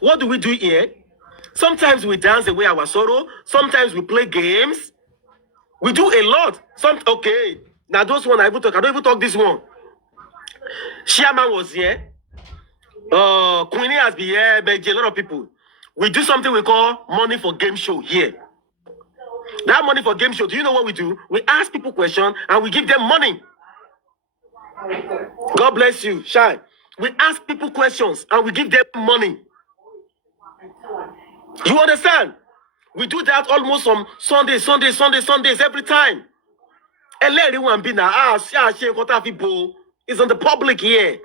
What do we do here? Sometimes we dance away our sorrow. Sometimes we play games. We do a lot. Okay. Now those one I don't even talk this one. Chairman was here. Queenie has been here, but a lot of people. We do something we call money for game show here. That money for game show, do you know what we do? We ask people questions and we give them money. God bless you, Shai. We ask people questions and we give them money. You understand? We do that almost on Sundays every time. And let everyone be now. It's on the public here.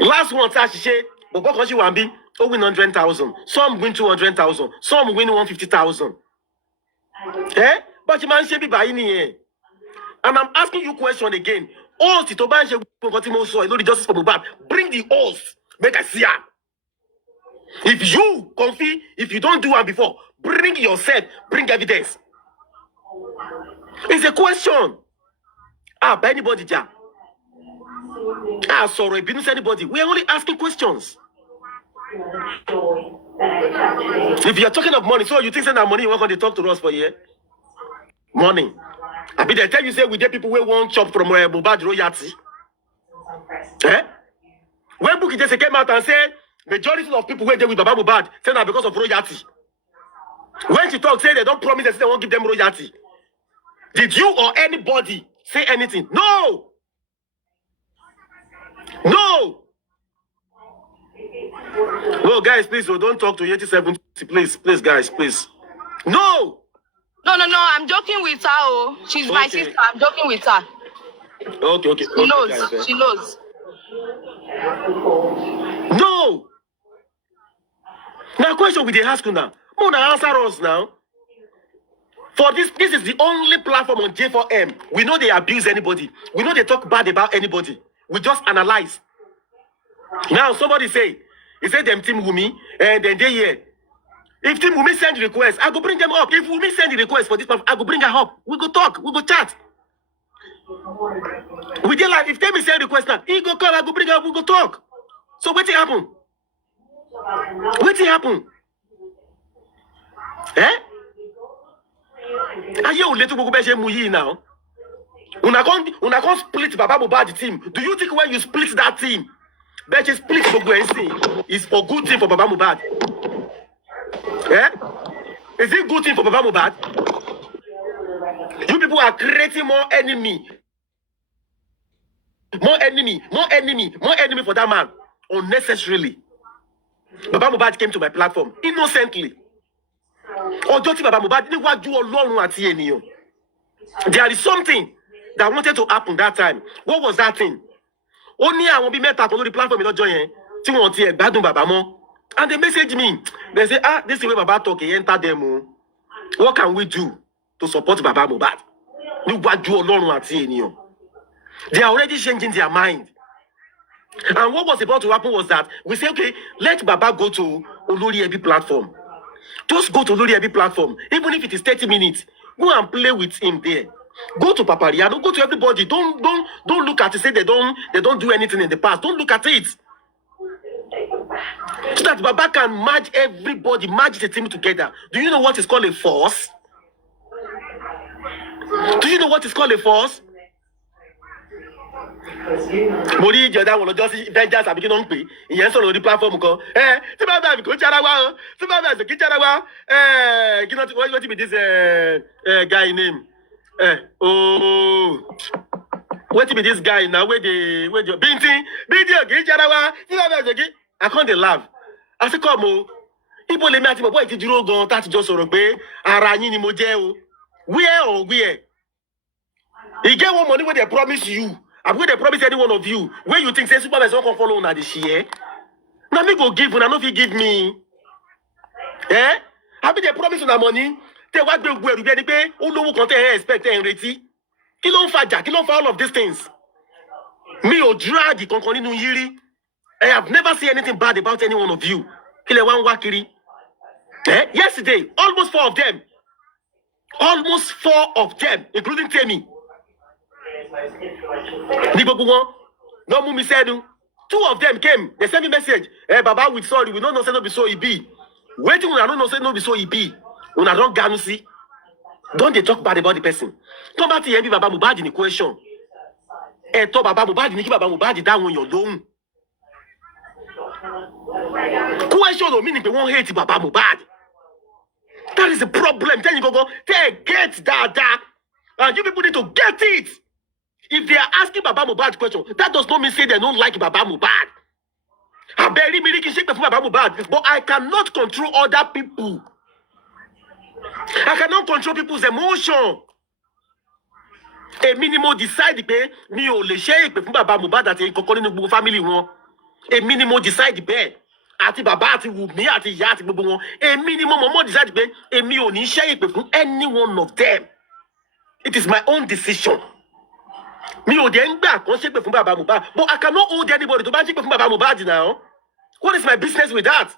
Last one, but because you want be, win 100,000. Some win 200,000. Some win 150,000. Eh? But you man should be buying here. And I'm asking you a question again. All the justice for Mohbad. Bring the oath. Make I see her. If you confess, if you don't do one before, bring yourself, bring evidence. It's a question. By anybody, ja. Sorry, business anybody. We are only asking questions. If you are talking of money, so you think that money you want to talk to us for here? Money. I mean, they tell you say we get people who want chop from Mohbad royalty. Eh? When Bukky just came out and said majority of people who dey with Baba Mohbad say that because of royalty. When she talk, say they don't promise they won't give them royalty. Did you or anybody say anything? No. No. No, guys, please don't talk to 87. Please, guys, please. No. No. I'm joking with her. Oh, she's my sister. I'm joking with her. Okay. She knows. She knows. No. Now, question we dey ask you now. Mona answer us now. For this is the only platform on J4M. We know they abuse anybody. We know they talk bad about anybody. We just analyze. Now somebody say, he said them Team Wumi, and then they here. If Team Wumi send request, I go bring them up. If Wumi send the request for this platform, I go bring her up. We go talk. We go chat. We did like if Temi send request now, he go call. I go bring her up. We go talk. So what happen? What happen? Eh? Are you little go back now? Una can't split Baba Mohbad team. Do you think when you split that team, bet you split is for good thing for Baba Mohbad? Eh? Is it good thing for Baba Mohbad? You people are creating more enemy for that man unnecessarily. Baba Mohbad came to my platform innocently. Baba Mohbad, there is something that wanted to happen that time. What was that thing? Only I won't be met up on the platform in join. And they message me. They say, this is where Baba talk, enter them. What can we do to support Baba Mohbad? They are already changing their mind. And what was about to happen was that we say, okay, let Baba go to Olori Ebi platform. Just go to Olori Ebi platform. Even if it is 30 minutes, go and play with him there. Go to Papariano, go to everybody. Don't look at it, say they don't do anything in the past. Don't look at it. So that Baba can merge everybody, merge the team together. Do you know what is called a force? Do you know what is called a force? Mori Jordan will just vengeance and begin on pay. Yes, on the platform. Supervibez, go Charawa. Supervibez, go Charawa. What be this guy name? What be this guy now? Where the Binti, go Charawa. Supervibez, I can't laugh. I say, come on. People let me ask me, boy, did you go that just or be? Arani ni moje. Where? You get one money where they promise you. I'm going to promise any one of you. When you think say Supervibez won't follow on this year, now me go give you. Now if you give me, eh? I be they promise on that money. They what be where you be pay. Who know what they expect and ready? Kill on all of these things. Me or drag it continue yiri. I have never seen anything bad about any one of you. Kill one wakiri. Eh? Yesterday, almost 4 of them, including Temi. No mumi said 2 of them came. They sent me message. Hey, Baba, we sorry. We don't know say no be so it be. Waiting when I don't know say no be so it be. When I don't ganu see. Don't they talk bad about the person? Come back to Yemi Baba Mohbad in the question. Eh, to Baba Mohbad ni ki Baba Mohbad down on your dome. Question don't mean they won't hate Baba Mohbad. That is the problem. Tell you go. Get that. And you people need to get it. If they are asking Baba Mohbad question, that does not mean say they don't like Baba Mohbad. I barely me can shake Baba Mohbad, but I cannot control other people. I cannot control people's emotion. A minimum decide pé mi ò lè share ìpè fún Baba Mohbad àti ìkọ̀kọ̀ nínú gbogbo family wọn. A minimum decide pé àti bàbá àti Wùmí àti ìyá àti gbogbo wọn. A minimum mọ̀mọ́ decide pé èmi ò ní share ìpè fún any one of them. It is my own decision. Mi ò dé ń gbà kàn ṣépè fún Baba Mohbad, but I cannot hold anybody tó bá ṣépè fún Baba Mohbad now. What is my business with that?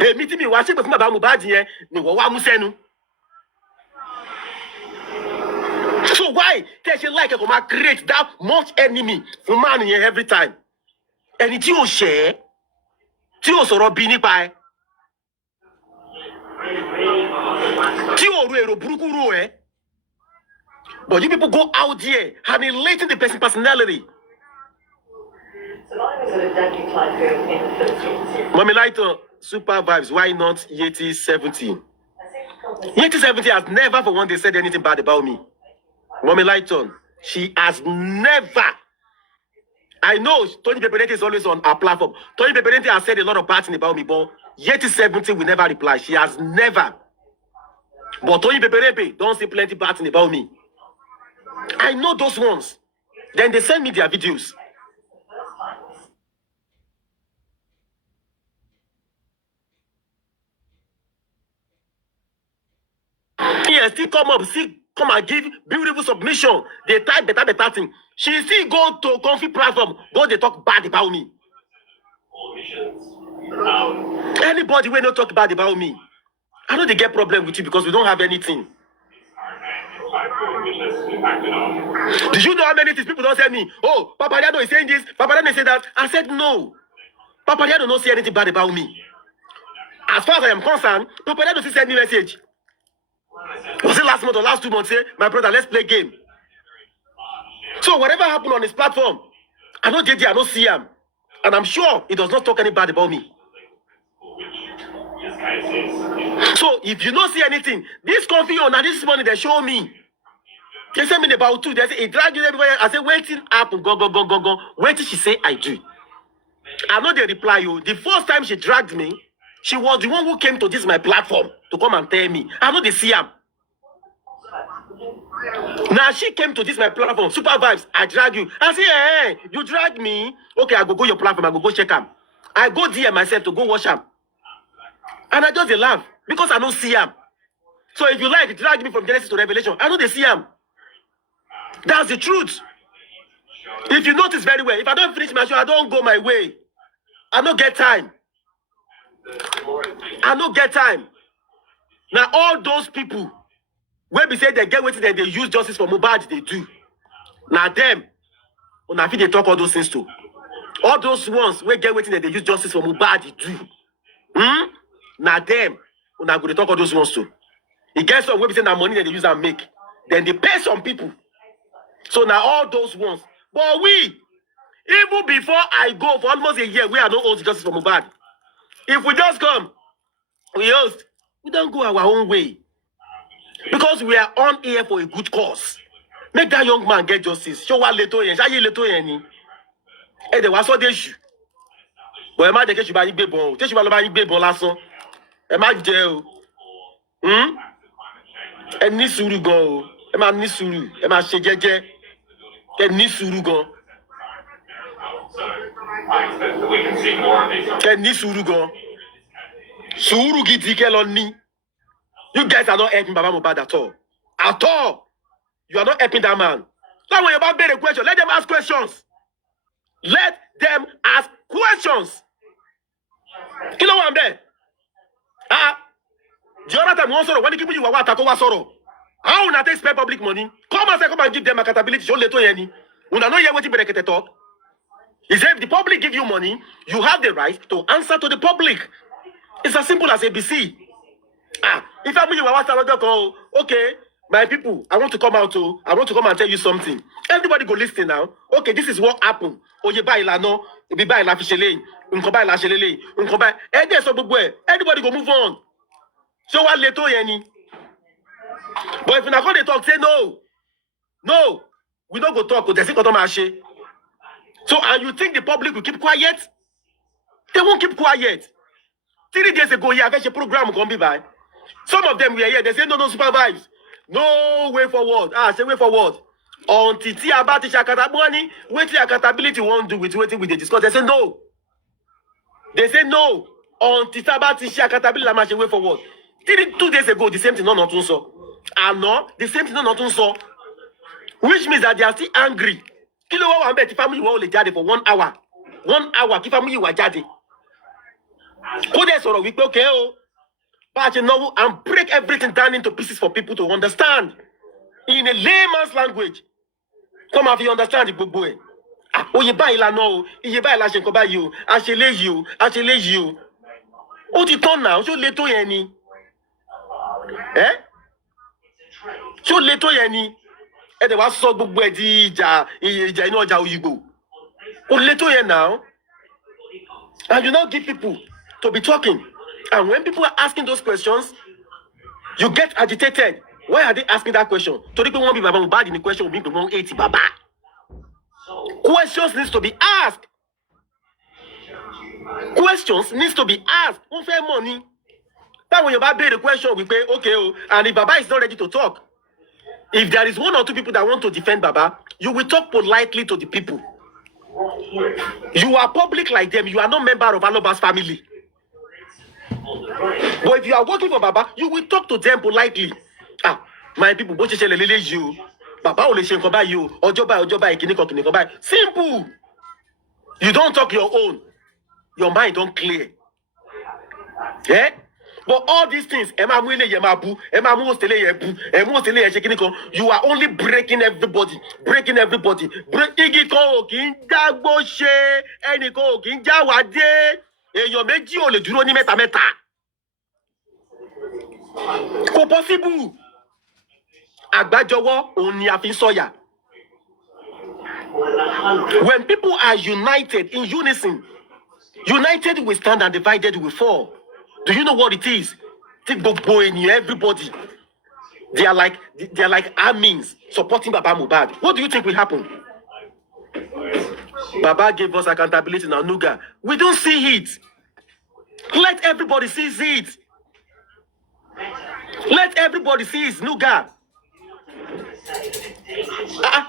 Èmi tí mi wá ṣépè fún Baba Mohbad yẹn ni wọ́n wá mú sẹ́nu. So why can she like a create that much enemy for man here every time? And it's you share, tí o sọ̀rọ̀ bí nípa ẹ, tí o ro èrò burúkú ro ẹ. But you people go out there annihilating the person's personality. Mommy Lighton, Supervibez, why not Yeti 70? Yeti 70 has never for one day said anything bad about me. Mommy Lighton, she has never. I know Tony Peperente is always on our platform. Tony Peperente has said a lot of bad things about me, but Yeti 70 will never reply. She has never. But Tony Peperente don't say plenty bad things about me. I know those ones. Then they send me their videos. Yes, still come up, come and give beautiful submission. They type better thing. She still go to comfy platform, go they talk bad about me. Anybody will not talk bad about me. I know they get problem with you because we don't have anything. Do you know how many things people don't say me? Oh, Papariano is saying this, Papariano is saying that. I said no. Papariano don't say anything bad about me. As far as I am concerned, Papariano still send me message. Was it last month or last 2 months? Say, my brother, let's play game. So whatever happened on his platform, I don't get there, I don't see him. And I'm sure he does not talk any bad about me. So if you don't see anything, this coffee on this morning they show me. They send me about 2. They say it dragged you everywhere. I say waiting up, go. Wait till she say I do. I know they reply you. The first time she dragged me, she was the one who came to this my platform to come and tell me. I know they see him. Now she came to this my platform, Supervibez. I drag you. I say, hey, you drag me. Okay, I go your platform. I go check him. I go there myself to go watch him. And I just laugh because I don't see him. So if you like, drag me from Genesis to Revelation. I know they see him. That's the truth. If you notice very well, if I don't finish my show, I don't go my way. I don't get time. I don't get time. Now all those people where we say they get waiting and they use justice for Mohbad, they do. Now them, when I feel they talk all those things too. All those ones where get waiting and they use justice for Mohbad, they do. Now them, when I go to talk all those ones too. It gets some where we say that money that they use and make. Then they pay some people. So now all those ones. But we, even before I go for almost a year, we are not host justice for Mohbad. If we just come, we host, we don't go our own way. Because we are on here for a good cause. Make that young man get justice. Show what leto yen. Shaye leto yen ni. Eh, they was so desu. But Emma de ke suba yin gbe bon. Te suba lo ba yin gbe bon lásán. Emma je o. Ẹ ní sùúrù gan o. Ẹ máa ní sùúrù. Ẹ máa ṣe jẹ́jẹ́. Ẹ ní sùúrù gan. Ẹ ní sùúrù gan. Sùúrù gidi kẹ́ lọ ní. You guys are not helping Baba Mohbad at all. At all. You are not helping that man. Now when you're about to a question, let them ask questions. Let them ask questions. You know what I'm there? The other time, one sorrow, when you give you what I sorrow. How will I take spend public money? Come and give them accountability. Show leto yeni. Una no hear wetin Berekete talk. He said if the public give you money, you have the right to answer to the public. It's as simple as ABC. If I'm you want okay, my people, I want to come out to, I want to come and tell you something. Everybody go listen now. Okay, this is what happened. Oye ba ilano, ibi ba ila fi sele, nkan ba ila sele, nkan ba. So gbogbo e, everybody go move on. So what le to yen ni? But if you not going to talk, say no. No, we don't go talk. So, and you think the public will keep quiet? They won't keep quiet. 3 days ago, here, a program going be by. Some of them were here. They say, no, supervise. No way forward. Say way forward. Until accountability won't do with waiting with the discuss. They say no. They say no. Until accountability way forward. 2 days ago, the same thing not so. And no, the same thing not so. Which means that they are still angry. Kilo wa bet family wa le jade for 1 hour. 1 hour ki family wa jade. Ko de sọ̀rọ̀ wí pé okay o. Ba che know and break everything down into pieces for people to understand in a layman's language. Come have you understand gbogbo e. Oye báyìí la no o, iye báyìí la ṣe nǹkan báyìí o, a ṣe léyìí o, a ṣe léyìí o. Ó ti tán now, ṣó le tó yẹn ni. Ṣó le tó yẹn ni. And they was so gbogbo e di ìjà inú ọjà Òyìnbó. Ó le tó yẹn now. And you now give people to be talking. And when people are asking those questions, you get agitated. Why are they asking that question? Torí pé wọ́n bí bàbá Mohbad ní question omi pé wọ́n 80 bàbá. Questions needs to be asked. Questions needs to be asked. Wọ́n fẹ́ mọ̀ ni. Báwo yóò bá béèrè question wípé okay o, and if Baba is not ready to talk, if there is 1 or 2 people that want to defend Baba, you will talk politely to the people. You are public like them. You are not member of Aloba's family. But if you are working for Baba, you will talk to them politely. My people, bó ṣe ṣẹlẹ̀ lélẹ̀ yìí o. Baba ò lè ṣe nǹkan báyìí o. Ọjọ́ báyìí kìnnìkan báyìí. Simple. You don't talk your own. Your mind don't clear. Yeah? But all these things, you are only breaking everybody. Kò possible. Àgbájọwọ́ òun ni a fi sọ̀yà. When people are united in unison, united we stand and divided we fall. Do you know what it is? Everybody. They are like armies supporting Baba Mohbad. What do you think will happen? Baba gave us accountability now, Nuga. We don't see it. Let everybody see it. Let everybody see it, Nuga.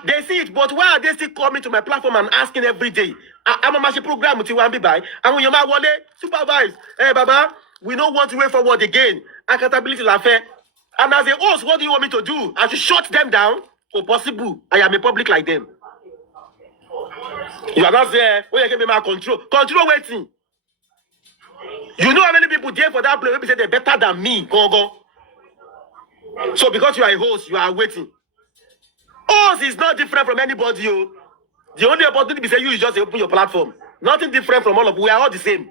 They see it, but why are they still coming to my platform and asking every day? I'm a massive program with you and be by. And when you're my wallet, supervise. Hey, Baba, we don't want to wait forward again. Accountability la fair. And as a host, what do you want me to do? I should shut them down? Oh, possible. I am a public like them. You are not there. Oh, you give me my control. Control waiting. You know how many people there for that play? Maybe say they're better than me. Go. So because you are a host, you are waiting. Host is not different from anybody. You. The only opportunity to say you is just open your platform. Nothing different from all of us. We are all the same.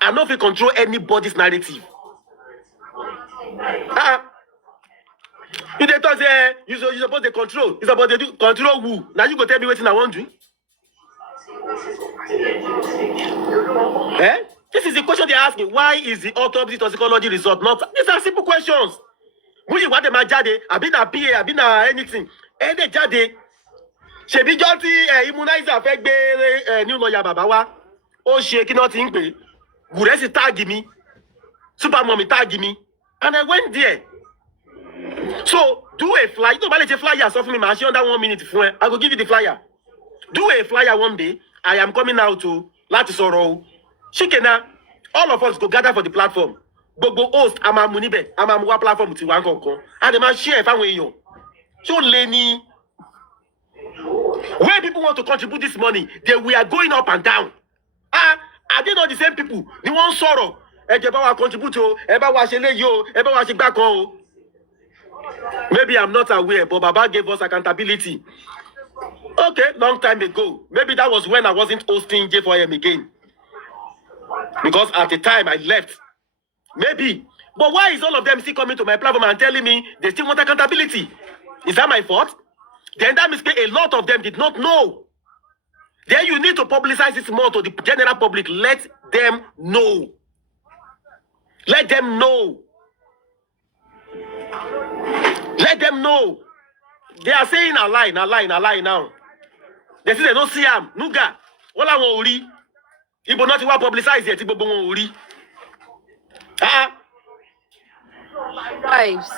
I don't feel control anybody's narrative. You dey talk say you supposed to control. You supposed to do control who? Now you go tell me what I want to do. This is the question they're asking. Why is the autopsy toxicology result not? These are simple questions. When you want them jade, I've been a PA, I've been anything. Any jade. Ṣebí jọ́ tí immunizer fẹ́ gbé new lawyer bàbá wa. Ó ṣe kí náà ti ń pè. Gùrẹ́sì tag me. Super mommy tag me. And I went there. So do a flyer. You don't manage a flyer. So for me, I under 1 minute. I will give you the flyer. Do a flyer one day. I am coming out to Latisoro. Shikena. All of us go gather for the platform. Go host. I'm a munibe. I'm a platform to one conco. And the man share if I'm with you. So Lenny. Where people want to contribute this money, we are going up and down. Are they not the same people? The one sorrow. Maybe I'm not aware, but Baba gave us accountability. Okay, long time ago. Maybe that was when I wasn't hosting J4M again. Because at the time I left. Maybe. But why is all of them still coming to my platform and telling me they still want accountability? Is that my fault? Then that means a lot of them did not know. Then you need to publicize this more to the general public. Let them know. Let them know. Let them know. They are saying a lie now. They say they don't see him. Nuga. All I want to read. Ibo not to publicize it. Ibo won't read. Vibes.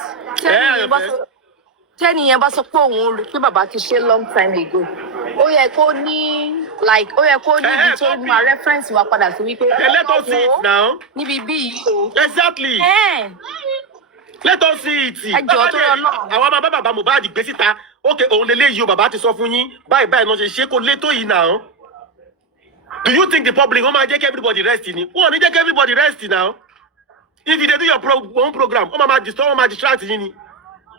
Tẹ́niyẹn bá sọ pé òun rí pé bàbá ti ṣe long time ago. Ó yẹ kó ní ibi tó máa reference wa padà sí wípé. Let us see it now. Níbi bí yìí o. Exactly. Let us see it. Ẹjọ́ tó yọ náà. Àwọn bàbá Mohbad gbé síta. Okay, òun lè léyìí o bàbá ti sọ fún yín. Báyìí náà ṣe kó lé tó yìí now. Do you think the public wọ́n máa jẹ́ kí everybody rest ni? Wọ́n ní jẹ́ kí everybody rest now. If you do your own program, wọ́n máa distract yín ni.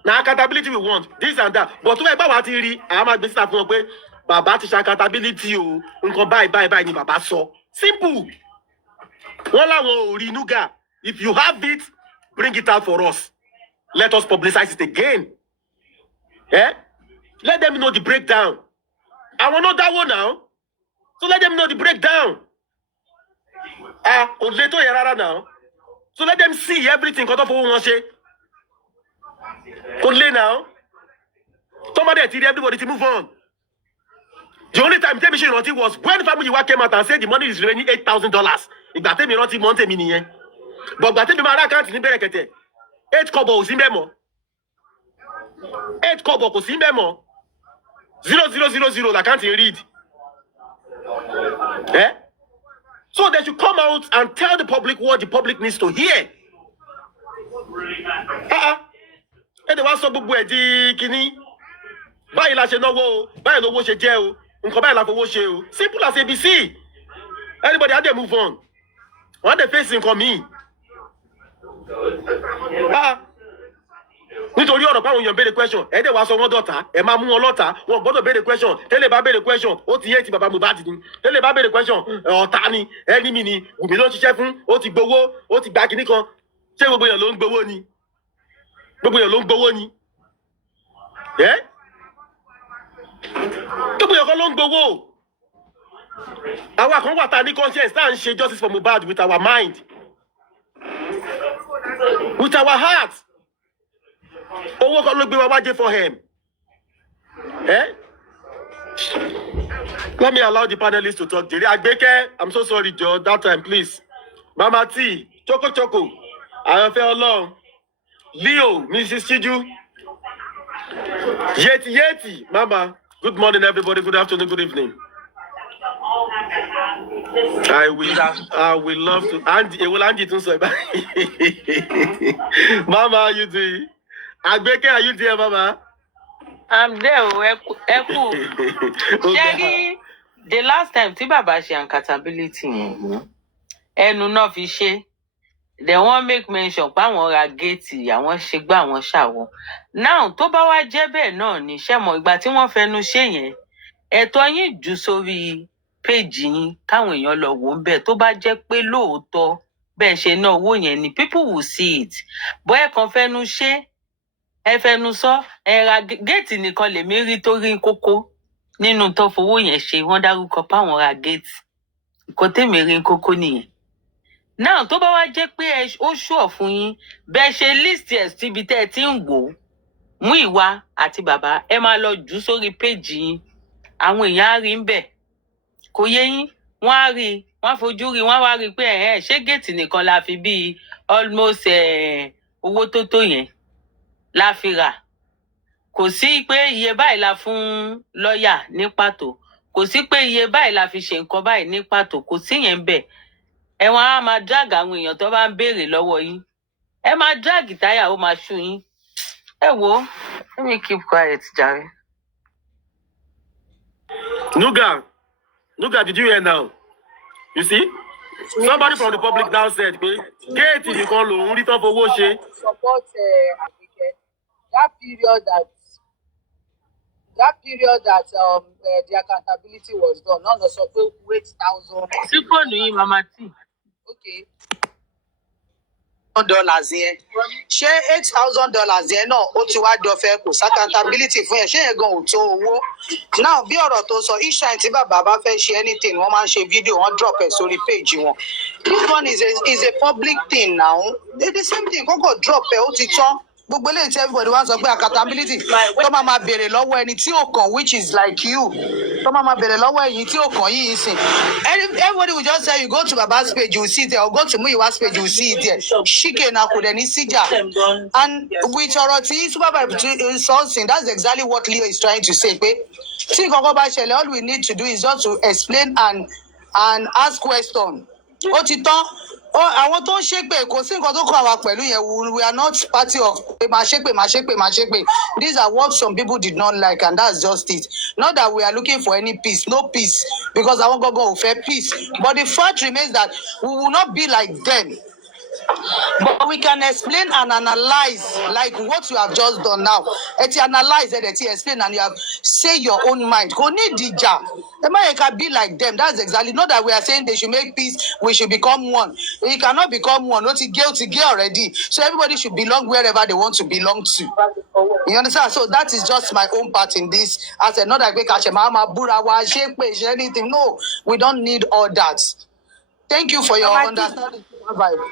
Na accountability we want, this and that. But tó bá wà á ti rí, àwọn máa gbé síta fún wọn pé bàbá ti ṣe accountability o. Nǹkan báyìí ni bàbá sọ. Simple. Wọ́n láwọn ò rí Nuga. If you have it, bring it out for us. Let us publicize it again. Let them know the breakdown. I will not that one now. So let them know the breakdown. Now. So let them see everything. Cut off now. Somebody tell everybody to move on. The only time Temi Shiroti was when the family came out and said the money is remaining $8,000. If that Temi Shiroti monte mini. But that Temi Mara can't in Berekete. 8 kobo usimbemo. 8 kobo usimbemo. 0000 I can't read. So they should come out and tell the public what the public needs to hear. And the one so kini. Báyìí la ṣe náwó, báyìí lówó ṣe jẹ́ o, nǹkan báyìí la fowó ṣe o. Simple as ABC. Anybody how they move on? When they face nǹkan mi. Nítorí ọ̀rọ̀ báwọn èèyàn béèrè question, ẹ dẹ̀ wá sọ wọ́n dọ̀tá, ẹ máa mú wọn lọ́tà, wọn gbọ́dọ̀ béèrè question, tẹ́lẹ̀ bá béèrè question, ó ti yé ti bàbá Mohbad ni, tẹ́lẹ̀ bá béèrè question, ọ̀tá ni, ẹni mi ni, Wùmí ló ń ṣiṣẹ́ fún, ó ti gbowó, ó ti gba kinní kan, ṣé gbogbo èèyàn ló ń gbowó ni? Gbogbo èèyàn ló ń gbowó ni? Gbogbo èèyàn kan ló ń gbowó. Àwa kan wà tá ní conscience tá à ń ṣe justice for Mohbad with our mind, with our heart. Owó kan ló gbé wa wájé for him. Let me allow the panelists to talk. Jerry Agbeke, I'm so sorry, Joe. That time, please. Mama T, Choco, Ayọ̀fẹ́ Ọlọ́run, Leo, Mrs. Chiju, Yeti, Mama. Good morning, everybody. Good afternoon, good evening. I will love to. Andy, Mama, how you doing? Agbeke, are you there, Mama? I'm there, Eku. Sherry, the last time tí bàbá ṣe accountability ẹnu náà fi ṣe, they won't make mention pa àwọn ra gate, àwọn ṣe gbà àwọn ṣàwọn. Now tó bá wá jẹ́ bẹ́ẹ̀ náà ni ṣé mọ̀ ìgbà tí wọ́n fẹnu ṣe yẹn, ẹ̀tọ́ yín jù sórí page yín káwọn èèyàn lọ wò ń bẹ̀ tó bá jẹ́ pé lóòótọ́ bẹ́ẹ̀ ṣe ná owó yẹn ni people will see it. Bọ́ ẹ̀ kan fẹnu ṣe ẹ fẹnu sọ ẹ ra géètì nìkan lèmi rí tó rí kókó nínú tó fowó yẹn ṣe wọ́n dárúkọ páwọn ra géètì nǹkan tèmi rí kókó nìyẹn. Náà tó bá wá jẹ́ pé ó ṣùọ̀ fún yín bẹ́ẹ̀ ṣe list ẹ̀ síbi tẹ́ ẹ ti ń wò mú ìwà àti bàbá ẹ máa lọ jù sórí péjì yín àwọn èèyàn á rí ń bẹ̀ kò yé yín wọ́n á rí wọ́n fojú rí wọ́n wá rí pé ṣé géètì nìkan la fi bíi almost owó tó yẹn la fi rà kò sí pé iye báyìí la fún lọ́ọ̀yà ní pàtó kò sí pé iye báyìí la fi ṣe nǹkan báyìí ní pàtó kò sí yẹn bẹ́ẹ̀ ẹ̀wọ̀n á máa drag àwọn èèyàn tó bá ń béèrè lọ́wọ́ yín ẹ máa drag táyà ó máa ṣú yín ẹ wò ó let me keep quiet jàre. Nuga, did you hear now? You see? Somebody from the public now said, gate nìkan lòun rí tán fowó ṣe. Support Agbeke. That period that that period that the accountability was done, none of us wait thousand. Sí fóònù yìí, Mama T. Okay. $1,000 yẹn ṣé $8,000 yẹn náà ó ti wá dọ̀fẹ́ kò sí accountability fún yẹn ṣé yẹn gan ò tó owó now bí ọ̀rọ̀ tó sọ each time tí bàbá bá fẹ́ ṣe anything wọ́n máa ń ṣe fídíò wọ́n drop ẹ̀ sórí page wọn this one is a public thing now the same thing kókò drop ẹ̀ ó ti tán gbogbo eléyìí tí everybody wá sọ pé accountability tó máa ma béèrè lọ́wọ́ ẹni tí ò kàn which is like you tó máa ma béèrè lọ́wọ́ ẹ̀yin tí ò kàn yìí sìn everybody will just say you go to Baba's page you will see it there or go to Muyiwa's page you will see it there ṣíkè náà kò dẹ̀ ní síjà and with ọ̀rọ̀ tí Supervibez sọ́ọ̀sìn that's exactly what Leo is trying to say pé tí nǹkan kan bá ṣẹlẹ̀ all we need to do is just to explain and ask question ó ti tán àwọn tó ń ṣépè kò sí nǹkan tó kọ àwa pẹ̀lú yẹn we are not party of máa ṣépè these are what some people did not like and that's just it not that we are looking for any peace no peace because àwọn gangan ò fẹ́ peace but the fact remains that we will not be like them but we can explain and analyze like what you have just done now ẹ analyze ẹ explain and you have say your own mind kò ní ìdìjà ẹ má yẹ ká be like them that's exactly not that we are saying they should make peace we should become one we cannot become one ó ti gé already so everybody should belong wherever they want to belong to you understand so that is just my own part in this as a not that pé ká ṣe máa búra wa ṣe pé ṣe anything no we don't need all that. Thank you for your understanding.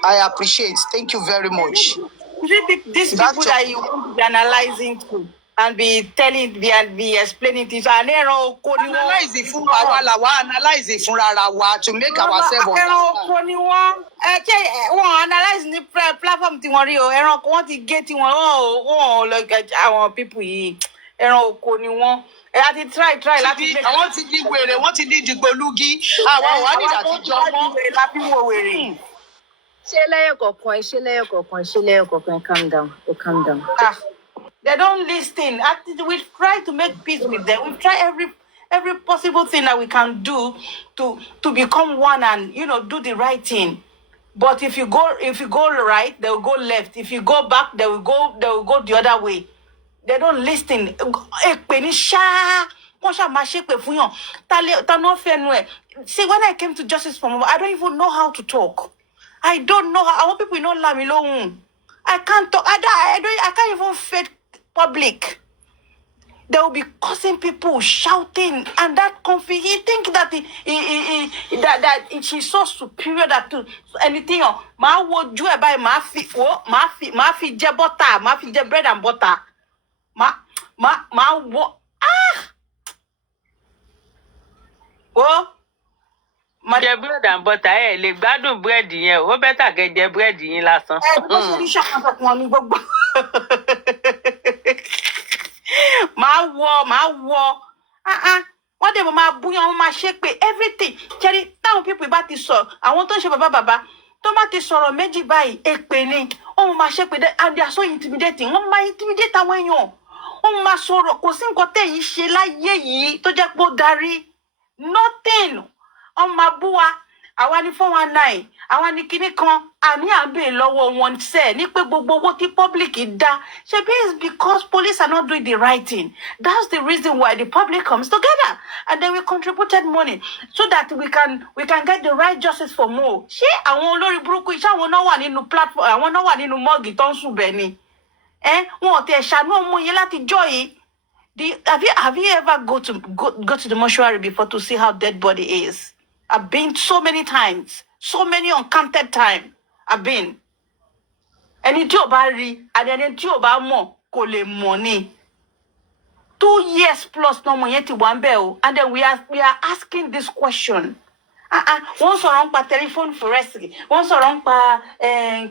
I appreciate. Thank you very much. These people that you want to be analyzing to and be telling, be explaining things. Analyze it fún wa analyze it fún rara wa to make ourselves understand. Wọ́n analyze ní platform tí wọ́n rí o. Ẹranko wọ́n ti gé tí wọ́n like àwọn people yìí. Ẹranko ni wọ́n. I ti try láti make. Àwọn ti di wèrè, wọ́n ti di dìgbòlugi. Àwọn wà ní àtijọ́ wọn. Láti wo wèrè. Ṣé lẹ́yọ̀ kọ̀ọ̀kan, calm down. They don't listen. We try to make peace with them. We try every possible thing that we can do to become one and do the right thing. But if you go right, they will go left. If you go back, they will go the other way. They don't listen. See, when I came to Justice for Mama, I don't even know how to talk. I don't know how. I want people to know me alone. I can't talk. I can't even face public. They will be causing people shouting, and that he think that that she's so superior that to anything. Ma wo ju e by ma fi je butter, ma fi je bread and butter. Ma wo oh. Jẹ bread and butter ẹ lè gbádùn bread yẹn ó bẹ́tà kẹ́ jẹ bread yín lásán. Bó ṣe ní ṣàkóso fún wọn ní gbogbo. Máa wọ. Wọ́n dẹ̀ máa búyàn wọ́n máa ṣépè everything. Kẹ́rí táwọn people bá ti sọ àwọn tó ń ṣe bàbá tó bá ti sọ̀rọ̀ méjì báyìí èpè ni wọ́n máa ṣépè and they are so intimidating. Wọ́n máa intimidate àwọn èèyàn. Wọ́n máa sọ̀rọ̀ kò sí nǹkan tẹ̀ yìí ṣe láyé yìí tó jẹ́ pé ó darí. Nothing. Máa bú wa àwa ní 419 àwa ní kinní kan àní àbẹ̀ lọ́wọ́ wọn ṣe ní pé gbogbo owó tí public dá ṣebí is because police are not doing the right thing. That's the reason why the public comes together and then we contributed money so that we can get the right justice for more. Ṣé àwọn olórí burúkú iṣẹ́ àwọn náà wà nínú platform àwọn náà wà nínú mọ́ọ̀gì tó ń sùn bẹ́ẹ̀ ni wọn ò tẹ̀ ṣàánú ọmọ yẹn láti jọ́ yìí. Have you ever go to the mortuary before to see how dead body is? I've been so many times, so many uncounted times. I've been. Ẹni tí ò bá rí, ẹni tí ò bá mọ̀ kò lè mọ̀ ni. 2 years plus no mo yẹn ti wà ńbẹ̀ o, and then we are asking this question. Wọ́n sọ̀rọ̀ nípa telephone forensic, wọ́n sọ̀rọ̀ nípa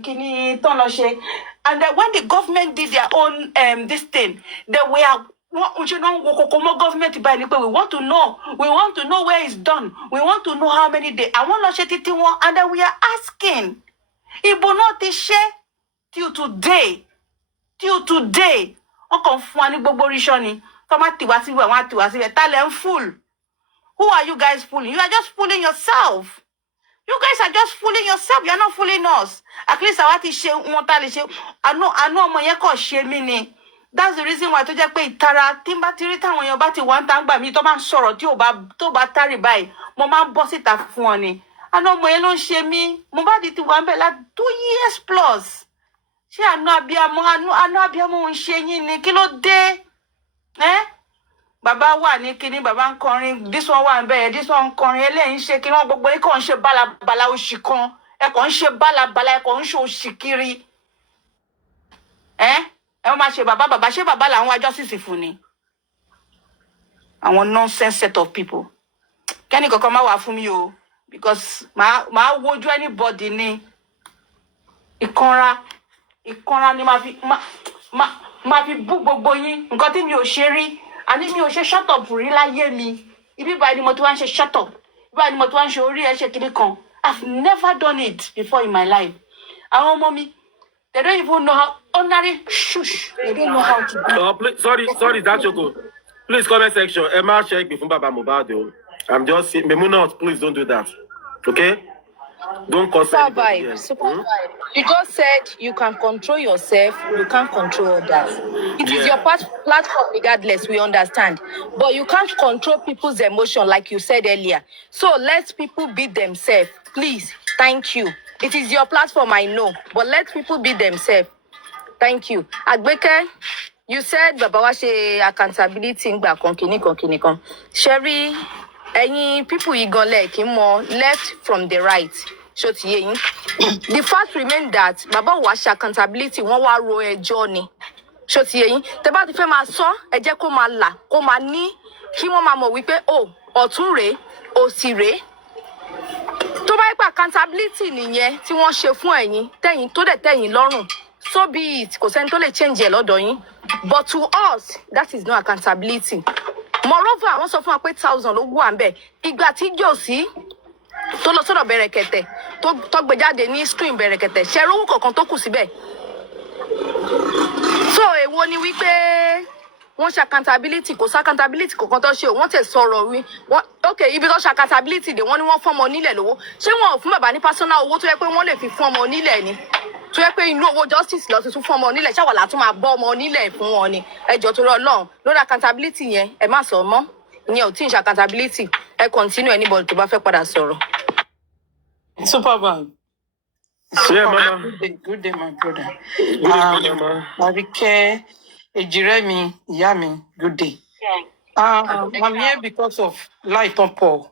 kíní tán lọ ṣe, and then when the government did their own this thing, they were. Government by we want to know where it's done. We want to know how many days. I want to share it and then we are asking. Ibo not to share till today. Fool. Who are you guys fooling? You are just fooling yourself. You guys are just fooling yourself. You are not fooling us. At least I want to share. I know. Mo yẹ kó share me ni. that's the reason why tó jẹ́ pé ìtara tí n bá ti rí táwọn èèyàn bá ti wá ń tá ń gbà mí tó bá ń sọ̀rọ̀ tí tó bá tárì báyìí mo máa ń bọ́ síta fún ọ ni àná ọmọ yẹn ló ń ṣe mí Mohbad ti wà ń bẹ̀ láti 2 years plus ṣé àánú abiyamọ ń ṣe yín ni kí ló dé bàbá wà ní kinní bàbá ń kọrin this one wà ń bẹ̀ this one ń kọrin eléyìí ń ṣe kí wọ́n gbogbo yín kàn ń ṣe bálabàla oṣì kan ẹ kàn ń ṣe bálabàla ẹ kàn ń ṣe oṣì kiri ẹ máa ṣe bàbá ṣé bàbá làwọn wá justice fún ni àwọn nonsense set of people kẹ́ni kankan má wà fún mi o because màá wojú anybody ní ìkanra ni máa fi bú gbogbo yín nǹkan tí mi ò ṣe rí àní mi ò ṣe shut up rí láyé mi ibi báyìí ni mo ti wá ń ṣe shut up ibi báyìí ni mo ti wá ń ṣe orí ẹ ṣe kiri kan I've never done it before in my life àwọn ọmọ mi they don't even know how ordinary shush they don't know how to do. Please, sorry Dachoko, please comment section ẹ má ṣe ìpè fún bàbá Mohbad o I'm just saying Memunat, please don't do that, okay? Don't cause anybody. Supervibez. You just said you can control yourself, you can't control others. It is your platform regardless, we understand. But you can't control people's emotion like you said earlier. So let people be themselves. Please, thank you. It is your platform, I know. But let people be themselves. Thank you. Agbeke, you said Baba wa ṣe accountability ngba kan kini kan. Sherry, ẹ̀yin people yìí gan lẹ kí mọ̀ left from the right. Ṣó ti yé yín. The fact remains that Baba wa ṣe accountability wọ́n wá ro ẹjọ́ ni. Ṣó ti yé yín. Tẹ́ bá ti fẹ́ máa sọ ẹ jẹ́ kó máa là kó máa ní kí wọ́n máa mọ̀ wípé ọ̀tún rèé òsì rèé. Tó bá yẹ pé accountability nìyẹn tí wọ́n ṣe fún ẹ̀yin tẹ̀yin tó dẹ̀ tẹ̀yin lọ́rùn. So be it, kò sẹ́ni tó lè change ẹ̀ lọ́dọ̀ yín. But to us, that is not accountability. Moreover, wọ́n sọ fún wa pé 1,000 ló wà ńbẹ̀. Ìgbà tí Jòsí tó lọ sọ́dọ̀ Bẹ̀rẹ̀kẹ̀tẹ̀ tó gbé jáde ní screen Bẹ̀rẹ̀kẹ̀tẹ̀ ṣe rówó kọ̀ọ̀kan tó kù síbẹ̀. So èwo ni wípé wọ́n ṣe accountability kò sí accountability kankan tó ṣe o wọ́n tẹ̀ sọ̀rọ̀ wí ok ibi tó ṣe accountability dé wọ́n ní wọ́n fún ọmọ onílẹ̀ lówó ṣé wọn ò fún bàbá ní personal owó tó yẹ pé wọ́n lè fi fún ọmọ onílẹ̀ ni tó yẹ pé inú owó justice lọ tuntun fún ọmọ onílẹ̀ ṣáwà látún máa bọ́ ọmọ onílẹ̀ fún wọn ni ẹjọ́ tó rọ Ọlọ́run lórí accountability yẹn ẹ má sọ mọ́ ìyẹn ò tí ì ṣe accountability ẹ continue anybody tó bá fẹ́ padà sọ̀rọ̀. Supervibez. Yeah, Mama. Good day, my brother. Good day, Mama. Arike, Ejiremi, Yami, good day. I'm here because of Light on Paul.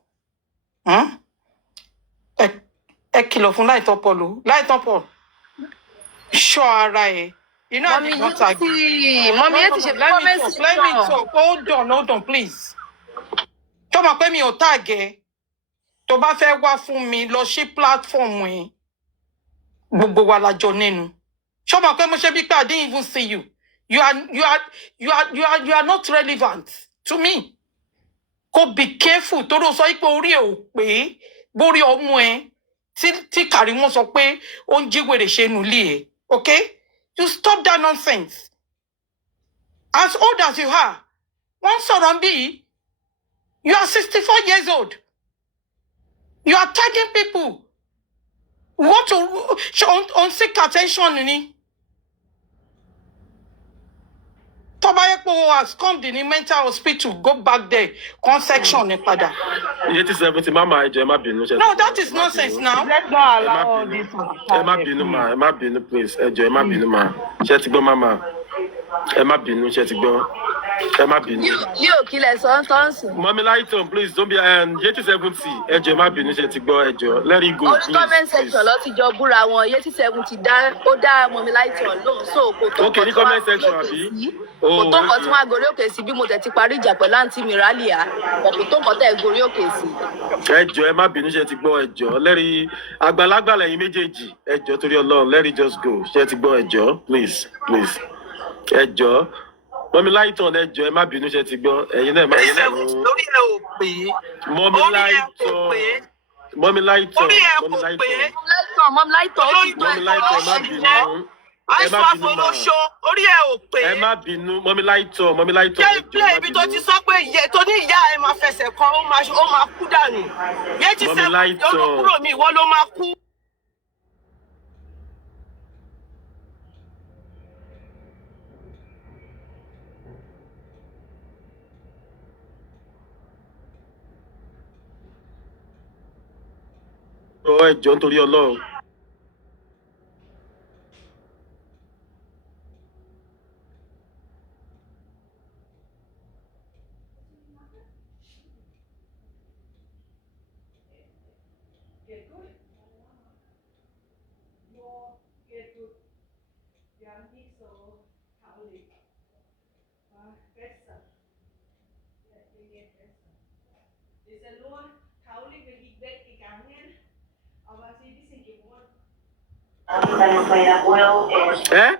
Ẹ kìlọ̀ fún Light on Paul o. Light on Paul. Ṣọ́ ara ẹ. You know, Mommy, not like Mommy, let me talk. Hold on, please. Tó mọ̀ pé mi ò tàgẹ̀. Tó bá fẹ́ wá fún mi lọ sí platform yẹn. Gbogbo wa la jọ nínú. Ṣó mọ̀ pé mo ṣe bí pé I didn't even see you. You are not relevant to me. Go be careful. Tó ló sọ pé orí ẹ ò pé borí ọmọ ẹ tí Kàrímọ́ sọ pé ó ń jíwèrè ṣe nulí ẹ. Okay? You stop that nonsense. As old as you are, one sọ̀rọ̀ bí you are 64 years old. You are tagging people. Want to seek attention ni. Tobayeko has come to the mental hospital. Go back there. Section ni padà. 70 Mama ẹ jọ̀ọ́ ẹ má bínú. No, that is nonsense now. Let's not allow all this. Ẹ má bínú ma, ẹ má bínú please. Ẹ jọ̀ọ́ ẹ má bínú ma. Ṣé ti gbọ́ Mama? Ẹ má bínú, ṣé ti gbọ́? Ẹ má bínú. Yóò kílẹ̀ sọ́ńsọ́ńsì. Mommy Lighton, please don't be 70. Ẹ jọ̀ọ́ ẹ má bínú, ṣé ti gbọ́? Ẹ jọ̀ọ́ let it go. Orí comment section lọ ti jọ búra wọn 70 dá Mommy Lighton lóhùn so kò tó Okay, ní comment section àbí? Kò tó nǹkan tí wọ́n á gorí òkè sí bí mo tẹ̀ ti parí ìjà pẹ̀lú àǹtí mi Rálíà. Kò tó nǹkan tẹ̀ gorí òkè sí. Ẹ jọ̀ọ́ ẹ má bínú, ṣé ti gbọ́? Ẹ jọ̀ọ́ lẹ́rìí àgbàlagbà lẹ́yìn méjèèjì. Ẹ jọ̀ọ́ torí Ọlọ́run let it just go. Ṣé ti gbọ́? Ẹ jọ̀ọ́ please. Ẹ jọ̀ọ́. Mommy Lighton ẹ jọ̀ọ́ ẹ má bínú, ṣé ti gbọ́? Ẹ̀yin náà má bínú. lórí ẹ ò pé Mommy Lighton. Mommy Lighton. orí ẹ kò pé Mommy Lighton ó ti Mommy Lighton ẹ má bínú. àìsàn àfọlọṣọ orí ẹ ò pé. Ẹ má bínú Mommy Lighton ẹ jẹ́ jọ̀ọ́ ìpínlẹ̀ ibi tó ti sọ pé ìyẹ́ tó ní ìyá ẹ máa fẹsẹ̀ kan ó máa kú dànù. Yé ti Mommy sẹ́ Lighton. kúrò mi ìwọ ló máa kú. ẹjọ́ nítorí Ọlọ́run. Eh?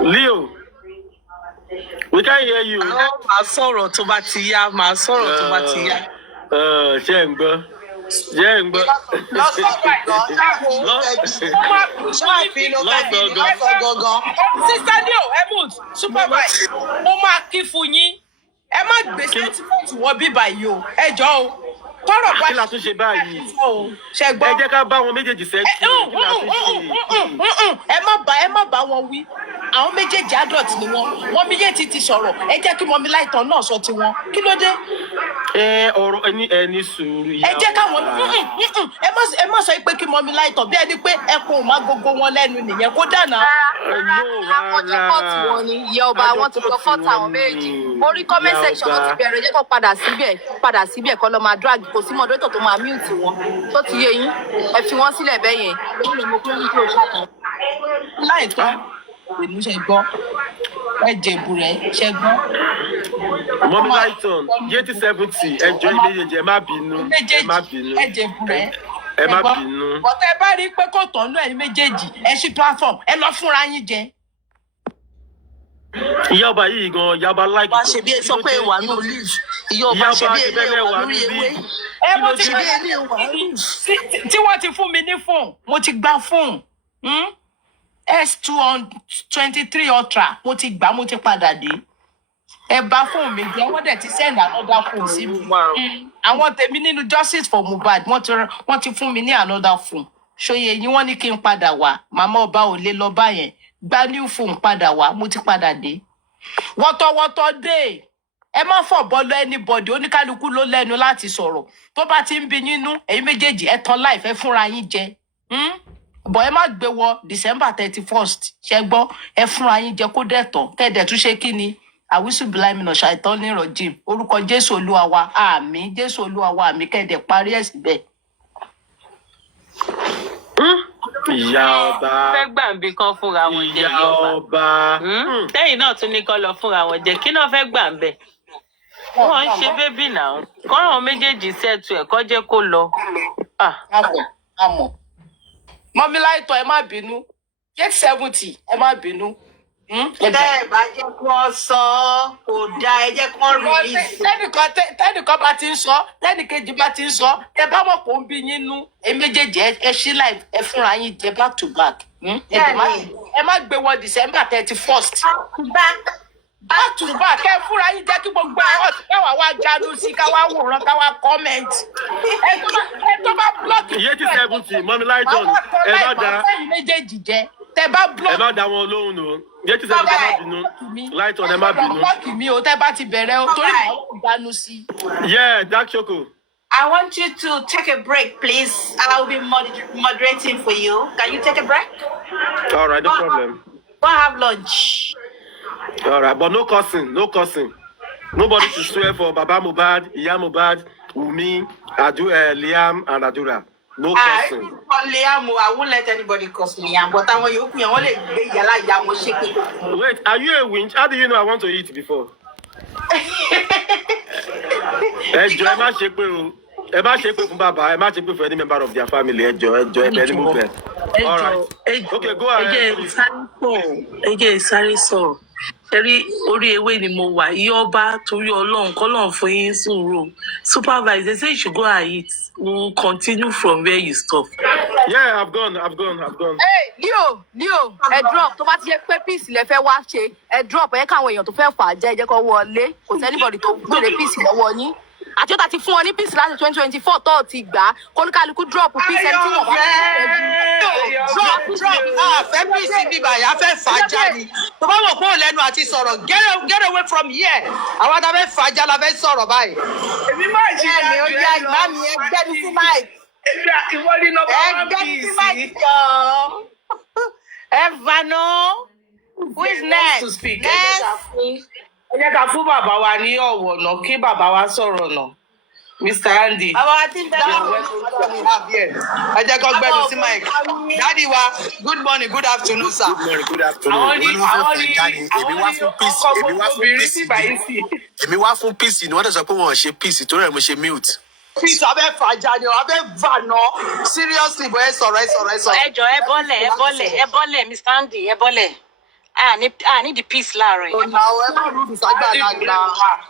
Leo, we can't hear you. Màá sọ̀rọ̀ tó bá ti yá, màá sọ̀rọ̀ tó bá ti yá. Ṣé ẹ̀ ń gbọ́? Ṣé ẹ̀ ń gbọ́? Sister Leo, Edmund, Supervibez, mo máa kí fún yín. Ẹ má gbé sẹ́ńtímẹ́ǹtì wọ bíbá yìí o, ẹ jọ̀ọ́ o. Tọ́rọ̀ bá Kí la tún ṣe báyìí? Ṣé gbọ́? Ẹ jẹ́ ká bá wọn méjèèjì sẹ́ńtì. Ẹ má bá wọn wí. Àwọn méjèèjì adult ni wọ́n méjèèjì ti sọ̀rọ̀. Ẹ jẹ́ kí mọ̀mí láìtàn náà sọ tiwọn. Kí ló dé? Ọ̀rọ̀ ẹni sùúrù yà. Ẹ jẹ́ káwọn ẹ má sọ pé kí mọ̀mí láìtàn bí ẹni pé ẹkùn ò má gbogbo wọn lẹ́nu nìyẹn kó dànà. Àwọn jọ kọ́ọ̀tù wọn ni ìyá ọba wọn ti lọ kọ́ọ̀tù àwọn méjì. Orí comment section wọn ti bẹ̀rẹ̀ jẹ́ kó padà síbẹ̀ kọ́ lọ máa drag kò sí moderator tó máa mute wọn. Tó ti yé yín ẹ fi wọ́n sílẹ̀ bẹ́ẹ̀ yẹn. Láìtàn èmi ṣe gbọ́ ẹ jẹ̀bù rẹ̀ ṣe gbọ́. Mọ́mí Láìtàn, yétí 70, ẹjọ́ méjèèjì ẹ má bínú. Ẹ má bínú. Ẹ jẹ̀bù rẹ̀. Ẹ má bínú. Bọ̀tẹ́ bá rí pé kò tọ́nú ẹ̀yin méjèèjì ẹ ṣí platform ẹ lọ fúnra yín jẹ. Ìyá ọba yìí gan, ìyá ọba láìkì. Wá ṣe bí ẹ sọ pé wà ní leave. Ìyá ọba ṣe bí ẹ wà lórí ewé. Ẹ mo ti Ṣe bí ẹ ní wà tí wọ́n ti fún mi ní fóònù mo ti gba fóònù. S223 Ultra mo ti gbà mo ti padà dé. Ẹ bá fóònù mi jẹ́ wọ́n dẹ̀ ti send another phone sí mi. Àwọn tèmi nínú Justice for Mohbad wọ́n ti fún mi ní another phone. Ṣòye yín wọ́n ní kí n padà wá. Màmá ọba ò lè lọ báyẹn. Gba new phone padà wá mo ti padà dé. Wọ́tọ̀wọ́tọ̀ dé. Ẹ má fọ̀bọ́ lọ anybody oníkálukú ló lẹ́nu láti sọ̀rọ̀. Tó bá ti ń bí nínú ẹ̀yin méjèèjì ẹ tan life ẹ fúnra yín jẹ. Bọ̀ ẹ má gbé wọ December 31st ṣẹ gbọ́ ẹ fúnra yín jẹ kó dẹ̀tọ̀ kẹ́ẹ̀dẹ̀ tún ṣe kí ni àwísùbìláìmìnà ṣàìtọ́ ní ìrọ̀jìm orúkọ Jésù Olúwa wa àmín Jésù Olúwa wa àmín kẹ́ẹ̀dẹ̀ parí ẹ̀ síbẹ̀. Ìyá ọba. Fẹ́ gbàǹbì kan fúnra wọn jẹ Ìyá ọba. Tẹ́yìn náà tún ní kọ́ lọ fúnra wọn jẹ kí náà fẹ́ gbàǹbẹ̀. Wọ́n ń ṣe bébì náà. Kọ́ àwọn méjèèjì sẹ́ẹ̀tù ẹ̀ kọ́ jẹ́ kó lọ. Àmọ̀. Mọ́mí Láìtọ̀ ẹ má bínú. 870 ẹ má bínú. Tẹ́ ẹ bá jẹ́ kí wọ́n sọ ọ́ kò dáa ẹ jẹ́ kí wọ́n release. Tẹ́nìkan bá ti ń sọ, tẹ́nìkejì bá ti ń sọ, ẹ bá mọ̀ kó ń bí yín nú. Ẹ méjèèjì ẹ ṣí live ẹ fúnra yín jẹ back to back. Ẹ má gbé wọ December 31st. Back to back ẹ fúnra yín jẹ́ kí gbogbo àwọn ọ̀tí káwá wá jáde sí káwá wòran káwá comment. Ẹ tó bá block. Yétí 70, Mọ́mí Láìtàn, ẹ má dá. Ẹ̀yin méjèèjì jẹ. Tẹ bá block. Ẹ má dá wọn lóhùn nù. Yétí 70 ẹ má bínú. Láìtàn ẹ má bínú. Block mi o tẹ bá ti bẹ̀rẹ̀ o torí màá kò dánú sí. Yeah, Dark Choco. I want you to take a break, please. I will be moderating for you. Can you take a break? All right, no problem. Go have lunch. All right, but no cussing, no cussing. Nobody should swear for Baba Mohbad, Iya Mohbad, Wumi, Liam, and Adura. No cussing. Liam, I won't let anybody curse Liam, but I want you to Wait, are you a winch? How do you know I want to eat before? Ẹ má ṣe pé o. Ẹ má ṣe pé fún bàbá, ẹ má ṣe pé for any member of their family. Ẹ bẹ́ẹ̀ ni mo bẹ̀. All right. Okay, go ahead. Ẹ jẹ́ sáré sọ̀rọ̀. Ṣẹ́rí orí ewé ni mo wà. Iye ọba torí Ọlọ́run kọ́lọ́run fún yín sùúrù. Supervise, they say you should go and eat. We'll continue from where you stop. Yeah, I've gone. Hey, Leo, ẹ drop tó bá ti yẹ pé peace lẹ fẹ́ wá ṣe ẹ drop ẹ káwọn èèyàn tó fẹ́ fà á jẹ́ ẹ jẹ́ kó wọlé kò sí anybody tó gbèrè peace lọ́wọ́ yín àti ó ta ti fún wọn ní peace láti 2024 tó ti gbà kóníkálukú drop peace ẹni tí wọn bá drop fẹ́ peace bíbá yà fẹ́ fàájà ni tó bá wọ̀ fún lẹ́nu àti sọ̀rọ̀ get away from here àwọn tá a fẹ́ fàájà la fẹ́ sọ̀rọ̀ báyìí. èmi máa ṣe ẹni ó yá ìgbà mi ẹgbẹ́ mi sí mike èmi ìwọ ní nọ́mbà one ẹgbẹ́ mi sí piece. mike jọ Evano who is next to speak. next. Ẹ jẹ́ ká fún bàbá wa ní ọ̀wọ̀ náà kí bàbá wa sọ̀rọ̀ náà. Mr. Andy. bàbá wa ti ń bẹ̀rẹ̀ ẹ jẹ́ kó gbẹ́nu sí mike dádì wa good morning good afternoon sir. Good afternoon. Àwọn ní Èmi wá fún peace. ọkọ̀ gbogbo obìnrin sí báyìí sí. Èmi wá fún peace ni wọ́n tẹ̀ sọ pé wọ́n ṣe peace torí ẹ̀ mo ṣe mute. peace abẹ́ fàájà ni abẹ́ bà ná seriously bọ̀ ẹ sọ̀rọ̀. Ẹjọ ẹ bọ́lẹ̀ Mr. Andy ẹ bọ́lẹ̀ a ní the peace láàárọ̀ yìí. ọ̀nà ẹ má rúdù ságbàlagbà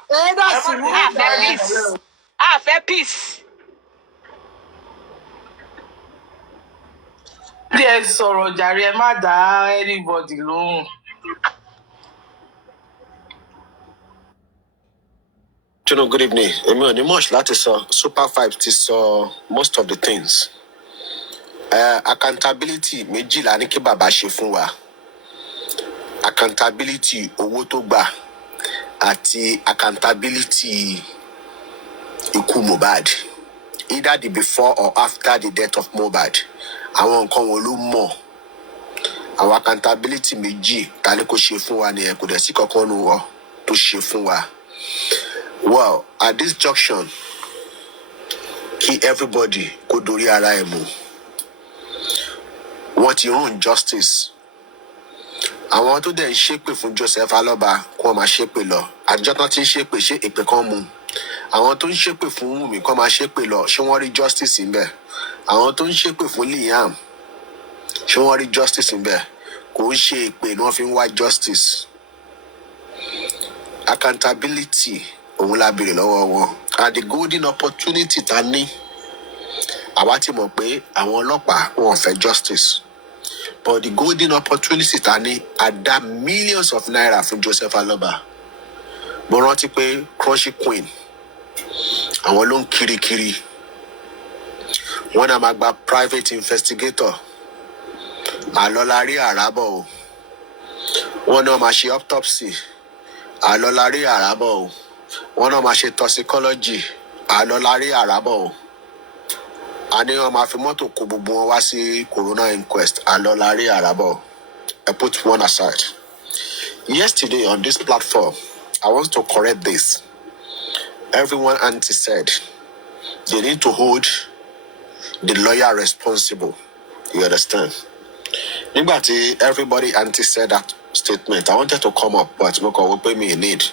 ẹ dà sí rúdù A fẹ́ peace. Díẹ̀ sọ̀rọ̀ jàre ẹ má dá anybody lóhùn. Good evening. Èmi ò ní much láti sọ. Supervibez ti sọ most of the things. Accountability méjìlá ní kí bàbá ṣe fún wa. Accountability owó tó gbà àti accountability ikú Mohbad. Either the before or after the death of Mohbad. Àwọn nǹkan wo ló mọ̀. Àwọn accountability méjì ta ni kò ṣe fún wa nìyẹn kò dẹ̀ sí kankan nù wọ́n tó ṣe fún wa. Well, at this junction, kí everybody kó dorí ara ẹ̀ mú. Wọ́n ti run justice. Àwọn tó dẹ̀ ń ṣépè fún Joseph Aloba kó máa ṣépè lọ. Àjọ tán ti ń ṣépè ṣé èpè kan mú. Àwọn tó ń ṣépè fún Wùmí kó máa ṣépè lọ ṣé wọ́n rí justice ńbẹ̀. Àwọn tó ń ṣépè fún Liam ṣé wọ́n rí justice ńbẹ̀. Kò ń ṣe èpè ni wọ́n fi ń wá justice. Accountability òun la béèrè lọ́wọ́ wọn. And the golden opportunity ta ní. Àwa ti mọ̀ pé àwọn ọlọ́pàá wọn fẹ́ justice. But the golden opportunity ta ní àdá millions of naira fún Joseph Aloba. Mo rántí pé Crunchy Queen àwọn ló ń kirikiri. Wọ́n náà máa gba private investigator. Àlọ́lá rí àràbọ̀ o. Wọ́n náà máa ṣe autopsy. Àlọ́lá rí àràbọ̀ o. Wọ́n náà máa ṣe toxicology. Àlọ́lá rí àràbọ̀ o. A ní wọ́n máa fi mọ́tò kó gbogbo wọn wá sí corona inquest. Àlọ́lá rí àràbọ̀. I put one aside. Yesterday on this platform, I want to correct this. Everyone auntie said they need to hold the lawyer responsible. You understand? Nígbà tí everybody auntie said that statement, I wanted to come up, but mo kàn wò pé mi need.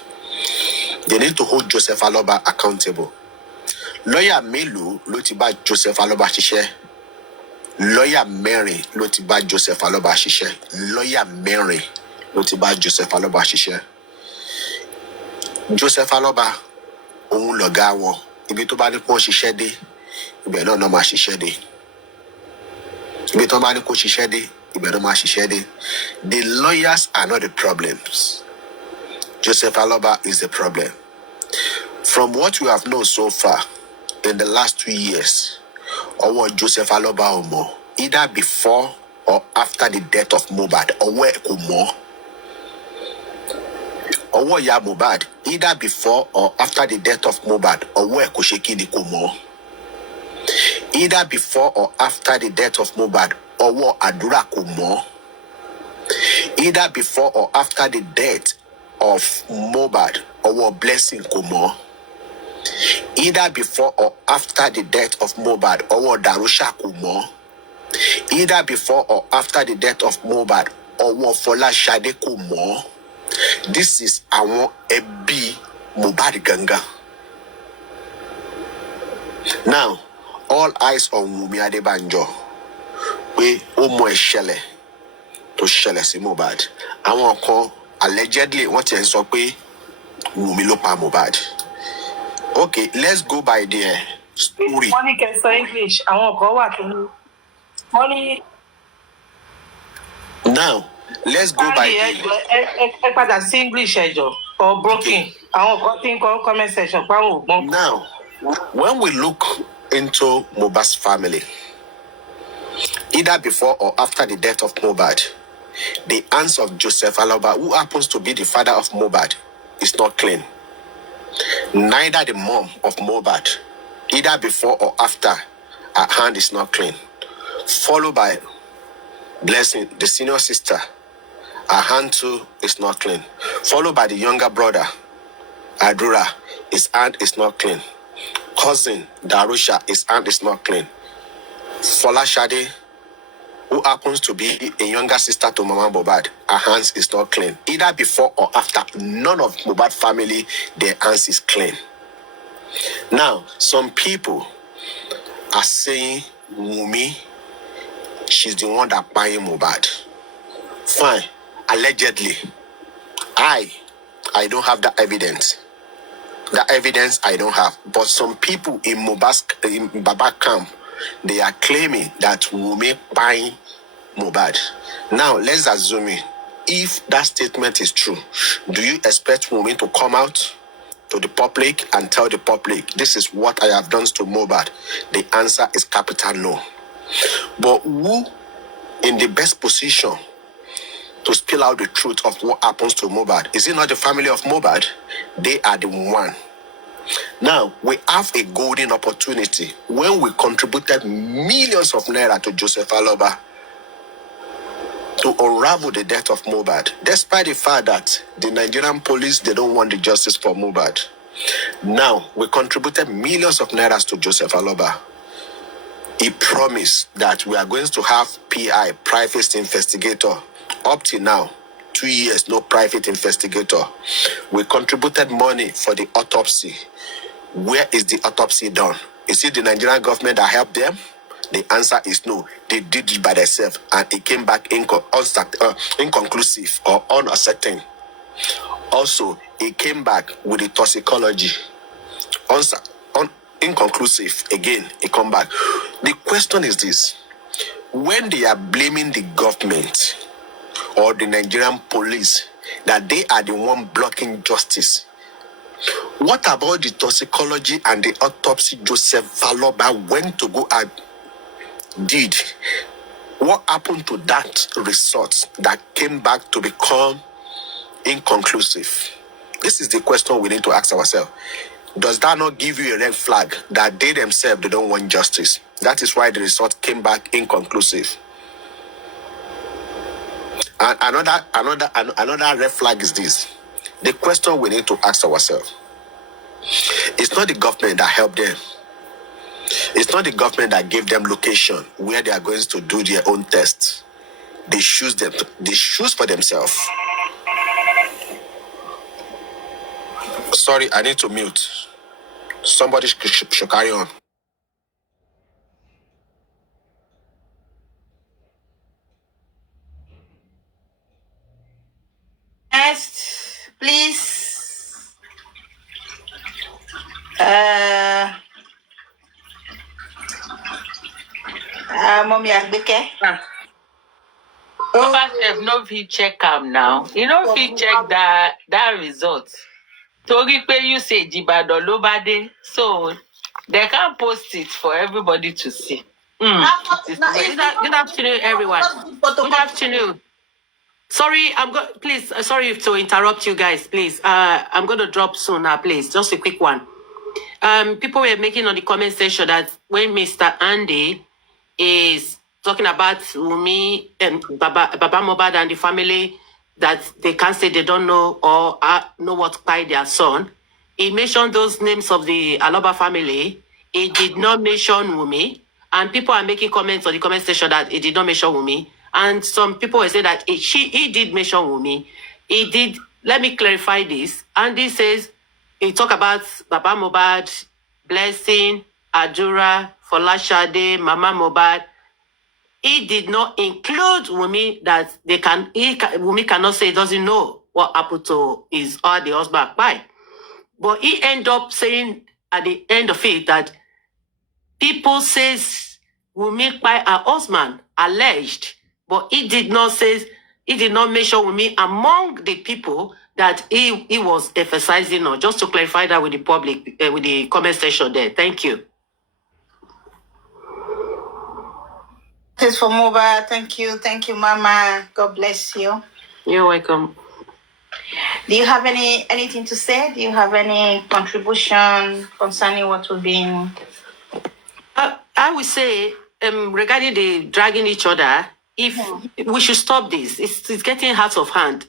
They need to hold Joseph Aloba accountable. Lawyer mélòó ló ti bá Joseph Aloba ṣiṣẹ́? Lawyer mẹ́rin ló ti bá Joseph Aloba ṣiṣẹ́. Lawyer mẹ́rin ló ti bá Joseph Aloba ṣiṣẹ́. Joseph Aloba òun lọ̀gá wọn. Ibi tó bá ní kó ṣiṣẹ́ dé, ibẹ̀ náà máa ṣiṣẹ́ dé. Ibi tó bá ní kó ṣiṣẹ́ dé, ibẹ̀ náà máa ṣiṣẹ́ dé. The lawyers are not the problems. Joseph Aloba is the problem. From what we have known so far in the last 2 years, ọwọ́ Joseph Aloba ò mọ̀, either before or after the death of Mohbad, ọwọ́ ẹ̀ kò mọ̀. Ọwọ́ ìyá Mohbad, either before or after the death of Mohbad, ọwọ́ ẹ̀ kò ṣe kí ni kò mọ̀. Either before or after the death of Mohbad, ọwọ́ àdúrà kò mọ̀. Either before or after the death of Mohbad, ọwọ́ blessing kò mọ̀. Either before or after the death of Mohbad, ọwọ́ Darusha kò mọ̀. Either before or after the death of Mohbad, ọwọ́ Fọláṣadé kò mọ̀. This is àwọn ẹbí Mohbad gangan. Now, all eyes on Wunmi Adébánjọ pé ó mọ ìṣẹ̀lẹ̀ tó ṣẹlẹ̀ sí Mohbad. Àwọn kan allegedly wọ́n ti ń sọ pé Wunmi ló pa Mohbad. Okay, let's go by the story. Wọ́n ní kẹ́ sọ English, àwọn kan wà tó ní. Wọ́n ní. Now, let's go by the. Ẹ padà sí English ẹjọ or broken. Àwọn kan tí ń kọ comment section páwọn ò gbọ́n. Now, When we look into Mohbad's family, either before or after the death of Mohbad, the hands of Joseph Aloba, who happens to be the father of Mohbad, is not clean. Neither the mom of Mohbad, either before or after, her hand is not clean. Followed by Blessing, the senior sister, her hand too is not clean. Followed by the younger brother, Adura, his hand is not clean. Cousin Darusha, his hand is not clean. Folashade, who happens to be a younger sister to Mama Mohbad, her hands is not clean. Either before or after, none of Mohbad family, their hands is clean. Now, some people are saying Wunmi, she's the one that buying Mohbad. Fine, allegedly. I don't have that evidence. The evidence I don't have. But some people in Baba camp, they are claiming that Wunmi buying Mohbad. Now, let's assume it. If that statement is true, do you expect Wunmi to come out to the public and tell the public, this is what I have done to Mohbad? The answer is capital no. But who in the best position to spill out the truth of what happens to Mohbad? Is it not the family of Mohbad? They are the one. Now, we have a golden opportunity when we contributed millions of naira to Joseph Aloba to unravel the death of Mohbad, despite the fact that the Nigerian police, they don't want the justice for Mohbad. Now, we contributed millions of naira to Joseph Aloba. He promised that we are going to have PI, private investigator. Up till now, 2 years, no private investigator. We contributed money for the autopsy. Where is the autopsy done? Is it the Nigerian government that helped them? The answer is no. They did it by themselves, and it came back inconclusive or uncertain. Also, it came back with the toxicology. Inconclusive. Again, it come back. The question is this. When they are blaming the government or the Nigerian police that they are the one blocking justice, what about the toxicology and the autopsy Joseph Aloba went to go and did? What happened to that result that came back to become inconclusive? This is the question we need to ask ourselves. Does that not give you a red flag that they themselves, they don't want justice? That is why the result came back inconclusive. And another red flag is this. The question we need to ask ourselves. It's not the government that helped them. It's not the government that gave them location where they are going to do their own tests. They choose for themselves. Sorry, I need to mute. Somebody should carry on. Next, please. Mommy Agbeke. Papa Chef no fit check am now. You know fit check that result. Torí pé usage Ìbàdàn ló bá dé. So they can post it for everybody to see. Good afternoon, everyone. Good afternoon. Sorry, please, sorry to interrupt you guys, please. I'm going to drop soon now, please. Just a quick one. People were making on the comment section that when Mr. Andy is talking about Wunmi and Baba Mohbad and the family, that they can't say they don't know or know what by their son. He mentioned those names of the Aloba family. He did not mention Wunmi. And people are making comments on the comment section that he did not mention Wunmi. And some people will say that he did mention Wunmi. He did. Let me clarify this. Andy says he talked about Baba Mohbad, Blessing, Adura, Folashade, Mama Mohbad. He did not include Wunmi that Wunmi cannot say he doesn't know what happened to his or the husband by. But he ended up saying at the end of it that people says Wunmi by her husband, alleged, but he did not mention Wunmi among the people that he was emphasizing on. Just to clarify that with the public, with the comment section there. Thank you. This is for Mohbad. Thank you, Mama. God bless you. You're welcome. Do you have anything to say? Do you have any contribution concerning what we've been? I would say, regarding the dragging each other, if we should stop this, it's getting out of hand.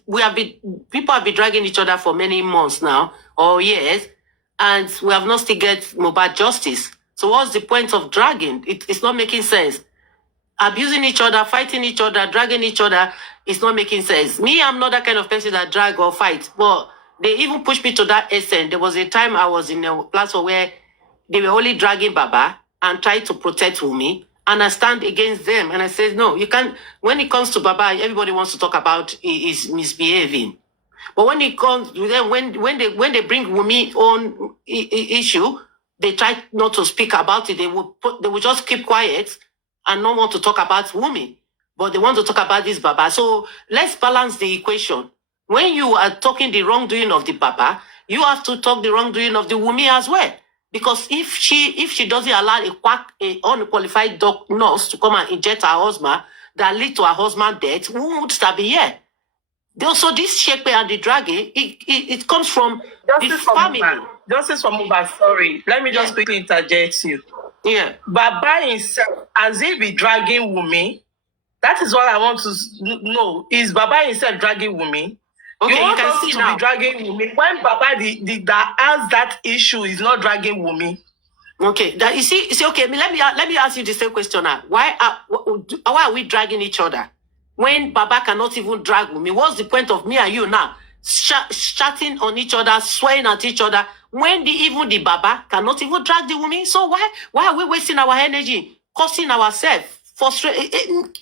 People have been dragging each other for many months now or years, and we have not still get Mohbad justice. So what's the point of dragging? It's not making sense. Abusing each other, fighting each other, dragging each other, it's not making sense. Me, I'm not that kind of person that drag or fight, but they even pushed me to that extent. There was a time I was in a platform where they were only dragging Baba and tried to protect Wunmi, and I stand against them. And I said, no, you can't. When it comes to Baba, everybody wants to talk about is misbehaving. But when it comes to them, when they bring Wunmi on issue, they try not to speak about it. They will just keep quiet and not want to talk about Wunmi. But they want to talk about this Baba. So let's balance the equation. When you are talking the wrongdoing of the Baba, you have to talk the wrongdoing of the Wunmi as well. Because if she doesn't allow a unqualified nurse to come and inject her husband that lead to her husband's death, who would still be here? So this Shepe and the dragging, it comes from Justice the family. Justice for Mohbad, sorry. Let me just quickly interject you. Yeah. Baba himself, as he be dragging Wunmi, that is what I want to know. Is Baba himself dragging Wunmi? Okay, you want can us see to now. be dragging Wunmi when Baba that has that issue is not dragging Wunmi. Okay, that you see. Okay, let me ask you the same question now. Why are we dragging each other when Baba cannot even drag Wunmi? What's the point of me and you now shouting on each other, swearing at each other when even the Baba cannot even drag the Wunmi? So why are we wasting our energy, causing ourselves,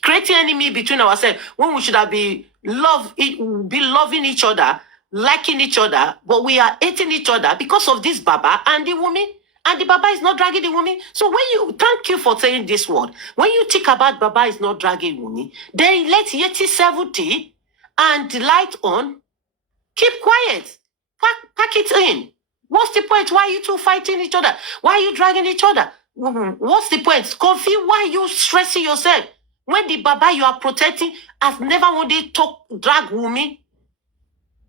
creating enemy between ourselves when we should have be loving each other, liking each other, but we are hating each other because of this Baba and the Wunmi, and the Baba is not dragging the Wunmi. So thank you for saying this word. When you think about Baba is not dragging Wunmi, then let Yeti 70 and the light on, keep quiet, pack it in. What's the point? Why are you two fighting each other? Why are you dragging each other? What's the point? Kofi, why are you stressing yourself? When the Baba you are protecting has never one day drag Wunmi.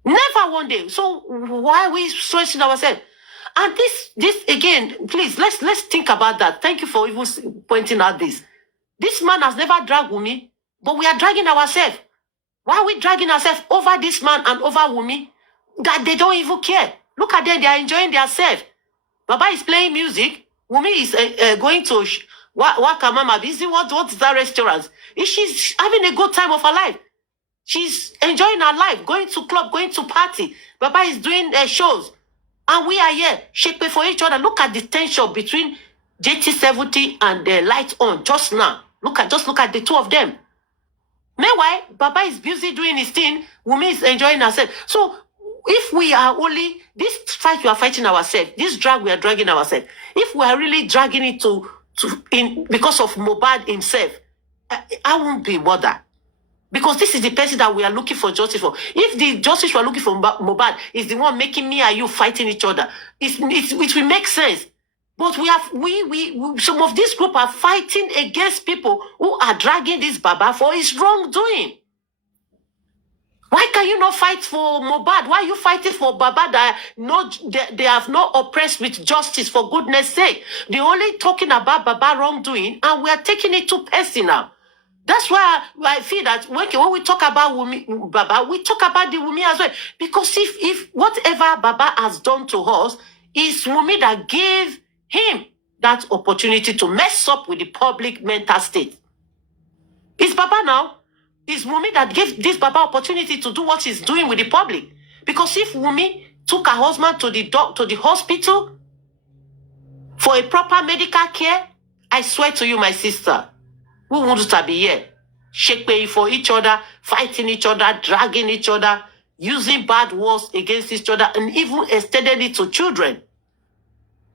Never one day. So why are we stressing ourselves? And this again, please, let's think about that. Thank you for even pointing out this. This man has never dragged Wunmi, but we are dragging ourselves. Why are we dragging ourselves over this man and over Wunmi? That they don't even care. Look at them, they are enjoying themselves. Baba is playing music. Wunmi is going to Wakamama. What is that restaurant? She's having a good time of her life. She's enjoying her life, going to club, going to party. Baba is doing shows. And we are here, shaping for each other. Look at the tension between JT70 and the light on just now. Just look at the two of them. Meanwhile, Baba is busy doing his thing. Wunmi is enjoying herself. So if we are only, this fight we are fighting ourselves, this drag we are dragging ourselves, if we are really dragging it because of Mohbad himself, I won't be bothered. Because this is the person that we are looking for justice for. If the justice we are looking for Mohbad is the one making me and you fighting each other, it will make sense. But we some of this group are fighting against people who are dragging this Baba for his wrongdoing. Why can you not fight for Mohbad? Why are you fighting for Baba that they have not oppressed with justice, for goodness sake? They're only talking about Baba wrongdoing and we are taking it too personal. That's why I feel that when we talk about Wunmi, Baba, we talk about the Wunmi as well. Because if whatever Baba has done to us is Wunmi that gave him that opportunity to mess up with the public mental state. It's Baba now. It's Wunmi that gave this Baba opportunity to do what he's doing with the public. Because if Wunmi took her husband to the hospital for a proper medical care, I swear to you, my sister, who wants to be here? Shaping for each other, fighting each other, dragging each other, using bad words against each other, and even extended it to children.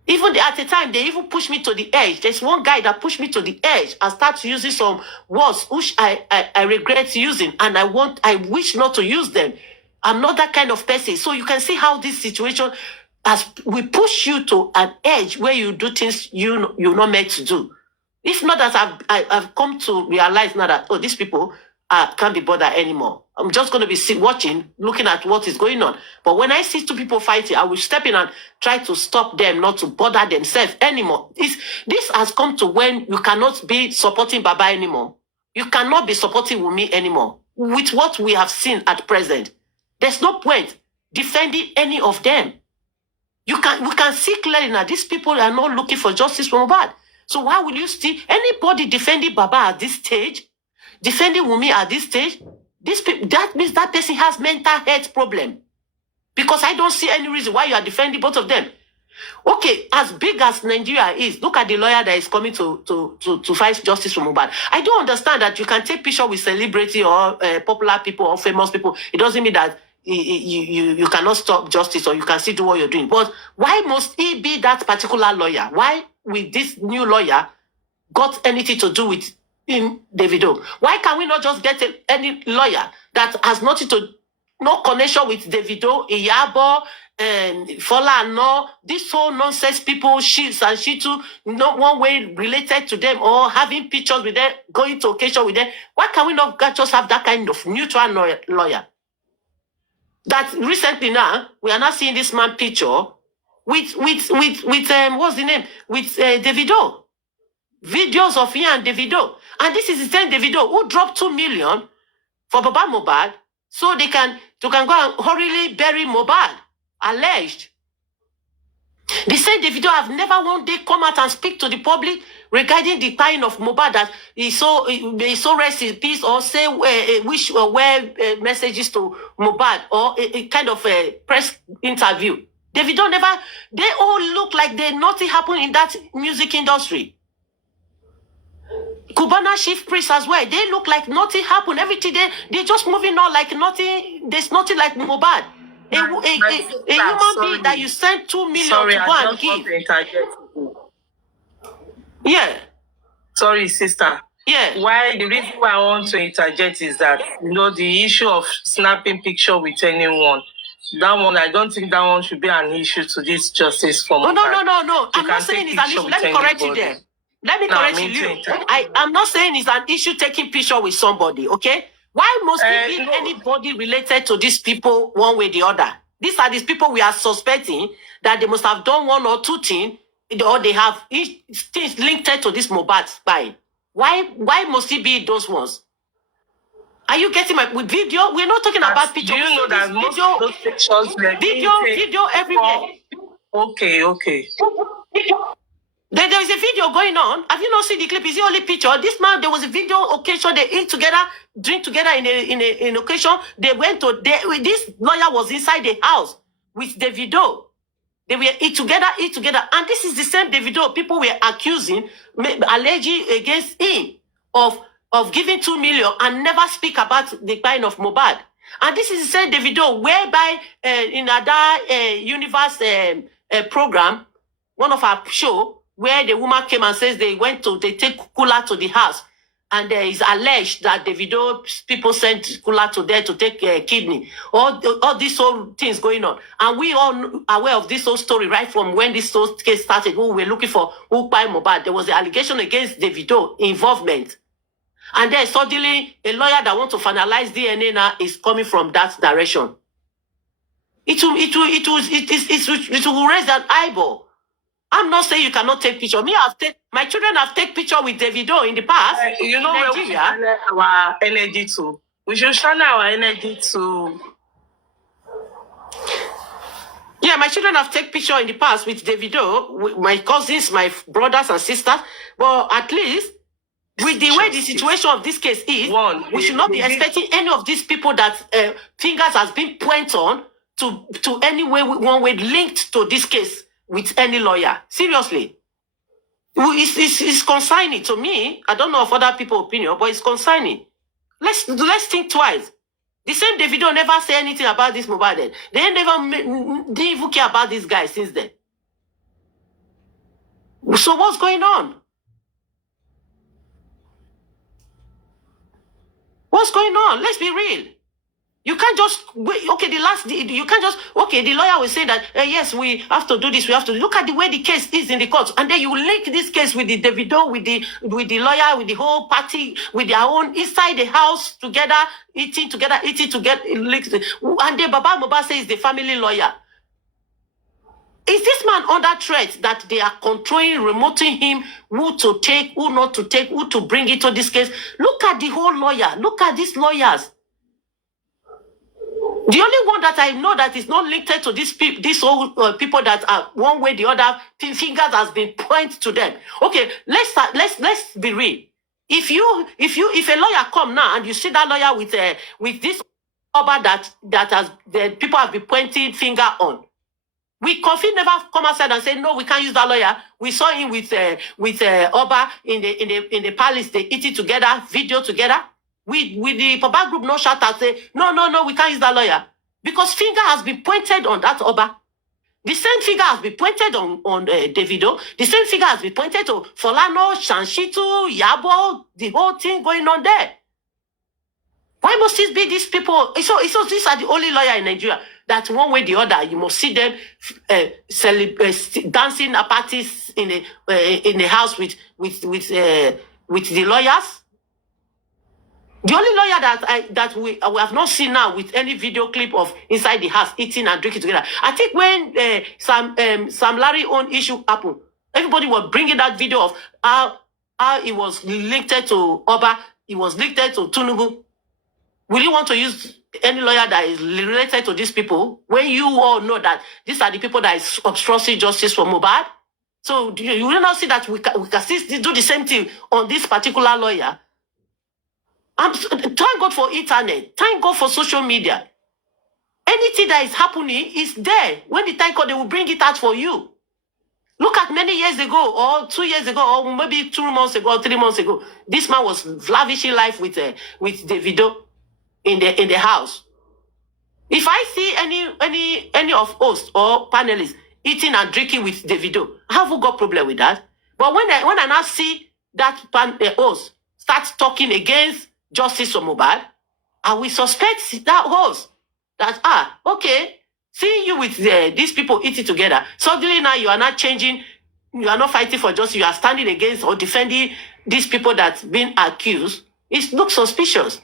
Even at the time, they even pushed me to the edge. There's one guy that pushed me to the edge and started using some words which I regret using, and I wish not to use them. I'm not that kind of person. So you can see how this situation we push you to an edge where you do things you're not meant to do. If not that I've come to realize now that, these people can't be bothered anymore. I'm just going to be watching, looking at what is going on. But when I see two people fighting, I will step in and try to stop them, not to bother themselves anymore. This has come to when you cannot be supporting Baba anymore. You cannot be supporting Wunmi anymore. With what we have seen at present, there's no point defending any of them. We can see clearly now these people are not looking for justice for Mohbad. So why will you still anybody defending Baba at this stage, defending Wunmi at this stage? That means that person has mental health problem. Because I don't see any reason why you are defending both of them. Okay, as big as Nigeria is, look at the lawyer that is coming to fight justice for Mohbad. I don't understand that you can take picture with celebrity or popular people or famous people. It doesn't mean that you cannot stop justice or you can still do what you're doing. But why must he be that particular lawyer? Why with this new lawyer got anything to do with Davido? Why can we not just get any lawyer that has no connection with Davido, Iyabo, Fola, this whole nonsense people, Shiz and Shitu, not one way related to them or having pictures with them, going to occasion with them? Why can we not just have that kind of neutral lawyer? That recently now, we are not seeing this man picture with what's the name? With Davido. Videos of him and Davido. And this is the same Davido who dropped 2 million for Baba Mohbad so they can go and hurriedly bury Mohbad. Alleged. The same Davido have never one day come out and speak to the public regarding the kind of Mohbad that he so rest in peace or say wish or wear messages to Mohbad or a kind of a press interview. Davido never. They all look like nothing happened in that music industry. Cubana chief priest as well. They look like nothing happened. Everything they just moving on like nothing. There's nothing like Mohbad. A human being that you sent 2 million to go and give. Yeah. Sorry, sister. Yeah. Why the reason why I want to interject is that the issue of snapping picture with anyone. That one, I don't think that one should be an issue to this justice form. Oh, no. I'm not saying it's an issue. Let me correct you there. Let me correct you. I'm not saying it's an issue taking picture with somebody, okay? Why must it be anybody related to these people one way or the other? These are these people we are suspecting that they must have done 1 or 2 things or they have things linked to this Mohbad spy. Why must it be those ones? Are you getting with video? We're not talking about pictures. Do you know that most of those pictures were video everywhere? Okay. There is a video going on. Have you not seen the clip? Is the only picture? This man, there was a video occasion. They eat together, drink together in an occasion. They went to this lawyer was inside the house with Davido. They were eat together, and this is the same Davido people were accusing, alleging against him of giving 2 million and never speak about the kind of Mohbad. And this is the same Davido whereby in another universe program, one of our show, where the woman came and says they take Kula to the house. And there is alleged that Davido people sent Kula to there to take kidney. All these whole things going on. And we all aware of this whole story right from when this whole case started. We were looking for Ukpai Mohbad. There was an allegation against Davido involvement. And then suddenly a lawyer that wants to finalize DNA now is coming from that direction. It will raise an eyeball. I'm not saying you cannot take picture. My children have taken picture with Davido in the past. You know where we channel our energy to. We should channel our energy to. Yeah, my children have taken picture in the past with Davido, with my cousins, my brothers and sisters. But at least, with the way the situation of this case is, we should not be expecting any of these people that fingers has been pointed on to any way, one way linked to this case with any lawyer. Seriously. It's concerning to me. I don't know of other people's opinion, but it's concerning. Let's think twice. The same Davido never say anything about this Mohbad. They didn't even care about this guy since then. So what's going on? What's going on? Let's be real. You can't just wait. Okay, you can't just, okay, the lawyer will say that, yes, we have to do this, we have to look at the way the case is in the court. And then you link this case with the Davido, with the lawyer, with the whole party, with their own inside the house together, eating together, linked. And then Baba Mohbad says the family lawyer. Is this man under threat that they are controlling, remoting him, who to take, who not to take, who to bring into this case? Look at the whole lawyer. Look at these lawyers. The only one that I know that is not linked to these whole people that are one way or the other, fingers has been pointed to them. Okay, let's be real. If a lawyer come now and you see that lawyer with this Oba that people have been pointing finger on, we Kofi never come outside and say no, we can't use that lawyer. We saw him with Oba in the palace. They eat it together, video together. With the Papa group, no shout out say no, we can't use that lawyer because finger has been pointed on that Oba. The same finger has been pointed on Davido. The same finger has been pointed to Folano, Shanshitu, Yabo, the whole thing going on there. Why must it be these people? So these are the only lawyer in Nigeria that one way or the other you must see them dancing at parties in the house with the lawyers. The only lawyer that we have not seen now with any video clip of inside the house eating and drinking together. I think when Sam Larry own issue happened, everybody was bringing that video of how it was linked to Oba, it was linked to Tunubu. Will you want to use any lawyer that is related to these people when you all know that these are the people that is obstructing justice for Mohbad? So you will not see that we can still do the same thing on this particular lawyer. Thank God for internet. Thank God for social media. Anything that is happening is there. When the time comes, they will bring it out for you. Look at many years ago, or 2 years ago, or maybe 2 months ago, or 3 months ago. This man was lavishing life with Davido in the house. If I see any of hosts or panelists eating and drinking with Davido, I haven't got problem with that. But when I now see that host start talking against justice for Mohbad, I will suspect that host that, okay, seeing you with these people eating together, suddenly now you are not changing, you are not fighting for justice, you are standing against or defending these people that's been accused. It looks suspicious.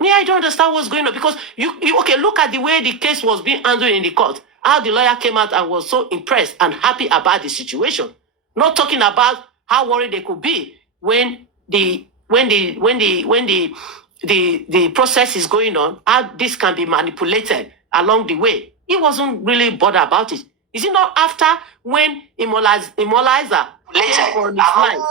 Yeah, I don't understand what's going on because you okay, look at the way the case was being handled in the court. How the lawyer came out and was so impressed and happy about the situation. Not talking about how worried they could be when the process is going on, how this can be manipulated along the way. He wasn't really bothered about it. Is it not after when Immolizer came on his line?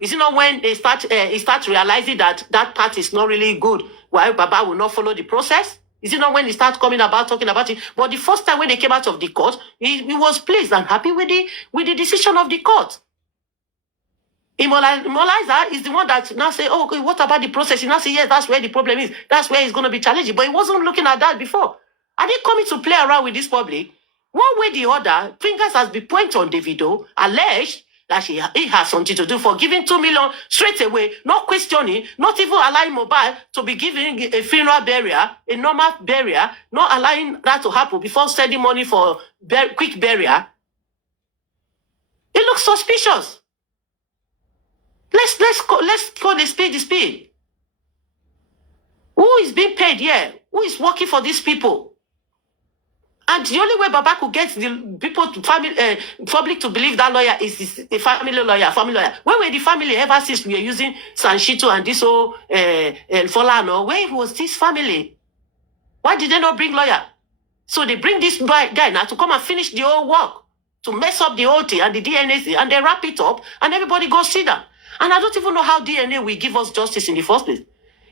Is it not when he start realizing that part is not really good? Why Baba will not follow the process? Is it not when he starts talking about it? But the first time when they came out of the court, he was pleased and happy with the decision of the court. Immolizer is the one that now say, oh, okay, what about the process? He now say, yes, that's where the problem is. That's where it's going to be challenging. But he wasn't looking at that before. Are they coming to play around with this public? One way or the other, fingers has been pointed on Davido, alleged that he has something to do for giving 2 million straight away, not questioning, not even allowing Mohbad to be given a funeral burial, a normal burial, not allowing that to happen before sending money for quick burial. It looks suspicious. Let's call the spade. Who is being paid here? Who is working for these people? And the only way Baba could get the people to public to believe that lawyer is a family lawyer. When were the family ever since we were using Sanshito and this whole Folano? Where was this family? Why did they not bring lawyer? So they bring this guy now to come and finish the whole work, to mess up the whole thing and the DNA, and they wrap it up, and everybody goes sit down. And I don't even know how DNA will give us justice in the first place.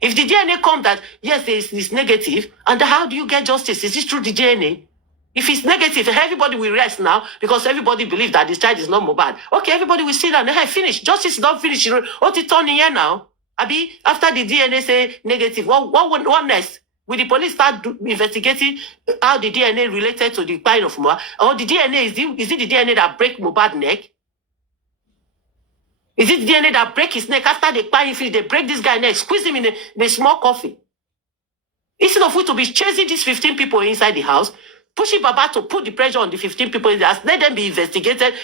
If the DNA comes that, yes, it's negative, and how do you get justice? Is this through the DNA? If it's negative, everybody will rest now because everybody believes that this child is not Mohbad. Okay, everybody will sit down. Hey, finish. Justice is not finished. What is turning here now? Abi, after the DNA say negative, what next? Will the police start investigating how the DNA related to the crime of Mohbad? Or the DNA, is it the DNA that break Mohbad's neck? Is it the DNA that break his neck after they crime finish? They break this guy's neck, squeeze him in a small coffin. Instead of we to be chasing these 15 people inside the house, pushing Baba to put the pressure on the 15 people in the house, let them be investigated,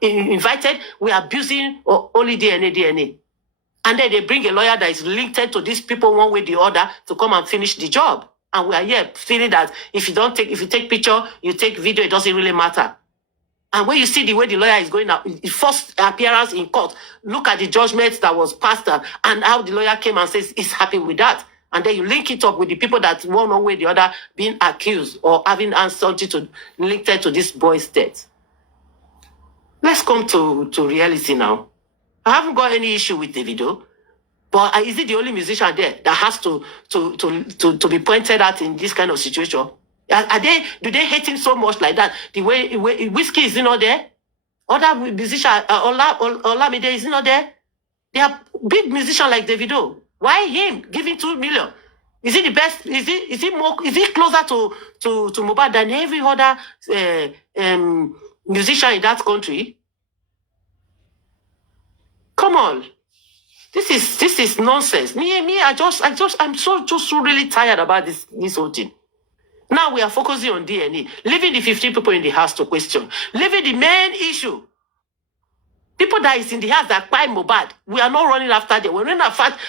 invited. We are abusing only DNA. And then they bring a lawyer that is linked to these people one way or the other to come and finish the job. And we are here feeling that if you take picture, you take video, it doesn't really matter. And when you see the way the lawyer is going out, his first appearance in court, look at the judgment that was passed and how the lawyer came and says he's happy with that. And then you link it up with the people that one way or the other being accused or having something to link to this boy's death. Let's come to reality now. I haven't got any issue with the video, but is it the only musician there that has to be pointed at in this kind of situation? Do they hate him so much like that? The way Whiskey is not there? Other musicians, Olamide is not there? They are big musicians like Davido. Why him giving 2 million? Is he the best? Is he closer to Mohbad than every other musician in that country? Come on. This is nonsense. I'm so really tired about this whole thing. Now we are focusing on DNA, leaving the 15 people in the house to question, leaving the main issue. People that is in the house that buy Mohbad, we are not running after them. We're running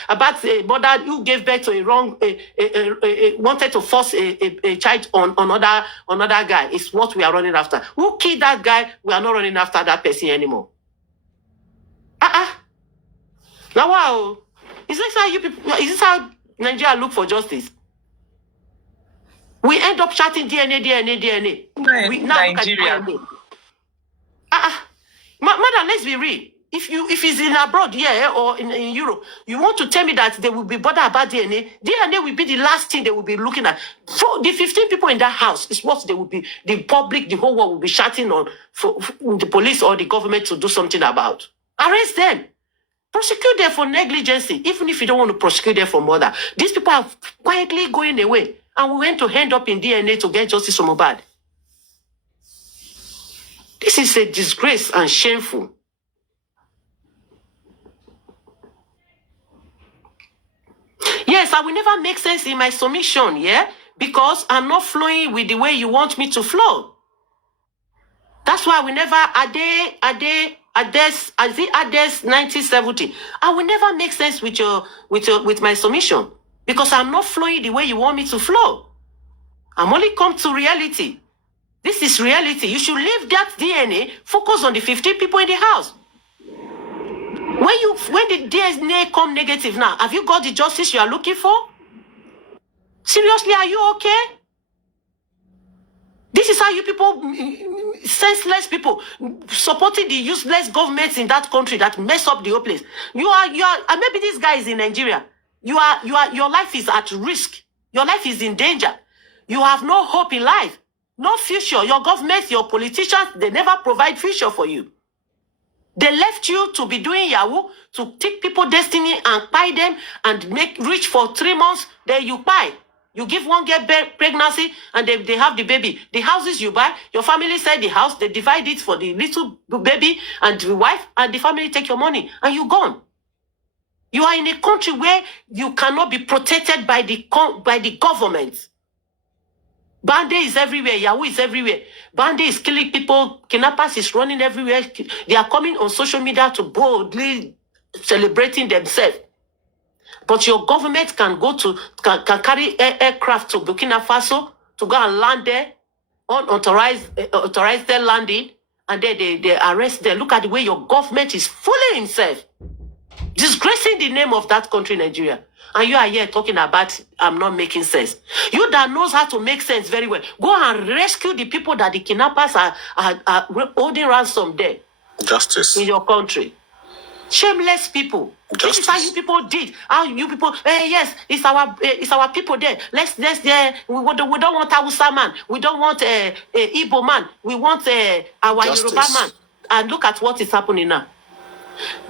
about a mother who gave birth to wanted to force a child on another guy. It's what we are running after. Who killed that guy? We are not running after that person anymore. Now, wow, is this how Nigeria look for justice? We end up shouting DNA. We now look at DNA. Madam, let's be real. If it's in abroad here or in Europe, you want to tell me that they will be bothered about DNA? DNA will be the last thing they will be looking at. For the 15 people in that house is what they will be, the public, the whole world will be shouting on for the police or the government to do something about. Arrest them. Prosecute them for negligence, even if you don't want to prosecute them for murder. These people are quietly going away, and we went to end up in DNA to get justice for Mohbad. This is a disgrace and shameful. Yes, I will never make sense in my submission, yeah? Because I'm not flowing with the way you want me to flow. That's why we never, Ades 1970. I will never make sense with my submission because I'm not flowing the way you want me to flow. I'm only come to reality. This is reality. You should leave that DNA, focus on the 15 people in the house. When the DNA come negative now, have you got the justice you are looking for? Seriously, are you okay? This is how you people, senseless people, supporting the useless governments in that country that mess up the whole place. You are, and maybe this guy is in Nigeria. Your life is at risk. Your life is in danger. You have no hope in life, no future. Your government, your politicians, they never provide future for you. They left you to be doing Yahoo, to take people's destiny and buy them and make rich for 3 months. Then you buy. You give one girl pregnancy and they have the baby. The houses you buy, your family sell the house, they divide it for the little baby and the wife, and the family take your money and you gone. You are in a country where you cannot be protected by the government. Bande is everywhere. Yahoo is everywhere. Bande is killing people. Kidnappers is running everywhere. They are coming on social media to boldly celebrating themselves. But your government can can carry aircraft to Burkina Faso to go and land there, unauthorized their landing, and then they arrest them. Look at the way your government is fooling himself, disgracing the name of that country, Nigeria. And you are here talking about I'm not making sense. You that knows how to make sense very well, go and rescue the people that the kidnappers are holding ransom there. Justice. In your country. Shameless people. Justice. This is how you people did. How you people, yes, it's our people there. Let's we don't want Hausa man. We don't want Igbo man. We want our Yoruba man. And look at what is happening now.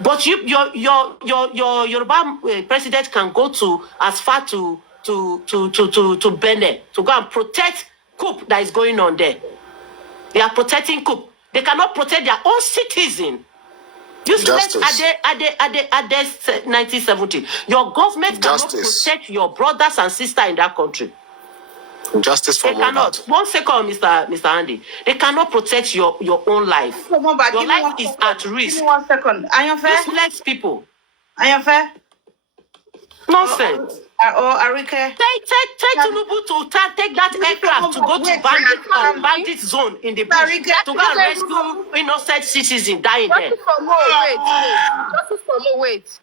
But your Yoruba president can go as far to Benin to go and protect coup that is going on there. They are protecting coup. They cannot protect their own citizen. Useless Justice. at the 1970. Your government cannot Justice. protect your brothers and sisters in that country. Justice for They cannot. Mohbad. 1 second, Mr. Andy. They cannot protect your own life. Come on, Your give me life one is second. at Give me risk. 1 second. Ayanfe, Useless people. Ayanfe, Nonsense. or Arike. Take Tinubu to take that aircraft to go to bandit zone in the bush to go and rescue innocent citizens dying there. Justice for Mo, wait. Justice for Mo, wait.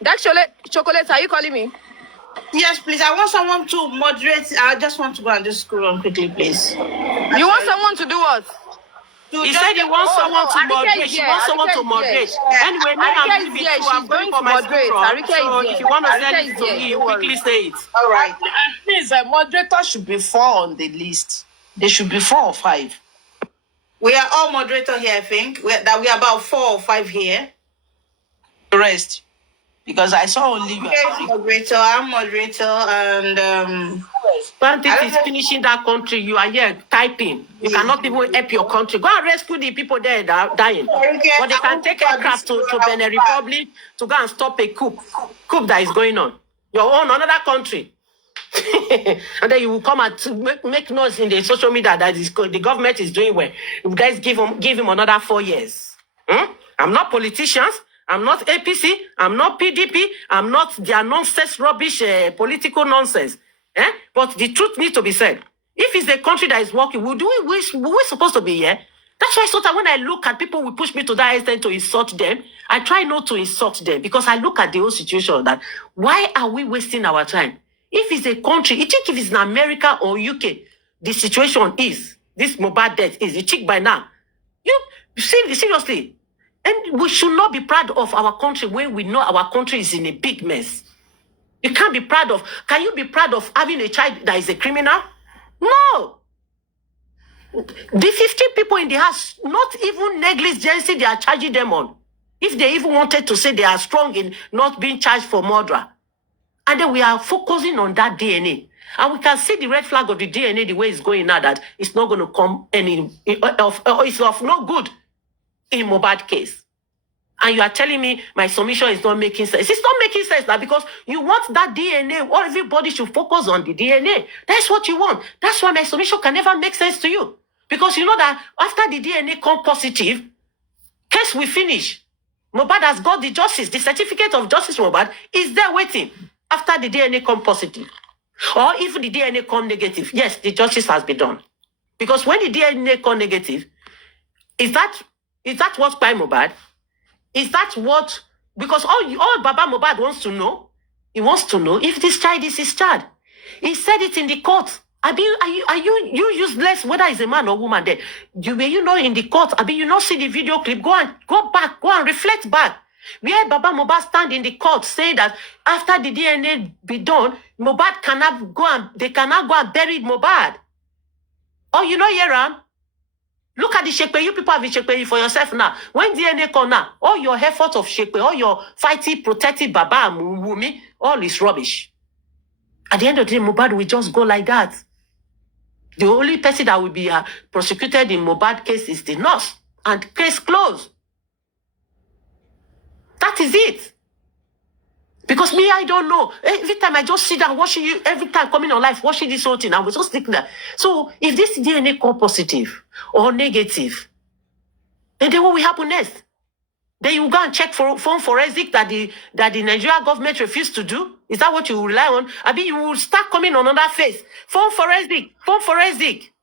That chocolate, are you calling me? Yes, please. I want someone to moderate. I just want to go and just scroll on quickly, please. You want someone to do what? He said he wants someone to moderate. He wants someone to moderate. Anyway, now I'm leaving too. I'm going for my school run. So if you want to send it to me, you quickly say it. All right. Please, a moderator should be 4 on the list. There should be 4 or 5. We are all moderator here, I think. We are about 4 or 5 here. The rest. Because I saw only you. Okay, moderator, I'm moderator, and Bandit is finishing that country. You are here typing. You cannot even help your country. Go and rescue the people there that are dying. But they can take aircraft to Benin Republic to go and stop a coup that is going on. Your own, another country. And then you will come and make noise in the social media that the government is doing well. You guys give him another 4 years. I'm not politicians. I'm not APC. I'm not PDP. I'm not their nonsense, rubbish, political nonsense. But the truth needs to be said. If it's a country that is working, we're supposed to be here. That's why sometimes when I look at people who push me to that extent to insult them, I try not to insult them because I look at the whole situation that why are we wasting our time? If it's a country, you think if it's in America or UK, the situation is, this Mohbad death is, you think by now, you see, seriously, and we should not be proud of our country when we know our country is in a big mess. You can't be proud of, can you be proud of having a child that is a criminal? No. The 15 people in the house, not even negligence they are charging them on. If they even wanted to say they are strong in not being charged for murder. And then we are focusing on that DNA. And we can see the red flag of the DNA, the way it's going now, that it's not going to come it's of no good in Mohbad case. And you are telling me my submission is not making sense. It's not making sense now because you want that DNA. Or everybody should focus on the DNA. That's what you want. That's why my submission can never make sense to you. Because you know that after the DNA come positive, case we finish. Mohbad has got the justice. The certificate of justice Mohbad is there waiting after the DNA come positive. Or if the DNA come negative, yes, the justice has been done. Because when the DNA come negative, is that what's by Mohbad? Is that what, because all Baba Mohbad wants to know, he wants to know if this child is his child. He said it in the court. Are you useless, whether it's a man or woman there? You know in the court, you not see the video clip, go and reflect back. Where Baba Mohbad stand in the court saying that after the DNA be done, Mohbad cannot go and bury Mohbad. Oh, you know, Yeram? Look at the Shekpe. You people have been Shekpe for yourself now. When DNA come now, all your effort of Shekpe, all your fighting, protecting Baba and Wumi, all is rubbish. At the end of the day, Mohbad will just go like that. The only person that will be prosecuted in Mohbad case is the nurse. And case closed. That is it. Because me, I don't know. Every time I just sit down watching you, every time coming on live, watching this whole thing, I was just thinking that. So if this DNA come positive or negative, then what will happen next? Then you go and check for phone forensic that the Nigerian government refused to do. Is that what you will rely on? You will start coming on another phase. Phone forensic.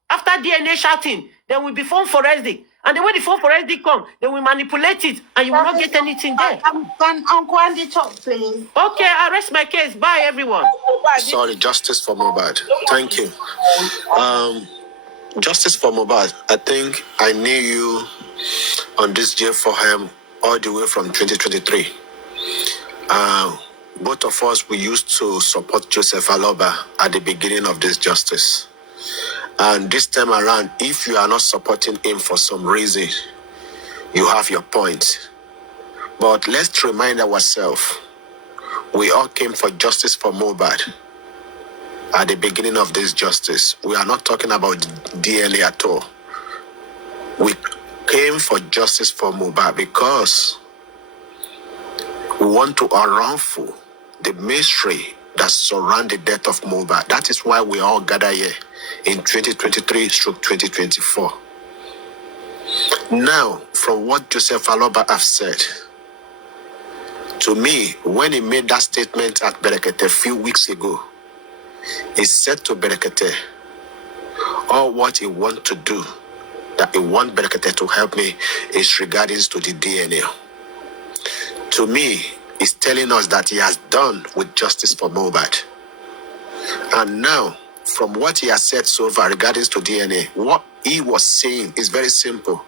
After DNA shouting, there will be phone forensic. And then when the phone forensic come, they will manipulate it, and you will not get anything there. Uncle Andy, talk, please. Okay, I rest my case. Bye, everyone. Sorry, justice for Mohbad. Thank you. Justice for Mohbad. I think I knew you on this J4M all the way from 2023. Both of us, we used to support Joseph Aloba at the beginning of this justice. And this time around, if you are not supporting him for some reason, you have your point. But let's remind ourselves, we all came for justice for Mohbad at the beginning of this justice. We are not talking about DNA at all. We came for justice for Mohbad because want to unravel the mystery that surround the death of Mohbad. That is why we all gather here in 2023/2024. Now, from what Joseph Aloba have said, to me, when he made that statement at Berekete a few weeks ago, he said to Berekete, all what he want to do, that he want Berekete to help me, is regarding to the DNA. To me, he's telling us that he has done with justice for Mohbad. And now, from what he has said so far regarding to DNA, what he was saying is very simple.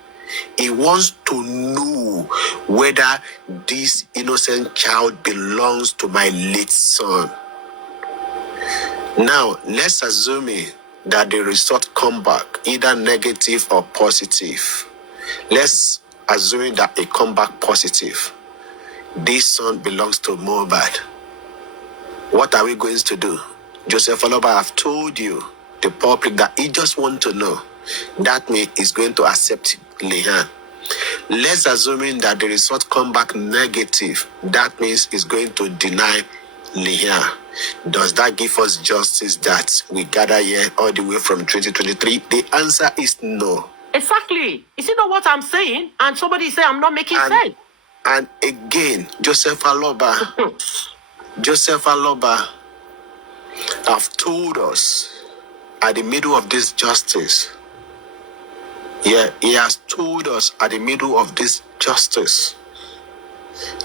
He wants to know whether this innocent child belongs to my late son. Now, let's assume that the result come back either negative or positive. Let's assume that it come back positive. This son belongs to Mohbad. What are we going to do? Joseph Aloba have told you, the public, that he just want to know. That means he's going to accept Lehan. Let's assume that the result come back negative. That means he's going to deny Lehan. Does that give us justice that we gather here all the way from 2023? The answer is no. Exactly. Is it not what I'm saying? And somebody say I'm not making sense. And again, Joseph Aloba have told us at the middle of this justice. Yeah, he has told us at the middle of this justice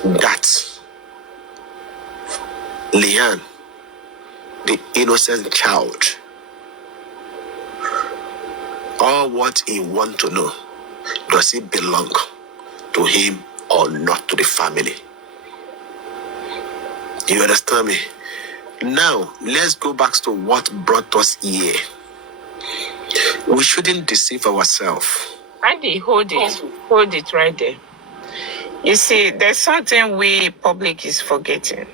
that Lehan, the innocent child, all what he want to know, does it belong to him or not to the family? You understand me? Now, let's go back to what brought us here. We shouldn't deceive ourselves. Andy, hold it right there. You see, there's something we public is forgetting.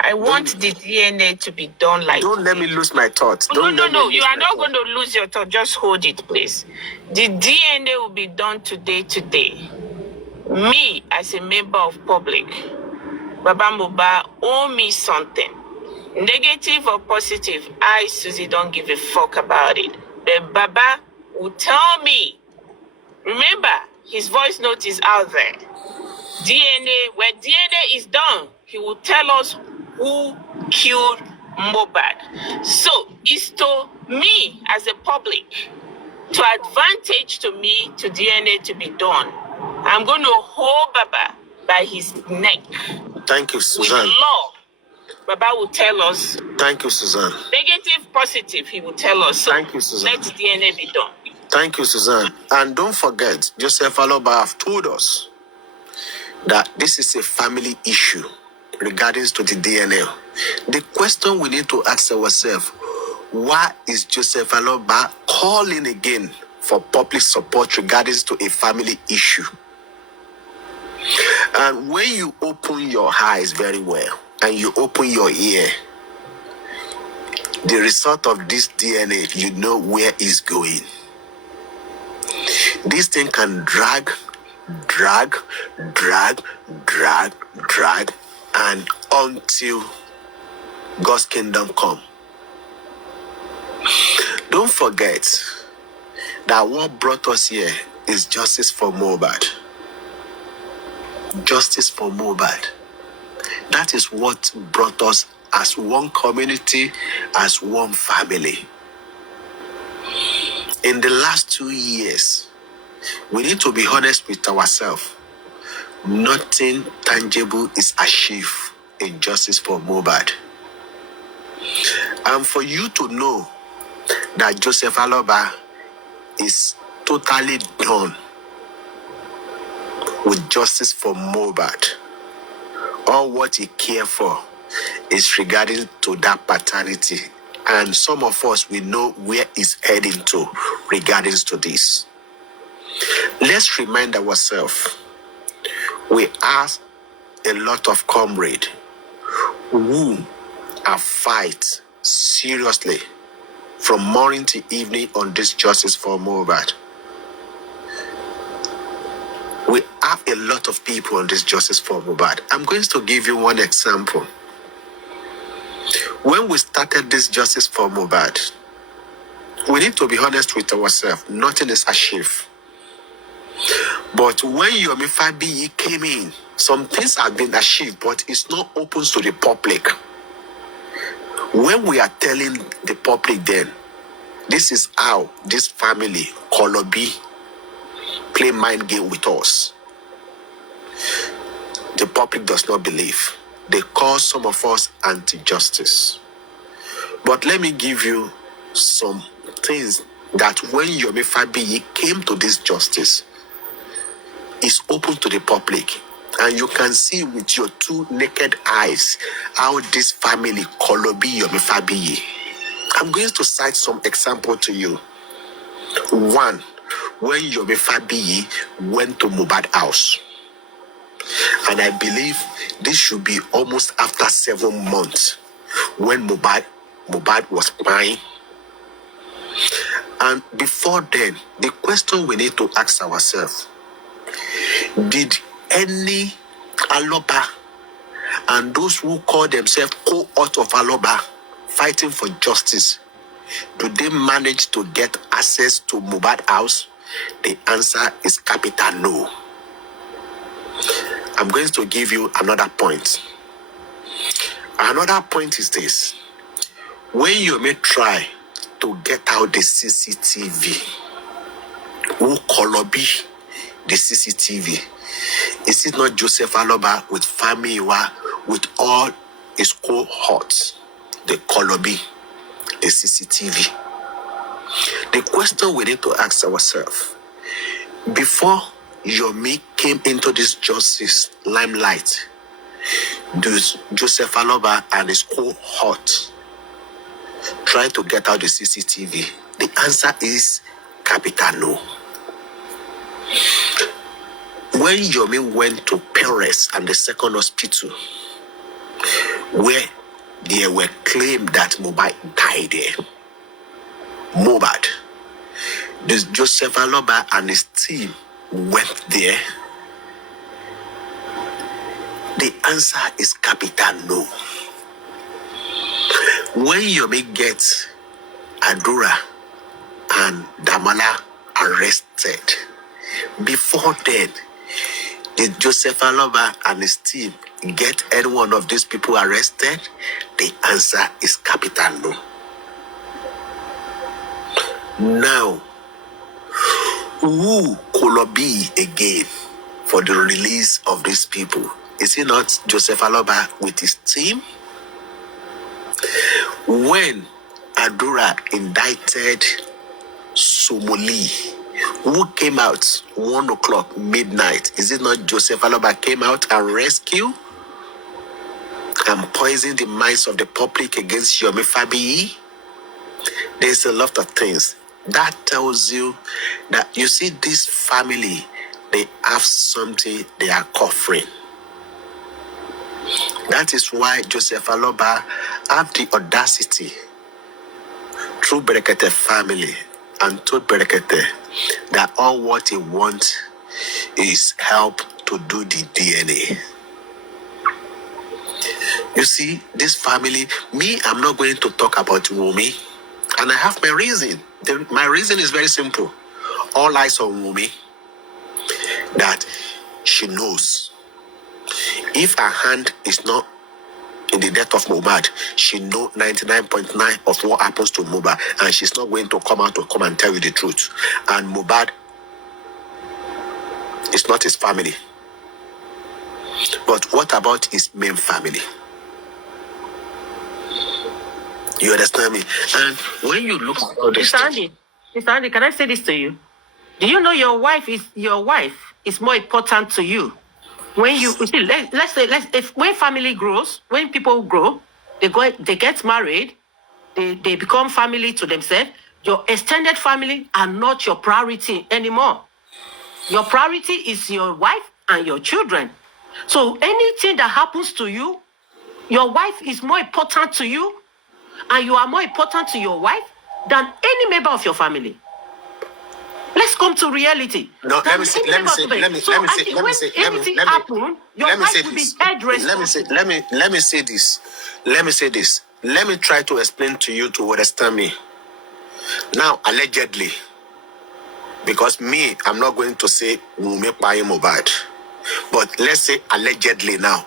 I want the DNA to be done like. Don't let me lose my thoughts. No. You are not going to lose your thought. Just hold it, please. The DNA will be done today. Me, as a member of public, Baba Mohbad owe me something. Negative or positive, I, Susie, don't give a fuck about it. But Baba will tell me. Remember, his voice note is out there. DNA, when DNA is done, he will tell us who killed Mohbad. So it's to me as a public, to advantage to me, to DNA to be done. I'm going to hold Baba by his neck. Thank you, Suzanne. With law, Baba will tell us. Thank you, Suzanne. Negative, positive, he will tell us. So thank you, Suzanne. Let DNA be done. Thank you, Suzanne. And don't forget, Joseph Aloba have told us that this is a family issue regarding to the DNA. The question we need to ask ourselves, why is Joseph Aloba calling again for public support regarding to a family issue? And when you open your eyes very well and you open your ear, the result of this DNA, you know where it's going. This thing can drag, and until God's kingdom come. Don't forget that what brought us here is justice for Mohbad. Justice for Mohbad. That is what brought us as one community, as one family. In the last 2 years, we need to be honest with ourselves. Nothing tangible is achieved in justice for Mohbad. And for you to know that Joseph Aloba is totally done with justice for Mohbad, all what he cared for is regarding to that paternity. And some of us, we know where it's heading to regarding to this. Let's remind ourselves, we have a lot of comrades who are fight seriously from morning to evening on this justice for Mohbad. We have a a lot of people on this justice for Mohbad. I'm going to give you one example. When we started this justice for Mohbad, we need to be honest with ourselves. Nothing is achieved. But when Yomi Fabiyi came in, some things have been achieved, but it's not open to the public. When we are telling the public then, this is how this family, Kolobi, play mind game with us. The public does not believe. They call some of us anti-justice. But let me give you some things that when Yomi Fabiyi came to this justice, is open to the public. And you can see with your two naked eyes how this family, Kolobi Yomi Fabiyi. I'm going to cite some example to you. One, when Yomi Fabiyi went to Mohbad house. And I believe this should be almost after 7 months when Mohbad was crying. And before then, the question we need to ask ourselves, did any Aloba and those who call themselves cohort of Aloba fighting for justice, do they manage to get access to Mohbad house? The answer is capital no. I'm going to give you another point. Another point is this. When you may try to get out the CCTV, who Kolobi the CCTV, is it not Joseph Aloba with Famiwa, with all his cohorts, the Kolobi, the CCTV? The question we need to ask ourselves, before Yomi came into this justice limelight, does Joseph Aloba and his cohort try to get out the CCTV? The answer is capital no. When Yomi went to Perez and the second hospital, where there were claimed that Mohbad died there, Mohbad, this Joseph Aloba and his team went there. The answer is capital no. When Yomi gets Adura and Damala arrested, before then, did Joseph Aloba and his team get any one of these people arrested? The answer is capital no. Now, who could be again for the release of these people? Is it not Joseph Aloba with his team? When Adura indicted Somoli, who came out 1 o'clock midnight, is it not Joseph Aloba came out and rescue and poison the minds of the public against Yomi Fabiyi? There's a lot of things that tells you that, you see, this family, they have something they are covering. That is why Joseph Aloba have the audacity through Berekete family and told Berekete that all what he wants is help to do the DNA. You see, this family, me, I'm not going to talk about Wumi, and I have my reason. My reason is very simple. All eyes on Wumi, that she knows if her hand is not in the death of Mohbad, she knows 99.9% of what happens to Mohbad, and she's not going to come out to come and tell you the truth. And Mohbad is not his family. But what about his main family? You understand me? And when you look at all this, Mr. Andy, can I say this to you? Do you know your wife is more important to you? When you see, let's say when family grows, when people grow, they get married, they become family to themselves. Your extended family are not your priority anymore. Your priority is your wife and your children. So anything that happens to you, your wife is more important to you, and you are more important to your wife than any member of your family. Let's come to reality. No, let me say this. Let me try to explain to you to understand me. Now, allegedly, because me, I'm not going to say Wunmi Paye Mohbad, but let's say allegedly now,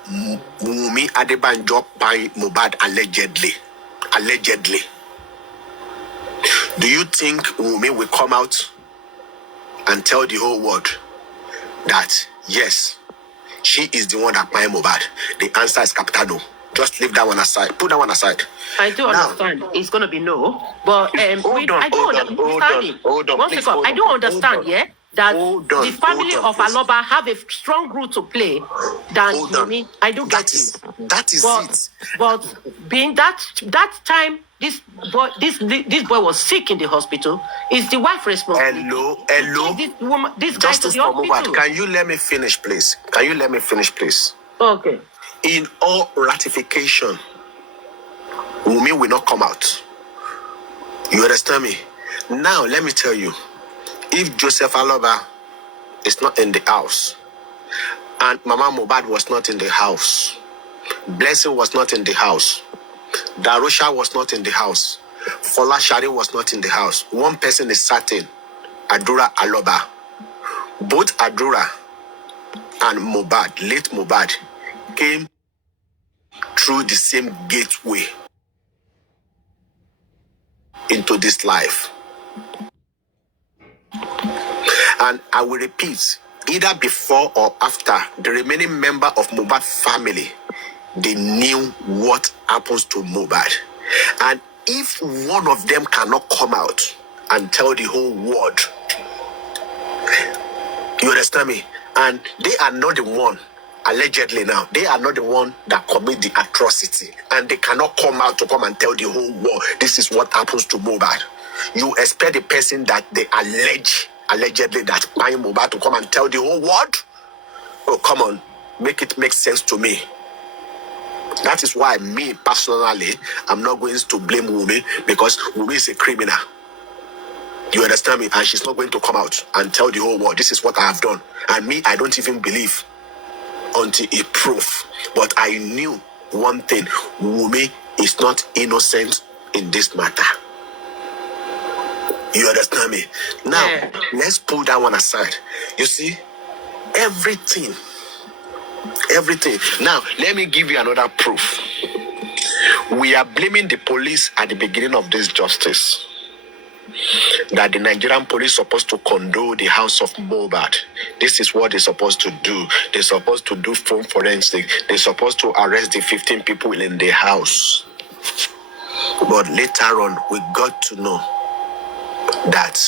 Wunmi Adebanjo Paye Mohbad allegedly. Allegedly. Do you think Wunmi will come out and tell the whole world that yes, she is the one that Paye Mohbad? The answer is capital no. Just leave that one aside. Put that one aside. I do understand. It's going to be no. But I don't understand. I don't understand, that the family of Aloba have a strong role to play than Wunmi. I don't get it. That is it. But being that time, this boy was sick in the hospital. Is the wife responsible? Hello. This guy to the hospital. Can you let me finish, please? Okay. In all ratification, Wunmi will not come out. You understand me? Now, let me tell you, if Joseph Aloba is not in the house, and Mama Mohbad was not in the house, Blessing was not in the house, Darusha was not in the house, Fola Shari was not in the house, one person is certain, Adura Aloba. Both Adura and Mohbad, late Mohbad, came through the same gateway into this life. And I will repeat, either before or after, the remaining member of Mohbad family, they knew what happens to Mohbad. And if one of them cannot come out and tell the whole world, you understand me? And they are not the one, allegedly now, they are not the one that commit the atrocity. And they cannot come out to come and tell the whole world, this is what happens to Mohbad. You expect the person that they allegedly that Paye Mohbad to come and tell the whole world? Oh, come on, make it make sense to me. That is why me, personally, I'm not going to blame Wunmi, because Wunmi is a criminal. You understand me? And she's not going to come out and tell the whole world, this is what I have done. And me, I don't even believe until it proof. But I knew one thing, Wunmi is not innocent in this matter. You understand me? Now, let's pull that one aside. You see, everything. Now, let me give you another proof. We are blaming the police at the beginning of this justice, that the Nigerian police supposed to condone the house of Mohbad. This is what they're supposed to do. They're supposed to do phone forensic. They're supposed to arrest the 15 people in the house. But later on, we got to know that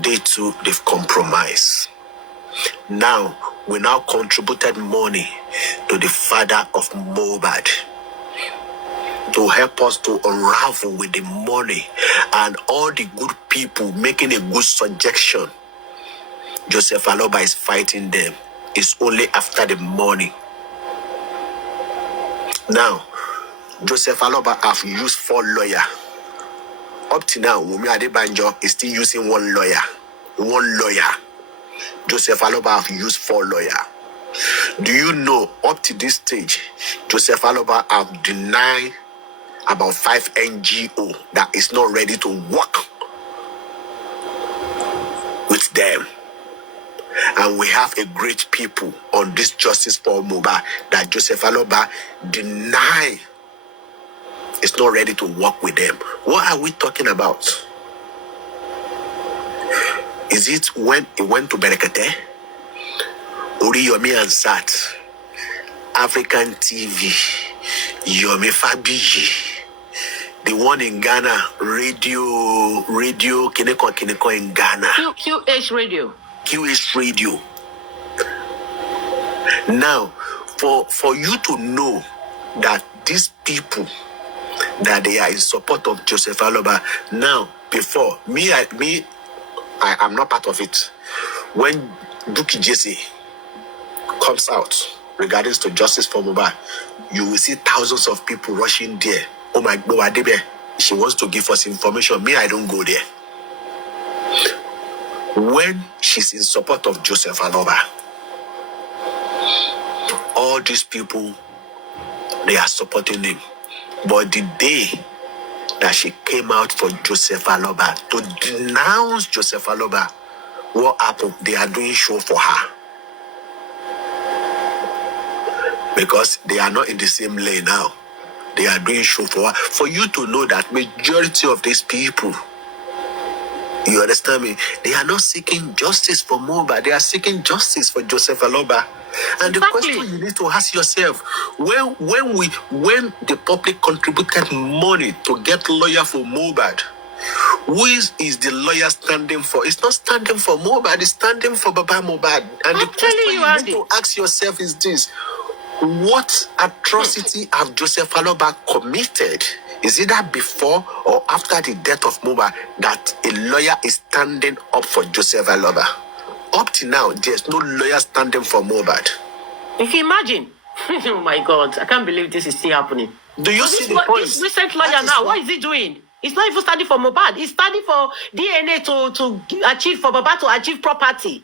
they too, they've compromised. Now, we now contributed money to the father of Mohbad to help us to unravel with the money and all the good people making a good suggestion. Joseph Aloba is fighting them. It's only after the money. Now, Joseph Aloba have used 4 lawyers. Up to now, Wunmi Adebanjo is still using 1 lawyer. 1 lawyer. Joseph Aloba have used 4 lawyers. Do you know, up to this stage, Joseph Aloba have denied about 5 NGO that is not ready to work with them. And we have a great people on this justice for Mohbad that Joseph Aloba deny is not ready to work with them. What are we talking about? Is it when he went to Berekete? Yomi and Sat, African TV, Yomi Fabi, the one in Ghana, radio, Kineko in Ghana. QH Radio. Now, for you to know that these people, that they are in support of Joseph Aloba, now, before, I'm not part of it. When Bukky Jesse comes out regarding to justice for Mohbad, you will see thousands of people rushing there. Oh my God, she wants to give us information. Me, I don't go there. when she's in support of Joseph Aloba, all these people, they are supporting him. But the day that she came out for Joseph Aloba to denounce Joseph Aloba, what happened? They are doing show for her. Because they are not in the same lane now. They are doing show for her. For you to know that majority of these people, you understand me? They are not seeking justice for Mohbad. They are seeking justice for Joseph Aloba. And the question you need to ask yourself, when the public contributed money to get lawyer for Mohbad, who is the lawyer standing for? It's not standing for Mohbad, it's standing for Baba Mohbad. And the question you need to ask yourself is this: what atrocity have Joseph Aloba committed? Is it that before or after the death of Mohbad that a lawyer is standing up for Joseph Aloba? Up to now, there's no lawyer standing for Mohbad. You can imagine. Oh my God, I can't believe this is still happening. Do you see the point? This recent lawyer now, what is he doing? He's not even standing for Mohbad. He's standing for DNA to achieve, for Baba to achieve property.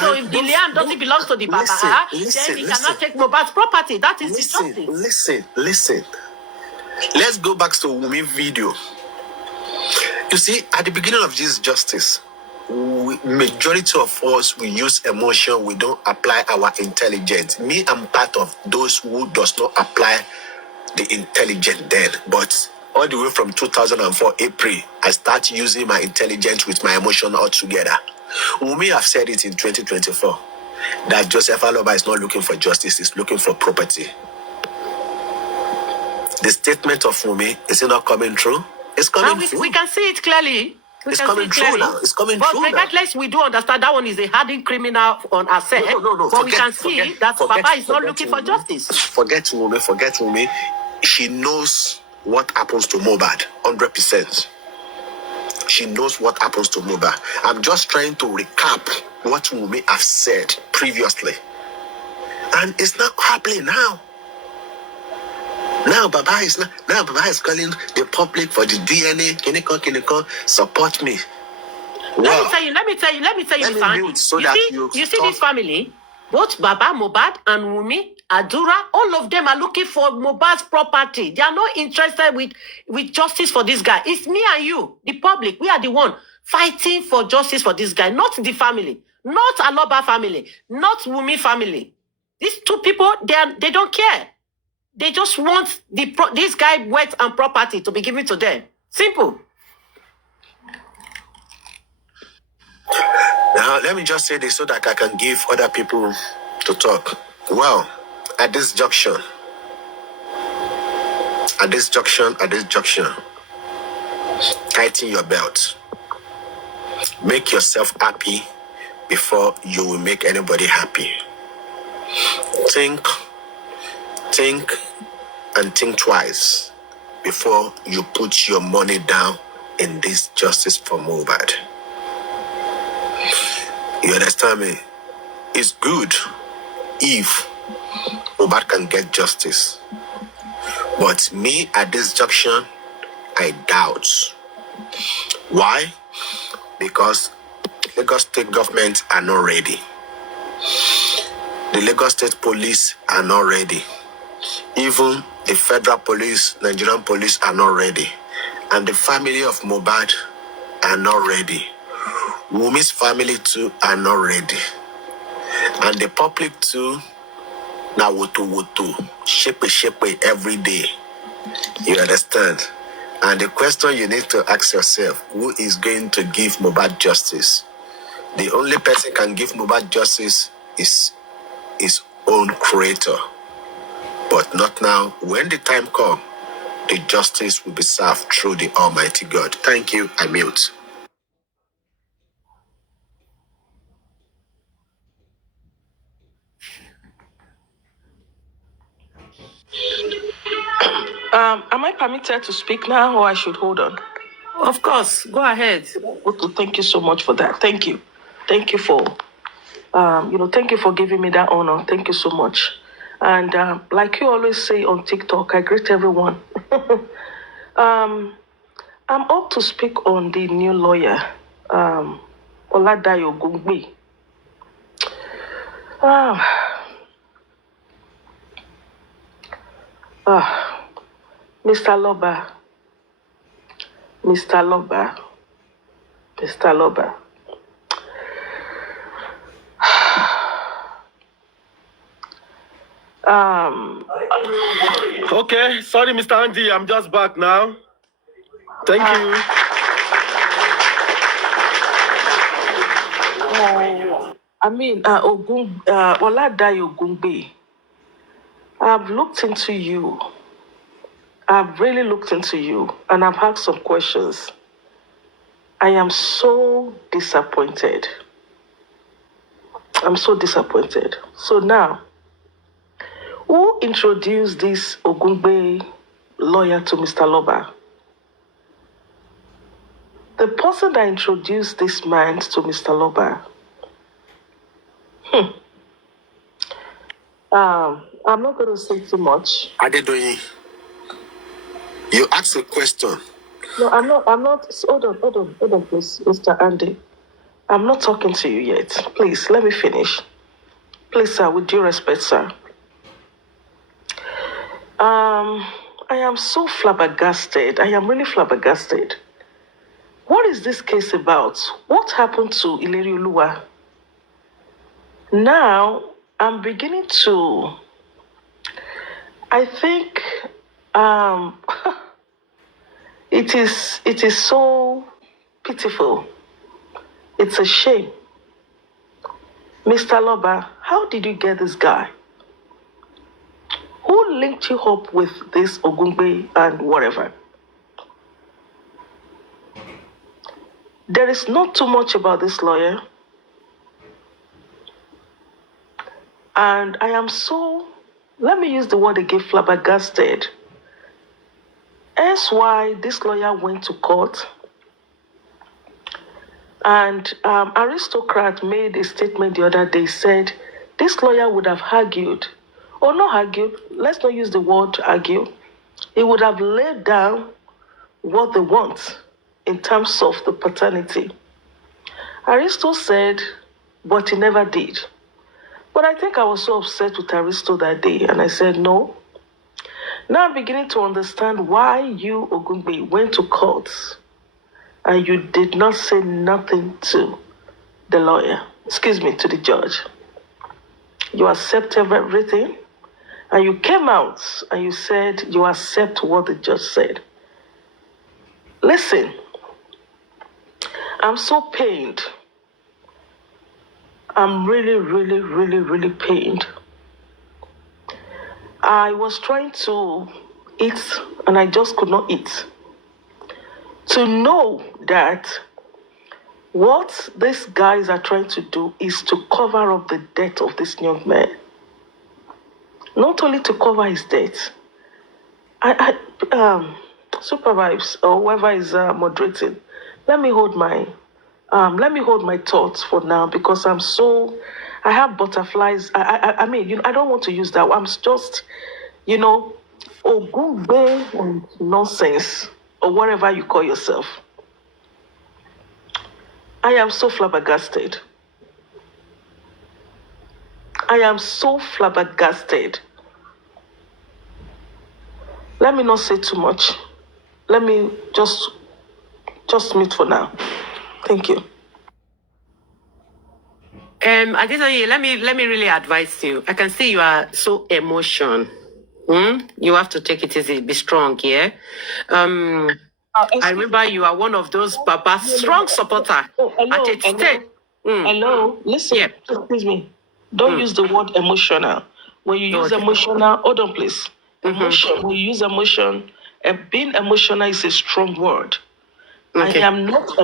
So if the land doesn't belong to the Baba, then he cannot take Mohbad's property. That is the justice. Listen. Let's go back to Wumi video. You see, at the beginning of this justice, majority of us, we use emotion, we don't apply our intelligence. Me, I'm part of those who does not apply the intelligence then. But all the way from 2004 April, I start using my intelligence with my emotion all together. Wumi have said it in 2024 that Joseph Aloba is not looking for justice, he's looking for property. The statement of Wumi, is it not coming true? It's coming true. We can see it clearly. It's coming true now. It's coming but true now. But regardless, we do understand that one is a hardened criminal on ourselves. No. But we can see that Papa is not looking for justice. Forget Wumi. She knows what happens to Mohbad, 100%. She knows what happens to Mohbad. I'm just trying to recap what Wumi have said previously. And it's not happening now. Now Baba is calling the public for the DNA. Kiniko, support me. Wow. Let me tell you, son. You see this family, both Baba, Mohbad, and Wumi, Adura, all of them are looking for Mohbad's property. They are not interested with justice for this guy. It's me and you, the public. We are the one fighting for justice for this guy, not the family, not Aloba family, not Wumi family. These two people, they don't care. They just want this guy wealth and property to be given to them. Simple. Now, let me just say this so that I can give other people to talk. Well, at this junction, tighten your belt. Make yourself happy before you will make anybody happy. Think twice before you put your money down in this justice for Mohbad. You understand me? It's good if Mohbad can get justice. But me, at this junction, I doubt. Why? Because Lagos State government are not ready. The Lagos State police are not ready. Even the federal police, Nigerian police are not ready. And the family of Mohbad are not ready. Wumi's family too are not ready. And the public too, now woto, shepe every day. You understand? And the question you need to ask yourself, who is going to give Mohbad justice? The only person can give Mohbad justice is his own creator. But not now. When the time comes, the justice will be served through the Almighty God. Thank you. I mute. Am I permitted to speak now, or I should hold on? Of course, go ahead. Okay, thank you so much for that. Thank you for, thank you for giving me that honor. Thank you so much. And like you always say on TikTok, I greet everyone. I'm up to speak on the new lawyer, Oladayo Gungbe. Mr. Loba. Mr. Loba. Mr. Loba. Okay, sorry, Mr. Andy, I'm just back now. Thank you. Oladayo Gungbe. I've looked into you. I've really looked into you, and I've had some questions. I am so disappointed. I'm so disappointed. So now, who introduced this Ogungbe lawyer to Mr. Loba? The person that introduced this man to Mr. Loba. I'm not going to say too much. Adedoyin, you asked a question. No, I'm not. Hold on, please, Mr. Andy. I'm not talking to you yet. Please, let me finish. Please, sir, with due respect, sir. I am so flabbergasted. I am really flabbergasted. What is this case about? What happened to Ileri Oluwa? Now, I'm beginning to... I think it is so pitiful. It's a shame. Mr. Loba, how did you get this guy? Who linked you up with this Ogungbe and whatever? There is not too much about this lawyer. And I am so, let me use the word again, flabbergasted. That's why this lawyer went to court. And Aristocrat made a statement the other day, said this lawyer would have argued, or not argued, let's not use the word argue. He would have laid down what they want in terms of the paternity. Aristo said, but he never did. But I think I was so upset with Aristo that day, and I said, no. Now I'm beginning to understand why you, Ogungbe, went to court and you did not say nothing to the lawyer, to the judge. You accepted everything, and you came out and you said you accept what the judge said. Listen, I'm so pained. I'm really, really, really, really pained. I was trying to eat, and I just could not eat. To know that what these guys are trying to do is to cover up the death of this young man. Not only to cover his death. Supervibez or whoever is moderating, let me hold my thoughts for now, because I have butterflies. I mean, I don't want to use that. I'm just, Ogungbe and nonsense, or whatever you call yourself. I am so flabbergasted. I am so flabbergasted. Let me not say too much. Let me just mute for now. Thank you. I didn't know, let me really advise you. I can see you are so emotional. You have to take it easy, be strong, yeah? I remember you are one of those Baba strong supporter. Hello, listen, Yeah. excuse me. Don't use the word emotional. When you use emotional, hold on please. Emotion, when you use emotion, being emotional is a strong word. Okay. I am not, I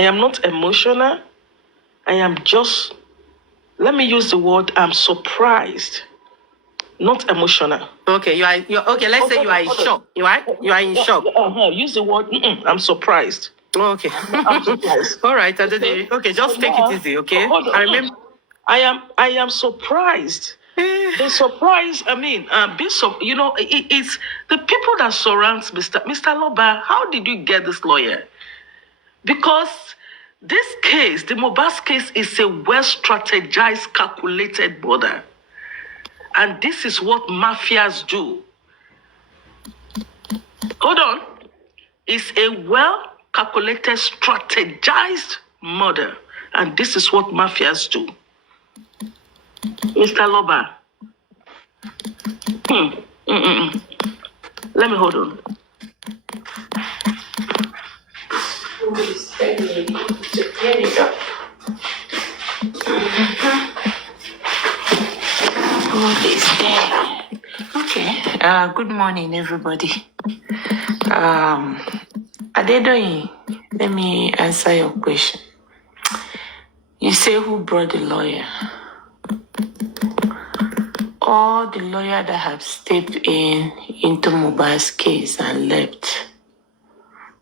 am not emotional. I am just, let me use the word, I'm surprised. Not emotional. Okay, you're okay. Let's say you are in shock. You are in shock. Use the word. I'm surprised. Okay. I'm surprised. All right, okay, just take it easy, okay? I remember. I am surprised. The surprise. I mean, it's the people that surround Mr. Loba. How did you get this lawyer? Because This case, the Mohbad case, is a well-strategized, calculated murder. And this is what mafias do. Hold on. It's a well-calculated, strategized murder. And this is what mafias do. Mr. Loba. Let me hold on. Okay. Good morning, everybody. Adedoyin, let me answer your question. You say who brought the lawyer? All the lawyers that have stepped into Mohbad's case and left,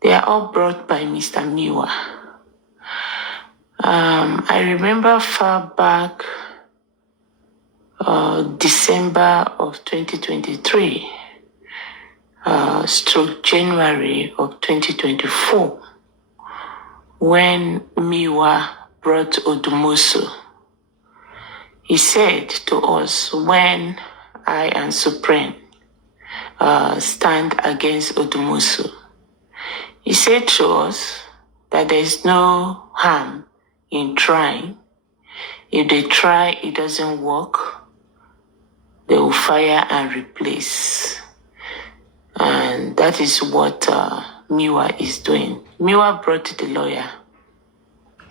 they are all brought by Mr. Miwa. I remember far back, December of 2023, stroke January of 2024, when Miwa brought Odumosu. He said to us, when I and Supreme stand against Odumosu, he said to us that there is no harm in trying. If they try, it doesn't work, they will fire and replace. And that is what Miwa is doing. Miwa brought the lawyer.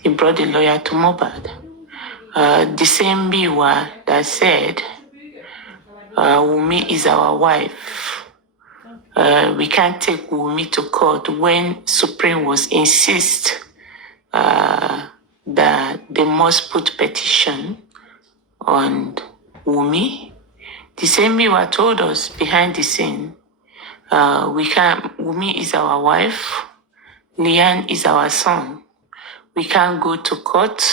He brought the lawyer to Mohbad. The same Miwa that said, Wumi is our wife. We can't take Wumi to court when Supreme was insist that they must put petition on Wumi. The same Miwa told us behind the scene, Wumi is our wife, Lian is our son. We can't go to court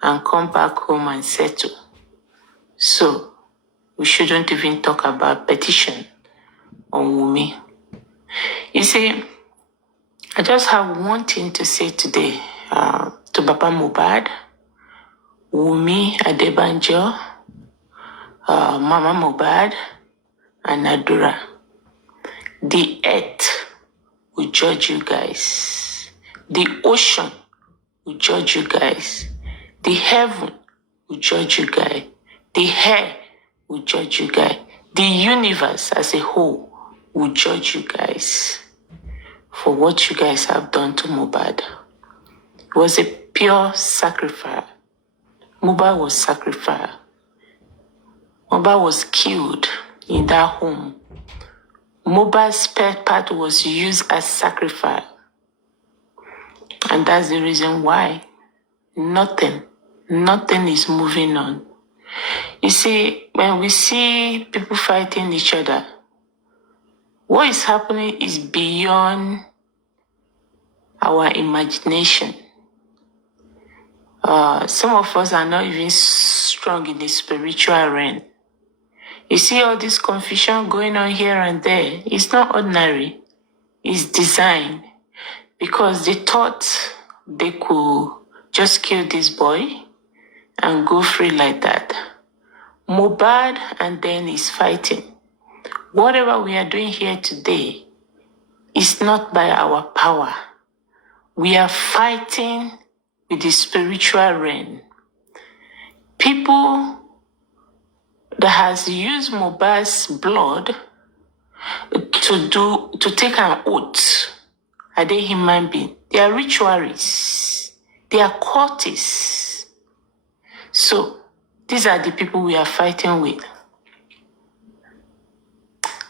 and come back home and settle. So we shouldn't even talk about petition on Wumi. You see, I just have one thing to say today to Papa Mohbad, Wumi Adebanjo, Mama Mohbad, and Nadura. The earth will judge you guys. The ocean will judge you guys. The heaven will judge you guys. The air will judge you guys. The universe as a whole will judge you guys for what you guys have done to Mohbad. It was a pure sacrifice. Mohbad was sacrificed. Mohbad was killed in that home. Mohbad's spare part was used as sacrifice. And that's the reason why nothing is moving on. You see, when we see people fighting each other, what is happening is beyond our imagination. Some of us are not even strong in the spiritual realm. You see all this confusion going on here and there. It's not ordinary. It's designed because they thought they could just kill this boy and go free like that. Mohbad and then is fighting. Whatever we are doing here today is not by our power. We are fighting with the spiritual realm. People that has used Mohbad's blood to take an oath, are they human beings? They are ritualists. They are cultists. So these are the people we are fighting with.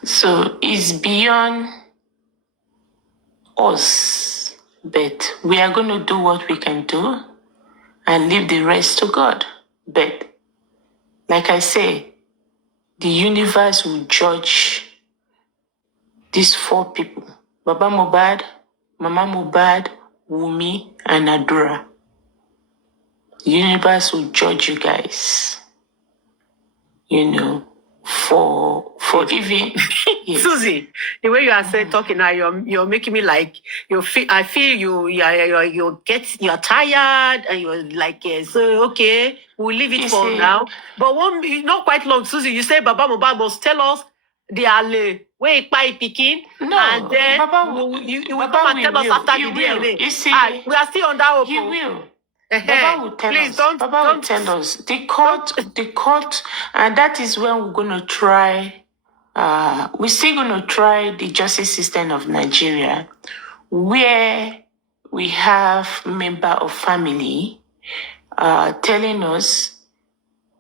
So it's beyond us, but we are going to do what we can do and leave the rest to God. But like I say, the universe will judge these four people: Baba Mohbad, Mama Mohbad, Wumi, and Adura. The universe will judge you guys, for even yes. Susie, the way you are saying talking now, you're making me like I feel you're tired and you're like so okay, we'll leave it for now. But not quite long, Susie. You say Baba Mohbad must tell us the ale where by picking, No, and then Baba you will come and tell us after the DNA. You see, we are still on that hope. he will. Baba Baba will tell us. Baba will tell us. The court, and that is when we're going to try. We're still going to try the justice system of Nigeria, where we have member of family telling us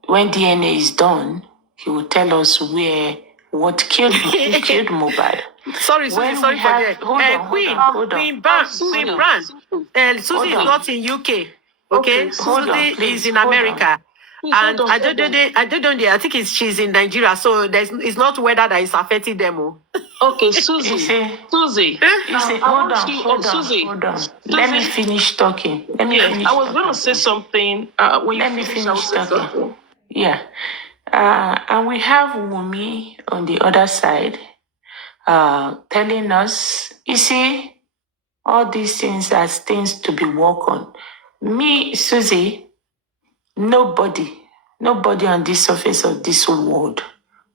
when DNA is done, he will tell us what killed Mohbad. Sorry for that. Queen Brand. Susie is not in UK. Okay, Susie is in America. And I don't know. I think she's in Nigeria, so it's not weather that is affecting them. Okay, Susie. Susie. Hold on. Let me finish talking. I was going to say something. Let me finish talking. Yeah. And we have Wumi on the other side telling us, you see, all these things are things to be worked on. Me, Susie, nobody on the surface of this world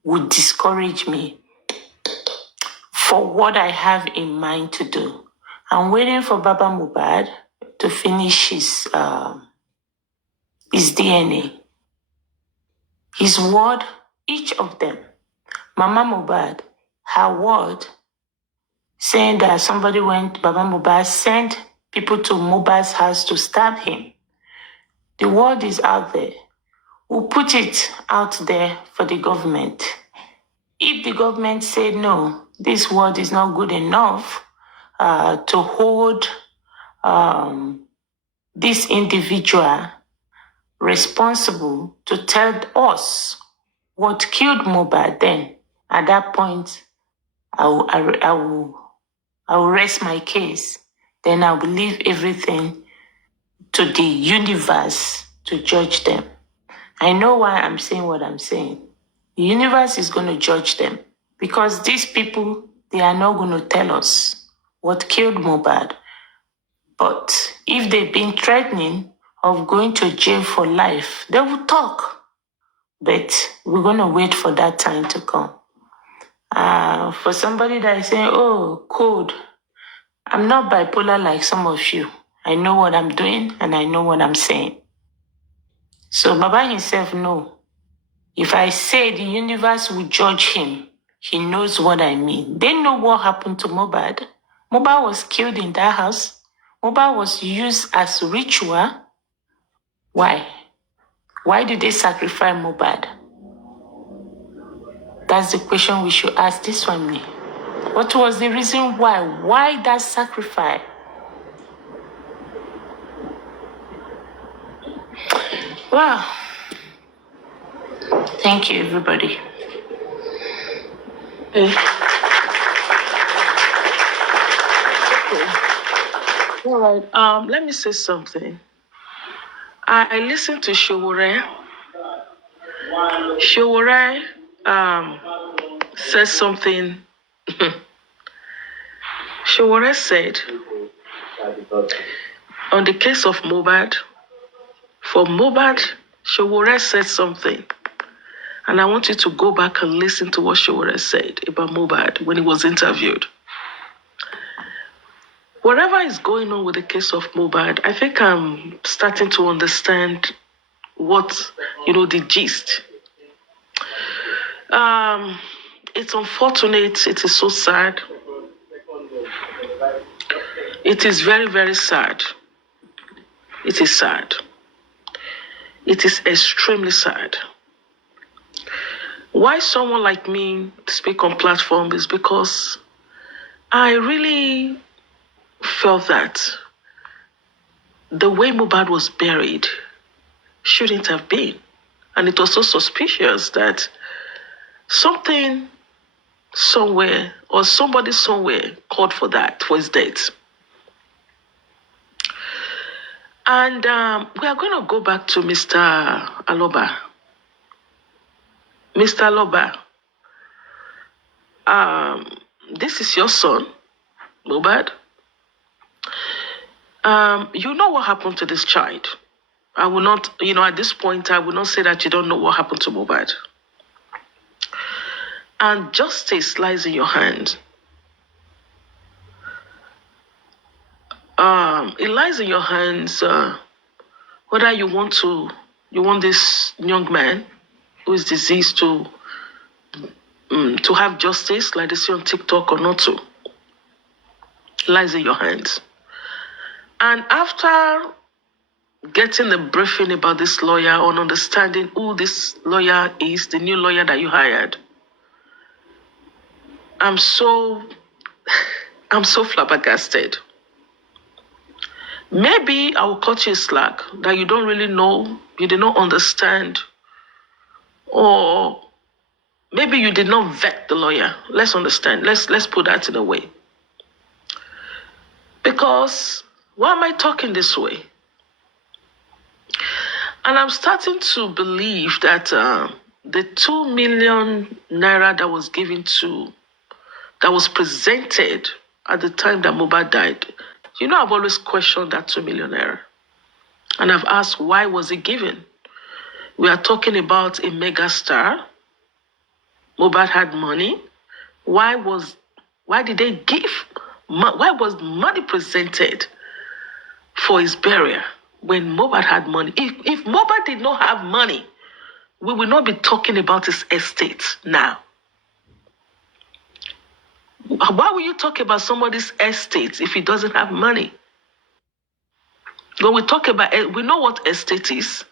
would discourage me for what I have in mind to do. I'm waiting for Baba Mohbad to finish his DNA. His word, each of them. Mama Mohbad, her word, saying that somebody Baba Mohbad sent people to Mohbad's house to stab him. The word is out there. We'll put it out there for the government. If the government said no, this word is not good enough to hold this individual responsible to tell us what killed Mohbad, then at that point, I will rest my case. Then I will leave everything to the universe to judge them. I know why I'm saying what I'm saying. The universe is going to judge them because these people, they are not going to tell us what killed Mohbad. But if they've been threatening of going to jail for life, they will talk. But we're going to wait for that time to come. For somebody that is saying, oh, code, I'm not bipolar like some of you. I know what I'm doing and I know what I'm saying. So Baba himself knows. If I say the universe will judge him, he knows what I mean. They know what happened to Mohbad. Mohbad was killed in that house. Mohbad was used as ritual. Why? Why did they sacrifice Mohbad? That's the question we should ask this family. What was the reason why? Why that sacrifice? Well, thank you, everybody. Okay. All right. Let me say something. I listened to Showore. Showore said something. Showore said, on the case of Mohbad, for Mohbad, Showore said something. And I want you to go back and listen to what Showore said about Mohbad when he was interviewed. Whatever is going on with the case of Mohbad, I think I'm starting to understand what, the gist. It's unfortunate. It is so sad. It is very, very sad. It is sad. It is extremely sad. Why someone like me speak on platform is because I really felt that the way Mohbad was buried shouldn't have been. And it was so suspicious that something somewhere or somebody somewhere called for that for his death. And we are going to go back to Mr. Aloba. Mr. Loba, this is your son, Mohbad. You know what happened to this child. I will not, at this point, I will not say that you don't know what happened to Mohbad. And justice lies in your hands. It lies in your hands whether you want this young man who is deceased to have justice, like they say on TikTok, or not to. It lies in your hands. And after getting a briefing about this lawyer, on understanding who this lawyer is, the new lawyer that you hired, I'm so flabbergasted. Maybe I will cut you a slack that you don't really know, you did not understand, or maybe you did not vet the lawyer. Let's understand. Let's put that in a way. Because why am I talking this way? And I'm starting to believe that the 2 million naira that was presented at the time that Mohbad died, I've always questioned that 2 million naira. And I've asked, why was it given? We are talking about a mega star. Mohbad had money. Why did they give? Why was money presented for his burial when Mohbad had money? If Mohbad did not have money, we will not be talking about his estate now. Why will you talk about somebody's estate if he doesn't have money? When we talk about, we know what estate is.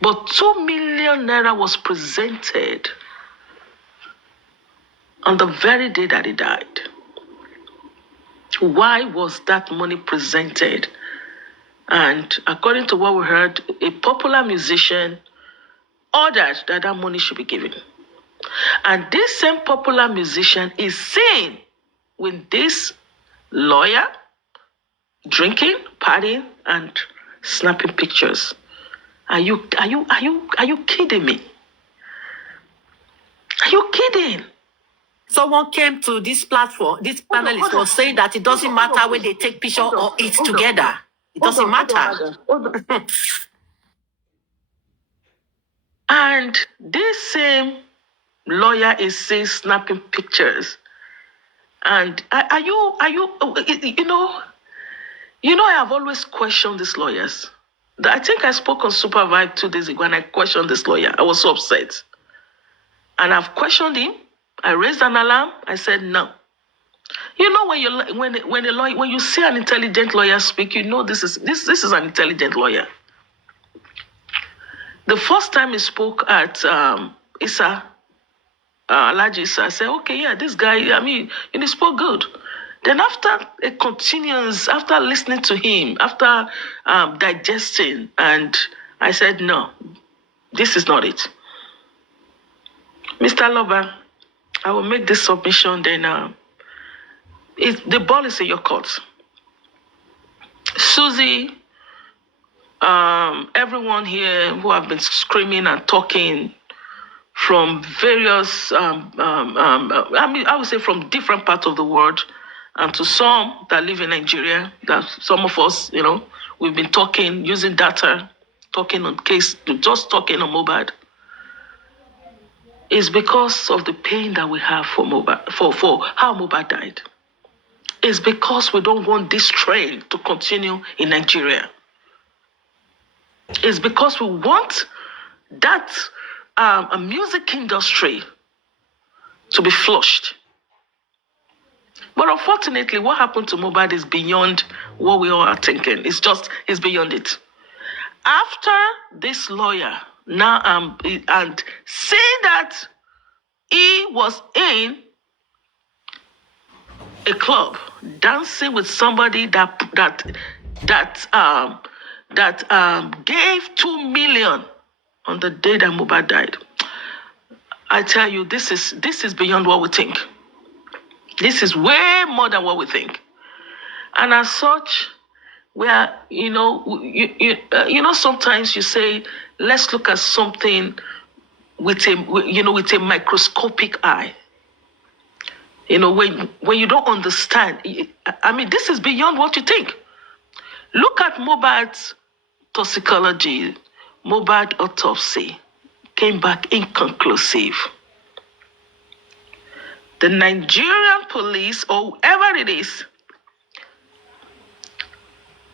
But 2 million naira was presented on the very day that he died. Why was that money presented? And according to what we heard, a popular musician ordered that money should be given. And this same popular musician is seen with this lawyer drinking, partying, and snapping pictures. Are you kidding me? Are you kidding? Someone came to this platform, this panelist was saying that it doesn't matter when they take picture or eat together. It doesn't matter. And this same lawyer is saying snapping pictures. And I have always questioned these lawyers. I think I spoke on Supervibez 2 days ago and I questioned this lawyer. I was so upset. And I've questioned him. I raised an alarm. I said no. When you see an intelligent lawyer speak, this is an intelligent lawyer. The first time he spoke at Alhaji Issa, I said, okay, yeah, this guy, he spoke good. Then after listening to him, after digesting, and I said, no, this is not it. Mr. Lover, I will make this submission, then the ball is in your court. Susie, everyone here who have been screaming and talking from various, I would say from different parts of the world, and to some that live in Nigeria, that some of us, we've been talking, using data, talking on case, just talking on Mohbad, is because of the pain that we have for Mohbad, for how Mohbad died. It's because we don't want this trend to continue in Nigeria. It's because we want that a music industry to be flushed. But unfortunately, what happened to Mohbad is beyond what we all are thinking. It's beyond it. After this lawyer now and saying that he was in a club dancing with somebody that gave 2 million on the day that Mohbad died. I tell you, this is beyond what we think. This is way more than what we think. And as such, where sometimes you say, let's look at something with a microscopic eye. When you don't understand, I mean, this is beyond what you think. Look at Mohbad's toxicology, Mohbad autopsy came back inconclusive. The Nigerian police, or whoever it is,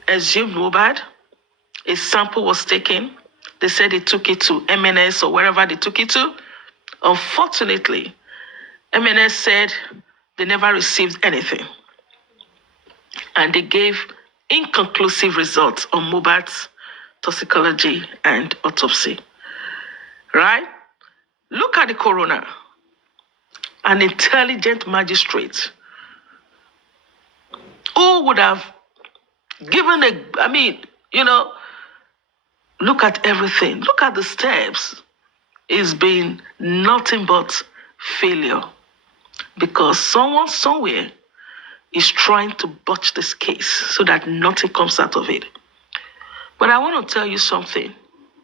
assumed Mohbad. A sample was taken. They said they took it to MNS or wherever they took it to. Unfortunately, MNS said they never received anything. And they gave inconclusive results on Mohbad's toxicology and autopsy. Right? Look at the coroner. An intelligent magistrate who would have given look at everything. Look at the steps. It's been nothing but failure because someone somewhere is trying to botch this case so that nothing comes out of it. But I want to tell you something.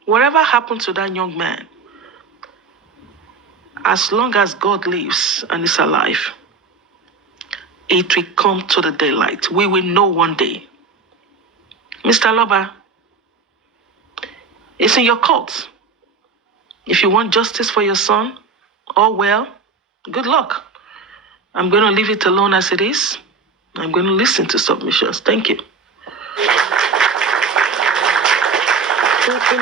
Whatever happened to that young man, as long as God lives and is alive, it will come to the daylight. We will know one day. Mr. Loba, it's in your court. If you want justice for your son, all well, good luck. I'm going to leave it alone as it is. I'm going to listen to submissions. Thank you. In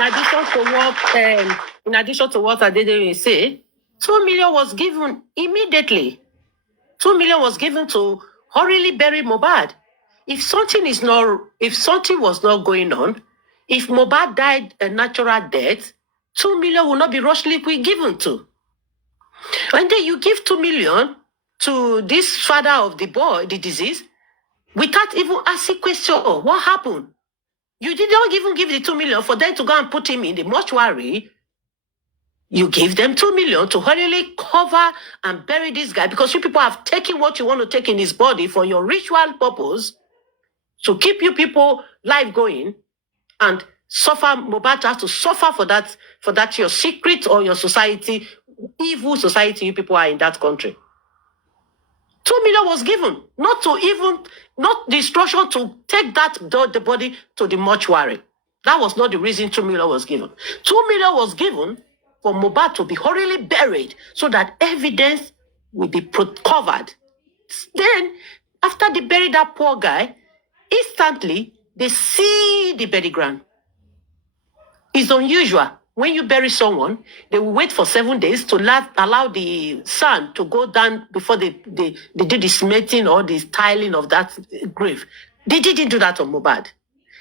addition to what Adedere say, 2 million was given immediately. 2 million was given to hurriedly bury Mohbad. If something was not going on, if Mohbad died a natural death, 2 million will not be rushly given to. And then you give 2 million to this father of the boy, the disease, without even asking question, oh, what happened? You did not even give the 2 million for them to go and put him in the mortuary. You give them 2 million to hurriedly cover and bury this guy because you people have taken what you want to take in his body for your ritual purpose to keep you people life going and suffer. Mohbad has to suffer for that your secret or your society, evil society you people are in that country. 2 million was given, not the instruction to take the body to the mortuary. That was not the reason 2 million was given. 2 million was given for Mohbad to be hurriedly buried so that evidence will be covered. Then, after they bury that poor guy, instantly they see the burial ground. It's unusual. When you bury someone, they will wait for 7 days to allow the sun to go down before they do the cementing or the tiling of that grave. They didn't do that on Mohbad.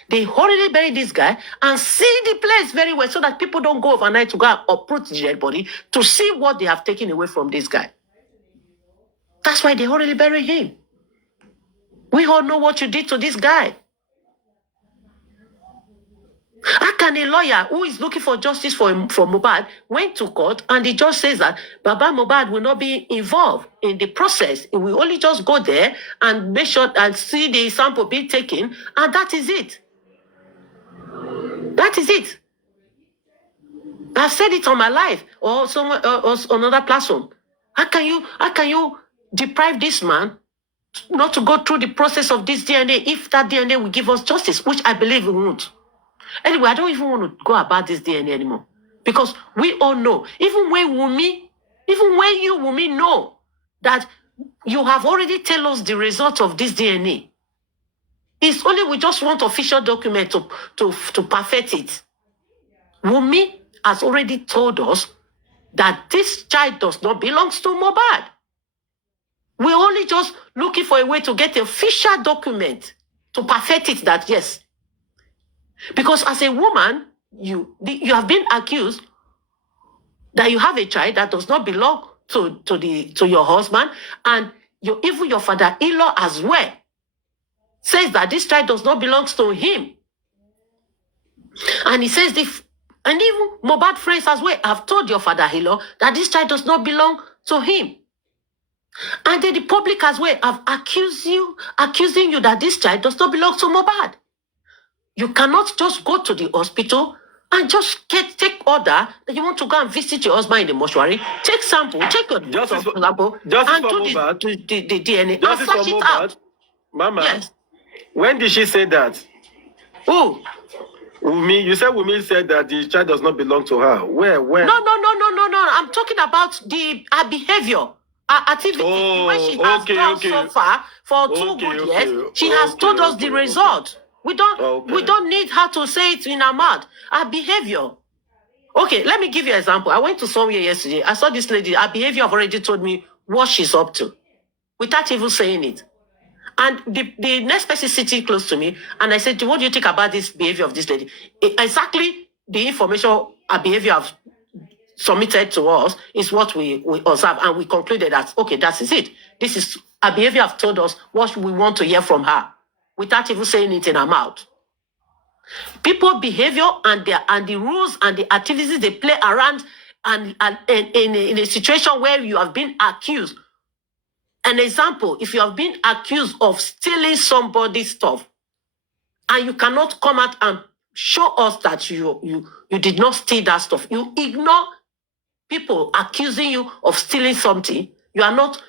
They hurriedly bury this guy and see the place very well so that people don't go overnight to go and uproot the dead body to see what they have taken away from this guy. That's why they hurriedly bury him. We all know what you did to this guy. How can a lawyer who is looking for justice for Mohbad went to court and the judge says that Baba Mohbad will not be involved in the process? He will only just go there and make sure and see the sample being taken, and that is it. That is it. I've said it on my live or somewhere or on another platform. How can you deprive this man not to go through the process of this DNA if that DNA will give us justice, which I believe it won't? Anyway, I don't even want to go about this DNA anymore because we all know, even when you, Wumi, know that you have already tell us the result of this DNA. It's only we just want official document to perfect it. Wumi has already told us that this child does not belong to Mohbad. We're only just looking for a way to get the official document to perfect it that yes. Because as a woman, you have been accused that you have a child that does not belong to your husband, and even your father-in-law as well says that this child does not belong to him. And he says and even Mohbad friends as well have told your father-in-law that this child does not belong to him. And then the public as well have accusing you that this child does not belong to Mohbad. You cannot just go to the hospital and just take order that you want to go and visit your husband in the mortuary, take sample, take your Justice for sample, and Mohbad. do the DNA and Justice for flash it Mohbad. out. Mama, Yes. when did she say that? Who? Wumi, you said Wumi said that the child does not belong to her. Where? No. I'm talking about her behavior, her activity. The way she has done so far for 2 good years. She has told us the result. We don't need her to say it in her mouth. Her behavior. Okay, let me give you an example. I went to somewhere yesterday. I saw this lady. Her behavior have already told me what she's up to, without even saying it. And the next person sitting close to me, and I said, what do you think about this behavior of this lady? Exactly the information her behavior have submitted to us is what we observe, and we concluded that, okay, that is it. This is her behavior have told us what we want to hear from her, without even saying it in her mouth. People behavior and the rules and the activities they play around and in a situation where you have been accused. An example, if you have been accused of stealing somebody's stuff and you cannot come out and show us that you did not steal that stuff, you ignore people accusing you of stealing something, you are not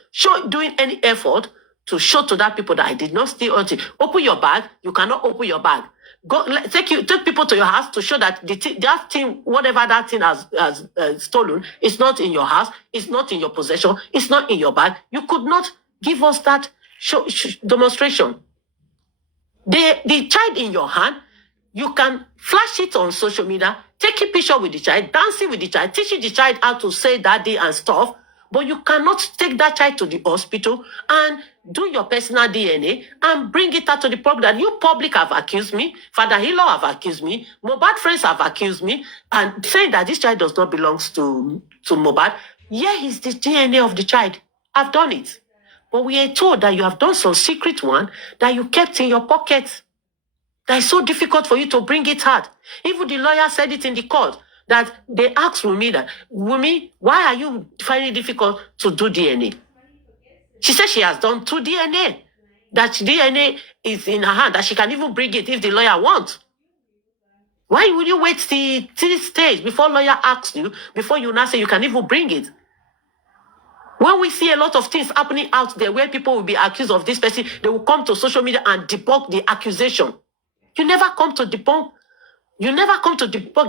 doing any effort to show to that people that I did not steal anything. Open your bag, you cannot open your bag. Take people to your house to show that that thing, whatever that thing has stolen, is not in your house, it's not in your possession, it's not in your bag. You could not give us that demonstration. The child in your hand, you can flash it on social media, take a picture with the child, dancing with the child, teaching the child how to say daddy and stuff, but you cannot take that child to the hospital and do your personal DNA and bring it out to the public that you public have accused me, Father Hilo have accused me, Mohbad friends have accused me, and saying that this child does not belong to Mohbad. Here is the DNA of the child. I've done it. But we are told that you have done some secret one that you kept in your pocket. That is so difficult for you to bring it out. Even the lawyer said it in the court that they asked Wumi, why are you finding it difficult to do DNA? She said she has done 2 DNA. That DNA is in her hand, that she can even bring it if the lawyer wants. Why would you wait till this stage before lawyer asks you, before you now say you can even bring it? When we see a lot of things happening out there where people will be accused of this person, they will come to social media and debunk the accusation. You never come to debunk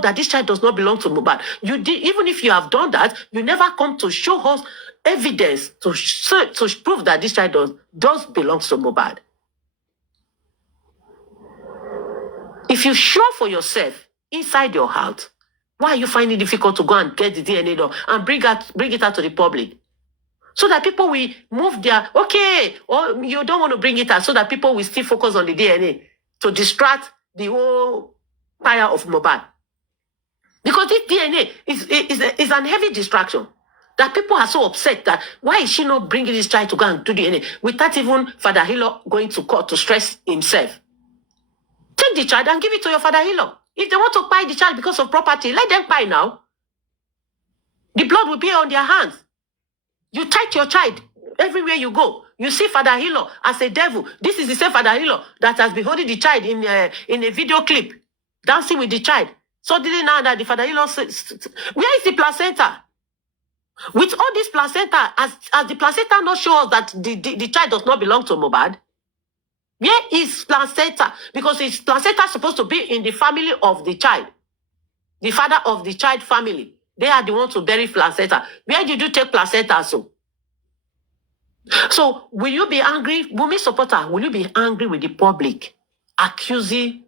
that this child does not belong to Mohbad. Even if you have done that, you never come to show us evidence to prove that this child does belong to Mohbad. If you sure for yourself inside your heart, why are you finding it difficult to go and get the DNA done and bring it out to the public? So that people will move or you don't want to bring it out so that people will still focus on the DNA to distract the whole fire of Mohbad. Because this DNA is an heavy distraction. That people are so upset that why is she not bringing this child to go and do DNA without even Father Hilo going to court to stress himself? Take the child and give it to your Father Hilo. If they want to buy the child because of property, let them buy now. The blood will be on their hands. You take your child everywhere you go. You see Father Hilo as a devil. This is the same Father Hilo that has been holding the child in a video clip, dancing with the child. Suddenly now that the Father Hilo says, where is the placenta? With all this placenta, as the placenta not show us that the child does not belong to Mohbad, where is placenta? Because it's placenta supposed to be in the family of the child, the father of the child family. They are the ones to bury placenta. Where did you take placenta? So will you be angry, Wumi supporter? Will you be angry with the public accusing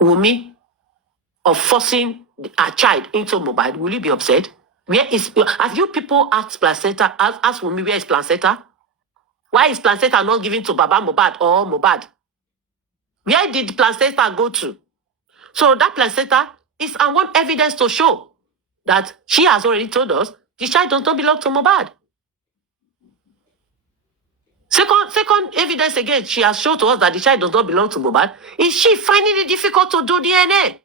Wumi of forcing a child into Mohbad? Will you be upset? Have you people asked placenta? Ask Wumi, where is placenta? Why is placenta not given to Baba Mohbad or Mohbad? Where did placenta go to? So that placenta is one evidence to show that she has already told us the child does not belong to Mohbad. Second evidence again, she has shown to us that the child does not belong to Mohbad. Is she finding it difficult to do DNA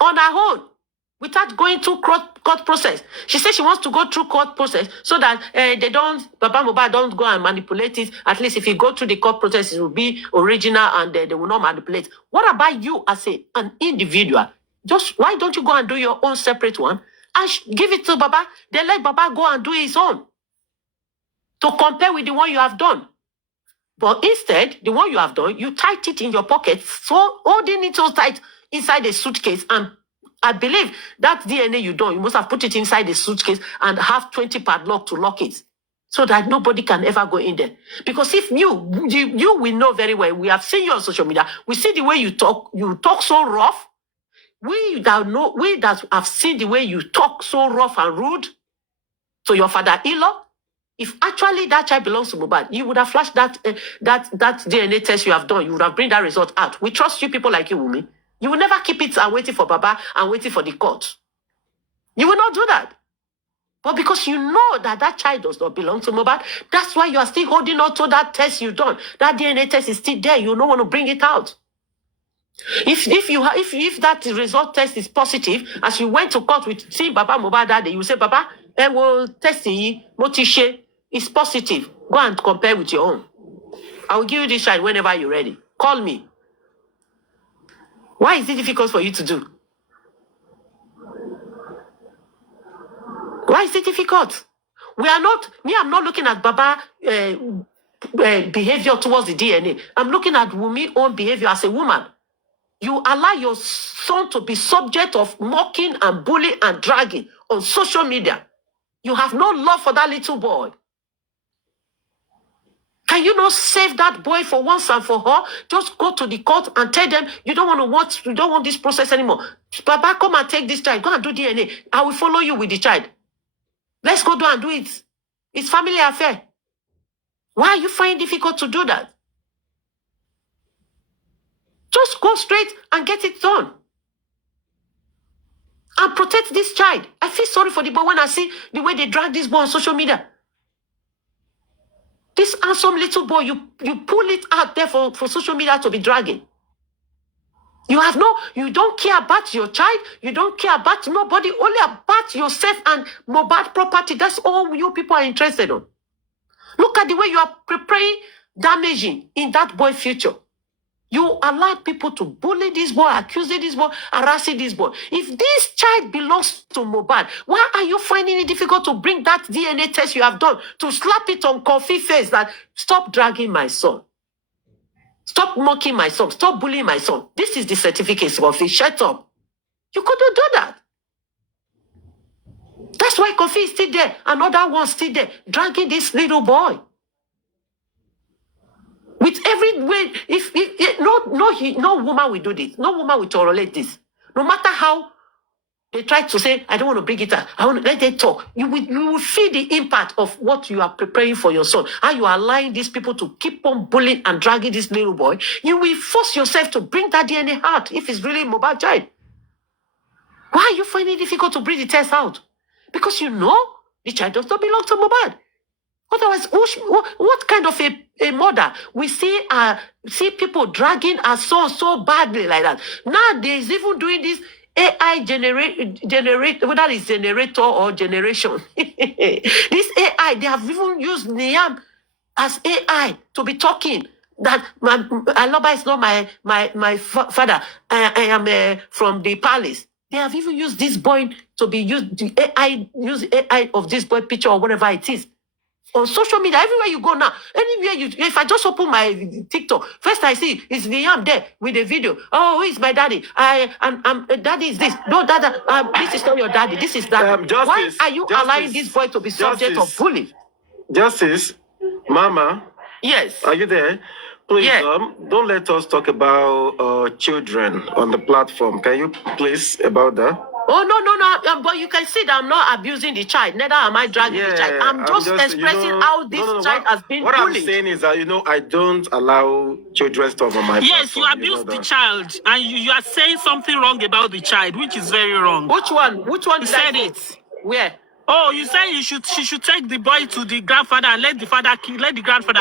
on her own? without going through court process. She said she wants to go through court process so that Baba Mohbad don't go and manipulate it. At least if you go through the court process, it will be original and they will not manipulate. What about you as an individual? Just why don't you go and do your own separate one and give it to Baba? Then let Baba go and do his own to compare with the one you have done. But instead, the one you have done, you tied it in your pocket, so holding it so tight inside a suitcase. And I believe that DNA you done, you must have put it inside a suitcase and have 20 padlock to lock it, so that nobody can ever go in there. Because if you will know very well, we have seen you on social media, we see the way you talk so rough. We that have seen the way you talk so rough and rude to your father-in-law. If actually that child belongs to Mohbad, you would have flashed that DNA test you have done. You would have bring that result out. We trust you people like you, Wumi. You will never keep it and waiting for Baba and waiting for the court. You will not do that. But because you know that child does not belong to Mohbad, that's why you are still holding on to that test you done. That DNA test is still there. You don't want to bring it out. If that result test is positive, as you went to court with see Baba Mohbad that day, you say, Baba, will testing motishe is positive. Go and compare with your own. I will give you this child whenever you're ready. Call me. Why is it difficult for you to do? Why is it difficult? I'm not looking at Baba behavior towards the DNA. I'm looking at Wumi's own behavior as a woman. You allow your son to be subject of mocking and bullying and dragging on social media. You have no love for that little boy. Can you not save that boy for once and for all? Just go to the court and tell them you don't want this process anymore. Baba, come and take this child. Go and do DNA. I will follow you with the child. Let's go do and do it. It's family affair. Why are you finding it difficult to do that? Just go straight and get it done. And protect this child. I feel sorry for the boy when I see the way they drag this boy on social media. This handsome little boy, you pull it out there for social media to be dragging. You don't care about your child. You don't care about nobody, only about yourself and Mohbad property. That's all you people are interested on. Look at the way you are preparing damaging in that boy's future. You allow people to bully this boy, accusing this boy, harassing this boy. If this child belongs to Mohbad, why are you finding it difficult to bring that DNA test you have done to slap it on coffee face that stop dragging my son? Stop mocking my son. Stop bullying my son. This is the certificate of it. Shut up. You couldn't do that. That's why Kofi is still there. Another one still there, dragging this little boy. With every way, no woman will do this. No woman will tolerate this. No matter how they try to say, I don't want to bring it up. I want to let them talk. You will feel the impact of what you are preparing for your son. How you are allowing these people to keep on bullying and dragging this little boy. You will force yourself to bring that DNA out if it's really a Mohbad child. Why are you finding it difficult to bring the test out? Because you know the child does not belong to Mohbad. Otherwise, what kind of a mother we see people dragging her son so badly like that? Nowadays, even doing this AI generate whether it's generator or generation. This AI, they have even used Niam as AI to be talking that Aloba is not my father. I am from the palace. They have even used this boy to be used. The AI use AI of this boy picture or whatever it is. On social media, everywhere you go now, anywhere if I just open my TikTok, first I see is Liam there with a video. Oh, who is my daddy? Daddy is this. No, dada, this is not your daddy. This is that. Why are you allowing this boy to be subject of bullying? Justice, Mama. Yes. Are you there? Please, Yeah. Don't let us talk about children on the platform. Can you please about that? Oh, no. But you can see that I'm not abusing the child. Neither am I dragging the child. I'm just expressing how this child has been bullied. What I'm saying is that, I don't allow children stuff on my platform. Yes, you abuse the child. And you are saying something wrong about the child, which is very wrong. Which one? Which one? You said it. Where? Oh, you say she should take the boy to the grandfather and let the grandfather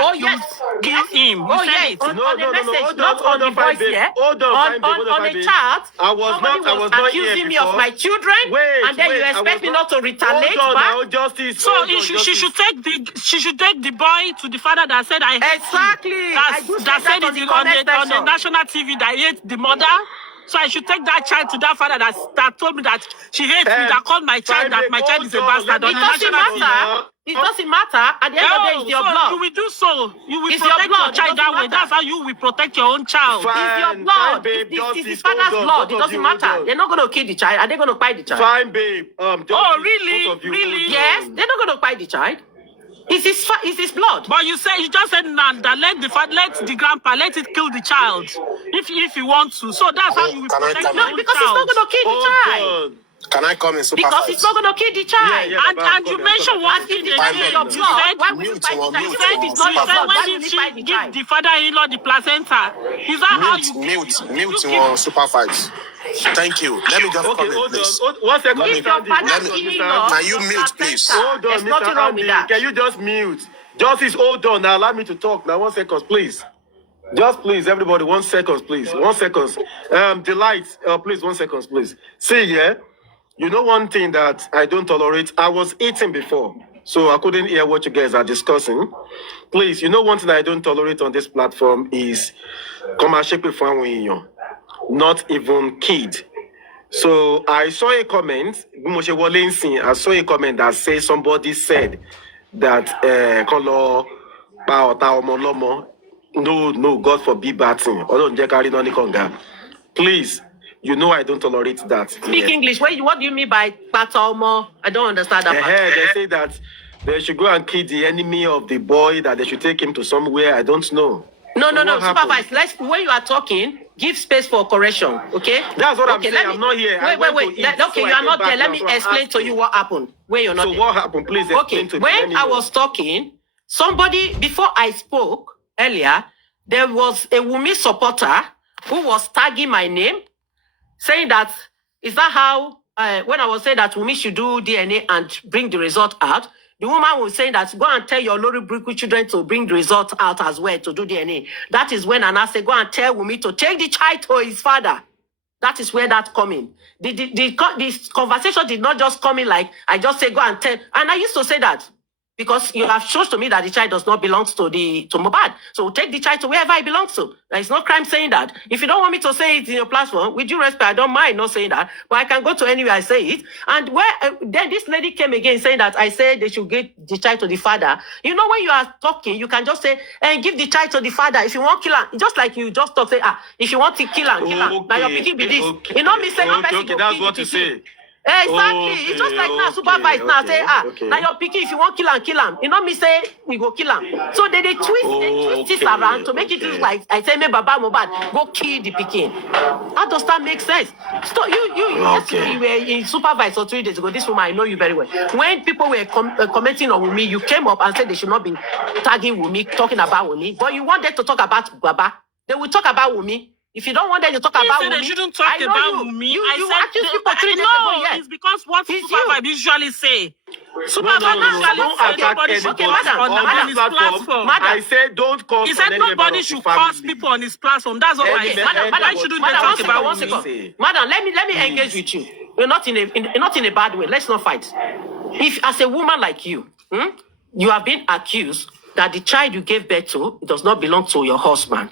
kill him. Oh yes, on the message, not on the voice here. On the chat, I was not accusing me of my children, and then you expect me not to retaliate back. Justice. So she should take the boy to the father that said exactly. That said it on the national TV that hate the mother. So I should take that child to that father that told me that she hates me, that called my child that my child is a bastard on the national TV. It doesn't matter. At the end of the day, it's your blood. You will do so. You will protect your child that way. That's how you will protect your own child. It's your blood. It's his father's blood. It doesn't matter. They're not going to kill the child. Are they going to fight the child? Fine, babe. Really? Yes, they're not going to fight the child. It's his blood. But you just said now that let the grandpa let it kill the child if he wants to. So that's how you will protect your own because child. it's not going to kill the child. Can I come in super Because fast? it's not going to kill the child. And you mentioned one thing again. Your blood. Why would you fight the child? If it's not your blood, why would you fight the child? Give the father-in-law the placenta. Is that how you mute on super fights? Thank you. Let me just comment, please. 1 second. If your father-in-law, Can you mute, please? Hold on, there's nothing wrong with that. Can you just mute? Justice, hold on. Now allow me to talk. Now 1 second, please. Just please, everybody, 1 second, please. 1 second. Delight, please, 1 second, please. See, yeah. You know one thing that I don't tolerate? I was eating before, so I couldn't hear what you guys are discussing. Please, you know one thing I don't tolerate on this platform is commercial performance, not even kid. So I saw a comment, I saw a comment that says somebody said that no, God forbid bad thing. Please. You know I don't tolerate that. Speak English. What do you mean by Patomo? I don't understand that. They say that they should go and kill the enemy of the boy, that they should take him to somewhere. I don't know. No. Supervise. When you are talking, give space for correction. Okay? That's what I'm saying. I'm not here. Wait. You are not there. Let me explain to you what happened. Where you're not there. So what happened? Please explain to me. When I was talking, somebody, before I spoke earlier, there was a Wumi supporter who was tagging my name, saying that, is that how, when I was saying that Wumi should do DNA and bring the result out, the woman was saying that, go and tell your Lori Briku children to bring the result out as well, to do DNA. That is when Anna said, go and tell Wumi to take the child to his father. That is where that come in. This conversation did not just come in like, I just say, go and tell. And I used to say that, because you have shown to me that the child does not belong to Mohbad. So take the child to wherever it belongs to. It's not crime saying that. If you don't want me to say it in your platform, with due respect, I don't mind not saying that. But I can go to anywhere I say it. And then this lady came again saying that I said they should give the child to the father. You know, when you are talking, you can just say, give the child to the father. If you want kill him, just like you just talk, say, if you want to kill him, kill him. Now you're picking with this. Okay, you know me saying, okay, that's what you say. Exactly. It's just like now, Supervibez now say, now you're picking, if you want kill him. You know me say, we go kill him. So they twist this around to make it look like I say, me Baba Mohbad, go kill the picking. How does that make sense? So yesterday you were in Supervibez or 3 days ago. This woman, I know you very well. When people were commenting on Wumi, you came up and said they should not be tagging Wumi, talking about Wumi, but you wanted to talk about Baba. They will talk about Wumi. If you don't want them to talk about Wumi, they shouldn't talk about Wumi. You accuse people 3 days ago. Yes, it's because what Supervibez usually say. I said don't cause. He said nobody should curse people on his platform. That's what I said. Why shouldn't they talk about Wumi? Madam, let me engage with you. You're not in a bad way. Let's not fight. If as a woman like you, you have been accused that the child you gave birth to does not belong to your husband,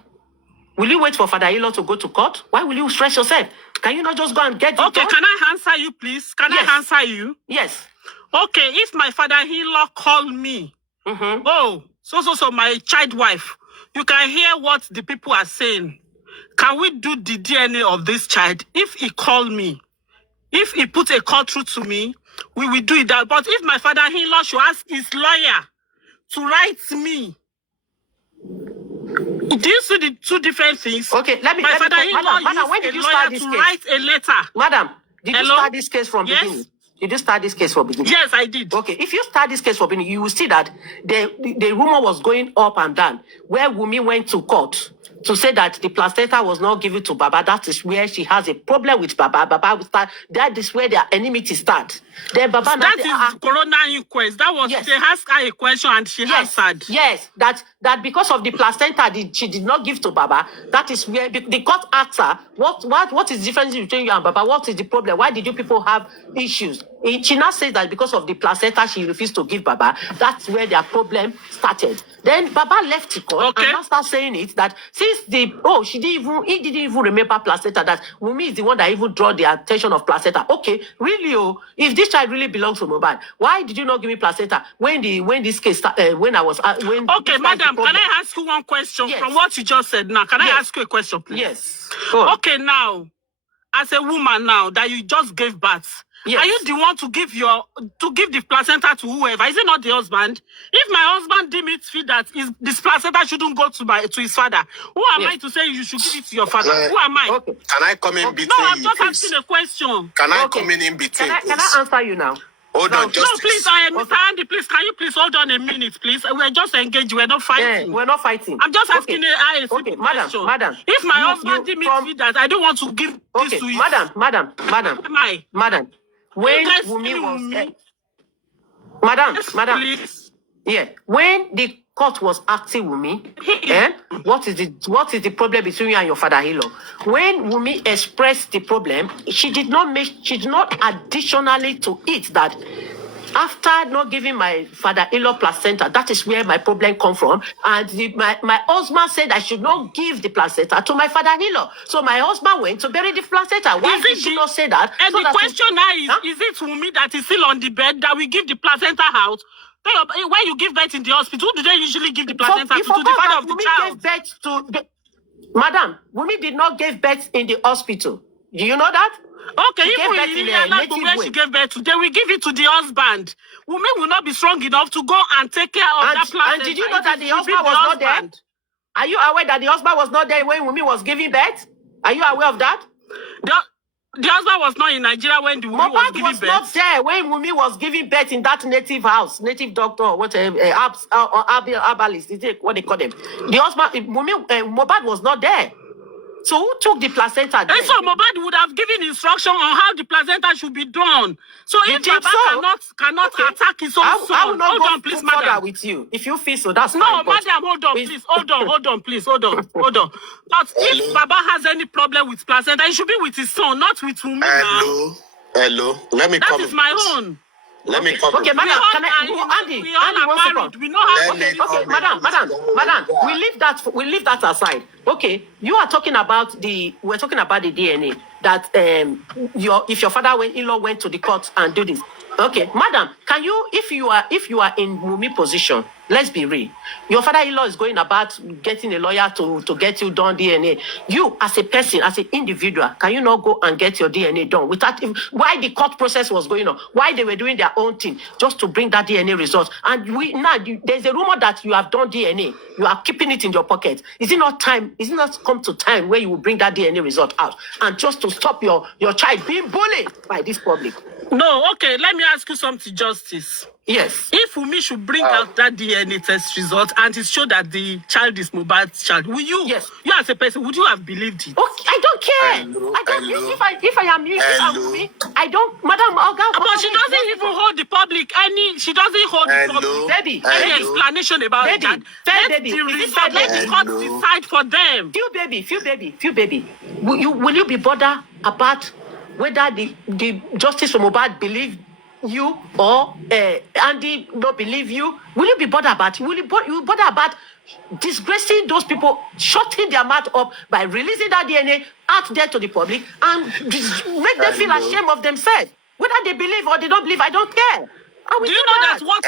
will you wait for father-in-law to go to court? Why will you stress yourself? Can you not just go and get it done? Okay, can I answer you, please? Can I answer you? Yes. Okay, if my father-in-law called me, so my child wife, you can hear what the people are saying. Can we do the DNA of this child? If he called me, if he put a call through to me, we will do it. But if my father-in-law should ask his lawyer to write me, do you see the two different things? Okay, my father-in-law Madam, when did you start this case? Write a letter. Madam, did you start this case from beginning? Did you start this case from beginning? Yes, I did. Okay, if you start this case from beginning, you will see that the rumor was going up and down, where Wumi went to court to say that the placenta was not given to Baba. That is where she has a problem with Baba. Baba will start. That is where their enmity start. Then Baba. That is Corona inquest. That was they asked her a question and she answered. Yes, that because of the placenta she did not give to Baba. That is where the court asked her, what is the difference between you and Baba? What is the problem? Why did you people have issues? She now says that because of the placenta she refused to give Baba. That's where their problem started. Then Baba left the court and now start saying it that since he didn't even remember placenta, that Wunmi is the one that even draw the attention of placenta. Okay, really? Oh, if this child really belongs to Mohbad, why did you not give me placenta when this case when I was when? Okay, madam, can I ask you one question from what you just said now? Can I ask you a question, please? Yes. Okay, now, as a woman now that you just gave birth, are you the one to give the placenta to whoever? Is it not the husband? If my husband deems it fit that this placenta shouldn't go to his father, who am I to say you should give it to your father? Who am I? Okay. Can I come in between? No, I'm just asking a question. Can I come in between? Can I answer you now? Hold on, No, please, Mr. Andy, please, can you please hold on a minute, please? We're just engaged. We're not fighting. We're not fighting. I'm just asking a simple question. Madam. If my husband deems it fit that I don't want to give this to you. Madam. Madam. When Wunmi was Madam. Please. Yeah. When the court was asking Wunmi, what is the problem between you and your father-in-law? When Wunmi expressed the problem, she did not additionally to it that after not giving my father-in-law placenta, that is where my problem come from. And my husband said I should not give the placenta to my father-in-law. So my husband went to bury the placenta. Why did she not say that? And the question now is it Wunmi that is still on the bed that we give the placenta out? When you give birth in the hospital, who do they usually give the placenta to the father of the child? Gave birth to Madam, Wunmi did not give birth in the hospital. Do you know that? Okay, if she gave birth to, then we give it to the husband. Wunmi will not be strong enough to go and take care of that placenta. And did you know that the husband was not there? Are you aware that the husband was not there when Wunmi was giving birth? Are you aware of that? The husband was not in Nigeria when the Wunmi was giving birth. Not there when Wunmi was giving birth in that native house, native doctor, whatever, herbalist, is it what they call them? The husband, Mohbad was not there. So who took the placenta? And so Mohbad would have given instruction on how the placenta should be done. So if Baba cannot attack his own son, hold on, please, madam. With you, if you feel so, that's no, fine, madam. Hold on, please. Hold on, please. Hold on. But if Baba has any problem with placenta, it should be with his son, not with Wunmi. Hello. Let me come. That is my own. Let me come. Okay, madam. Andy, we all are married. We know how. Okay, madam. We leave that aside. Okay, you are talking about we're talking about the DNA that if your father-in-law went to the court and do this. Okay, madam, can you, if you are in Wunmi position, let's be real. Your father-in-law is going about getting a lawyer to get you done DNA. You, as a person, as an individual, can you not go and get your DNA done without why the court process was going on? Why they were doing their own thing just to bring that DNA result? And there's a rumor that you have done DNA. You are keeping it in your pocket. Is it not time? Is it not come to time where you will bring that DNA result out and just to stop your child being bullied by this public? No, okay, let me ask you something, Justice. Yes. If Wunmi should bring out that DNA test result and it show that the child is Mohbad's child, will you? Yes. You as a person, would you have believed it? Okay, I don't care. If I am Wunmi, I don't, madam. But she doesn't even hold the public she doesn't hold the public any explanation about that. Let the court decide for them. Few baby. Will you be bothered about whether the justice for Mohbad believe you or Andy not believe you? Will you be bothered about it? Will you bother about disgracing those people, shutting their mouth up by releasing that DNA out there to the public and make them feel ashamed of themselves? Whether they believe or they don't believe, I don't care. Do you know that what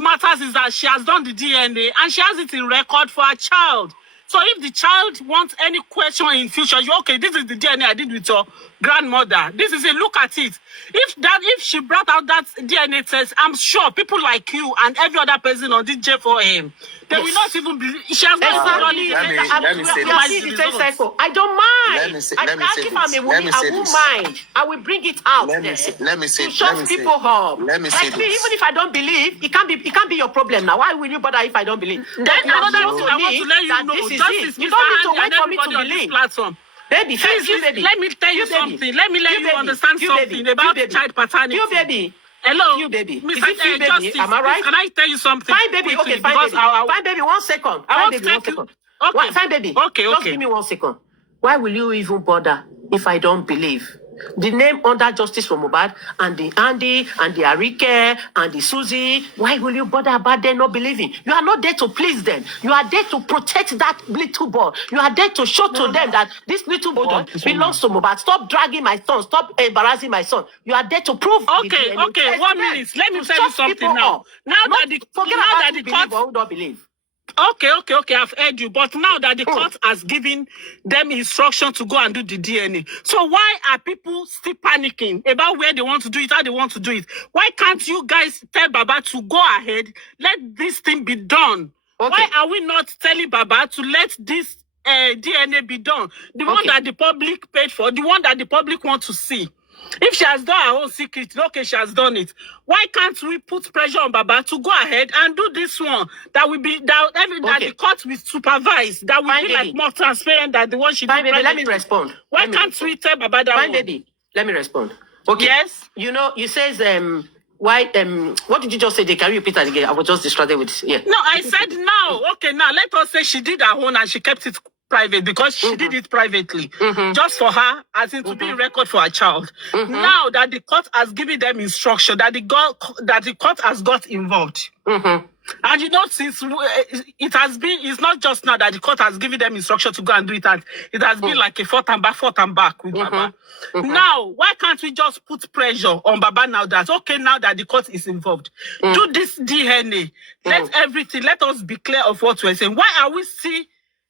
matters is that she has done the DNA and she has it in record for her child. So if the child wants any question in future, this is the DNA I did with your grandmother. This is a look at it. If she brought out that DNA test, I'm sure people like you and every other person on this J4M, they will not even believe. She has not Exactly. done let me say You are seeing the same cycle. I don't mind. Let me say if I'm a this. woman, I won't mind. I will bring it out Let there me say to shut people up. Let me say Like me, this. even if I don't believe, it can't be your problem now. Why will you bother if I don't believe? Then But you have another shown thing to I want me to let you that know, this is Justice it. You Mr. don't need to Andy wait and for me everybody to on this believe. platform. Baby, Please, you baby. let me tell you something. Let me let you understand something about child paternity. You baby. Hello, You baby. Mr. Is it you baby? Justice, Am I right? please, can I tell you something? Fine baby. quickly? Okay, fine Because baby. Fine baby. 1 second. I Fine want baby. to 1 take you. second. Okay. Fine baby. Okay. Just give me 1 second. Why will you even bother if I don't believe? The name under Justice for Mohbad and the Andy and the Arike and the Susie, why will you bother about them not believing? You are not there to please them. You are there to protect that little boy. You are there to show to them that this little boy belongs to Mohbad. Stop dragging my son. Stop embarrassing my son. You are there to prove. Okay, 1 minute. Let me tell you something now. Now that the court or don't believe. Okay, I've heard you. But now that the court has given them instruction to go and do the DNA, so why are people still panicking about where they want to do it, how they want to do it? Why can't you guys tell Baba to go ahead, let this thing be done? Okay. Why are we not telling Baba to let this DNA be done? The one that the public paid for, the one that the public wants to see. If she has done her own secret, okay, she has done it. Why can't we put pressure on Baba to go ahead and do this one that will be that the court will supervise, that will be like more transparent than the one she did? Fine, baby, let me respond. Why can't we tell Baba that? Fine, baby, let me respond. Okay. Yes. You know, you says why what did you just say? Can you repeat that again? I was just distracted with this. Yeah. No, I said now. Okay, now let us say she did her own and she kept it private because she did it privately, just for her, as in to be a record for her child. Now that the court has given them instruction, that the court has got involved. And you know, since it has been, it's not just now that the court has given them instruction to go and do it, and it has been like a forth and back with Baba. Now, why can't we just put pressure on Baba now that, okay, now that the court is involved, do this DNA, let us be clear of what we're saying. Why are we still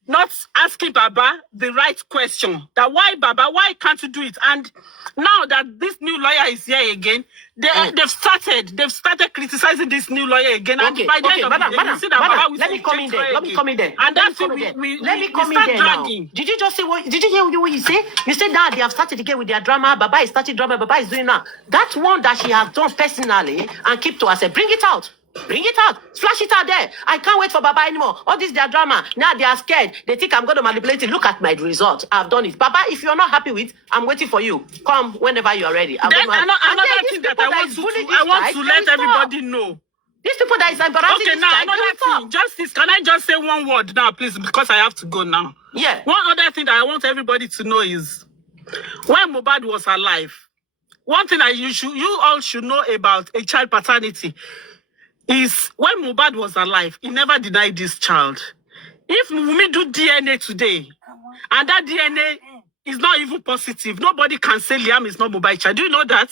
not asking Baba the right question? That why, Baba, why can't you do it? And now that this new lawyer is here again, they've started criticizing this new lawyer again. Okay, and by the end of the day, you see that Baba will let me come in there. Let me come in there. And that's let me come in there now. Did you just say what? Did you hear what you say? You said that they have started again with their drama. Baba is starting drama. Baba is doing now. That one that she has done personally and keep to herself. Bring it out. Bring it out. Flash it out there. I can't wait for Baba anymore. All this their drama. Now they are scared. They think I'm going to manipulate it. Look at my result. I've done it. Baba, if you're not happy with, I'm waiting for you. Come whenever you are ready. Then another thing that I want to let everybody know. These people that is embarrassing. Okay, now another thing. Justice, can I just say one word now, please, because I have to go now. Yeah. One other thing that I want everybody to know is when Mohbad was alive, one thing that you all should know about a child paternity is when Mohbad was alive, he never denied this child. If we do DNA today, and that DNA is not even positive, nobody can say Liam is not Mohbad's child. Do you know that?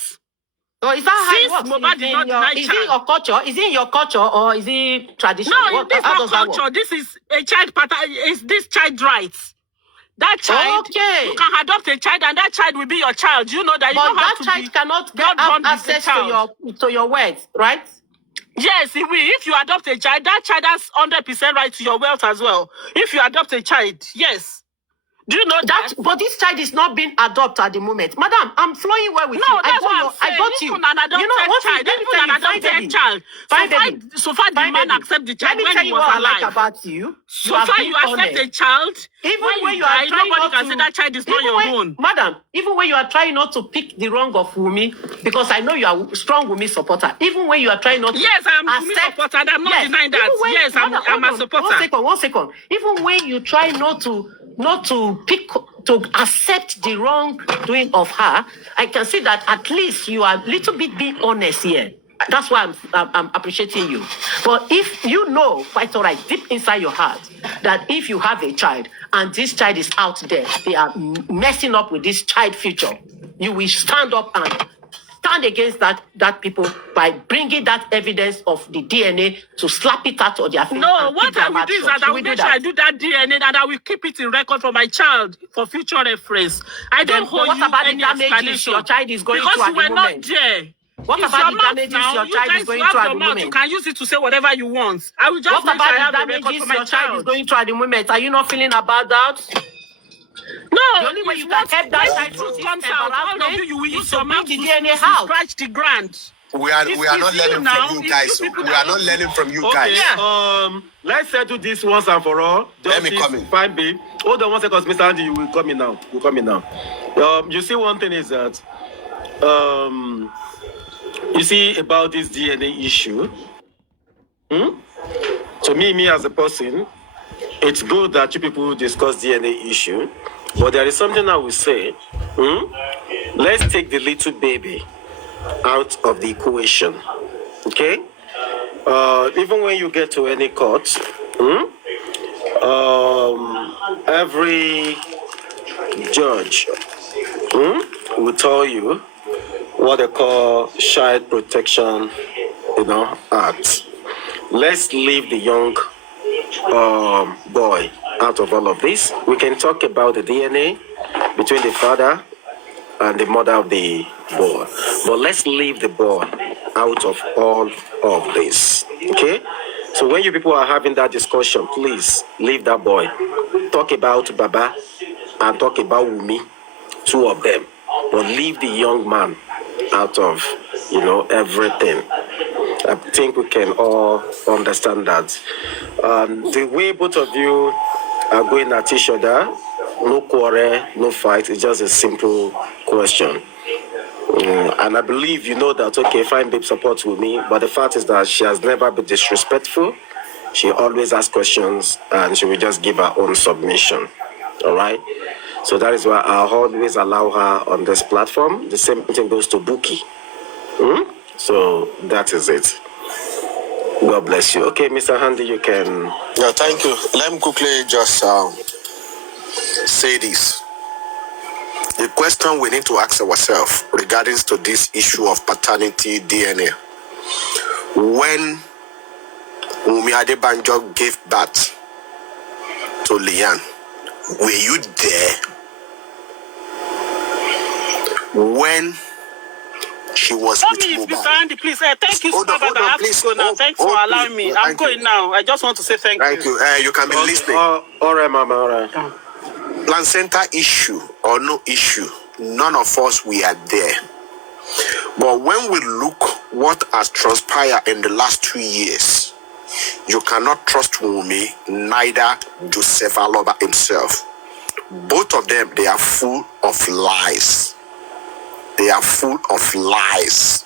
Oh, is that Since how it works? Mohbad did not deny Is child. it your culture? Is it in your culture or is it tradition? No, this is not culture. This is a child pattern. Is this child rights? That child, you can adopt a child, and that child will be your child. You know that. But you don't that have to child cannot get access to your words, right? Yes, it will. If you adopt a child, that child has 100% right to your wealth as well. If you adopt a child, yes. Do you know that? But this child is not being adopted at the moment. Madam, I'm flowing well with you. No, that's what I got you. An adopted child. So far, the man accept the child when he was alive. Like about you. So far, you accept a child. Even when you are trying nobody can say that child is not your own. Madam, even when you are trying not to pick the wrong of Wumi, because I know you are a strong Wumi supporter. Even when you are trying not to Yes, I'm a Wumi supporter. I'm not denying that. Yes, I'm a supporter. 1 second. Even when you try not to accept the wrongdoing of her, I can see that at least you are a little bit being honest here. That's why I'm appreciating you. But if you know, quite all right, deep inside your heart, that if you have a child and this child is out there, they are messing up with this child future, you will stand up and stand against that people by bringing that evidence of the DNA to slap it out of their face. No, what I will do is that I will make sure I do that DNA and I will keep it in record for my child for future reference. I don't hold what you about any the damages your child is going because through at you were the not moment? there. What It's about your the mouth damages now. your You child guys is going have through at your the mouth. moment? You can use it to say whatever you want. I will just What make sure I about have the the record damages for my your child is child. going through at the moment? Are you not feeling about that? No, The only way it's you can what help that when child the through truth this comes out, all of you will is use to your bring mouth the to DNA out. scratch the ground. We are not learning from you guys. We are not learning from you guys. Okay, let's settle this once and for all. Let me come in. Fine, babe. Hold on 1 second, Mr. Andy. You will come in now. You come in now. You see, one thing is that, you see about this DNA issue. To me as a person, it's good that you people discuss DNA issue, but there is something I will say. Let's take the little baby out of the equation. Okay? Even when you get to any court, every judge will tell you what they call Child Protection, Act. Let's leave the young boy out of all of this. We can talk about the DNA between the father and the mother of the boy, but let's leave the boy out of all of this. Okay? So when you people are having that discussion, please leave that boy. Talk about Baba and talk about Wumi, two of them, but leave the young man out of everything. I think we can all understand that. The way both of you are going at each other, no quarrel, no fight, it's just a simple question. And I believe you know that, okay, fine, babe supports with me, but the fact is that she has never been disrespectful. She always asks questions and she will just give her own submission. All right? So that is why I always allow her on this platform. The same thing goes to Buki. So that is it. God bless you. Okay, Mr. Handy, you can. Yeah, thank you. Let me quickly just say this. The question we need to ask ourselves regarding to this issue of paternity DNA. When Wumi Adebanjo gave birth to Lian, were you there? When she was with Mr. Mohbad? Andy, please. Thank you, Hold on, Supervibez. I have please. to go now. Thanks for allowing me. I'm going now. I just want to say thank you. Thank you. You can be listening. All right, Mama, all right. Placenta issue or no issue, none of us we are there. But when we look what has transpired in the last 2 years, you cannot trust Wumi, neither Joseph Aloba himself. Both of them, they are full of lies. They are full of lies.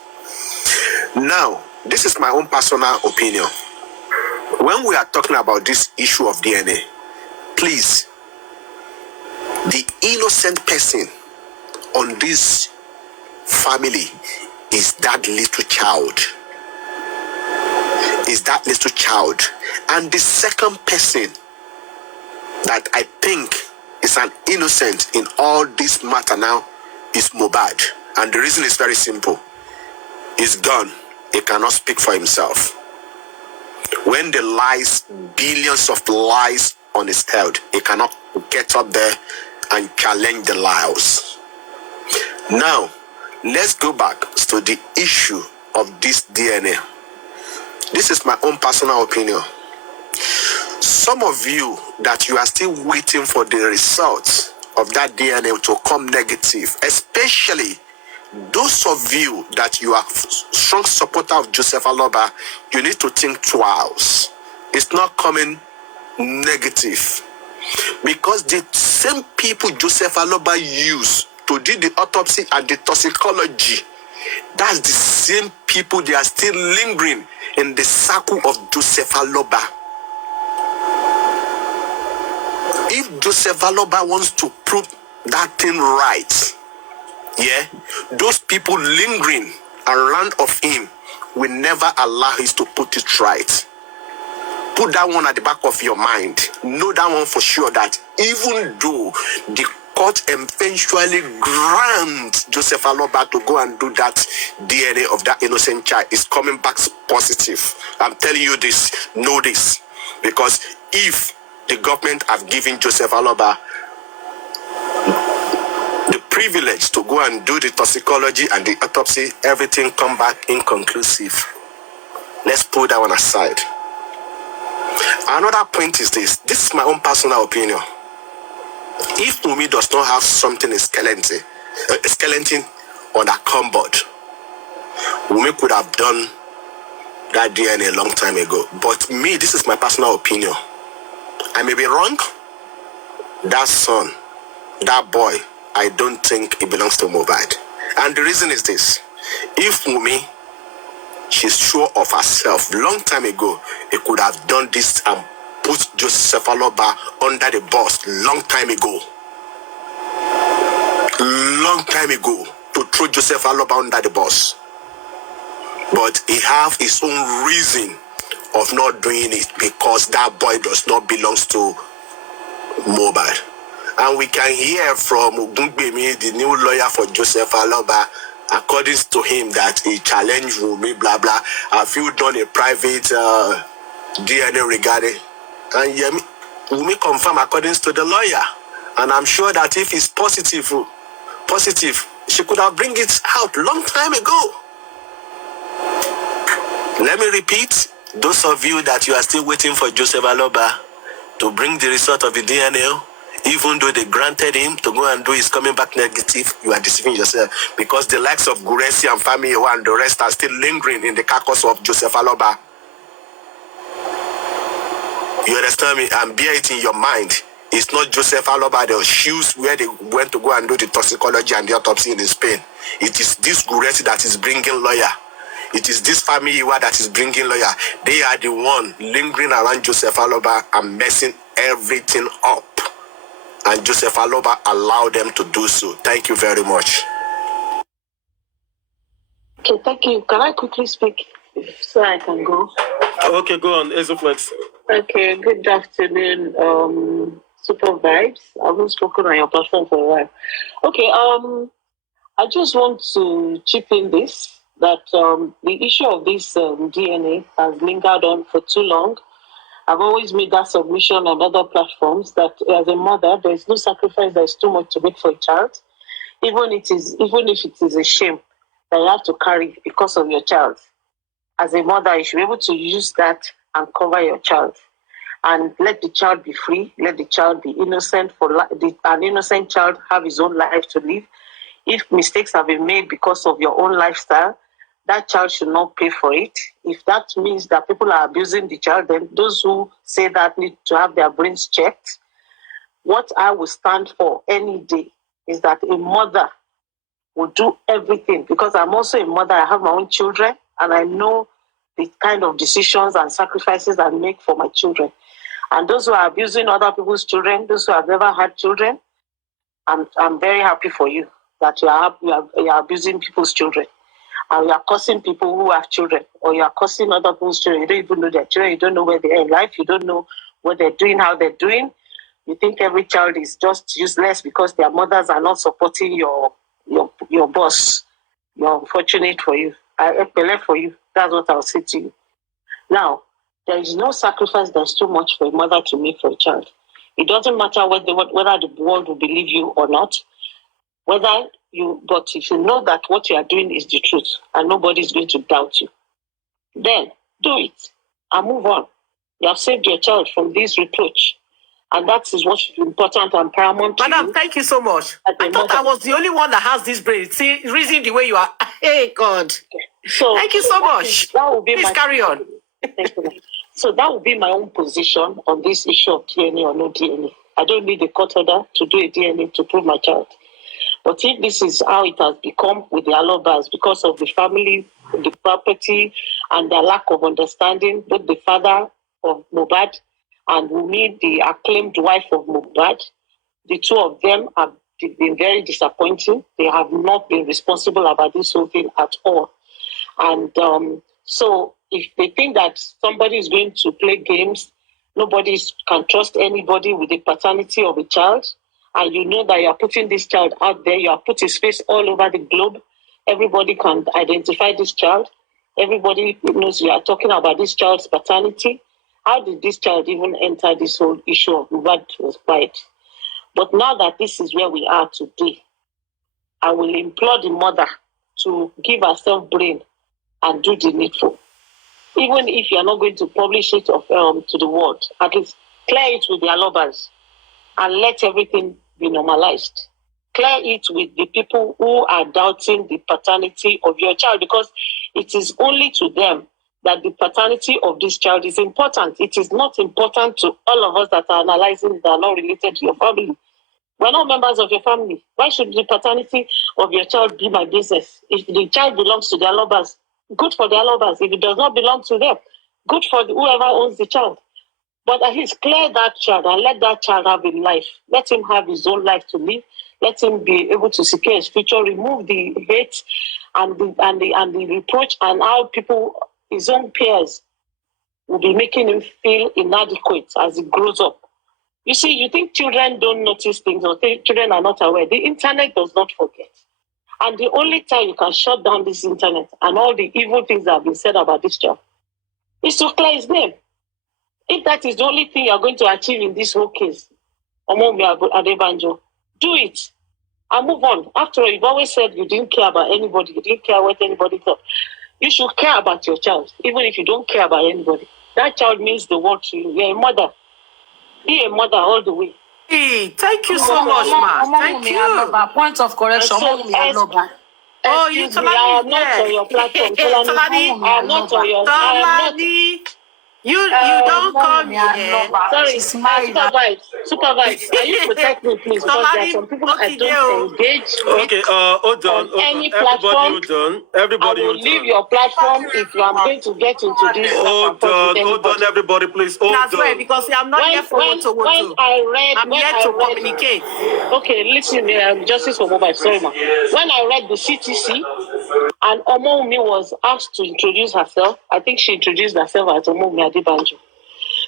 Now, this is my own personal opinion. When we are talking about this issue of DNA, please, the innocent person on this family is that little child. Is that little child. And the second person that I think is an innocent in all this matter now is Mohbad. And the reason is very simple. He's gone. He cannot speak for himself. When the lies, billions of lies on his head, he cannot get up there and challenge the lies. Now, let's go back to the issue of this DNA. This is my own personal opinion. Some of you that you are still waiting for the results of that DNA to come negative, especially those of you that you are strong supporter of Joseph Aloba, you need to think twice. It's not coming negative. Because the same people Joseph Aloba used to do the autopsy and the toxicology, that's the same people, they are still lingering in the circle of Joseph Aloba. If Joseph Aloba wants to prove that thing right, yeah, those people lingering around of him will never allow him to put it right. Put that one at the back of your mind. Know that one for sure, that even though the court eventually grant Joseph Aloba to go and do that DNA of that innocent child is coming back positive. I'm telling you this, know this. Because if the government have given Joseph Aloba the privilege to go and do the toxicology and the autopsy, everything come back inconclusive. Let's put that one aside. Another point is this. This is my own personal opinion. If Wunmi does not have something a skeleton on her cupboard, Wunmi could have done that DNA a long time ago. But me, this is my personal opinion. I may be wrong. That son, that boy, I don't think it belongs to Mohbad. And the reason is this. If Wunmi, she's sure of herself, long time ago, it could have done this and put Joseph Aloba under the bus long time ago. Long time ago, to throw Joseph Aloba under the bus. But he have his own reason of not doing it because that boy does not belong to Mohbad. And we can hear from Ogungbemi, the new lawyer for Joseph Aloba, according to him that he challenged Wunmi, blah, blah. Have you done a private DNA regarding? And Wunmi confirm according to the lawyer. And I'm sure that if it's positive, she could have bring it out long time ago. Let me repeat, those of you that you are still waiting for Joseph Aloba to bring the result of the DNA, even though they granted him to go and do his coming back negative, you are deceiving yourself. Because the likes of Guresi and Famiyewa and the rest are still lingering in the carcass of Joseph Aloba. You understand me? And bear it in your mind. It's not Joseph Aloba, the shoes where they went to go and do the toxicology and the autopsy in Spain. It is this Guresi that is bringing lawyer. It is this Famiyewa that is bringing lawyer. They are the one lingering around Joseph Aloba and messing everything up. And Joseph Aloba allowed them to do so. Thank you very much. Okay, thank you. Can I quickly speak so I can go? Okay, go on. Ezoflex. Okay, good afternoon, Supervibez. I haven't spoken on your platform for a while. Okay, I just want to chip in this, that the issue of this DNA has lingered on for too long. I've always made that submission on other platforms that as a mother, there is no sacrifice that is too much to make for a child, even if it is a shame that you have to carry because of your child. As a mother, you should be able to use that and cover your child, and let the child be free. Let the child be innocent. An innocent child have his own life to live. If mistakes have been made because of your own lifestyle, that child should not pay for it. If that means that people are abusing the child, then those who say that need to have their brains checked. What I will stand for any day is that a mother will do everything, because I'm also a mother. I have my own children, and I know the kind of decisions and sacrifices I make for my children. And those who are abusing other people's children, those who have never had children, I'm very happy for you that you are abusing people's children. And you are cursing people who have children, or you are cursing other people's children. You don't even know their children. You don't know where they are in life. You don't know what they're doing, how they're doing. You think every child is just useless because their mothers are not supporting your boss. You're unfortunate for you. I believe for you. That's what I'll say to you. Now, there is no sacrifice that's too much for a mother to make for a child. It doesn't matter whether the world will believe you or not. But if you know that what you are doing is the truth and nobody is going to doubt you, then do it and move on. You have saved your child from this reproach. And that is what is important and paramount to Madam, you. thank you so much. I thought I was the only one that has this brain. See, reason the way you are. Hey, God. So thank you so much. That will be Please carry on. Thank you. So that will be my own position on this issue of DNA or no DNA. I don't need a court order to do a DNA to prove my child. But if this is how it has become with the Alobas, because of the family, the property, and the lack of understanding, both the father of Mohbad and Wunmi, the acclaimed wife of Mohbad, the two of them have been very disappointing. They have not been responsible about this whole thing at all. And so if they think that somebody is going to play games, nobody can trust anybody with the paternity of a child. and you know that you are putting this child out there, you have put his face all over the globe. Everybody can identify this child. Everybody knows you are talking about this child's paternity. How did this child even enter this whole issue of what was quiet? But now that this is where we are today, I will implore the mother to give herself brain and do the needful. Even if you are not going to publish it to the world, at least clear it with their lovers and let everything be normalized. Clear it with the people who are doubting the paternity of your child, because it is only to them that the paternity of this child is important. It is not important to all of us that are analyzing that are not related to your family. We're not members of your family. Why should the paternity of your child be my business? If the child belongs to their lovers, good for their lovers. If it does not belong to them, good for whoever owns the child. But at least clear that child and let that child have a life. Let him have his own life to live. Let him be able to secure his future. Remove the hate and the reproach and how people, his own peers, will be making him feel inadequate as he grows up. You see, you think children don't notice things or think children are not aware. The internet does not forget. And the only time you can shut down this internet and all the evil things that have been said about this child is to clear his name. If that is the only thing you're going to achieve in this whole case, Omomi Adebanjo, do it and move on. After all, you've always said you didn't care about anybody. You didn't care what anybody thought. You should care about your child, even if you don't care about anybody. That child means the world to you. You're a mother. Be a mother all the way. Hey, thank you so much, ma. Thank you. Point of correction. Oh, you Excuse me, I am not on your platform. Tolani, I am not on your. I am not. Tolani, you don't call me here. Sorry, supervise. Can you protect me, please? Because there are some people I don't engage with. Okay, hold on. Any Everybody platform. hold on. I Everybody will hold leave on. your platform if you are going to get into this. Hold on, everybody, please. Hold That's right, on. because I'm not here for when I'm here to communicate. Okay, listen, Justice for Mobile, sorry, ma. When I read the CTC and Omomi was asked to introduce herself, I think she introduced herself as Omomi Adebanjo.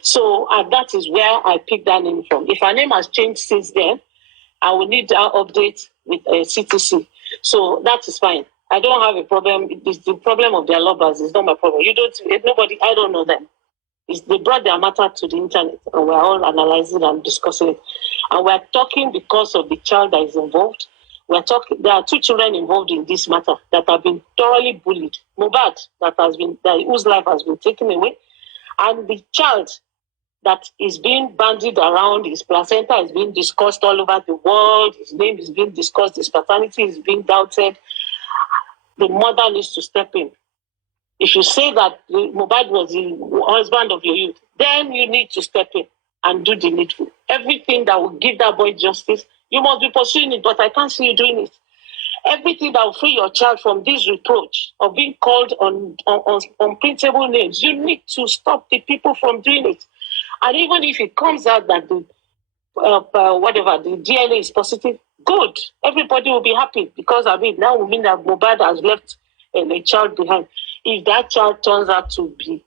So that is where I picked that name from. If her name has changed since then, I will need that update with CTC. So that is fine. I don't have a problem. It's the problem of their lovers. It's not my problem. Nobody, I don't know them. They brought their matter to the internet and we're all analyzing and discussing it. And we're talking because of the child that is involved. There are 2 children involved in this matter that have been thoroughly bullied. Mohbad, whose life has been taken away, and the child that is being bandied around, his placenta is being discussed all over the world, his name is being discussed, his paternity is being doubted. The mother needs to step in. If you say that Mohbad was the husband of your youth, then you need to step in and do the needful. Everything that will give that boy justice, you must be pursuing it, but I can't see you doing it. Everything that will free your child from this reproach of being called on unprintable names, you need to stop the people from doing it. And even if it comes out that the DNA is positive, good. Everybody will be happy because now we mean that Mohbad has left a child behind. If that child turns out to be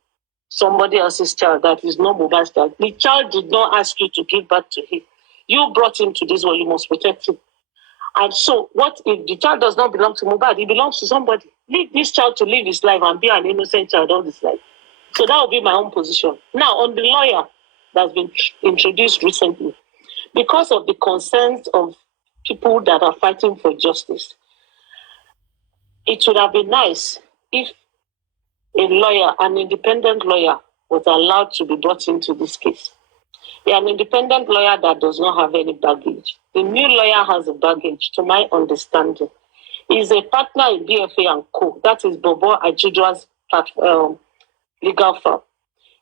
somebody else's child, that is not Mohbad's child, the child did not ask you to give birth to him. You brought him to this world, you must protect him. And so, what if the child does not belong to Mohbad? It belongs to somebody. Leave this child to live his life and be an innocent child all his life. So that will be my own position. Now, on the lawyer that's been introduced recently, because of the concerns of people that are fighting for justice, it would have been nice if a lawyer, an independent lawyer, was allowed to be brought into this case. An independent lawyer that does not have any baggage. The new lawyer has a baggage, to my understanding. He's a partner in BFA and Co. That is Bobo Ajidua's legal firm.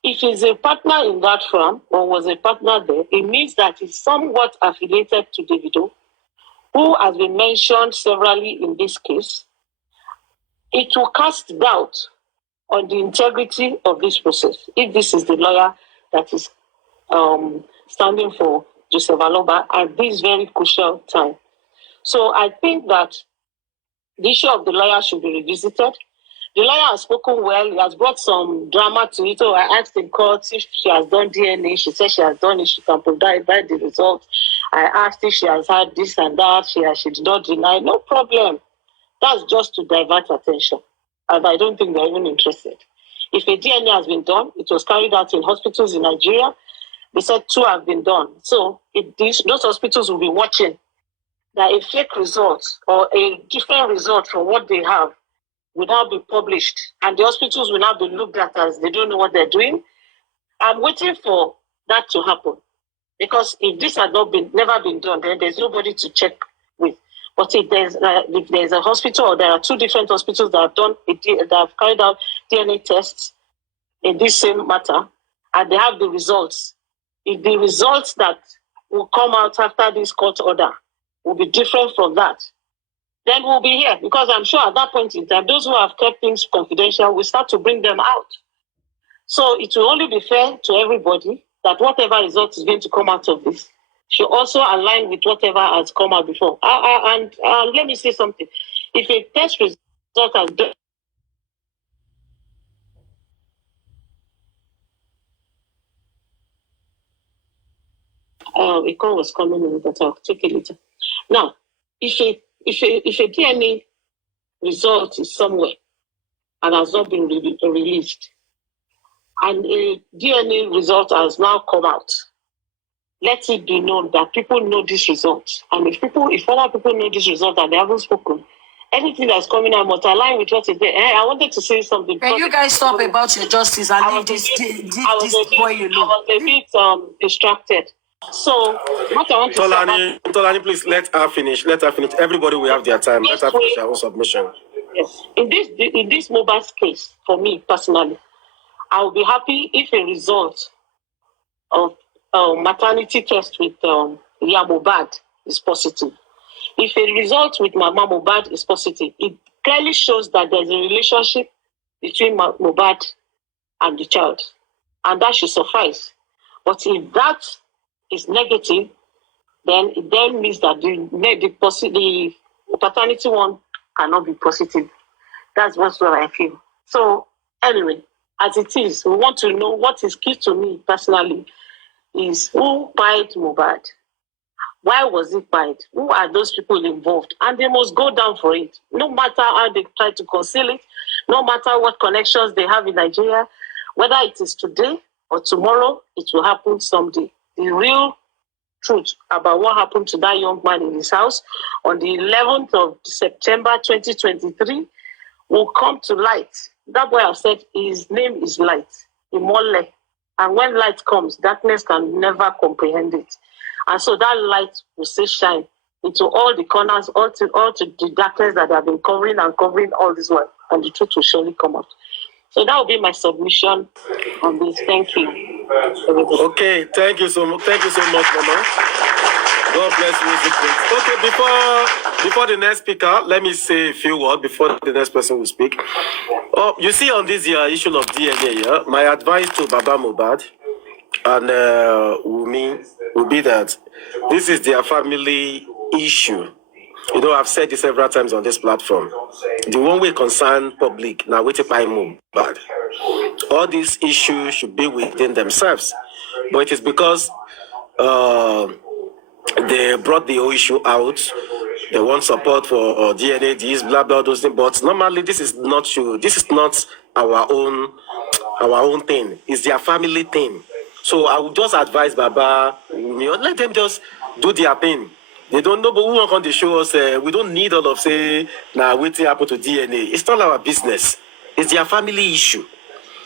If he's a partner in that firm, or was a partner there, it means that he's somewhat affiliated to Davido, who has been mentioned severally in this case. It will cast doubt on the integrity of this process, if this is the lawyer that is standing for Joseph Aloba at this very crucial time. So I think that the issue of the lawyer should be revisited. The lawyer has spoken well. He has brought some drama to it. So I asked in court if she has done DNA. She said she has done it. She can provide the result. I asked if she has had this and that. She did not deny. No problem. That's just to divert attention. And I don't think they're even interested. If a DNA has been done, it was carried out in hospitals in Nigeria. They said 2 have been done. So those hospitals will be watching that a fake result or a different result from what they have will now be published. And the hospitals will now be looked at as they don't know what they're doing. I'm waiting for that to happen. Because if this had never been done, then there's nobody to check with. But if there's a hospital or there are 2 different hospitals that have carried out DNA tests in this same matter, and they have the results, if the results that will come out after this court order will be different from that, then we'll be here. Because I'm sure at that point in time, those who have kept things confidential will start to bring them out. So it will only be fair to everybody that whatever result is going to come out of this should also align with whatever has come out before. And let me say something. If a test result has done, a call was coming in, but I'll take it later. Now, if a DNA result is somewhere and has not been released, and a DNA result has now come out, let it be known that people know this result. And if other people know this result and they haven't spoken, anything that's coming out must align with what is there. I wanted to say something. Can you guys stop about your justice and leave this boy alone? I was a bit distracted. So, what I want to say... Tolani, please, let her finish. Let her finish. Everybody will have their time. Let her finish her own submission. Yes. In this mobile case, for me personally, I will be happy if a result of maternity test with Mohbad is positive. If a result with Mama Mohbad is positive, it clearly shows that there's a relationship between Mohbad and the child, and that should suffice. But if that is negative, then it then means that the paternity one cannot be positive. That's what I feel. So anyway, as it is, we want to know what is key to me personally is who pied Mohbad? Why was it pied? Who are those people involved? And they must go down for it. No matter how they try to conceal it, no matter what connections they have in Nigeria, whether it is today or tomorrow, it will happen someday. The real truth about what happened to that young man in his house on the 11th of September 2023 will come to light. That boy has said his name is Light, Imole. And when light comes, darkness can never comprehend it. And so that light will still shine into all the corners, all to the darkness that they have been covering all this while. And the truth will surely come out. So that will be my submission on this. Thank you. Okay, thank you so much. Thank you so much, Mama. God bless you. Okay, before the next speaker, let me say a few words before the next person will speak. Oh, you see on this issue of DNA, my advice to Baba Mohbad and Wumi would be that this is their family issue. You know, I've said this several times on this platform. The one way concern public, now wait by Mohbad. All these issues should be within themselves. But it is because they brought the whole issue out. They want support for DNA, this, blah, blah, those things. But normally, this is not true. This is not our own thing. It's their family thing. So I would just advise Baba, let them just do their thing. They don't know, but who are going to show us? We don't need all of say, waiting happen to DNA. It's not our business. It's their family issue.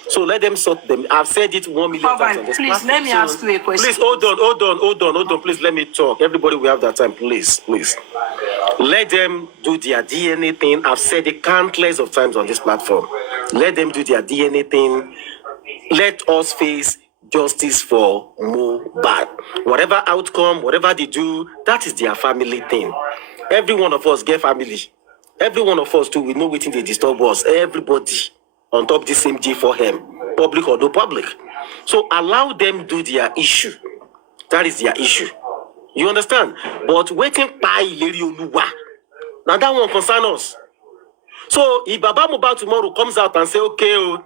So let them sort them. I've said it 1 million times on this please, platform. let me ask you a question. Please, hold on. Please, let me talk. Everybody will have that time. Please. Let them do their DNA thing. I've said it countless of times on this platform. Let them do their DNA thing. Let us face justice for Mohbad. Whatever outcome, whatever they do, that is their family thing. Every one of us get family. Every one of us too, we know what they disturb us. Everybody on top the same G4M, public or no public. So allow them do their issue. That is their issue. You understand? But waiting by Lady Oluwa. Now that one concern us. So if Baba Mohbad tomorrow comes out and say, okay, oh,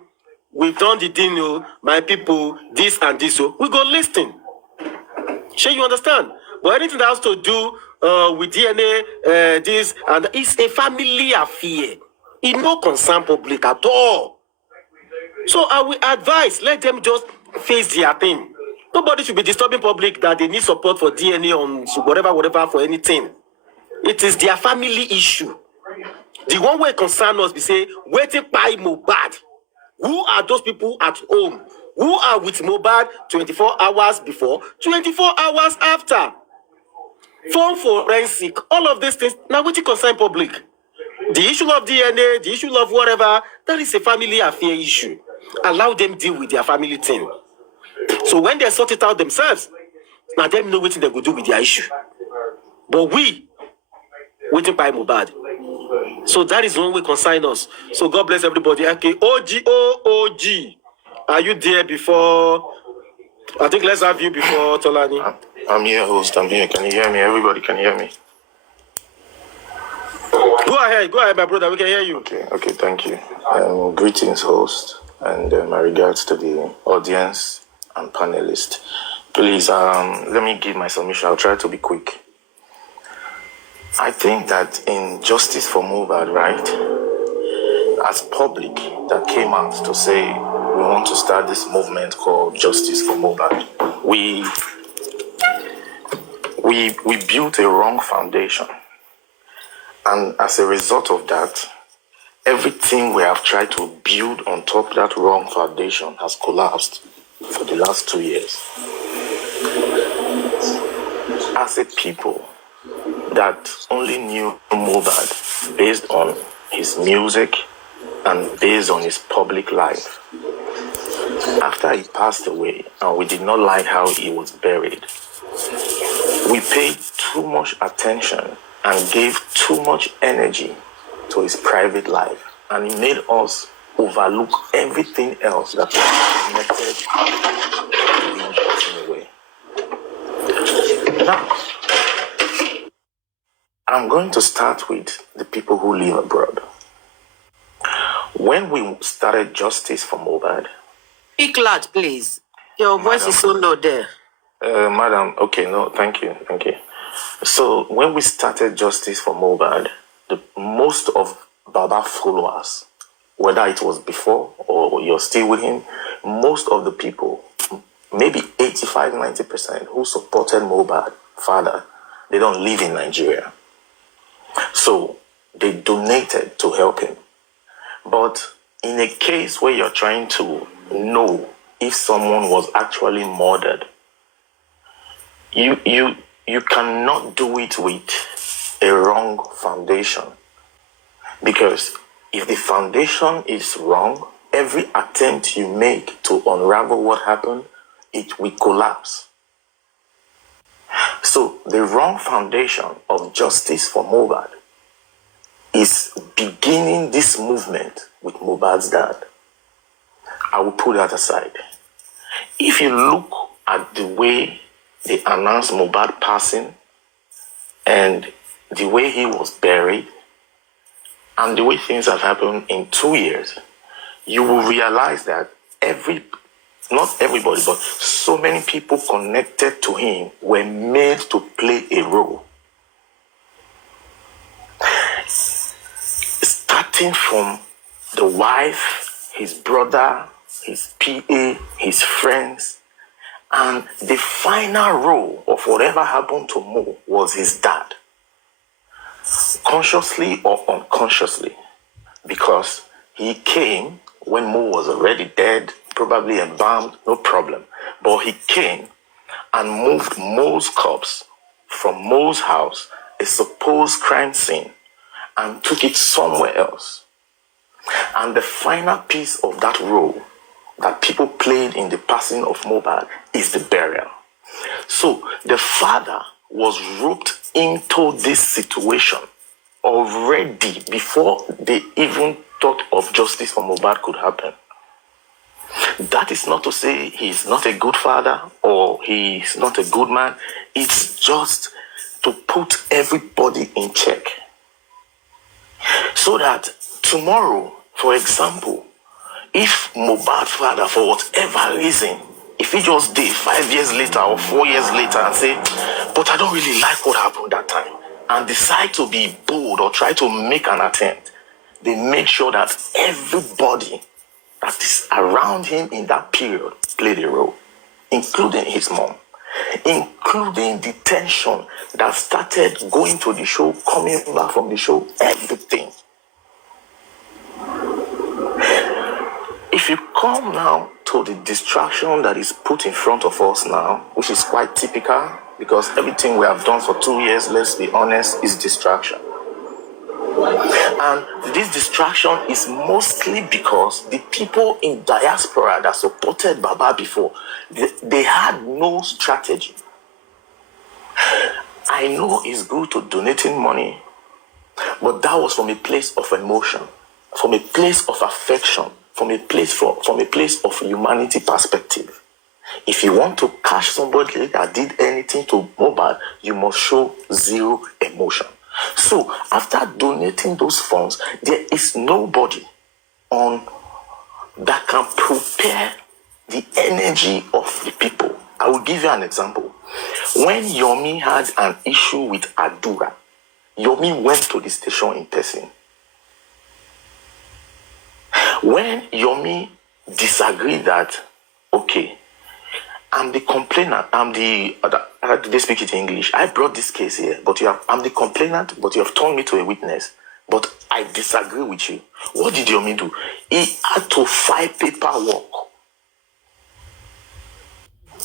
we've done the thing, oh, my people, this and this, oh, we go listen. Sure, you understand? But anything that has to do with DNA, this, and it's a family affair. It no concern public at all. So I will advise, let them just face their thing. Nobody should be disturbing public that they need support for DNA on whatever, for anything. It is their family issue. The one way concern us, we say, waiting by Mohbad. Who are those people at home? Who are with Mohbad 24 hours before, 24 hours after? Phone forensic, all of these things, now what you concern public? The issue of DNA, the issue of whatever, that is a family affair issue. Allow them deal with their family thing. So when they sort it out themselves, now them know what they will do with their issue. But we, waiting by Mohbad. So that is one way concern us. So God bless everybody. Okay, OG. Are you there before? I think let's have you before Tolani. I'm here, host. I'm here. Can you hear me? Everybody can hear me. Go ahead, my brother. We can hear you. Okay, thank you. Greetings, host, and my regards to the audience and panelists. Please, let me give my submission. I'll try to be quick. I think that in Justice for Mohbad, right, as public that came out to say we want to start this movement called Justice for Mohbad, we built a wrong foundation. And as a result of that, everything we have tried to build on top of that wrong foundation has collapsed for the last 2 years. As a people that only knew Mohbad based on his music and based on his public life, after he passed away and we did not like how he was buried, we paid too much attention and gave too much energy to his private life, and it made us overlook everything else that was connected to him in a way. Now, I'm going to start with the people who live abroad. When we started Justice for Mohbad... Speak loud, please. Your voice is so low there. Madam, okay, no, thank you. So when we started Justice for Mohbad, most of Baba followers, whether it was before or you're still with him, most of the people, maybe 85-90% who supported Mohbad father, they don't live in Nigeria. So they donated to help him. But in a case where you're trying to know if someone was actually murdered, you cannot do it with a wrong foundation. Because if the foundation is wrong, every attempt you make to unravel what happened, it will collapse. So the wrong foundation of Justice for Mohbad is beginning this movement with Mohbad's dad. I will put that aside. If you look at the way they announced Mohbad passing and the way he was buried and the way things have happened in 2 years, you will realize that not everybody, but so many people connected to him were made to play a role. Starting from the wife, his brother, his PA, his friends, and the final role of whatever happened to Mo was his dad. Consciously or unconsciously, because he came when Mo was already dead, probably embalmed, no problem. But he came and moved Mo's corpse from Mo's house, a supposed crime scene, and took it somewhere else. And the final piece of that role that people played in the passing of Mohbad is the burial. So the father was roped into this situation already before they even thought of Justice for Mohbad could happen. That is not to say he's not a good father or he's not a good man. It's just to put everybody in check. So that Tomorrow, for example, if Mohbad's father, for whatever reason, if he just did 5 years later or 4 years later and say, but I don't really like what happened that time, and decide to be bold or try to make an attempt, they make sure that everybody that is around him in that period played a role, including his mom, including the tension that started going to the show, coming back from the show, everything. If you come now to the distraction that is put in front of us now, which is quite typical, because everything we have done for 2 years, let's be honest, is distraction. And this distraction is mostly because the people in diaspora that supported Baba before, they had no strategy. I know it's good to donating money, but that was from a place of emotion, from a place of affection, from a place of humanity perspective. If you want to catch somebody that did anything to Mohbad, you must show zero emotion. So after donating those funds, there is nobody that can prepare the energy of the people. I will give you an example. When Yomi had an issue with Adura, Yomi went to the station in person. When Yomi disagreed that, okay, I'm the complainant, how do they speak it in English? I brought this case here, but I'm the complainant, but you have turned me to a witness, but I disagree with you. What did Yomi do? He had to file paperwork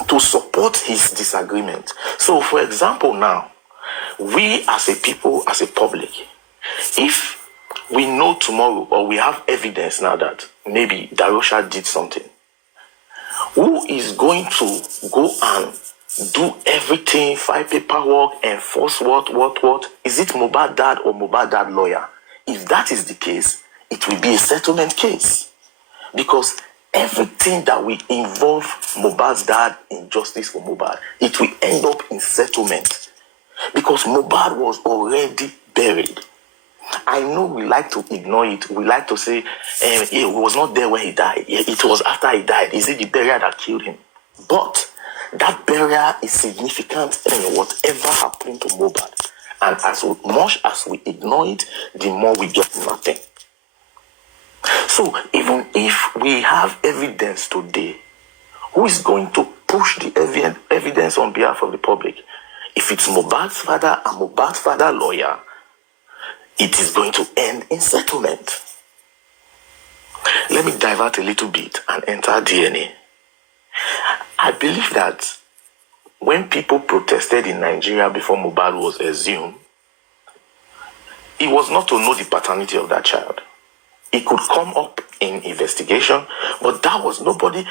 to support his disagreement. So, for example, now, we as a people, as a public, if we know tomorrow or we have evidence now that maybe Darosha did something, who is going to go and do everything, file paperwork, enforce what? Is it Mohbad dad or Mohbad dad lawyer? If that is the case, it will be a settlement case. Because everything that will involve Mohbad's dad in justice for Mohbad, it will end up in settlement. Because Mohbad was already buried. I know we like to ignore it. We like to say, he was not there when he died. It was after he died. Is it the burial that killed him? But that burial is significant in whatever happened to Mohbad. And as much as we ignore it, the more we get nothing. So even if we have evidence today, who is going to push the evidence on behalf of the public? If it's Mohbad's father and Mohbad's father lawyer, it is going to end in settlement. Let me divert a little bit and enter DNA. I believe that when people protested in Nigeria before Mohbad was exhumed, it was not to know the paternity of that child. It could come up in investigation, but that was nobody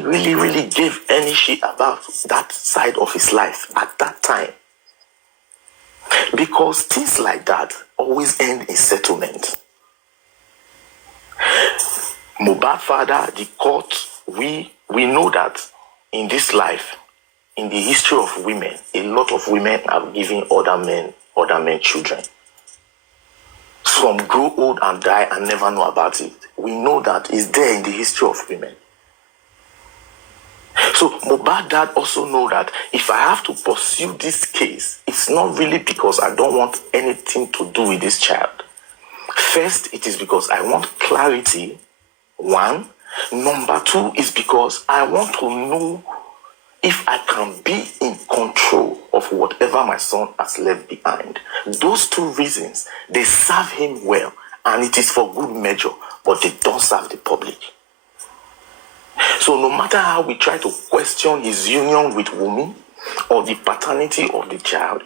really gave any shit about that side of his life at that time. Because things like that always end in settlement. Mohbad father, the court, we know that in this life, in the history of women, a lot of women have given other men children. Some grow old and die and never know about it. We know that it's there in the history of women. So Mohbad dad also know that if I have to pursue this case, it's not really because I don't want anything to do with this child. First, it is because I want clarity, one. Number two is because I want to know if I can be in control of whatever my son has left behind. Those two reasons, they serve him well, and it is for good measure, but they don't serve the public. So no matter how we try to question his union with Wunmi or the paternity of the child,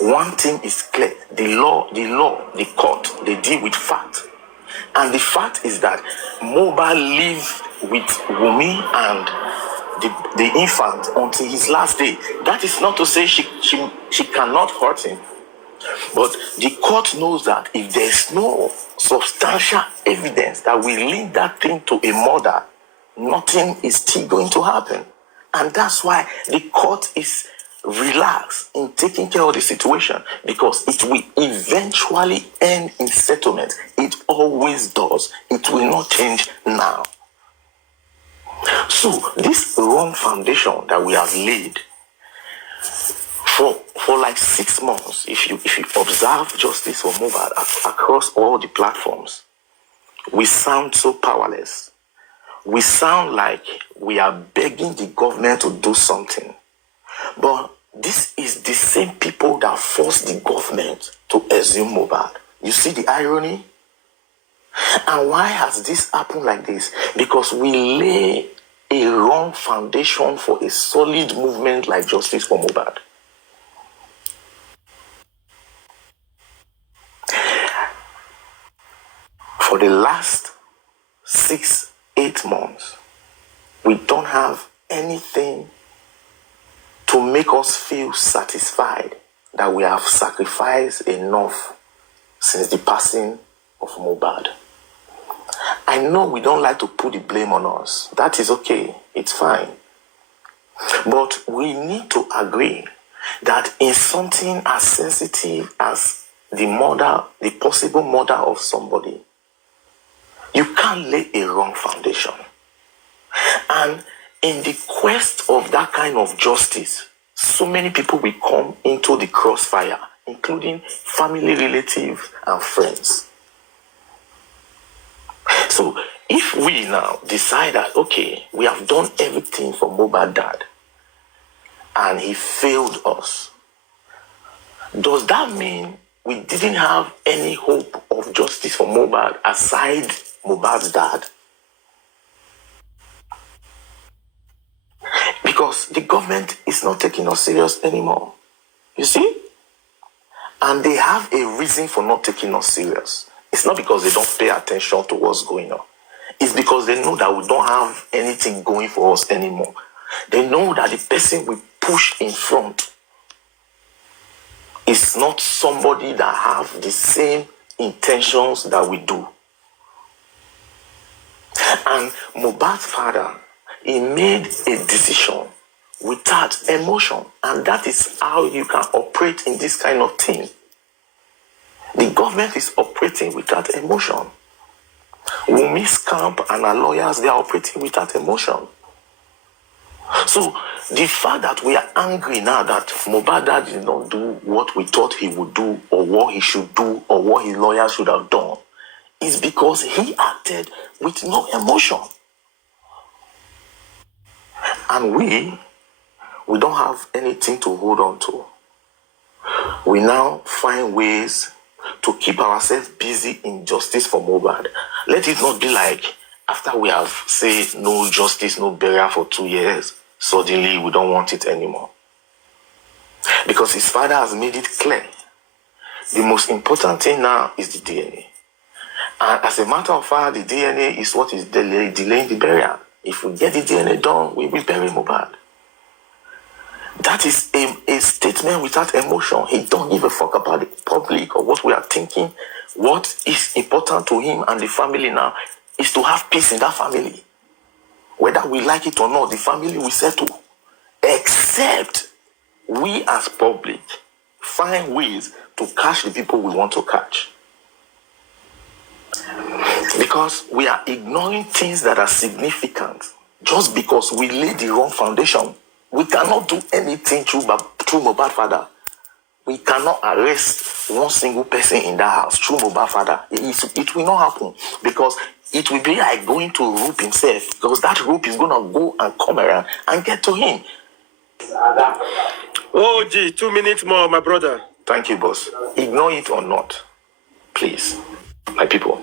one thing is clear. The court, they deal with fact. And the fact is that Mohbad lived with Wunmi and the infant until his last day. That is not to say she cannot hurt him. But the court knows that if there is no substantial evidence that will link that thing to a murder, nothing is still going to happen. And that's why the court is relax in taking care of the situation because it will eventually end in settlement. It always does. It will not change now. So this wrong foundation that we have laid for like 6 months, if you observe Justice for Mohbad across all the platforms, we sound so powerless. We sound like we are begging the government to do something. But this is the same people that forced the government to exhume Mohbad. You see the irony? And why has this happened like this? Because we lay a wrong foundation for a solid movement like Justice for Mohbad. For the last 6-8 months, we don't have anything to make us feel satisfied that we have sacrificed enough since the passing of Mohbad. I know we don't like to put the blame on us. That is okay. It's fine. But we need to agree that in something as sensitive as the possible murder of somebody, you can't lay a wrong foundation. And in the quest of that kind of justice, so many people will come into the crossfire, including family, relatives, and friends. So if we now decide that, okay, we have done everything for Mohbad dad, and he failed us, does that mean we didn't have any hope of justice for Mohbad aside Mohbad's dad? Because the government is not taking us serious anymore. You see? And they have a reason for not taking us serious. It's not because they don't pay attention to what's going on. It's because they know that we don't have anything going for us anymore. They know that the person we push in front is not somebody that have the same intentions that we do. And Mohbad's father, he made a decision without emotion. And that is how you can operate in this kind of thing. The government is operating without emotion. Wumi's camp and our lawyers, they are operating without emotion. So the fact that we are angry now that Mohbad did not do what we thought he would do or what he should do or what his lawyers should have done is because he acted with no emotion. And we don't have anything to hold on to. We now find ways to keep ourselves busy in justice for Mohbad. Let it not be like after we have said no justice, no burial for 2 years, suddenly we don't want it anymore. Because his father has made it clear. The most important thing now is the DNA. And as a matter of fact, the DNA is what is delaying the burial. If we get the DNA done, we will bury Mohbad. That is a statement without emotion. He don't give a fuck about the public or what we are thinking. What is important to him and the family now is to have peace in that family. Whether we like it or not, the family will settle. Except we as public find ways to catch the people we want to catch. Because we are ignoring things that are significant just because we laid the wrong foundation. We cannot do anything through Mohbad father. We cannot arrest one single person in that house through Mohbad father. It will not happen because it will be like going to a rope himself, because that rope is going to go and come around and get to him. Oh, gee, 2 minutes more, my brother. Thank you, boss. Ignore it or not, please, my people.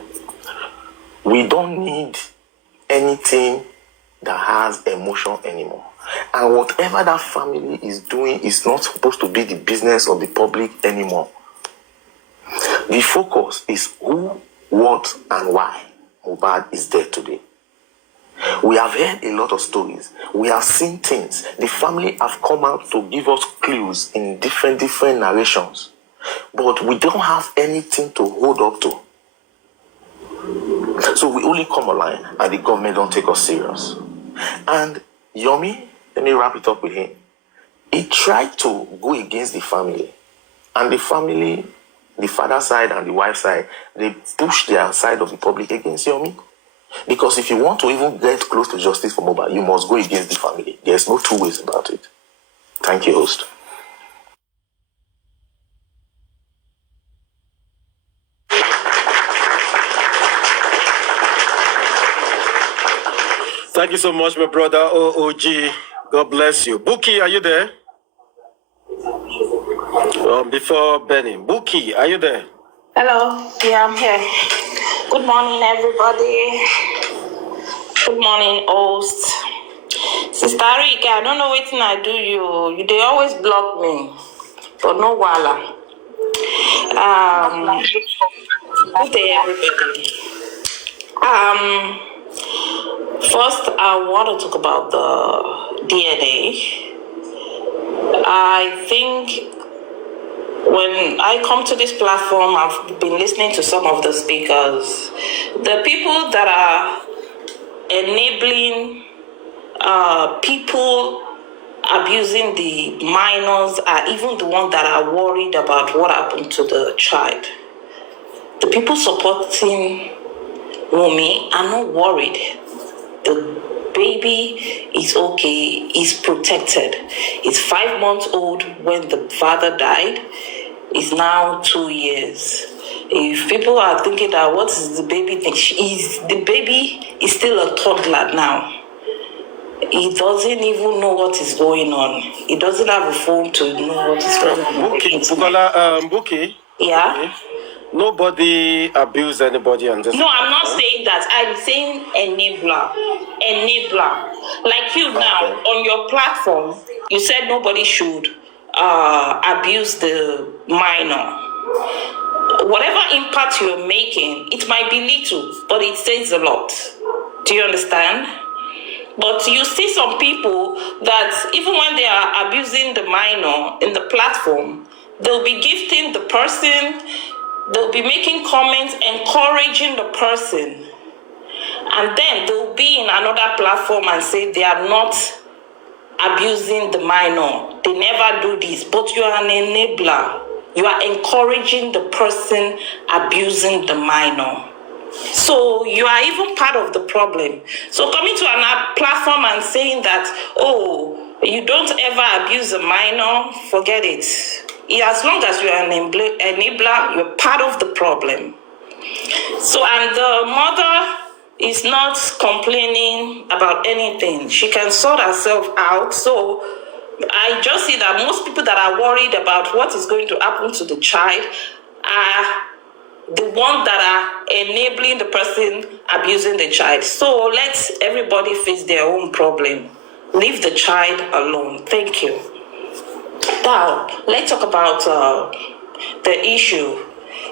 We don't need anything that has emotion anymore. And whatever that family is doing is not supposed to be the business of the public anymore. The focus is who, what, and why Mohbad is dead today. We have heard a lot of stories. We have seen things. The family have come out to give us clues in different narrations. But we don't have anything to hold up to. So we only come online and the government don't take us serious. And Yomi, let me wrap it up with him. he tried to go against the family. And the family, the father side and the wife side, they pushed their side of the public against Yomi. Because if you want to even get close to justice for Mohbad, you must go against the family. There's no two ways about it. Thank you, host. Thank you so much, my brother OOG. God bless you. Buki, are you there? Before Benny. Buki, are you there? Hello, yeah, I'm here. Good morning, everybody. Good morning, host. Sister Rika, I don't know what I do you. They always block me, but no wala. Good day, everybody. First, I want to talk about the DNA. I think when I come to this platform, I've been listening to some of the speakers. The people that are enabling people abusing the minors are even the ones that are worried about what happened to the child. The people supporting Wumi are not worried. The baby is okay, is protected. It's 5 months old when the father died. It's now 2 years. If people are thinking that what is the baby thing, the baby is still a toddler now. He doesn't even know what is going on. He doesn't have a phone to know what is going on. Buki. Yeah. Okay. Nobody abused anybody on this. No, I'm not saying that. I'm saying enabler. Enabler. Like you now, on your platform, you said nobody should abuse the minor. Whatever impact you're making, it might be little, but it says a lot. Do you understand? But you see some people that even when they are abusing the minor in the platform, they'll be gifting the person, they'll be making comments, encouraging the person. And then they'll be in another platform and say they are not abusing the minor. They never do this. But you are an enabler. You are encouraging the person abusing the minor. So you are even part of the problem. So coming to another platform and saying that, oh, you don't ever abuse a minor, forget it. As long as you're an enabler, you're part of the problem. So, and the mother is not complaining about anything. She can sort herself out. So I just see that most people that are worried about what is going to happen to the child are the ones that are enabling the person abusing the child. So let everybody face their own problem. Leave the child alone. Thank you. Now, let's talk about the issue.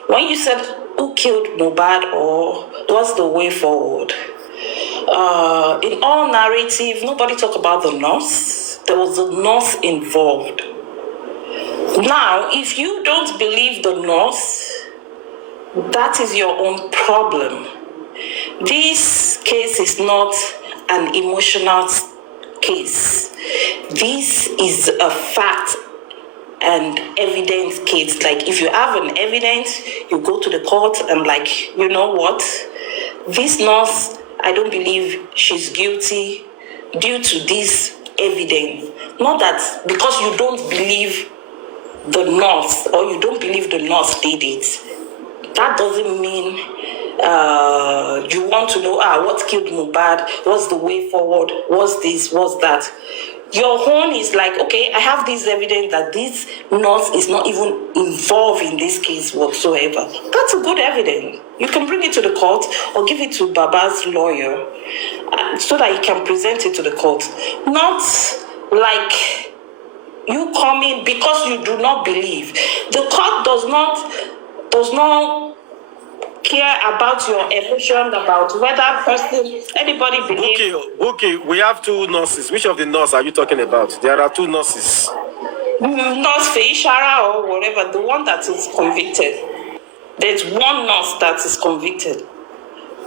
When you said who killed Mohbad or what's the way forward? In all narrative, nobody talk about the nurse. There was a nurse involved. Now, if you don't believe the nurse, that is your own problem. This case is not an emotional case. This is a fact and evidence case. Like if you have an evidence, you go to the court and like, you know what? This nurse, I don't believe she's guilty due to this evidence. Not that because you don't believe the nurse or you don't believe the nurse did it. That doesn't mean you want to know what killed Mohbad, what's the way forward, what's this, what's that. Your own is like, okay, I have this evidence that this nurse is not even involved in this case whatsoever. That's a good evidence. You can bring it to the court or give it to Baba's lawyer so that he can present it to the court. Not like you come in because you do not believe. The court does not care about your emotion, about whether person, anybody believes. Okay, we have two nurses. Which of the nurses are you talking about? There are two nurses. Nurse Feishara or whatever, the one that is convicted. There's one nurse that is convicted.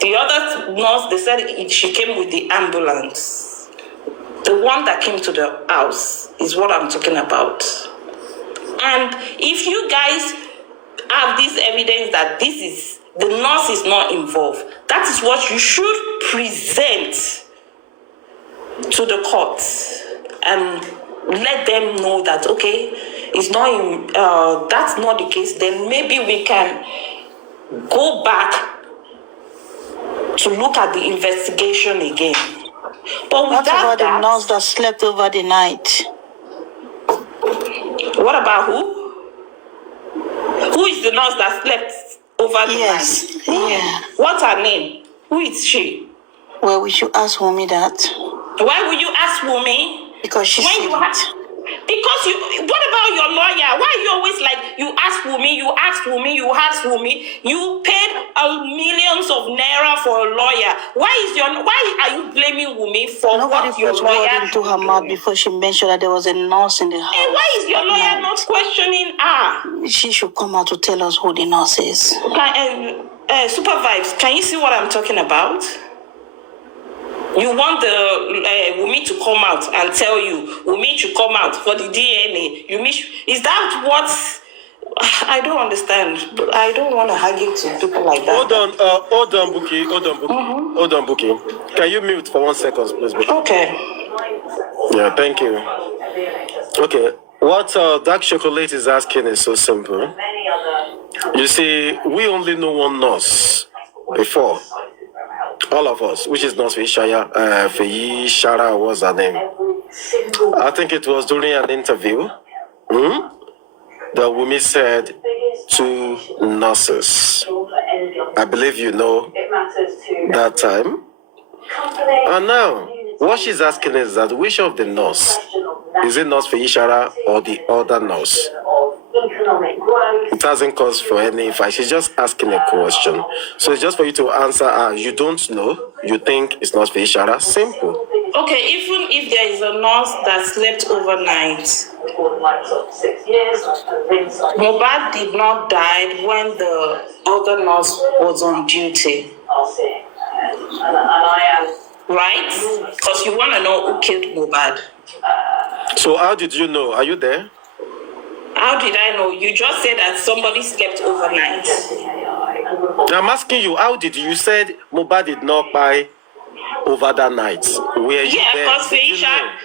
The other nurse, they said she came with the ambulance. The one that came to the house is what I'm talking about. And if you guys have this evidence that the nurse is not involved, that is what you should present to the court and let them know that, okay, it's not that's not the case. Then maybe we can go back to look at the investigation again. But What without about the nurse that slept over the night? What about who? Who is the nurse that slept over the night? Yeah. What's her name? Who is she? Well, we should ask Wumi that. Why would you ask Wumi? Because she said it. Because what about your lawyer? Why are you always like, you ask Wumi, you ask Wumi, you ask Wumi? You paid millions of naira for a lawyer. Why are you blaming Wumi for what your Nobody put lawyer word into her mouth before she mentioned that there was a nurse in the house. Hey, why is your lawyer not questioning her? She should come out to tell us who the nurse is. Supervibez, can you see what I'm talking about? You want the Wumi to come out and tell you, Wumi should come out for the DNA. Is that what? I don't understand. I don't want to argue to people like that. Hold on, Buki. Hold on, Buki. Can you mute for 1 second, please, Buki? Okay. Yeah, thank you. Okay, what Dark Chocolate is asking is so simple. You see, we only know one nurse before. All of us, which is Nurse Feyi Shara was her name. I think it was during an interview that Wumi said 2 nurses. I believe you know that time. And now, what she's asking is that which of the nurse, is it Nurse Feyi Shara or the other nurse? It hasn't caused for any fight. She's just asking a question. So it's just for you to answer her. You don't know. You think it's not Feyi Shara. Simple. Okay, even if there is a nurse that slept overnight, Mohbad did not die when the other nurse was on duty. Right? Because you want to know who killed Mohbad. So how did you know? Are you there? How did I know? You just said that somebody slept overnight. I'm asking you, how did you said Mohbad did not buy over that night? Were you there?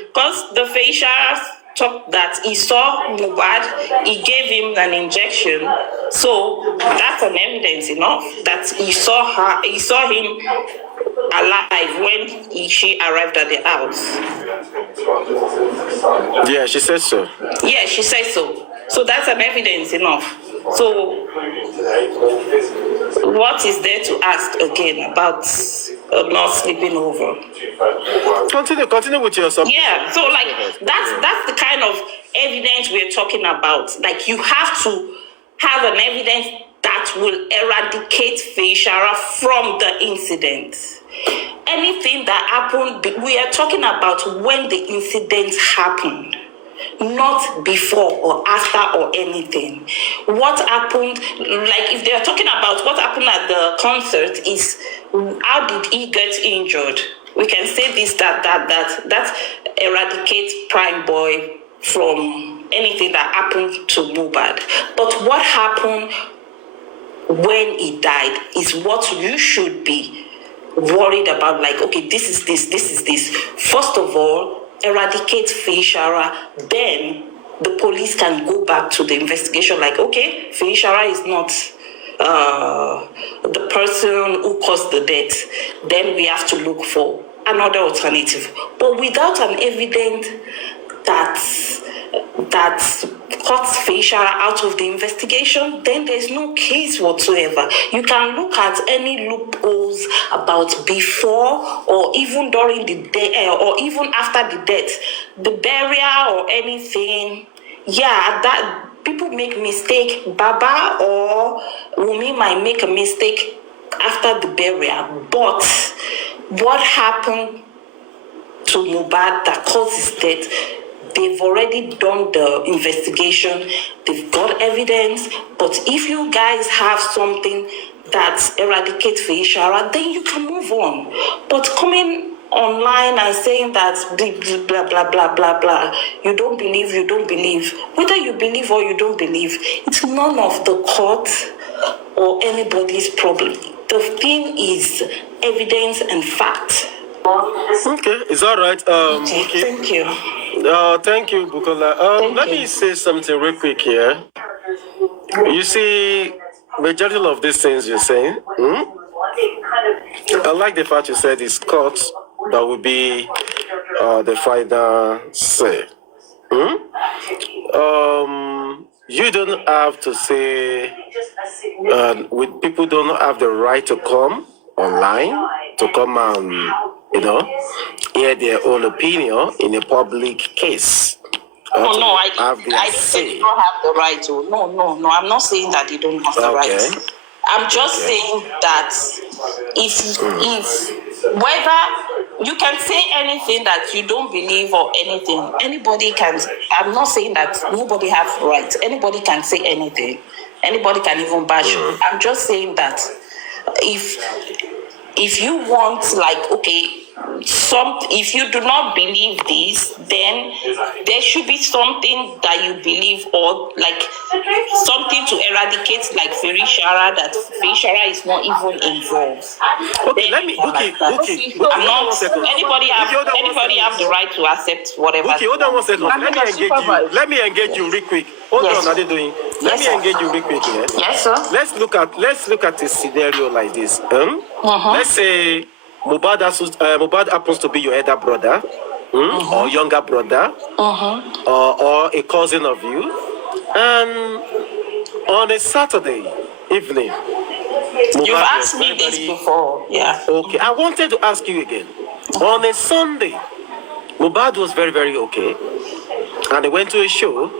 Because the Feisha talked that he saw Mohbad, he gave him an injection. So that's an evidence enough that he saw him alive when she arrived at the house. Yeah, she said so. Yeah, she said so. So that's an evidence enough. So what is there to ask again about not sleeping over? Continue with your submission. Yeah, so like that's the kind of evidence we're talking about. Like you have to have an evidence that will eradicate Feyi Shara from the incident. Anything that happened, we are talking about when the incident happened, not before or after or anything. What happened, like if they are talking about what happened at the concert, is how did he get injured? We can say this, that eradicates Prime Boy from anything that happened to Mohbad. But what happened when he died is what you should be worried about. Like, okay, this is this. First of all, eradicate Feyi Shara, then the police can go back to the investigation. Like, okay, Feyi Shara is not the person who caused the death. Then we have to look for another alternative. But without an evidence that cuts Feyi Shara out of the investigation, then there's no case whatsoever. You can look at any loopholes about before or even during the day or even after the death, the burial or anything. Yeah, that people make mistake. Baba or Wumi might make a mistake after the burial, but what happened to Mohbad that caused his death? They've already done the investigation. They've got evidence. But if you guys have something that eradicates Feyi Shara, then you can move on. But coming online and saying that blah, blah, blah, blah, blah. You don't believe. Whether you believe or you don't believe, it's none of the court or anybody's problem. The thing is evidence and fact. Okay, it's all right. Okay. Thank you. Thank you, Bukola. Let me say something real quick here. You see, majority of these things you're saying, I like the fact you said it's court that will be the final say. You don't have to say, with people don't have the right to come online, to come and, hear their own opinion in a public case. I said you don't have the right to. No. I'm not saying that you don't have the right. I'm just saying that if whether you can say anything that you don't believe or anything, anybody can. I'm not saying that nobody has rights. Anybody can say anything. Anybody can even bash you. I'm just saying that if you want, like, okay, if you do not believe this, then there should be something that you believe, or like something to eradicate, like Ferishara, that Ferishara is not even involved. Okay, let me. Okay. I'm not. Anybody have the right to accept whatever. Okay, hold on 1 second. Let me engage you real quick. Hold on, are they doing? Let me engage you real quick here. Yes, sir. Let's look at a scenario like this. Let's say Mohbad happens to be your elder brother, or younger brother, or a cousin of you, and on a Saturday evening, you've asked me this before, yeah. Okay, I wanted to ask you again. On a Sunday, Mohbad was very, very okay, and he went to a show,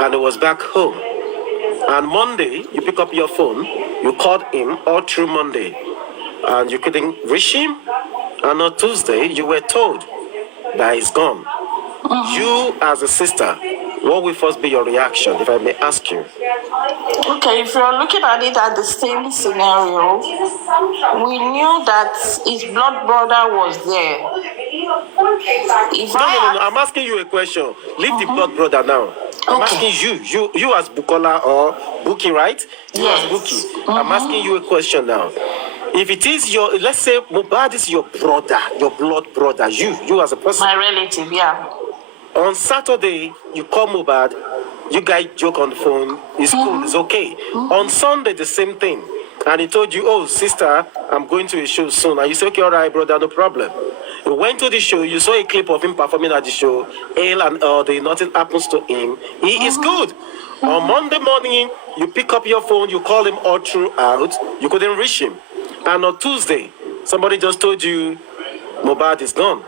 and he was back home. And Monday, you pick up your phone, you called him all through Monday, and you couldn't reach him. And on Tuesday, you were told that he's gone. You, as a sister, what will first be your reaction, if I may ask you? Okay, if you're looking at it at the same scenario, we knew that his blood brother was there. No, I'm asking you a question. Leave the blood brother now. I'm asking you as Bukola or Buki, right? You as Buki. I'm asking you a question now. If it is let's say Mohbad is your brother, your blood brother, you as a person. My relative, yeah. On Saturday, you call Mohbad, you guys joke on the phone, it's cool, it's okay. On Sunday, the same thing. And he told you, oh, sister, I'm going to a show soon. And you say, okay, all right, brother, no problem. You went to the show, you saw a clip of him performing at the show, nothing happens to him. He is good. On Monday morning, you pick up your phone, you call him all throughout, you couldn't reach him. And on Tuesday, somebody just told you, Mohbad is gone.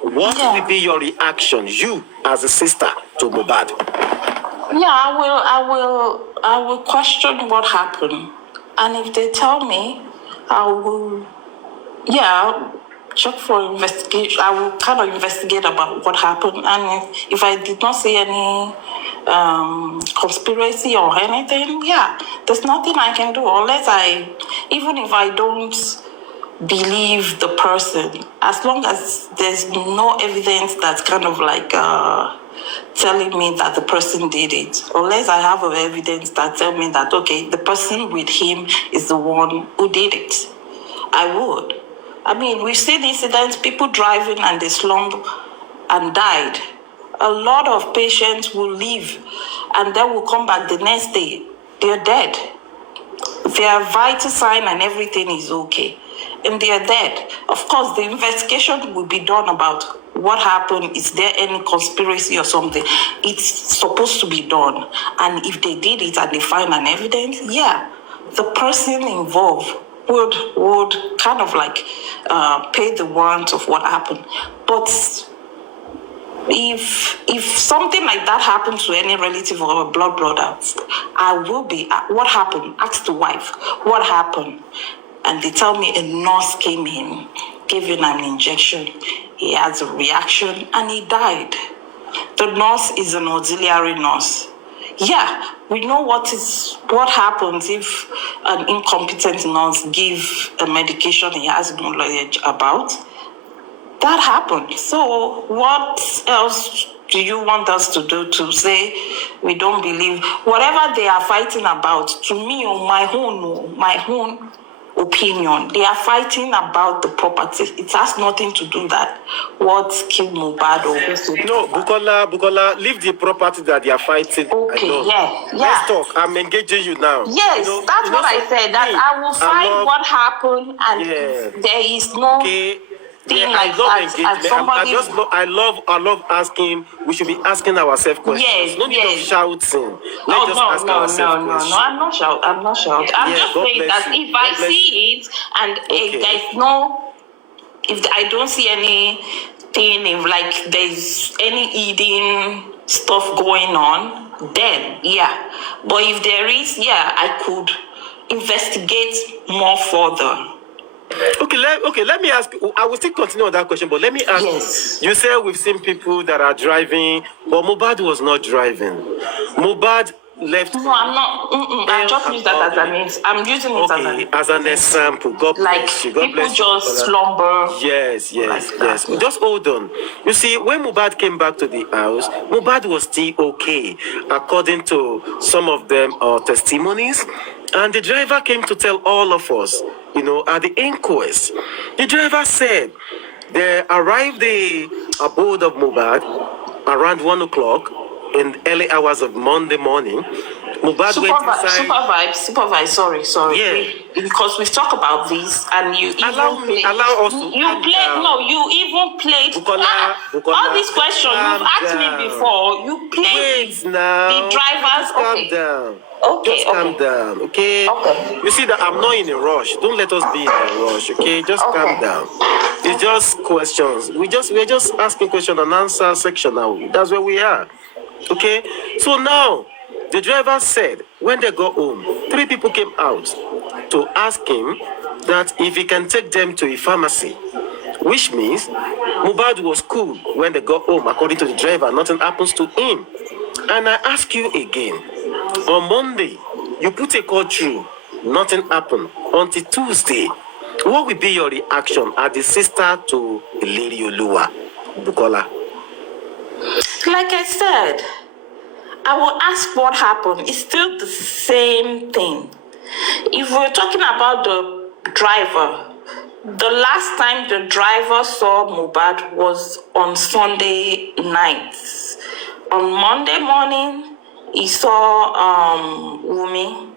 What will be your reaction, you as a sister, to Mohbad? Yeah, I will question what happened. And if they tell me, I will, check for investigation. I will kind of investigate about what happened. And if I did not see any conspiracy or anything, there's nothing I can do unless even if I don't believe the person, as long as there's no evidence that's kind of like telling me that the person did it, unless I have evidence that tell me that, okay, the person with him is the one who did it, I would. I mean, we've seen incidents, people driving and they slump and died. A lot of patients will leave and then will come back the next day. They're dead. Their vital sign and everything is okay. And they are dead. Of course, the investigation will be done about what happened. Is there any conspiracy or something? It's supposed to be done. And if they did it and they find an evidence, the person involved would kind of like pay the warrant of what happened. But if something like that happens to any relative or a blood brother, I will be, what happened? Ask the wife, what happened? And they tell me a nurse came in, gave him an injection. He has a reaction and he died. The nurse is an auxiliary nurse. We know what happens if an incompetent nurse gives a medication he has no knowledge about. that happened. So what else do you want us to do to say we don't believe whatever they are fighting about? To me, on my own opinion, they are fighting about the property. It has nothing to do that what killed Mohbad or who killed No, Mohbad. Bukola, leave the property that they are fighting. Okay, yeah. Let's talk. I'm engaging you now. Yes, that's what I said. That I will find what happened, and there is no thing like I love that. engagement. As somebody, I love asking. We should be asking ourselves questions. yes, No need of shouting. Oh, Let's just ask ourselves questions. no, I'm not shouting. I'm just God saying bless that you. if God I bless see it and if there's no, if I don't see anything, if like there's any eating stuff going on, then yeah. But if there is, yeah, I could investigate more further. Okay, let me ask you. I will still continue on that question, but let me ask you. You said we've seen people that are driving, but Mohbad was not driving. Mohbad left. No, I'm not. I just use that as I'm using it as an example. God bless you. God people bless you. just slumber. Yes. Just hold on. You see, when Mohbad came back to the house, Mohbad was still okay, according to some of them testimonies. And the driver came to tell all of us, at the inquest. The driver said they arrived the abode of Mohbad around 1 o'clock in the early hours of Monday morning. Mohbad went inside. Supervibez, sorry. Yeah. Because we've talked about this and you allow us to you even played all these questions you've asked me before. You played the drivers. Calm down. Okay. Just calm down, okay? You see that I'm not in a rush. Don't let us be in a rush, okay? Just calm down. It's just questions. We're just asking question and answer section now. That's where we are. Okay? So now, the driver said when they got home, 3 people came out to ask him that if he can take them to a pharmacy, which means Mohbad was cool when they got home. According to the driver, nothing happens to him. And I ask you again, on Monday, you put a call through, nothing happened until Tuesday. What will be your reaction as the sister to Lady Oluwa, Bukola? Like I said, I will ask what happened. It's still the same thing. If we're talking about the driver, the last time the driver saw Mohbad was on Sunday night. On Monday morning, he saw Wumi,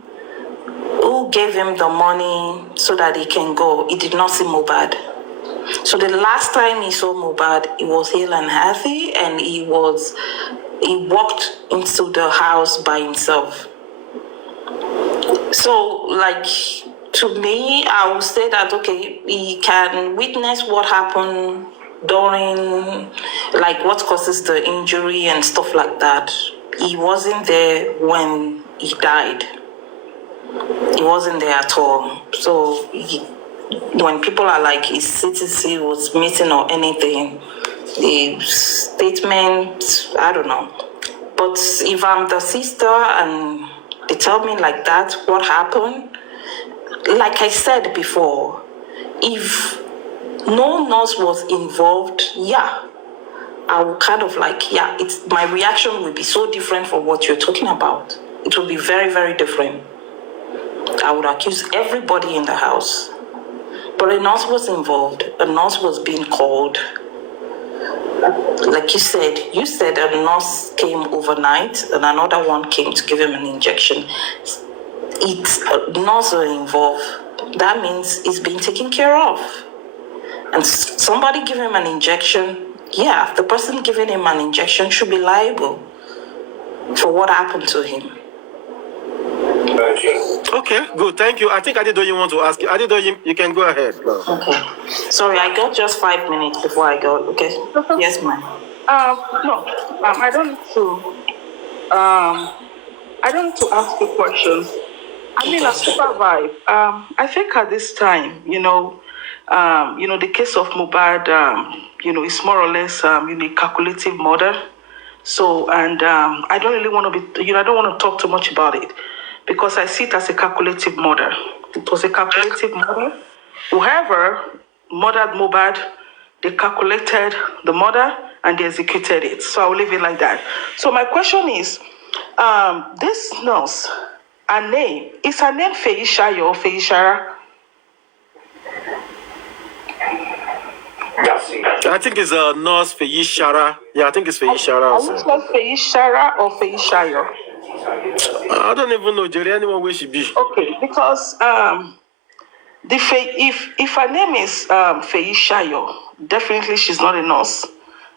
who gave him the money so that he can go. He did not see Mohbad. So the last time he saw Mohbad, he was hale and healthy, and he walked into the house by himself. So, like, to me, I would say that, okay, he can witness what happened during, like, what causes the injury and stuff like that. He wasn't there when he died. He wasn't there at all. So, when people are like, his CTC was missing or anything, the statement, I don't know. But if I'm the sister and they tell me like that, what happened? Like I said before, if no nurse was involved, yeah, I would kind of like, my reaction would be so different from what you're talking about. It would be very, very different. I would accuse everybody in the house. But a nurse was involved. A nurse was being called. Like you said a nurse came overnight and another one came to give him an injection. It's nurse are involved. That means it's being taken care of. And somebody give him an injection, the person giving him an injection should be liable for what happened to him. Okay, good. Thank you. I think Adedoyin want to ask you. Adedoyin, you can go ahead. No. Okay. Sorry, I got just 5 minutes before I go. Okay. Yes, ma'am. No. I don't need to ask you questions. I mean, as Supervibez, I think at this time, the case of Mohbad, is more or less, a calculative murder. So, and I don't really want to be, I don't want to talk too much about it because I see it as a calculative murder. It was a calculative murder. Whoever murdered Mohbad they calculated the murder and they executed it. So I'll leave it like that. So my question is, this nurse, her name, is her name Feishayo or Feishara? I think it's a nurse Feishara. Yeah, I think it's Feishara. Are you called Feishara or Feishayo? I don't even know, Jerry, anyone where she be. Okay, because if her name is Feishayo, definitely she's not a nurse.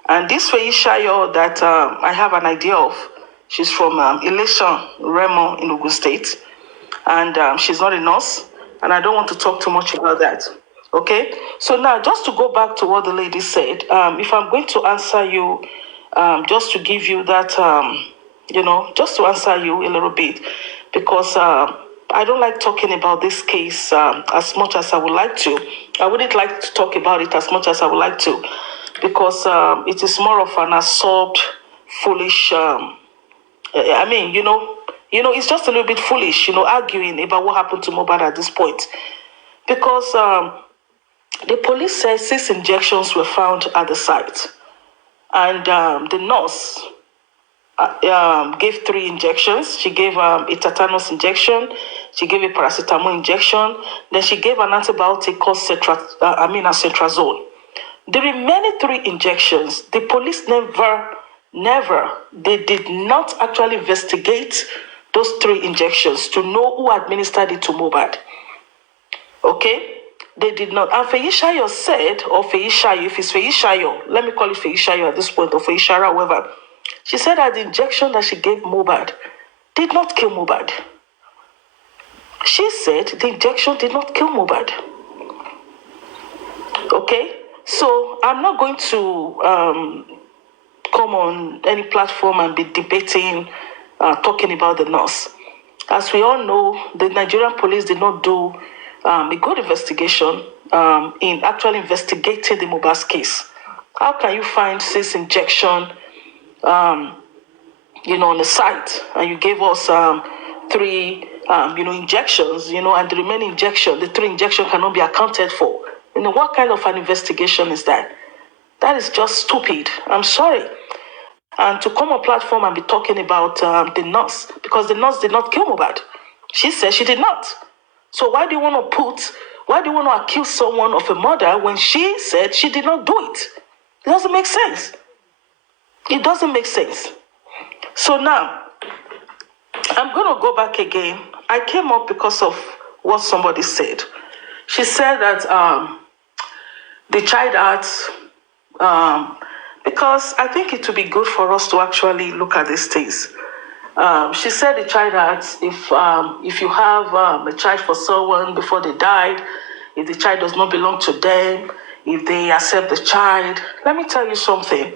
And this Feishayo that I have an idea of, she's from Elation, Remo in Ogun State. And she's not a nurse. And I don't want to talk too much about that. Okay? So now, just to go back to what the lady said, if I'm going to answer you, just to give you that, just to answer you a little bit, because I don't like talking about this case as much as I would like to. I wouldn't like to talk about it as much as I would like to, because it is more of an absurd, foolish, it's just a little bit foolish, arguing about what happened to Mohbad at this point. Because the police said 6 injections were found at the site. And the nurse gave 3 injections. She gave a tetanus injection. She gave a paracetamol injection. Then she gave an antibiotic called cetrazole. The remaining 3 injections, the police they did not actually investigate those 3 injections to know who administered it to Mohbad. Okay? They did not. And Feishayo said, or Feishayo, if it's Feishayo, let me call it Feishayo at this point, or Feishara, however. She said that the injection that she gave Mohbad did not kill Mohbad. She said the injection did not kill Mohbad. Okay? So I'm not going to come on any platform and be debating, talking about the nurse. As we all know, the Nigerian police did not do a good investigation in actually investigating the Mohbad case. How can you find 6 injection, on the site, and you gave us 3, injections, and the remaining injection, the 3 injection cannot be accounted for? What kind of an investigation is that? That is just stupid. I'm sorry. And to come on platform and be talking about the nurse, because the nurse did not kill Mohbad. She said she did not. So why do you want to accuse someone of a murder when she said she did not do it? It doesn't make sense. It doesn't make sense. So now, I'm going to go back again. I came up because of what somebody said. She said that the child acts, because I think it would be good for us to actually look at these things. She said the child acts, if you have a child for someone before they died, if the child does not belong to them, if they accept the child, let me tell you something.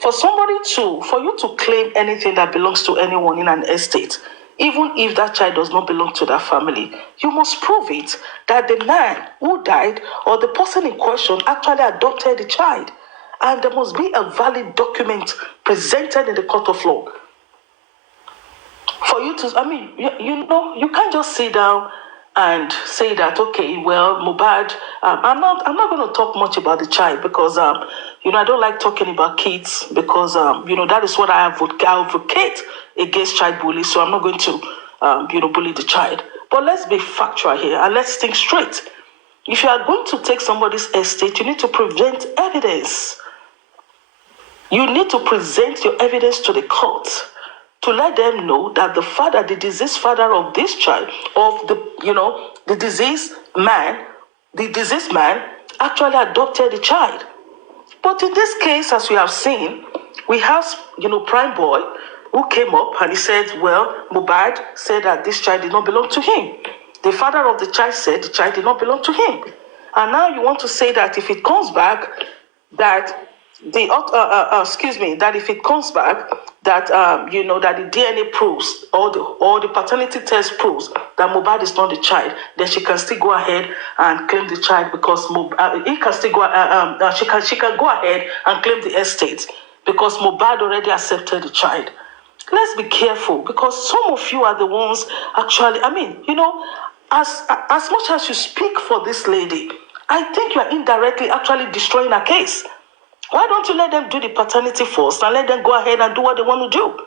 For you to claim anything that belongs to anyone in an estate, even if that child does not belong to that family, you must prove it that the man who died or the person in question actually adopted the child. And there must be a valid document presented in the court of law. For you to, you can't just sit down and say that, okay, well, Mohbad, I'm not going to talk much about the child because, I don't like talking about kids because, that is what I advocate against child bullying. So I'm not going to, bully the child. But let's be factual here and let's think straight. If you are going to take somebody's estate, you need to present evidence. You need to present your evidence to the court to let them know that the father, the deceased father of this child, of the deceased man actually adopted the child. But in this case, as we have seen, we have, Prime Boy who came up and he said, well, Mohbad said that this child did not belong to him. The father of the child said the child did not belong to him. And now you want to say that if it comes back, that that if it comes back, that that the DNA proves or the paternity test proves that Mohbad is not the child, then she can still go ahead and claim the child because she can go ahead and claim the estate because Mohbad already accepted the child. Let's be careful because some of you are the ones actually. As much as you speak for this lady, I think you are indirectly actually destroying a case. Why don't you let them do the paternity first and let them go ahead and do what they want to do?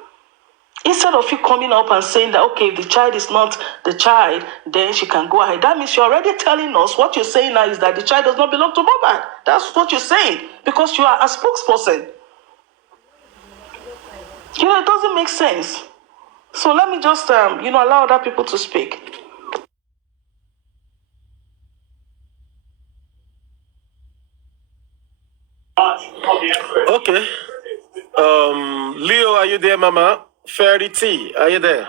Instead of you coming up and saying that, okay, if the child is not the child, then she can go ahead. That means you're already telling us what you're saying now is that the child does not belong to Mohbad. That's what you're saying because you are a spokesperson. It doesn't make sense. So let me just, allow other people to speak. Okay. Leo, are you there, Mama? Fairy T, are you there?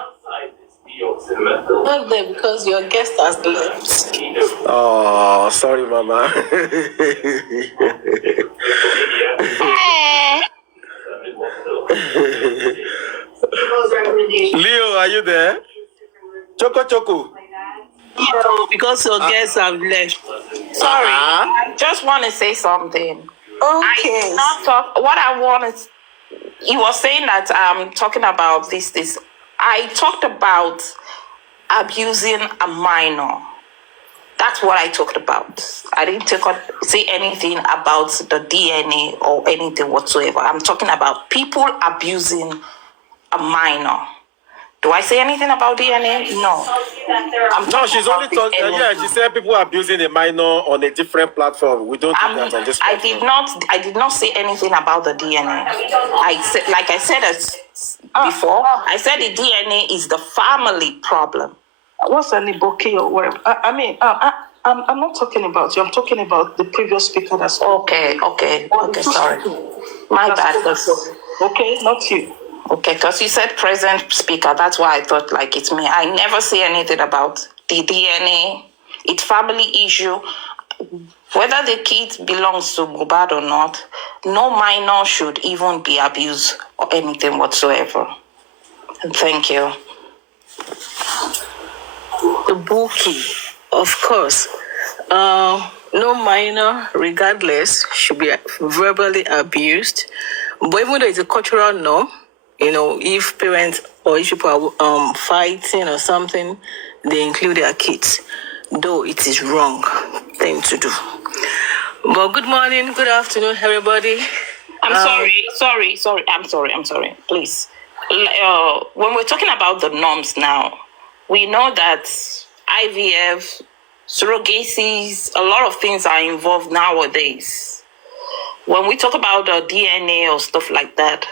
Not there because your guest has left. Oh, sorry, Mama. Leo, are you there? Choco. No, because your guests have left. Sorry, I just want to say something. Okay. I did not talk. What I wanted, you were saying that I'm talking about this. I talked about abusing a minor. That's what I talked about. I didn't say anything about the DNA or anything whatsoever. I'm talking about people abusing a minor. Do I say anything about DNA? No. No, she's only talking. Yeah, she said people are abusing a minor on a different platform. We don't do that on this platform. I did not say anything about the DNA. I said before. I said the DNA is the family problem. What's an Iboki or whatever? I'm not talking about you. I'm talking about the previous speaker. That's okay. Sorry, my bad. Okay, not you. Okay, because you said present speaker. That's why I thought like it's me. I never say anything about the DNA. It's family issue. Whether the kid belongs to Mohbad or not, no minor should even be abused or anything whatsoever. And thank you. The bookie, of course. No minor, regardless, should be verbally abused. But even though it's a cultural norm, if parents or if people are fighting or something, they include their kids, though it is wrong thing to do. But good morning, good afternoon, everybody. I'm sorry. I'm sorry. Please. When we're talking about the norms now, we know that IVF, surrogacies, a lot of things are involved nowadays. When we talk about the DNA or stuff like that,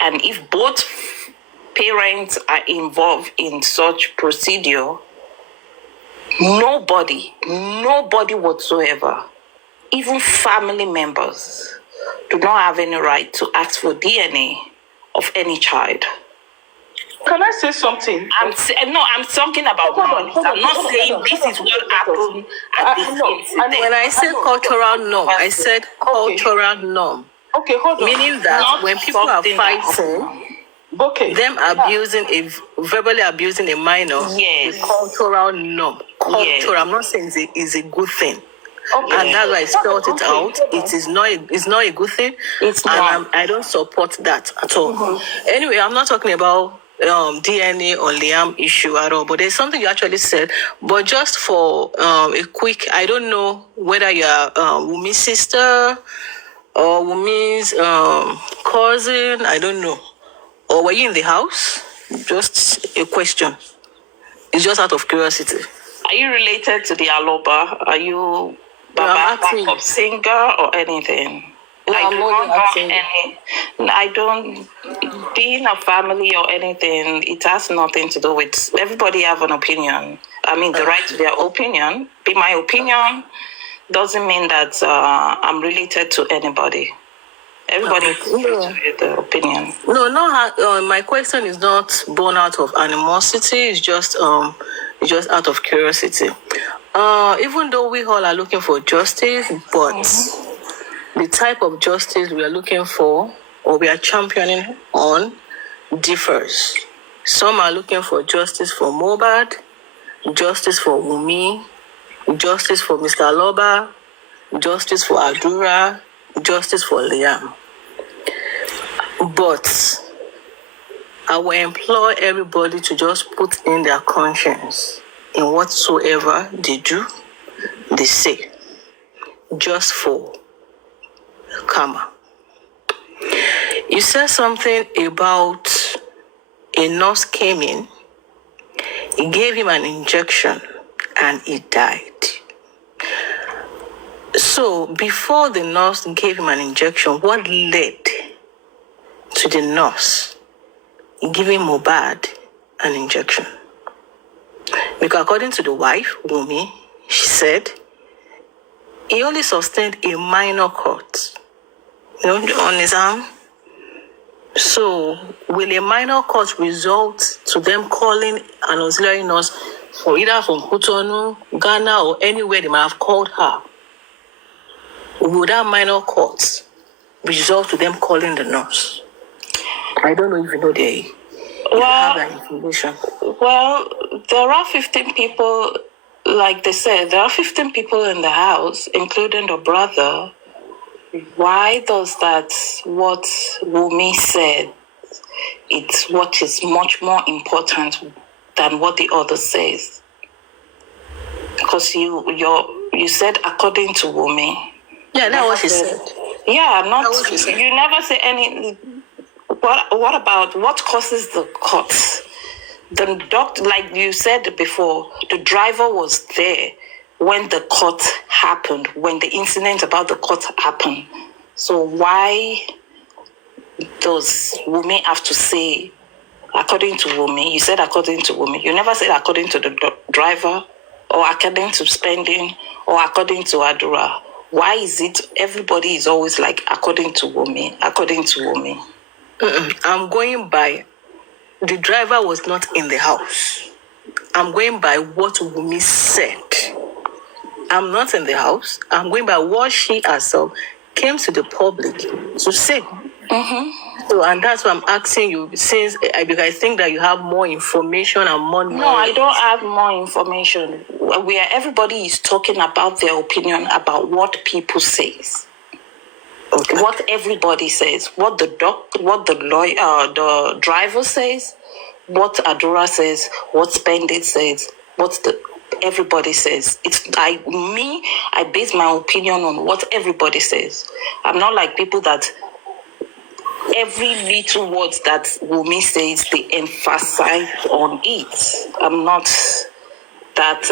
and if both parents are involved in such procedure, nobody whatsoever, even family members, do not have any right to ask for DNA of any child. Can I say something? I'm talking about norms. I'm not saying this is what happened at this incident. When I said cultural norm, I said cultural norm. Okay, hold on. Meaning that when people are fighting, them verbally abusing a minor, yes, is cultural norm. Yes. I'm not saying it's a good thing. Okay. And that's why I spelled it out. It's not a good thing. I don't support that at all. Mm-hmm. Anyway, I'm not talking about DNA or Liam issue at all, but there's something you actually said. But just for a quick, I don't know whether you're Wumi's sister or Wumi's cousin, I don't know. Or were you in the house? Just a question. It's just out of curiosity. Are you related to the Aloba? Are you Baba backup singer or anything? No, I don't, being a family or anything, it has nothing to do with, everybody have an opinion. I mean, the right to their opinion. Be my opinion doesn't mean that I'm related to anybody. Everybody has their opinion. No, my question is not born out of animosity. It's just out of curiosity. Even though we all are looking for justice, but the type of justice we are looking for or we are championing on differs. Some are looking for justice for Mohbad, justice for Wunmi, justice for Mr. Aloba, justice for Adura, justice for Liam. But I will implore everybody to just put in their conscience in whatsoever they do, they say. just for karma. You said something about a nurse came in, he gave him an injection, and he died. So before the nurse gave him an injection, what led to the nurse giving Mohbad an injection? Because according to the wife, Wunmi, she said he only sustained a minor cut, on his arm. So will a minor cut result to them calling an auxiliary nurse for either from Cotonou, Ghana, or anywhere they might have called her? Would that minor cut result to them calling the nurse? I don't know if you know you have that information. Well, there are 15 people, like they said, there are 15 people in the house, including the brother. Why does that, what Wunmi said, it's what is much more important than what the other says? Because you said according to Wunmi. Yeah, that's what she said. Yeah, not, you never say any. What about what causes the cuts? The doctor, like you said before, the driver was there when the cut happened, when the incident about the cut happened. So why does Wunmi have to say, according to Wunmi? You said according to Wunmi. You never said according to the driver, or according to spending, or according to Adura. Why is it everybody is always like according to Wunmi, according to Wunmi? I'm going by, the driver was not in the house. I'm going by what Wunmi said. I'm not in the house. I'm going by what she herself came to the public to say. So, and that's why I'm asking you, since because I think that you have more information and more knowledge. No, I don't have more information. Where everybody is talking about their opinion about what people says. Okay. What everybody says, what the lawyer, the driver says, what Adura says, what Spendit says, everybody says. I base my opinion on what everybody says. I'm not like people that every little words that Wunmi says, they emphasize on it. I'm not that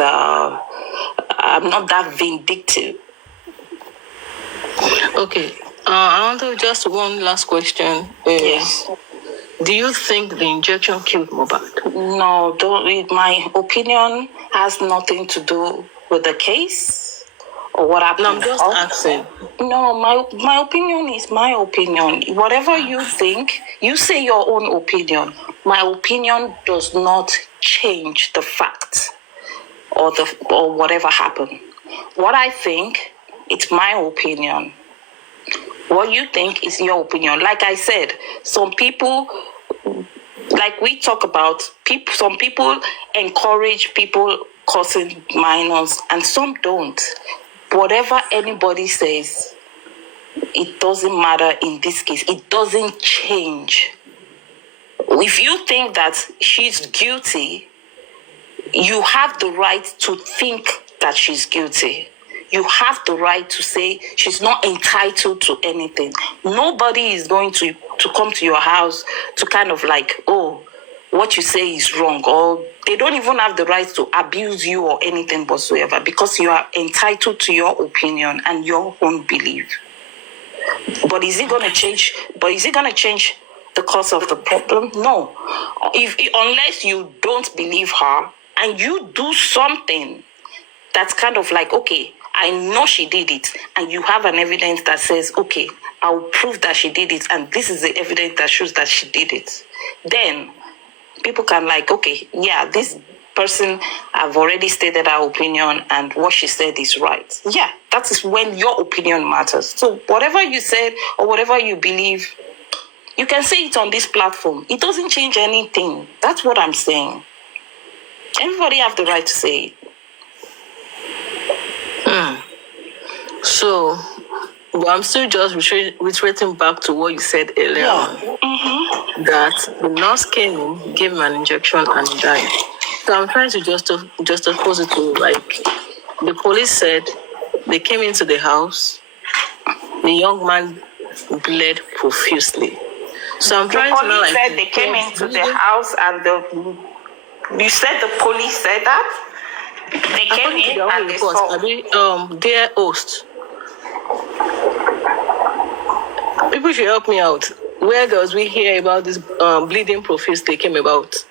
vindictive. Okay. I want to just one last question. Yes. Do you think the injection killed Mohbad? No, my opinion has nothing to do with the case or what happened. No, I'm just asking. No, my opinion is my opinion. Whatever you think, you say your own opinion. My opinion does not change the fact or whatever happened. What I think, it's my opinion. What you think is your opinion. Like I said, some people, like we talk about, some people encourage people causing minors and some don't. Whatever anybody says, it doesn't matter in this case. It doesn't change. If you think that she's guilty, you have the right to think that she's guilty. You have the right to say she's not entitled to anything. Nobody is going to come to your house to kind of like, oh, what you say is wrong. Or they don't even have the right to abuse you or anything whatsoever because you are entitled to your opinion and your own belief. But is it going to change? The cause of the problem? No. Unless you don't believe her and you do something that's kind of like, okay, I know she did it, and you have an evidence that says, okay, I'll prove that she did it, and this is the evidence that shows that she did it. Then people can like, okay, yeah, this person, I've already stated our opinion, and what she said is right. Yeah, that is when your opinion matters. So whatever you said or whatever you believe, you can say it on this platform. It doesn't change anything. That's what I'm saying. Everybody have the right to say it. So, I'm still just reiterating back to what you said earlier on, that the nurse came in, gave him an injection, and he died. So I'm trying to just oppose it to, like, the police said they came into the house. The young man bled profusely. So I'm trying to know, police like, said they came into the house and you said the police said that? They came in and they saw. Dear host, people should help me out. Where does we hear about this bleeding profusely came about?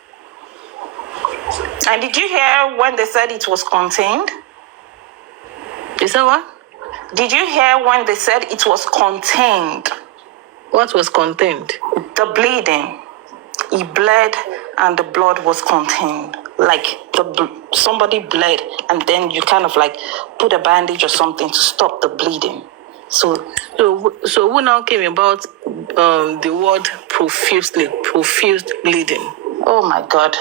And did you hear when they said it was contained? Is that what? Did you hear when they said it was contained? What was contained? The bleeding. He bled and the blood was contained. Like somebody bled and then you kind of like put a bandage or something to stop the bleeding. So who now came about the word profusely, profuse bleeding? Oh my God.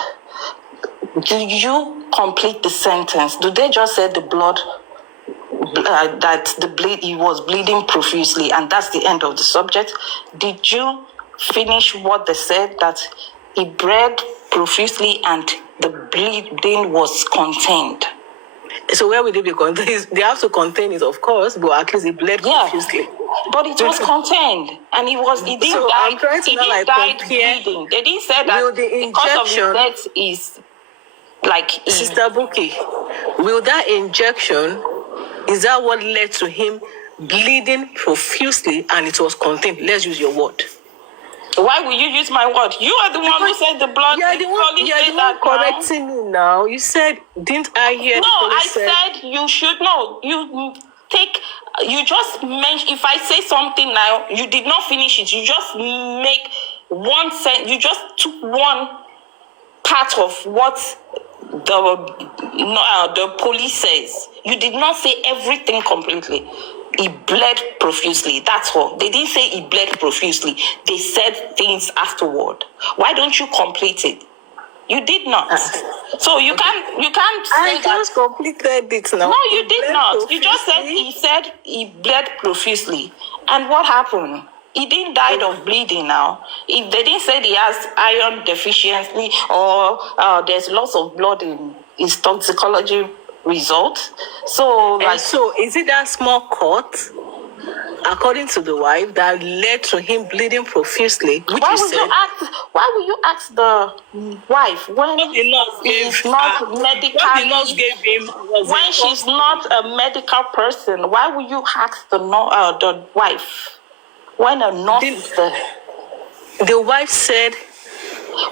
Do you complete the sentence? Do they just say the blood, that he was bleeding profusely and that's the end of the subject? Did you finish what they said, that he bled profusely and the bleeding was contained? So where would it be contained? They have to contain it, of course, but at least he bled profusely. But it was contained, and he didn't so die. I'm trying to he died bleeding. They didn't say that because of his death is like. Sister Buki, will that injection, is that what led to him bleeding profusely and it was contained? Let's use your word. Why will you use my word? You are the one who said the blood. You're the one correcting me now. You said, didn't I hear? No, I said you should know. You just mention. If I say something now, you did not finish it. You just make one sentence. You just took one part of what the police says. You did not say everything completely. He bled profusely. That's all. They didn't say he bled profusely. They said things afterward. Why don't you complete it? You did not. So you can't say I just completed it now. No, you did not. You just said he bled profusely. And what happened? He didn't die of bleeding now. If they didn't say he has iron deficiency or there's loss of blood in his toxicology result. So is it that small cut, according to the wife, that led to him bleeding profusely? Why will you ask the wife when she's not when she's not a medical person? Why will you ask the wife when a nurse is there? The wife said.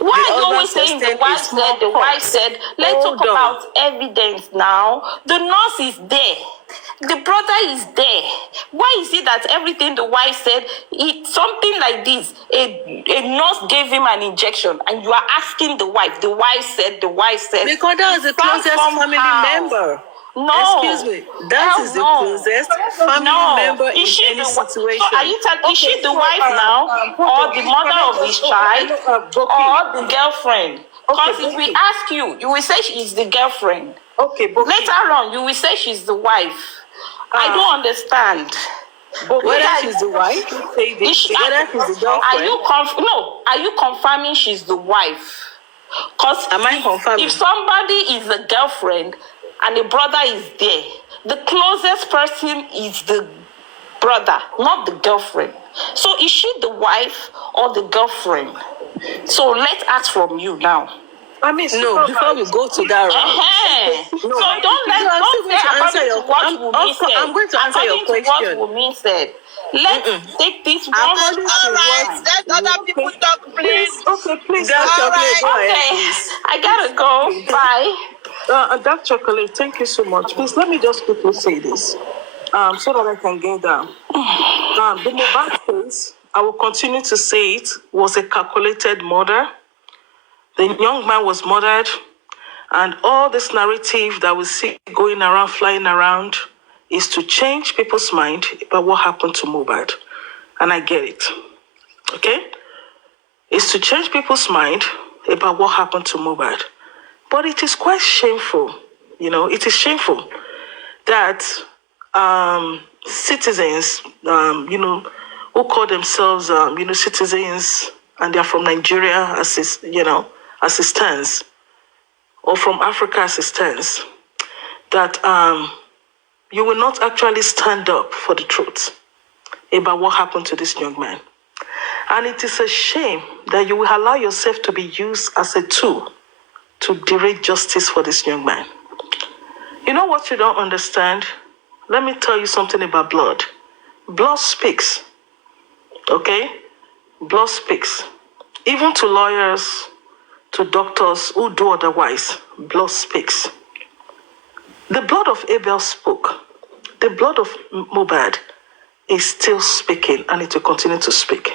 Why are you always saying the wife said? The wife said. Let's talk about evidence now. The nurse is there. The brother is there. Why is it that everything the wife said, something like this, a nurse gave him an injection, and you are asking the wife? The wife said. Because that was the closest family member. No. Excuse me. That is the closest family member in any situation. So are you telling? Is she the wife now, or the mother of his child, or the girlfriend? Because if we ask you, you will say she is the girlfriend. Okay, but later on, you will say she's the wife. I don't understand. Whether she's the wife, whether she's the girlfriend. Are you confirming she's the wife? Because am I confirming? If somebody is the girlfriend and the brother is there, the closest person is the brother, not the girlfriend. So is she the wife or the girlfriend? So let's ask from you now. I mean, no, before we go to that round. So don't say according to what Wunmi said. I'm going to answer your question. According to what Wunmi said. Let's take this one. All right, let other people talk, please. Okay, please. All right. I gotta go. Bye. Dark Chocolate, thank you so much. Please let me just quickly say this, so that I can get down. The Mohbad case, I will continue to say it, was a calculated murder. The young man was murdered, and all this narrative that we see going around, flying around, is to change people's mind about what happened to Mohbad. And I get it. Okay? It's to change people's mind about what happened to Mohbad. But it is quite shameful, it is shameful that citizens, who call themselves, citizens, and they're from Nigeria as it stands, or from Africa as it stands, that you will not actually stand up for the truth about what happened to this young man. And it is a shame that you will allow yourself to be used as a tool to derail justice for this young man. You know what you don't understand? Let me tell you something about blood. Blood speaks. Okay? Blood speaks. Even to lawyers, to doctors who do otherwise, blood speaks. The blood of Abel spoke. The blood of Mohbad is still speaking, and it will continue to speak.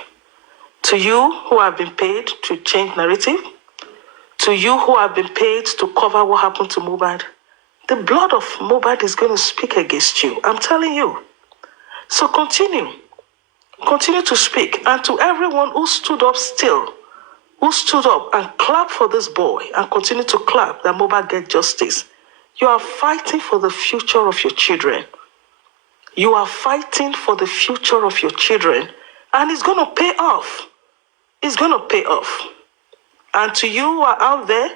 To you who have been paid to change narrative, to you who have been paid to cover what happened to Mohbad, the blood of Mohbad is going to speak against you. I'm telling you. So continue. Continue to speak. And to everyone who stood up still, who stood up and clapped for this boy and continue to clap that Mohbad get justice, you are fighting for the future of your children. You are fighting for the future of your children. And it's going to pay off. It's going to pay off. And to you who are out there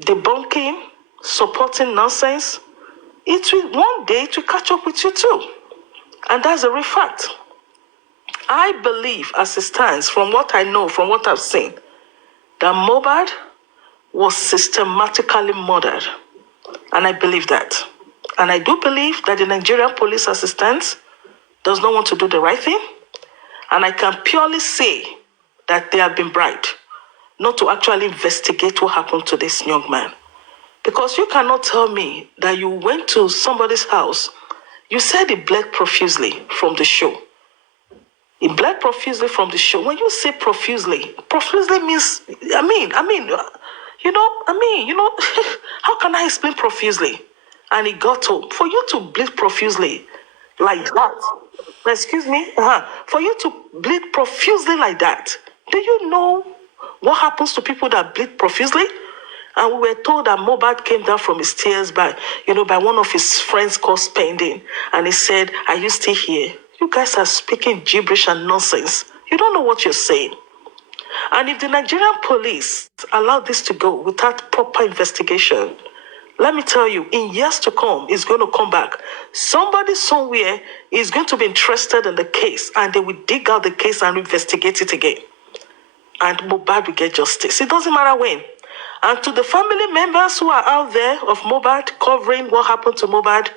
debunking, supporting nonsense, it will one day to catch up with you too. And that's a real fact. I believe, as it stands, from what I know, from what I've seen, that Mohbad was systematically murdered. And I believe that. And I do believe that the Nigerian police, as it stands, does not want to do the right thing. And I can purely say that they have been bribed not to actually investigate what happened to this young man. Because you cannot tell me that you went to somebody's house, you said he bled profusely from the show. He bled profusely from the show. When you say profusely means, how can I explain profusely? And he got home. For you to bleed profusely like that, excuse me, for you to bleed profusely like that, do you know what happens to people that bleed profusely? And we were told that Mohbad came down from his stairs by one of his friends called Spending. And he said, "Are you still here?" You guys are speaking gibberish and nonsense. You don't know what you're saying. And if the Nigerian police allow this to go without proper investigation, let me tell you, in years to come, it's going to come back. Somebody somewhere is going to be interested in the case, and they will dig out the case and investigate it again. And Mohbad will get justice. It doesn't matter when. And to the family members who are out there of Mohbad covering what happened to Mohbad,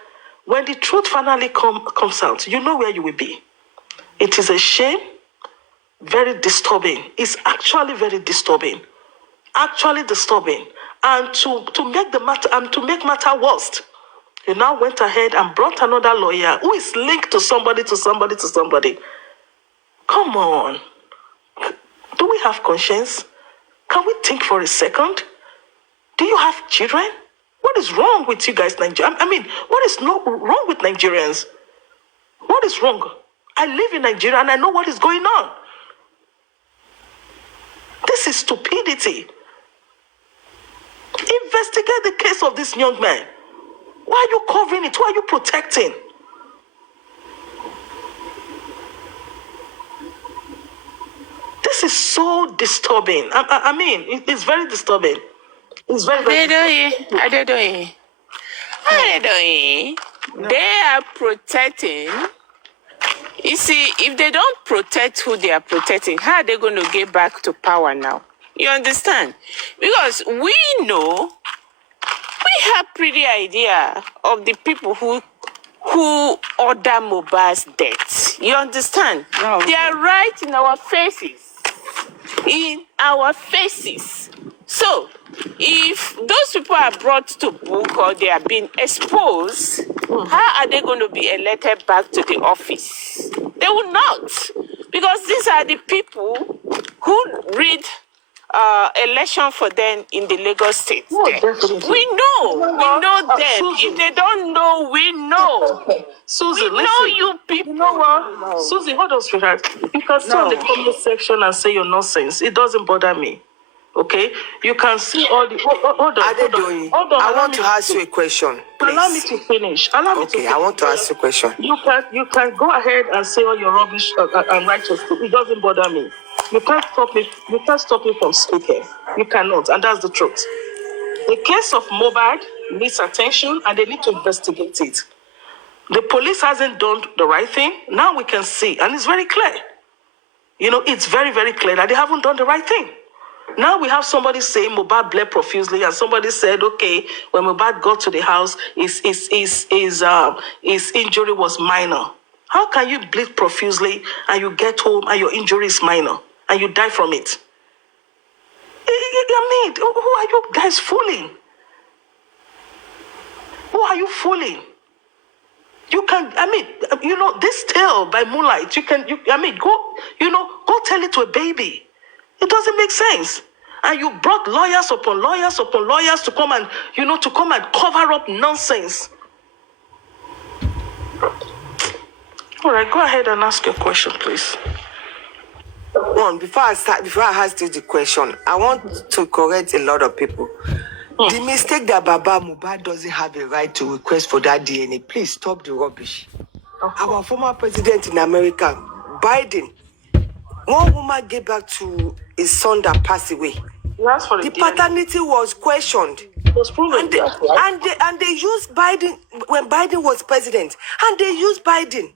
when the truth finally comes out, you know where you will be. It is a shame, very disturbing. It's actually very disturbing. Actually disturbing. And to make matter worse, you now went ahead and brought another lawyer who is linked to somebody. Come on. Do we have conscience? Can we think for a second? Do you have children? What is wrong with you guys, Nigerians? What is wrong with Nigerians? What is wrong? I live in Nigeria and I know what is going on. This is stupidity. Investigate the case of this young man. Why are you covering it? Why are you protecting? This is so disturbing. It's very disturbing. It's very disturbing. They are protecting. You see, if they don't protect who they are protecting, how are they going to get back to power now? You understand? Because we know, we have pretty idea of the people who order Mohbad's death. You understand? No. They are right in our faces. In our faces. So, if those people are brought to book or they are being exposed, how are they going to be elected back to the office? They will not. Because these are the people who read election for them in the Lagos State. No, we know them. Susie. If they don't know, we know. Susie, we know you people. You know what? No. Susie, hold on, sweetheart. You can stay in the comment section and say your nonsense. It doesn't bother me. Okay? You can see all the... Hold on. I want to ask you a question, please. Allow me to finish. Okay, I want to ask you a question. You can go ahead and say all your rubbish and righteous. It doesn't bother me. You can't stop me. You can't stop me from speaking. You cannot, and that's the truth. The case of Mohbad needs attention, and they need to investigate it. The police hasn't done the right thing. Now we can see, and it's very clear. It's very, very clear that they haven't done the right thing. Now we have somebody saying Mohbad bled profusely, and somebody said, okay, when Mohbad got to the house, his injury was minor. How can you bleed profusely and you get home and your injury is minor and you die from it? I mean, who are you guys fooling? Who are you fooling? You can, this tale by moonlight, go tell it to a baby. It doesn't make sense. And you brought lawyers upon lawyers upon lawyers to come and, cover up nonsense. All right, go ahead and ask your question, please. Before I ask you the question, I want to correct a lot of people. The mistake that Baba Mohbad doesn't have a right to request for that DNA. Please stop the rubbish. Our former president in America, Biden, one woman gave back to his son that passed away. The paternity was questioned. It was proven. And they used Biden when Biden was president. And they used Biden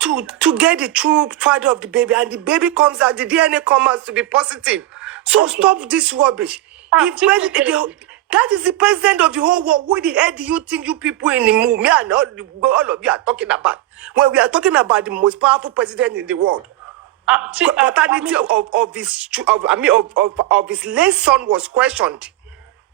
to get the true father of the baby. And the baby comes out, the DNA comes out to be positive. So stop this rubbish. That is the president of the whole world. Who the hell do you think you people in the movie? Me and all of you are talking about. When we are talking about the most powerful president in the world. Paternity of his late son was questioned.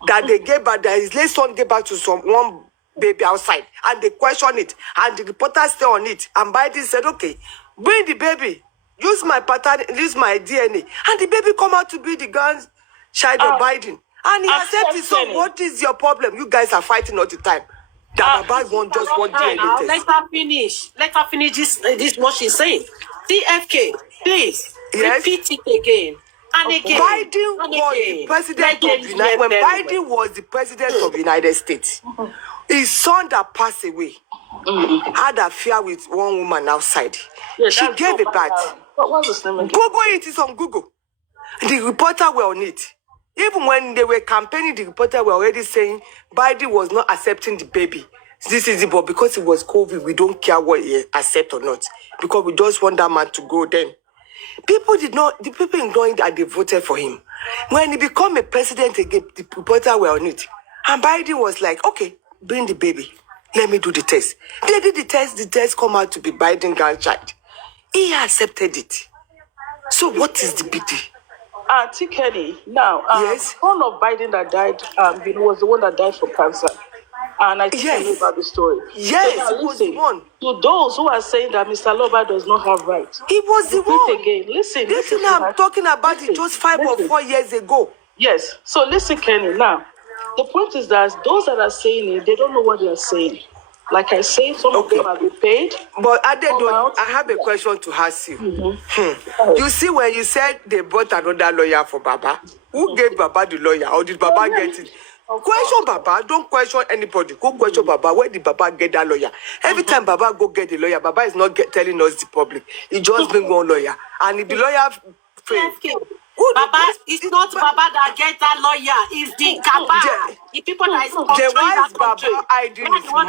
That they gave back, that his late son gave back to one baby outside. And they questioned it. And the reporters stay on it. And Biden said, okay, bring the baby. Use my DNA. And the baby come out to be the grandchild of Biden. And he accepted. So what is your problem? You guys are fighting all the time. That Baba won't just want DNA test. Let her finish. Let her finish this what she's saying. CFK, please repeat it again. And again. Biden was the president of the United States. When Biden was the president of the United States, his son that passed away had an affair with one woman outside. She gave a birth. What's his name? Google it, it's on Google. The reporter were on it. Even when they were campaigning, the reporter were already saying Biden was not accepting the baby. This is it, but because it was COVID, we don't care what he accept or not. Because we just want that man to go then. The people ignoring that they voted for him. When he became a president again, the reporter were on it. And Biden was like, okay, bring the baby. Let me do the test. They did the test come out to be Biden's grandchild. He accepted it. So what is the big deal? T. Kenny, now, yes. One of Biden that died was the one that died from cancer. And I tell you about the story. Yes, so he was the one. To those who are saying that Mr. Loba does not have rights. He was the one. Again. Listen, I'm talking about it just 5 or 4 years ago. Yes. So listen, Kenny, now, the point is that those that are saying it, they don't know what they are saying. Like I say, some of them have been paid. But I have a question to ask you. You see, when you said they brought another lawyer for Baba, who gave Baba the lawyer? Or did Baba get it? Question Baba. Don't question anybody. Go question Baba. Where did Baba get that lawyer? Every time Baba go get the lawyer, Baba is not telling us the public. He just bring one lawyer. And if the lawyer fails, Baba, it's not Baba that get that lawyer. It's the Kaba. The people that is controlling that country. Baba hiding his mouth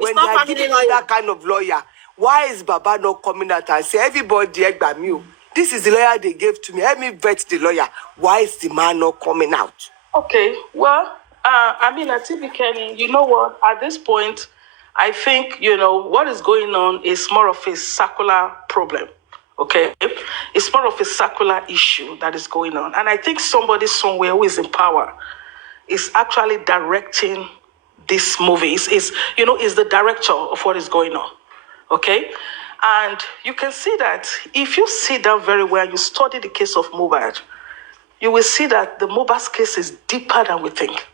when they are giving that kind of lawyer. Why is Baba not coming out and say, everybody by me? This is the lawyer they gave to me. Let me vet the lawyer. Why is the man not coming out? Okay, well, TV Kenny, you know what? At this point, I think, what is going on is more of a circular problem. Okay, it's more of a circular issue that is going on. And I think somebody somewhere who is in power is actually directing this movie. Is the director of what is going on. Okay? And you can see that if you sit down very well, you study the case of Mohbad, you will see that the Mohbad's case is deeper than we think.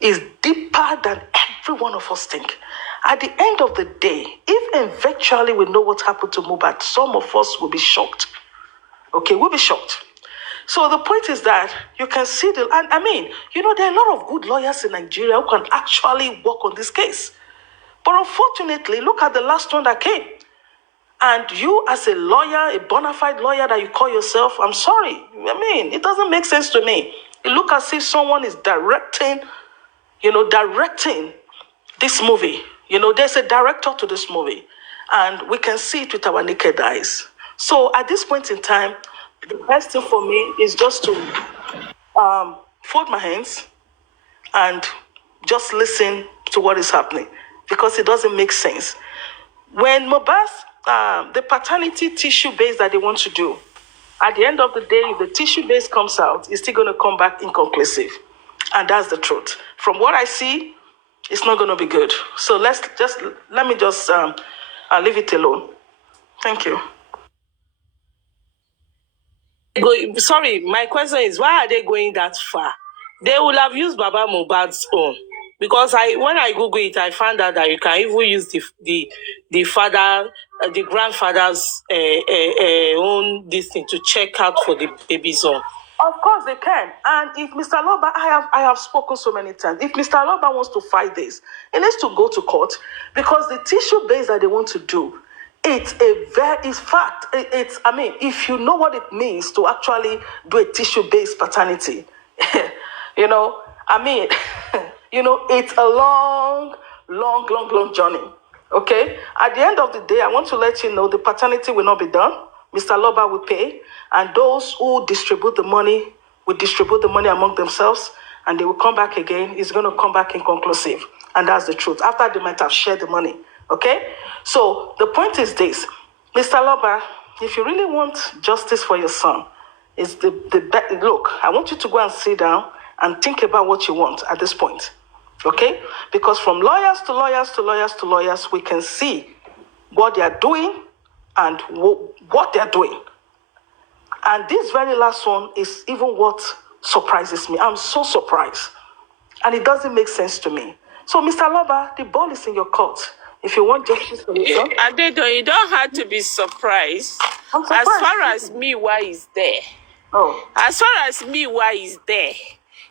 It's deeper than every one of us think. At the end of the day, if eventually we know what happened to Mohbad, some of us will be shocked. Okay, we'll be shocked. So the point is that you can see there are a lot of good lawyers in Nigeria who can actually work on this case. But unfortunately, look at the last one that came. And you as a lawyer, a bona fide lawyer that you call yourself, I'm sorry. It doesn't make sense to me. It looks as if someone is directing this movie. You know, there's a director to this movie, and we can see it with our naked eyes. So at this point in time, the best thing for me is just to fold my hands and just listen to what is happening, because it doesn't make sense. When Mohbad's, the paternity tissue base that they want to do, at the end of the day, if the tissue base comes out, it's still going to come back inconclusive. And that's the truth. From what I see, it's not going to be good. So let me just leave it alone. Thank you. Sorry, my question is, why are they going that far? They will have used Baba Mohbad's own. Because when I Google it, I found out that you can even use the father, the grandfather's own this thing to check out for the baby's own. Of course they can. And if Mr. Loba, I have spoken so many times, if Mr. Loba wants to fight this, he needs to go to court, because the tissue base that they want to do, it's fact. I mean, if you know what it means to actually do a tissue-based paternity, you know, I mean, you know, it's a long journey. Okay? At the end of the day, I want to let you know the paternity will not be done. Mr. Loba will pay, and those who distribute the money will distribute the money among themselves, and they will come back again. It's going to come back inconclusive, and that's the truth. After they might have shared the money, okay? So the point is this, Mr. Loba, if you really want justice for your son, it's look, I want you to go and sit down and think about what you want at this point, okay? Because from lawyers to lawyers to lawyers to lawyers, we can see what they are doing and what they're doing. And this very last one is even what surprises me. I'm so surprised. And it doesn't make sense to me. So, Mr. Loba, the ball is in your court. If you want justice for your son. Adedo, you don't have to be surprised. I'm surprised. As far as Miwa is there. Oh. As far as Miwa is there,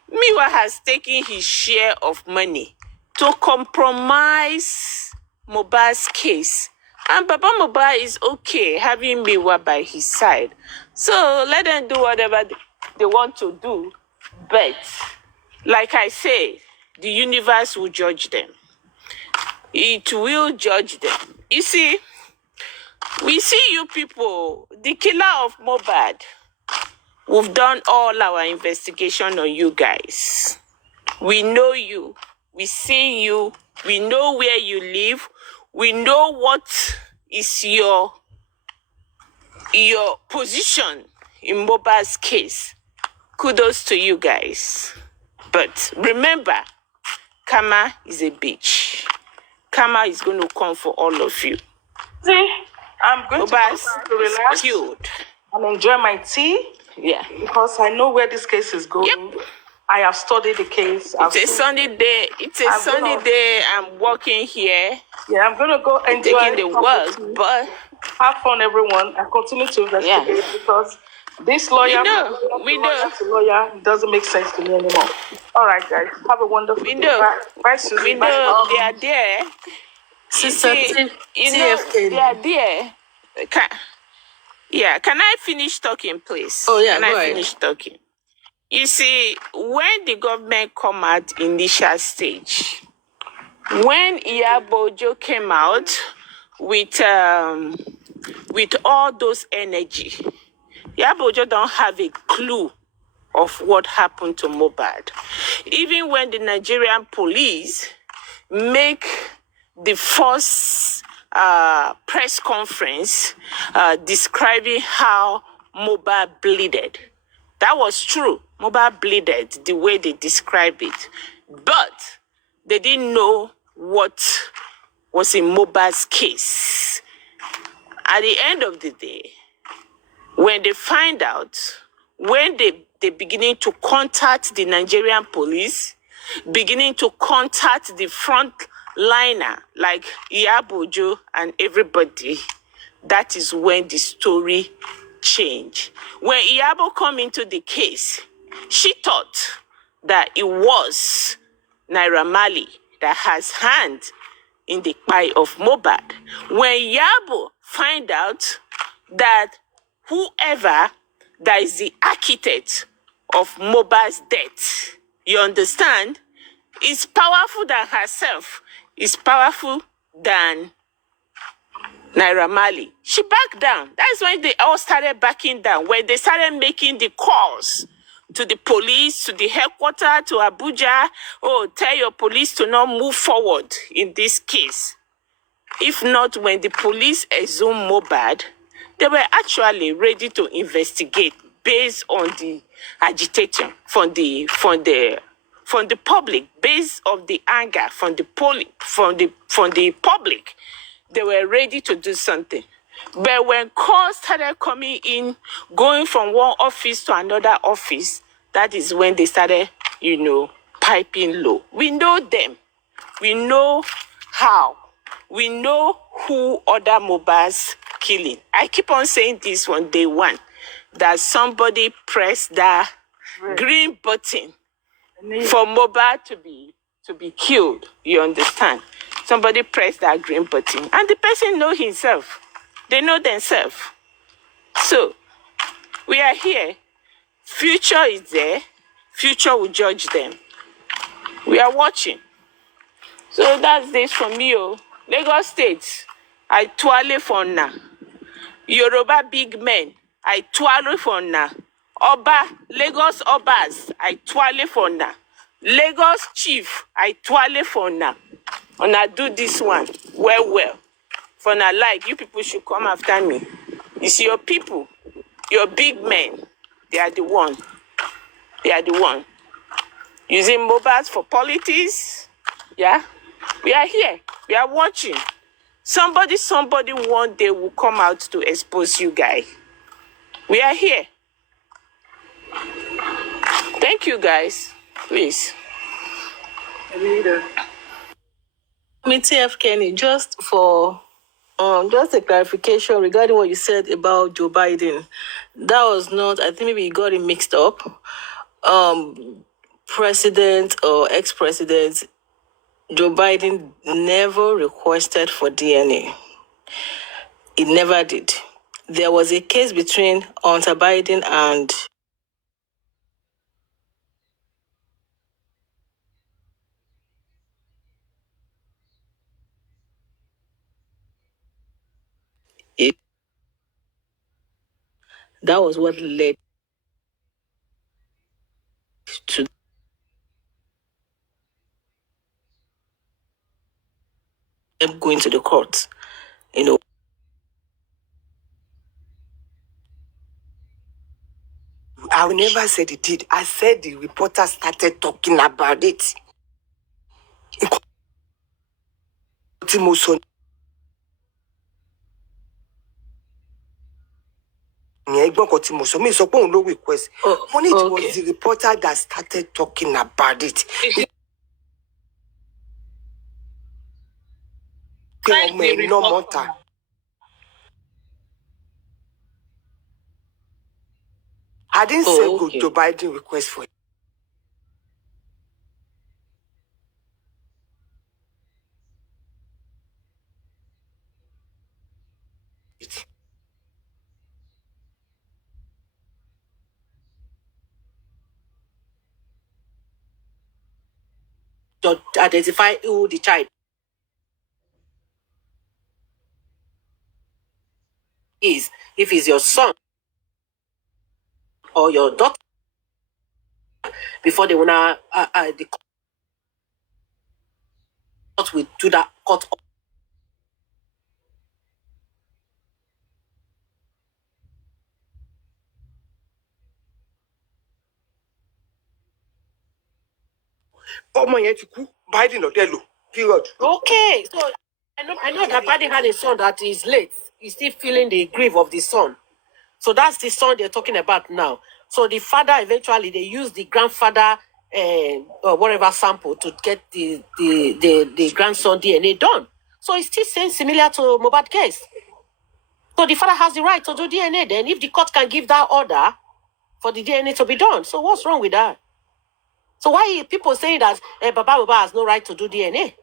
Miwa has taken his share of money to compromise Mohbad's case. And Baba Mohbad is okay having Miwa by his side. So let them do whatever they want to do. But, like I say, the universe will judge them. It will judge them. You see, we see you people, the killer of Mohbad. We've done all our investigation on you guys. We know you. We see you. We know where you live. We know what is your position in Mohbad's case. Kudos to you guys. But remember, karma is a bitch. Karma is going to come for all of you. See, I'm going to relax killed. and enjoy my tea. Yeah. Because I know where this case is going. Yep. I have studied the case. It's a sunny day. It's a sunny day. I'm walking here. Yeah, I'm going to go enjoy taking the work, but have fun, everyone, and continue to investigate because this lawyer, lawyer doesn't make sense to me anymore. All right, guys, have a wonderful day. Bye, Susie. We know they are there. Sister, they are there. Can I finish talking, please? Oh, yeah, Can I finish talking? You see, when the government come at initial stage, when Iyabojo came out with all those energy, Iyabojo don't have a clue of what happened to Mohbad. Even when the Nigerian police make the first press conference describing how Mohbad bleeded. That was true. Mohbad bleeded the way they described it. But they didn't know what was in Mohbad's case. At the end of the day, when they find out, when they beginning to contact the Nigerian police, beginning to contact the front liner like Iyabojo and everybody, that is when the story changed. When Iyabo come into the case, she thought that it was Naira Marley that has hand in the pie of Mohbad. When Iyabo find out that whoever that is the architect of Mohbad's death, you understand, is powerful than herself, is powerful than Naira Marley. She backed down. That's when they all started backing down, when they started making the calls to the police, to the headquarters, to Abuja. Oh, tell your police to not move forward in this case. If not, when the police exhumed Mohbad, they were actually ready to investigate based on the agitation from the public, based on the anger from the public. They were ready to do something. But when calls started coming in, going from one office to another office, that is when they started, piping low. We know them. We know how. We know who ordered Mohbad's killing. I keep on saying this from day one, that somebody pressed that green button for Mohbad to be killed. You understand? Somebody pressed that green button, and the person know himself. They know themselves. So we are here. Future is there. Future will judge them. We are watching. So that's this from me. Lagos State, I twirl for now. Yoruba big men, I twirl for now. Oba, Lagos Obas, I twirl for now. Lagos Chief, I twirl for now. And I do this one well. For now, you people should come after me. It's your people, your big men. They are the one. They are the one. Using mobiles for politics. Yeah. We are here. We are watching. Somebody one day will come out to expose you guys. We are here. Thank you, guys. Please. TF Kenny, just for just a clarification regarding what you said about Joe Biden. That was not, I think maybe you got it mixed up. President or ex-president Joe Biden never requested for DNA. He never did. There was a case between Hunter Biden and that was what led to them going to the court. I never said it did. I said the reporter started talking about it. It was the reporter that started talking about it. I didn't say Joe Biden request for it. To identify who the child is, if it's your son or your daughter, before they wanna the court will do that court. Biden or Delo. Period. Okay, so I know that Biden had a son that is late. He's still feeling the grief of the son. So that's the son they're talking about now. So the father, eventually they use the grandfather or whatever sample to get the grandson DNA done. So it's still saying similar to Mohbad case. So the father has the right to do DNA then if the court can give that order for the DNA to be done. So what's wrong with that? So why are people saying that Baba has no right to do DNA?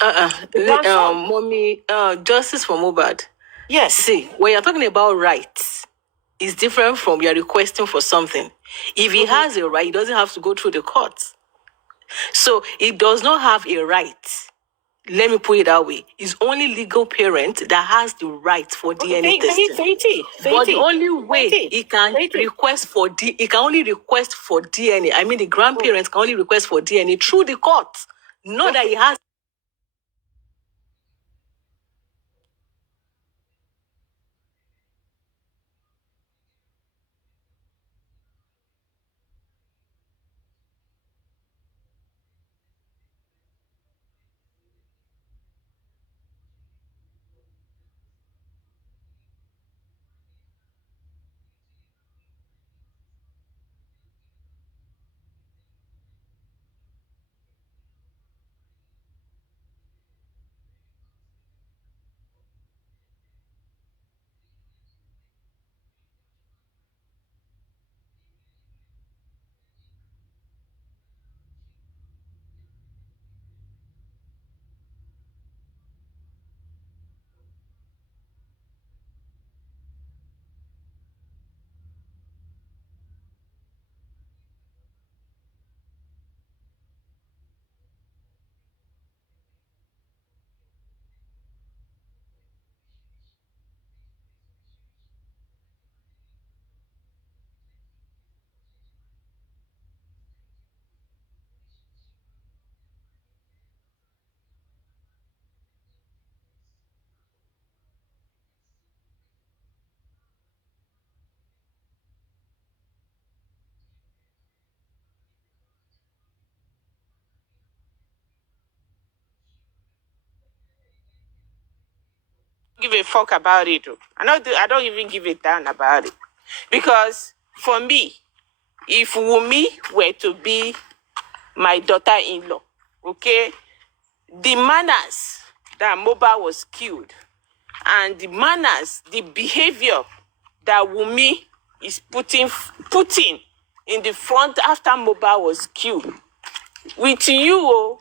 Mommy, justice for Mohbad. Yes. See, when you're talking about rights, it's different from you're requesting for something. If he has a right, he doesn't have to go through the courts. So he does not have a right Let me put it that way. It's only legal parent that has the right for DNA testing. But the only way he can request for he can only request for DNA. I mean, the grandparents can only request for DNA through the court. Not that he has. Give a fuck about it. I don't even give a damn about it. Because for me, if Wumi were to be my daughter-in-law, okay, the manners that Moba was killed and the manners, the behavior that Wumi is putting in the front after Moba was killed, with you,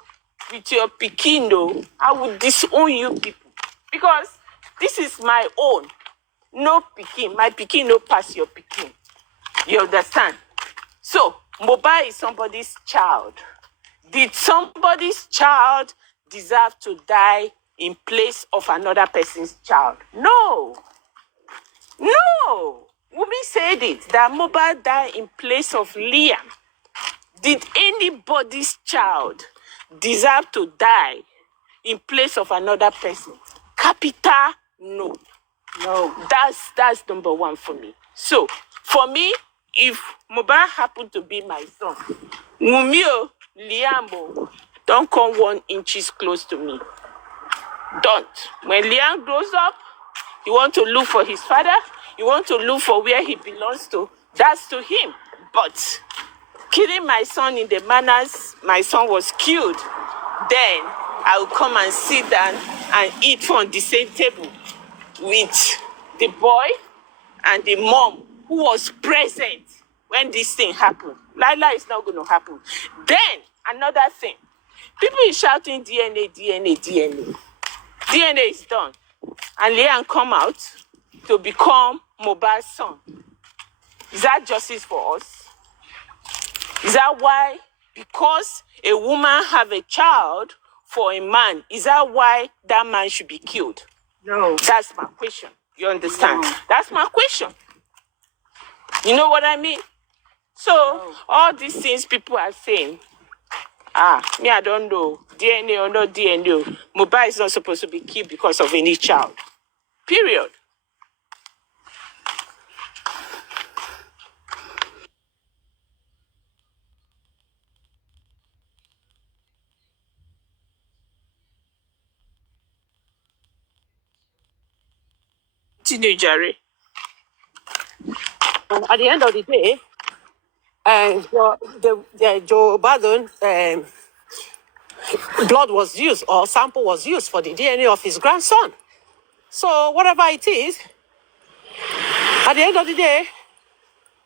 with your Pikin, I would disown you people. Because this is my own. No Pikin. My Pikin no pass your Pikin. You understand? So, Moba is somebody's child. Did somebody's child deserve to die in place of another person's child? No. No. Wumi said it, that Moba died in place of Liam. Did anybody's child deserve to die in place of another person? Capital, no. No. That's number one for me. So, for me, if Moba happened to be my son, Wumio, Liam, don't come 1 inch close to me. Don't. When Liam grows up, you want to look for his father, you want to look for where he belongs to, that's to him. But killing my son in the manners my son was killed, then I will come and sit down and eat from the same table with the boy and the mom who was present when this thing happened. Lila is not going to happen. Then, another thing. People is shouting DNA, DNA, DNA. DNA is done. And Leanne come out to become Moba's son. Is that justice for us? Is that why? Because a woman have a child for a man, is that why that man should be killed? No. That's my question. You understand? No. That's my question. You know what I mean? So, all these things people are saying, me, I don't know. DNA or no DNA. Moba is not supposed to be killed because of any child. Period. Continue, Jerry. At the end of the day, Joe Biden blood was used or sample was used for the DNA of his grandson. So whatever it is, at the end of the day,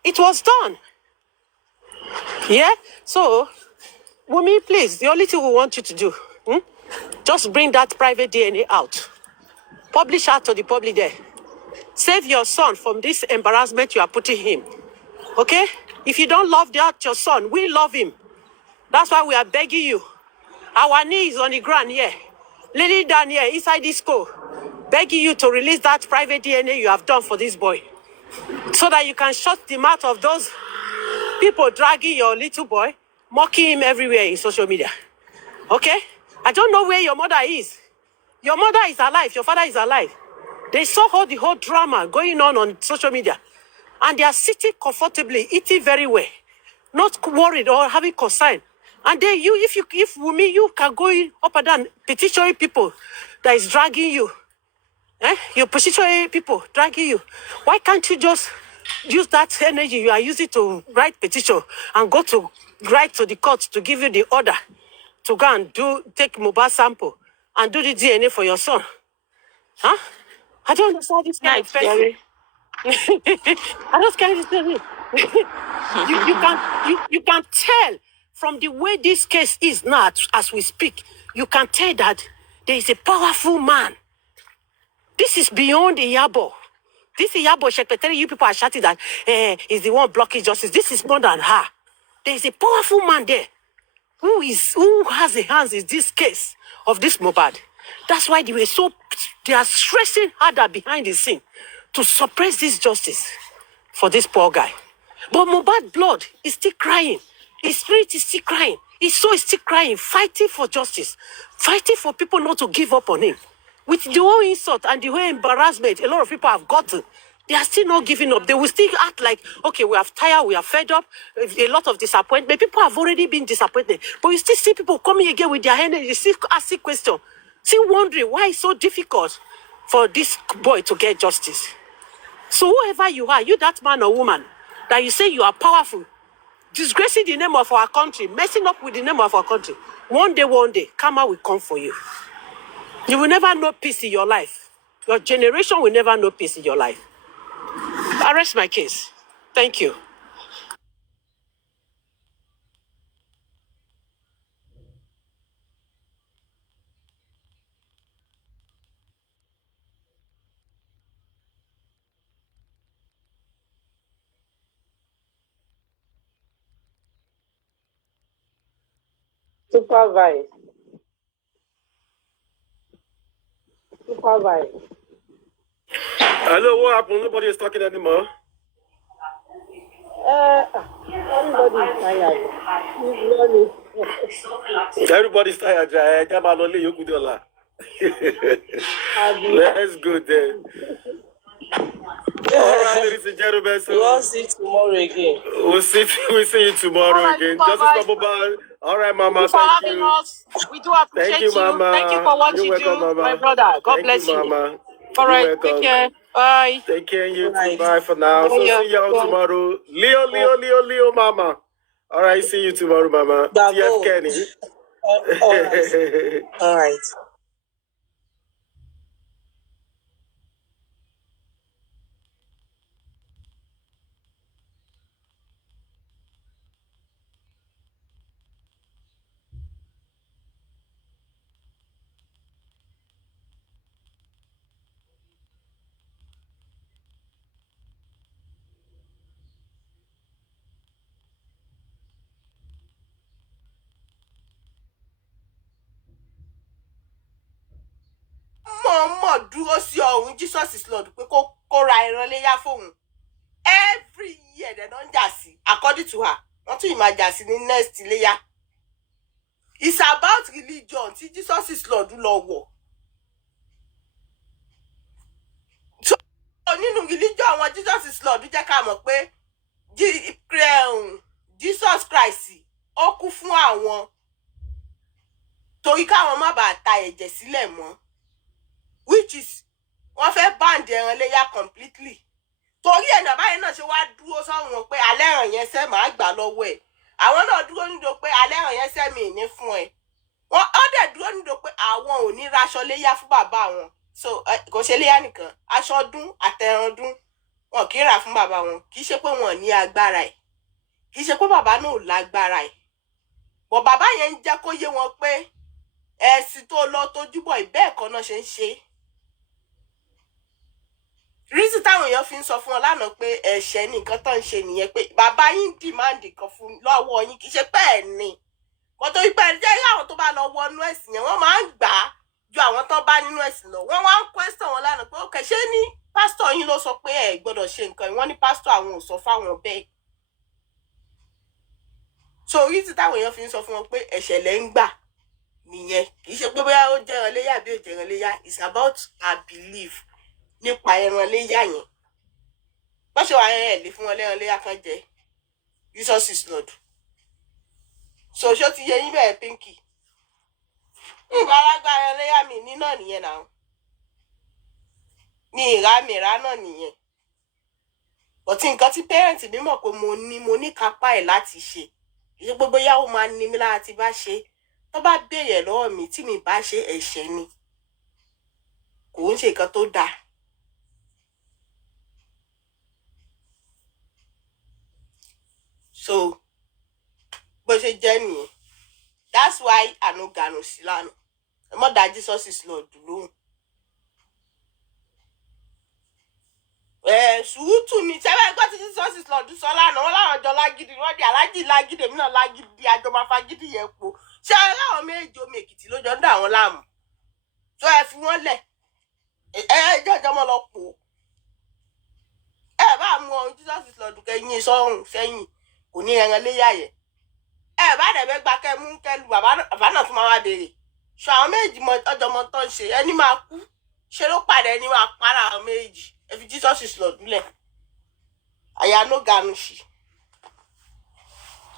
it was done. Yeah? So, Wumi, please, the only thing we want you to do, just bring that private DNA out. Publish out to the public there. Save your son from this embarrassment you are putting him. Okay? If you don't love your son, we love him. That's why we are begging you. Our knee is on the ground here. Lily down here inside this school, begging you to release that private DNA you have done for this boy, so that you can shut the mouth of those people dragging your little boy, mocking him everywhere in social media. Okay? I don't know where your mother is. Your mother is alive. Your father is alive. They saw all the whole drama going on social media. And they are sitting comfortably, eating very well, not worried or having concern. And then if Wumi, you can go in up and down, petitioning people that is dragging you. You're petitioning people dragging you. Why can't you just use that energy you are using to write petition and go to write to the court to give you the order to go and take mobile sample and do the DNA for your son? Huh? I don't understand this kind of person. I don't care this thing. You can tell from the way this case is now as we speak, you can tell that there is a powerful man. This is beyond Iyabo. This Iyabo secretary, you people are shouting that is the one blocking justice. This is more than her. There is a powerful man there who has a hands in this case of this Mohbad. That's why they are stressing harder behind the scene to suppress this justice for this poor guy. But Mohbad blood is still crying. His spirit is still crying. His soul is still crying, fighting for justice, fighting for people not to give up on him. With the whole insult and the whole embarrassment a lot of people have gotten, they are still not giving up. They will still act like, okay, we are tired, we are fed up, a lot of disappointment. People have already been disappointed. But you still see people coming again with their energy, you still asking questions, still wondering why it's so difficult for this boy to get justice. So whoever you are, you that man or woman, that you say you are powerful, disgracing the name of our country, messing up with the name of our country, one day, karma will come for you. You will never know peace in your life. Your generation will never know peace in your life. I rest my case. Thank you. Supervibez. Supervibez. Hello, what happened? Nobody is talking anymore. Everybody is tired. Everybody's tired. Let's go then. All right, ladies and gentlemen. So We'll see you tomorrow again. We'll see you tomorrow again. Justice Baba. All right, Mama. Thank you for having us. We do appreciate Thank you, Mama. Thank you for what You're you welcome, do, Mama. my brother. God bless you. Mama. All right, You're take welcome. care. Bye. Take care, you too. Bye for now. So Yeah, see y'all yeah. tomorrow. Leo, Mama. All right, see you tomorrow, Mama. TF Kenny. All right. mọ̀ọ́mọ̀ dúró sí ọ̀run Jesus is Lord pé kó ra ẹran léyà fóun every year dem don jà sí according to her wọ́n tún ìmọ̀ jà sí ní next léyà it's about religion tí Jesus is Lord lọ wọ̀ so nínú religion àwọn Jesus is Lord jẹ́ ká mọ̀ pé Jesus Christ ó kú fún àwọn torí káwọn má bàa ta ẹ̀jẹ̀ sílẹ̀ mọ́ which is wọ́n fẹ́ band ẹran léyà completely torí ẹ̀nà báyìí náà ṣe wá dúró sọ́run pé alẹ́ ẹ̀ràn yẹn sẹ́ máa gbà lọ́wọ́ ẹ̀ àwọn náà dúró nídò pé alẹ́ ẹ̀ràn yẹn sẹ́ mi ní fún ẹ wọ́n ó dẹ̀ dúró nídò pé àwọn ò ní raṣọ léyà fún bàbá wọn so kò ṣe léyà nìkan aṣọ ọdún àtẹran ọdún wọn kì í rà fún bàbá wọn kì í ṣe pé wọn ní agbára ẹ̀ kì í ṣe pé bàbá náà ò lágbára ẹ̀ bọ̀ bàbá yẹn ń jẹ́ kó yé wọn pé ẹ̀sìn tó lọ tójúbọ̀ ìbẹ́ẹ̀kọ́ náà ṣe ń ṣe rísì táwọn èèyàn fi ń sọ fún ọ lánàá pé ẹ̀ṣẹ̀ ní nǹkan tó ń ṣe nìyẹn pé bàbá yín dìmáàndì kan fún lọ́wọ́ yín kì í ṣe pé ẹ̀ ní kò tó ipẹ́ jẹ́ àwọn tó bá lọ wọnú ẹ̀sìn yẹn wọ́n máa ń gbà á ju àwọn tó bá nínú ẹ̀sìn lọ. Wọ́n wá ń question wọn lánàá pé okay ṣé ní pásítọ̀ yín ló sọ pé ẹ gbọ́dọ̀ ṣe nǹkan yìí? Wọ́n ní pásítọ̀ àwọn ò sọ fáwọn bẹ́ẹ̀. So orí tí táwọn èèyàn fi ń sọ fún wọn pé ẹ̀ṣẹ̀ lẹ́ ń gbà nìyẹn. Kì í ṣe pé bóyá ó jẹ́ ẹran léyà bí ó jẹ́ ẹran léyà. It's about our belief nípa ẹran léyà yẹn. Bọ́n ṣe wà ẹ̀ lè fún wọn lẹ́ran léyà kan jẹ. Jesus is Lord. So ṣó ti yẹ yín bẹ́ẹ̀ Pinky? Ìgbà alágbára ẹran léyà mi ní náà nìyẹn náà. Mi ìrá náà nìyẹn. But nǹkan tí parents mi mọ̀ pé mo ní kápá ẹ̀ láti ṣe. Kì í ṣe pé bóyá ó máa ní mi lára tí bá ṣe. Tó bá béèrè lọ́wọ́ mi tí mi bá ṣe ẹ̀ṣẹ̀ ni. Kò ń ṣe nǹkan tó dáa. So bó ṣe jẹ́ nìyẹn. That's why I no ganu sí lánàá. Ẹ mọ̀ dá Jesus is Lord lóhùn. Sùúrùtù ni ṣẹ́fẹ́ gbọ́ tí Jesus is Lord sọ lánàá. Wọ́n láwọn jọ lágídí. Wọ́n di alájì lágídí. Èmi náà lágídí. Àjọ máa fagídí yẹn po. Ṣé láwọn méjì omi Èkìtì ló jọ ń dà wọ́n láàmú? So ẹ fi wọ́n lẹ̀. Jọjọ́ mọ́ lọ pò. Ẹ bá mú ọ̀hún Jesus is Lord kẹ́yìn sọ́run sẹ́yìn. Kò ní ẹran léyà yẹn. Ẹ bá dẹ̀ bẹ́ gba kẹ́ mú kẹ́lu bàbá náà tún máa wá béèrè. So àwọn méjì ọjọ́ mọ́ tán ṣe. Ẹni máa kú. Ṣé ló pàdé ẹni máa para àwọn méjì? Ẹ fi Jesus is Lord lẹ̀. Àyà no ganu sí.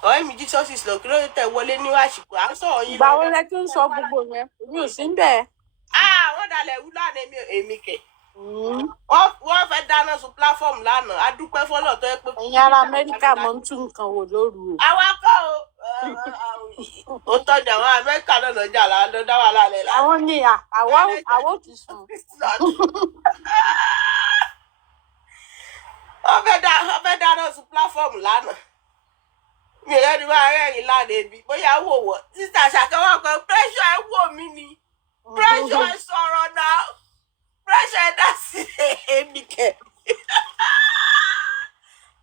Ọ̀rẹ́ mi Jesus is Lord kí ló tẹ̀ wọlé ní àsìkò à ń sọ̀rọ̀ yín. Ìgbà wo lẹ tún sọ gbogbo yẹn? Mi ò sí ń bẹ̀. Wọ́n dalẹ̀ wú lánàá èmi kẹ̀. Wọ́n fẹ́ dáná sun platform lánàá. A dúpẹ́ fọ́lọ̀ tó yẹ pé. Ẹ̀yin ará Amẹ́ríkà mọ̀ ń tún nǹkan wò lóru o. Àwa kọ́ o. Ó tọ́jú àwọn Amẹ́ríkà náà lọ́jà ló dá wà lálẹ́ lánàá. Àwọn ni àwọn ti sùn. Wọ́n fẹ́ dáná sun platform lánàá. Mi ò rẹ́ni máa rẹ́rìn lánàá ebi. Bóyá wò wọ́. Sísà ṣàkẹ́wọ́ kan pressure ẹ̀ wò mí ni. Pressure ẹ̀ sọ̀rọ̀ náà. Pressure ẹ̀ dá sí èmi kẹ̀.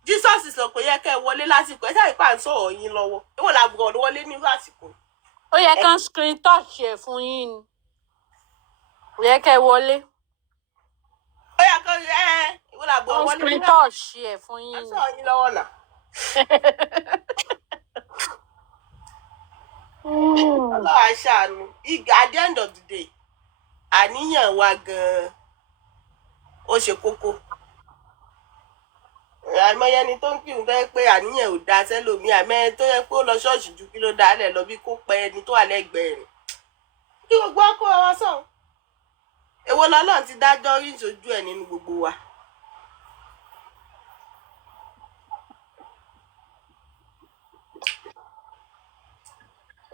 Jesus is Lord kò yẹ kẹ́ ẹ wọlé lásìkò. Ẹ ṣáà ìpà ń sọ̀rọ̀ yín lọ́wọ́. Èwo làbùkọ̀ ọ̀dọ́ wọlé ní lásìkò. Ó yẹ kán screen touch ẹ̀ fún yín ni. Kò yẹ kẹ́ ẹ wọlé. Ó yẹ kán èwo làbùkọ̀ wọlé. Screen touch ẹ̀ fún yín ni. Ẹ sọ̀rọ̀ yín lọ́wọ́ náà. Ọlọ́run aṣàánú. At the end of the day, àníyàn wa gan-an ó ṣe kókó. Àìmọye ẹni tó ń kírun tó yẹ pé àníyàn ò da sẹ́lòmí. Àmọ́ tó yẹ pé ó lọ ṣọ́ọ̀ṣì ju kí ló dá lẹ̀ lọ bí kó pẹ́ ẹni tó wà lẹ́gbẹ̀ẹ́ rẹ̀. Kí gbogbo ọkọ wa sàn. Èwo lọ́lọ́run ti dájọ́ rí ìṣojú ẹ̀ nínú gbogbo wa.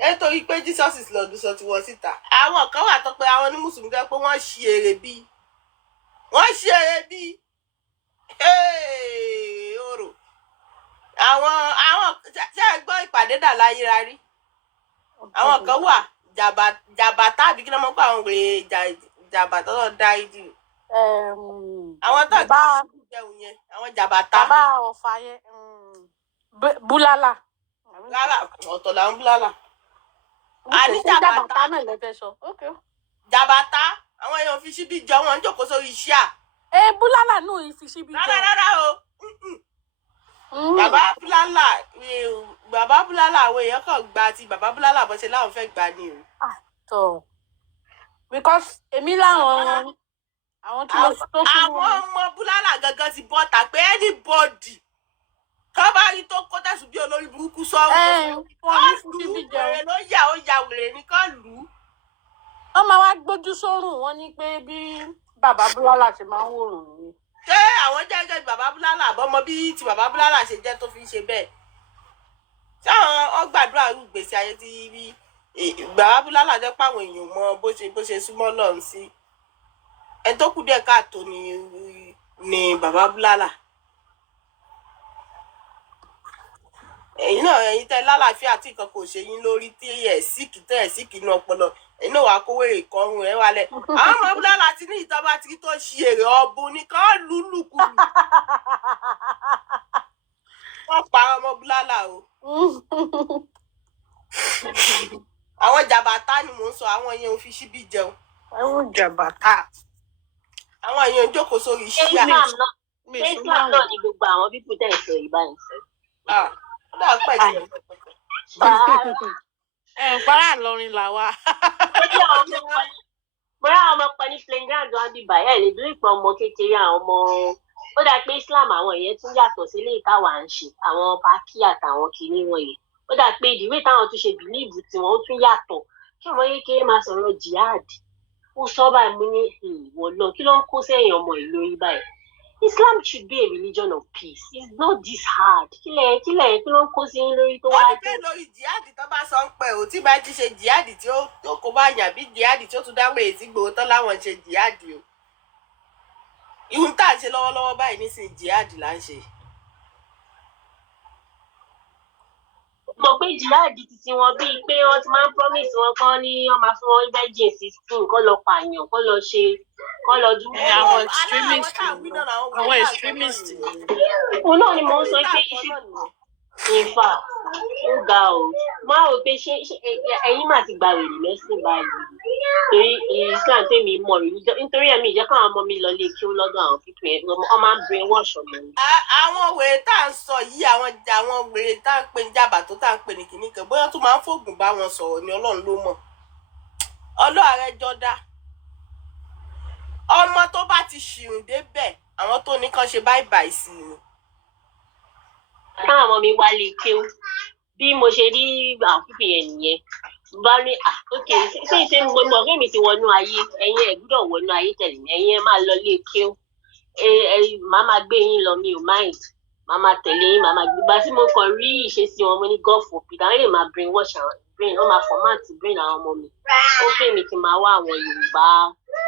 Nítorí pé Jesus is Lord sọ ti wọ́n síta. Àwọn kan wà tó pé àwọn ní mùsùlùmí tó pé wọ́n ṣí èrè bí. Wọ́n ṣí èrè bí. Oro. Àwọn ṣé ẹ gbọ́ ìpàdé dà láyé rárí? Àwọn kan wà jàbàtà àbí kí ló mọ̀ pé àwọn òwe jàbàtà tó dá ìdí. Àwọn tó gbé jẹun yẹn, àwọn jàbàtà. Bàbá ọ̀fà yẹn. Búlálà. Rárá, ọ̀tọ̀ làwọn búlálà. Àní jàbàtà náà lè fẹ́ sọ. Jàbàtà àwọn èèyàn fi síbí jọ wọn jókòó sórí iṣẹ́ à. Búlálà náà fi síbí jọ. Rárá o. Bàbá Búlálà àwọn èèyàn kan gba ti bàbá Búlálà bó ṣe láwọn fẹ́ gbà ni o. Tọ́ because èmi láwọn àwọn tí mo tó fún wọn. Àwọn ọmọ Búlálà gangan ti bọ́ta pé anybody kọ́ bá rí tó kó tẹ̀sùn bí olórí burúkú sọ́run. Wèrè ló yà ó ya wèrè ní kọ́ lù ú. Wọ́n máa wá gbójú sórùn wọn ní pé bí bàbá Búlálà ṣe máa ń wòrùn ni. Ṣé àwọn jẹ́gẹ́ bàbá Búlálà àbọ́mọ bí ti bàbá Búlálà ṣe jẹ́ tó fi ń ṣe bẹ́ẹ̀? Ṣé àwọn gbàdúrà rú gbèsè ayé tí bí bàbá Búlálà jẹ́ páwọn èèyàn mọ bó ṣe súnmọ́ lọ́run sí? Ẹni tó kù díẹ̀ káàtó ni bàbá Búlálà. Ẹ̀yin náà ẹ̀yin tẹ́ lálàáfíà tí nǹkan kò ṣe yín lórí tí ẹ̀ síkì inú ọpọlọ ẹ̀yin náà wàá kówó èrè kọrùn ẹ̀ wálẹ̀. Àwọn ọmọ Búlálà ti ní ìjọba tí tó ṣe èrè ọ̀bùn ní kán lùlùkulù. Wọ́n pa ọmọ Búlálà o. Àwọn jàbàtà ni mò ń sọ àwọn yẹn ò fi síbí jẹun. jàbàtà. Àwọn èèyàn jókòó sórí iṣẹ́ Islam náà ni gbogbo àwọn pípù tẹ̀ sọ ìbáyìí sọ. Ó dà pẹ̀ tí Para Ìlọrin là wá. Bọ́lá ọmọ kan ní playground wọn bí bàyẹ̀ lè bí ìpọ̀ ọmọ kékeré àwọn ọmọ. Ó dà pé Islam àwọn èèyàn tún yàtọ̀ sí ilé ìtawà ń ṣe àwọn pákí àtàwọn kìíní wọ̀nyí. Ó dà pé ìdíwé táwọn tún ṣe bìlíìfù tiwọn ó tún yàtọ̀. Kí ọmọ kékeré máa sọ̀rọ̀ jihad. Ó sọ báyìí mo ní ìwọ lọ kí ló ń kó sẹ́yìn ọmọ ìlú yìí báyìí. Islam should be a religion of peace. It's not this hard. Kí ló ń kó sí lórí tó wá. Ó ní bẹ́ẹ̀ lórí jihad tó bá sọ ń pẹ́ ò tí bá ti ṣe jihad tí ó kó bá yàn bí jihad tí ó tún dáwọ́ èsì gbòó tán láwọn ṣe jihad o. Ihun tá à ń ṣe lọ́wọ́lọ́wọ́ báyìí nísìnyí jihad là ń ṣe. Mo pé jihad ti wọn bíi pé wọ́n ti máa ń promise wọn kán ní wọ́n máa fún wọn virgin 16 kán lọ pààyàn kán lọ ṣe kán lọ dúró. Àwọn extremist. Òun náà ni mò ń sọ pé ìfà ó ga o. Máa rò pé ṣé ẹ̀yin máa ti gba wèrè lẹ́sìn báyìí. Torí Islam tèmi mọ̀ rí nítorí ẹ̀mí ìjẹ́ káwọn ọmọ mi lọ lé kí ó lọ́dọ̀ àwọn pípẹ́ ẹ̀ wọ́n máa ń brain wash ọmọ mi. Àwọn wèrè tá à ń sọ yìí àwọn wèrè tá à ń pè ní jàbà tó tá à ń pè ní kìnnì kan bóyá tó máa ń fògùn bá wọn sọ̀rọ̀ ni Ọlọ́run ló mọ̀. Ọlọ́run rẹ̀ jọ dá. Ọmọ tó bá ti ṣìrùn débẹ̀ àwọn tó ní kán ṣe báìbáì sí i ni. Káwọn ọmọ mi wá lè kéwú bí mo ṣe rí àwọn pípẹ́ yẹn nìyẹn. Bá ní ok ṣé mo mọ̀ pé mi ti wọnú ayé ẹ̀yin ẹ̀ gbúdọ̀ wọnú ayé tẹ̀lé mi ẹ̀yin ẹ̀ máa lọ lé kéwú màá máa gbé yín lọ mi ò mind màá máa tẹ̀lé yín màá máa gbígbá tí mo kàn rí ìṣesí wọn mo ní God forbid àwọn lè máa brain wash àwọn brain wọn máa format brain àwọn ọmọ mi ó pè mí kí n máa wá àwọn Yorùbá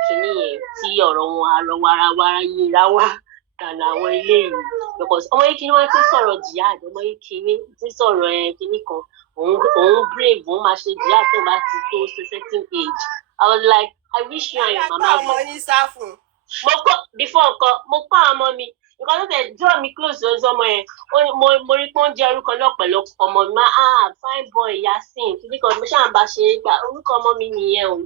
kìíní yẹn tí ọ̀rọ̀ wọn àrọ̀ warawara yíra wá dànù àwọn ilé yìí because ọmọ yìí kí wọ́n ti sọ̀rọ̀ jihad ọmọ yìí kiri ti sọ̀rọ̀ kìíní kan òun brave òun máa ṣe jihad tó bá ti tó certain age I was like I wish you and your mama ọmọ yín sá fún. mo kọ́ before nǹkan mo kọ́ àwọn ọmọ mi nǹkan tó tẹ̀ draw me close lọ́sọ ọmọ yẹn mo rí pé ó ń jẹ́ orúkọ náà pẹ̀lú ọmọ mi máa fine boy Yasin kìíní kan mo ṣáà ń bá ṣe é gbà orúkọ ọmọ mi nìyẹn o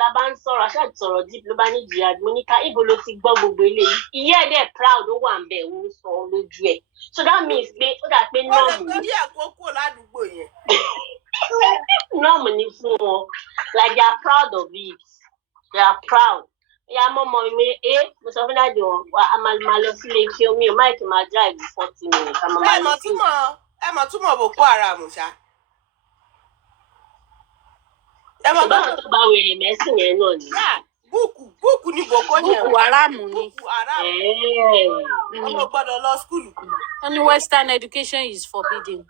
la bá ń sọ̀rọ̀ aṣáà sọ̀rọ̀ deep ló bá ní jihad mo ní ká ibo ló ti gbọ́ gbogbo eléyìí ìyá ẹ̀ dẹ̀ proud ó wà ń bẹ̀ òun sọ lójú ẹ̀ so that means pé ó dà pé nọ́ọ̀mù ni. ó lè torí ẹ̀kọ́ kúrò ládùúgbò yẹn. nọ́ọ̀mù ni fún wọn like they are proud of it they are proud. Ìyá mọ́mọ́ mi mo sọ fún dájú wọn a máa lọ sílé kí omi ò máìkì máa drive 40 minutes. Ẹ mọ̀ túmọ̀ Boko Haram ṣá. Ṣùgbọ́n tó bá wèrè mẹ́sìn yẹn náà ni. Búùkù ni Boko yẹn. Boko Haram ni. Boko Haram. Ọmọ gbọ́dọ̀ lọ skúlù. Only Western education is forbidden.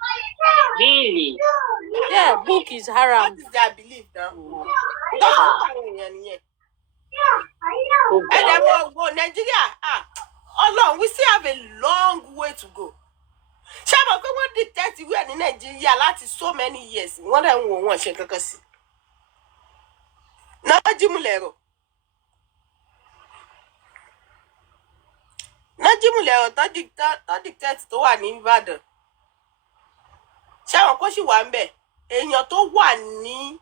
Really? Yeah, book is haram. What is their belief now? Nigeria, Ọlọ́run, we still have a long way to go. Ṣé mo pé wọ́n dictate ìwé ní Nàìjíríà láti so many years? Wọ́n dẹ̀ ń wo wọn ṣe kankan sí. Nájímùlẹ̀rọ̀ tó dictate tó wà ní Ìbàdàn. Ṣé àwọn kó sì wà ń bẹ̀? Èèyàn tó wà ní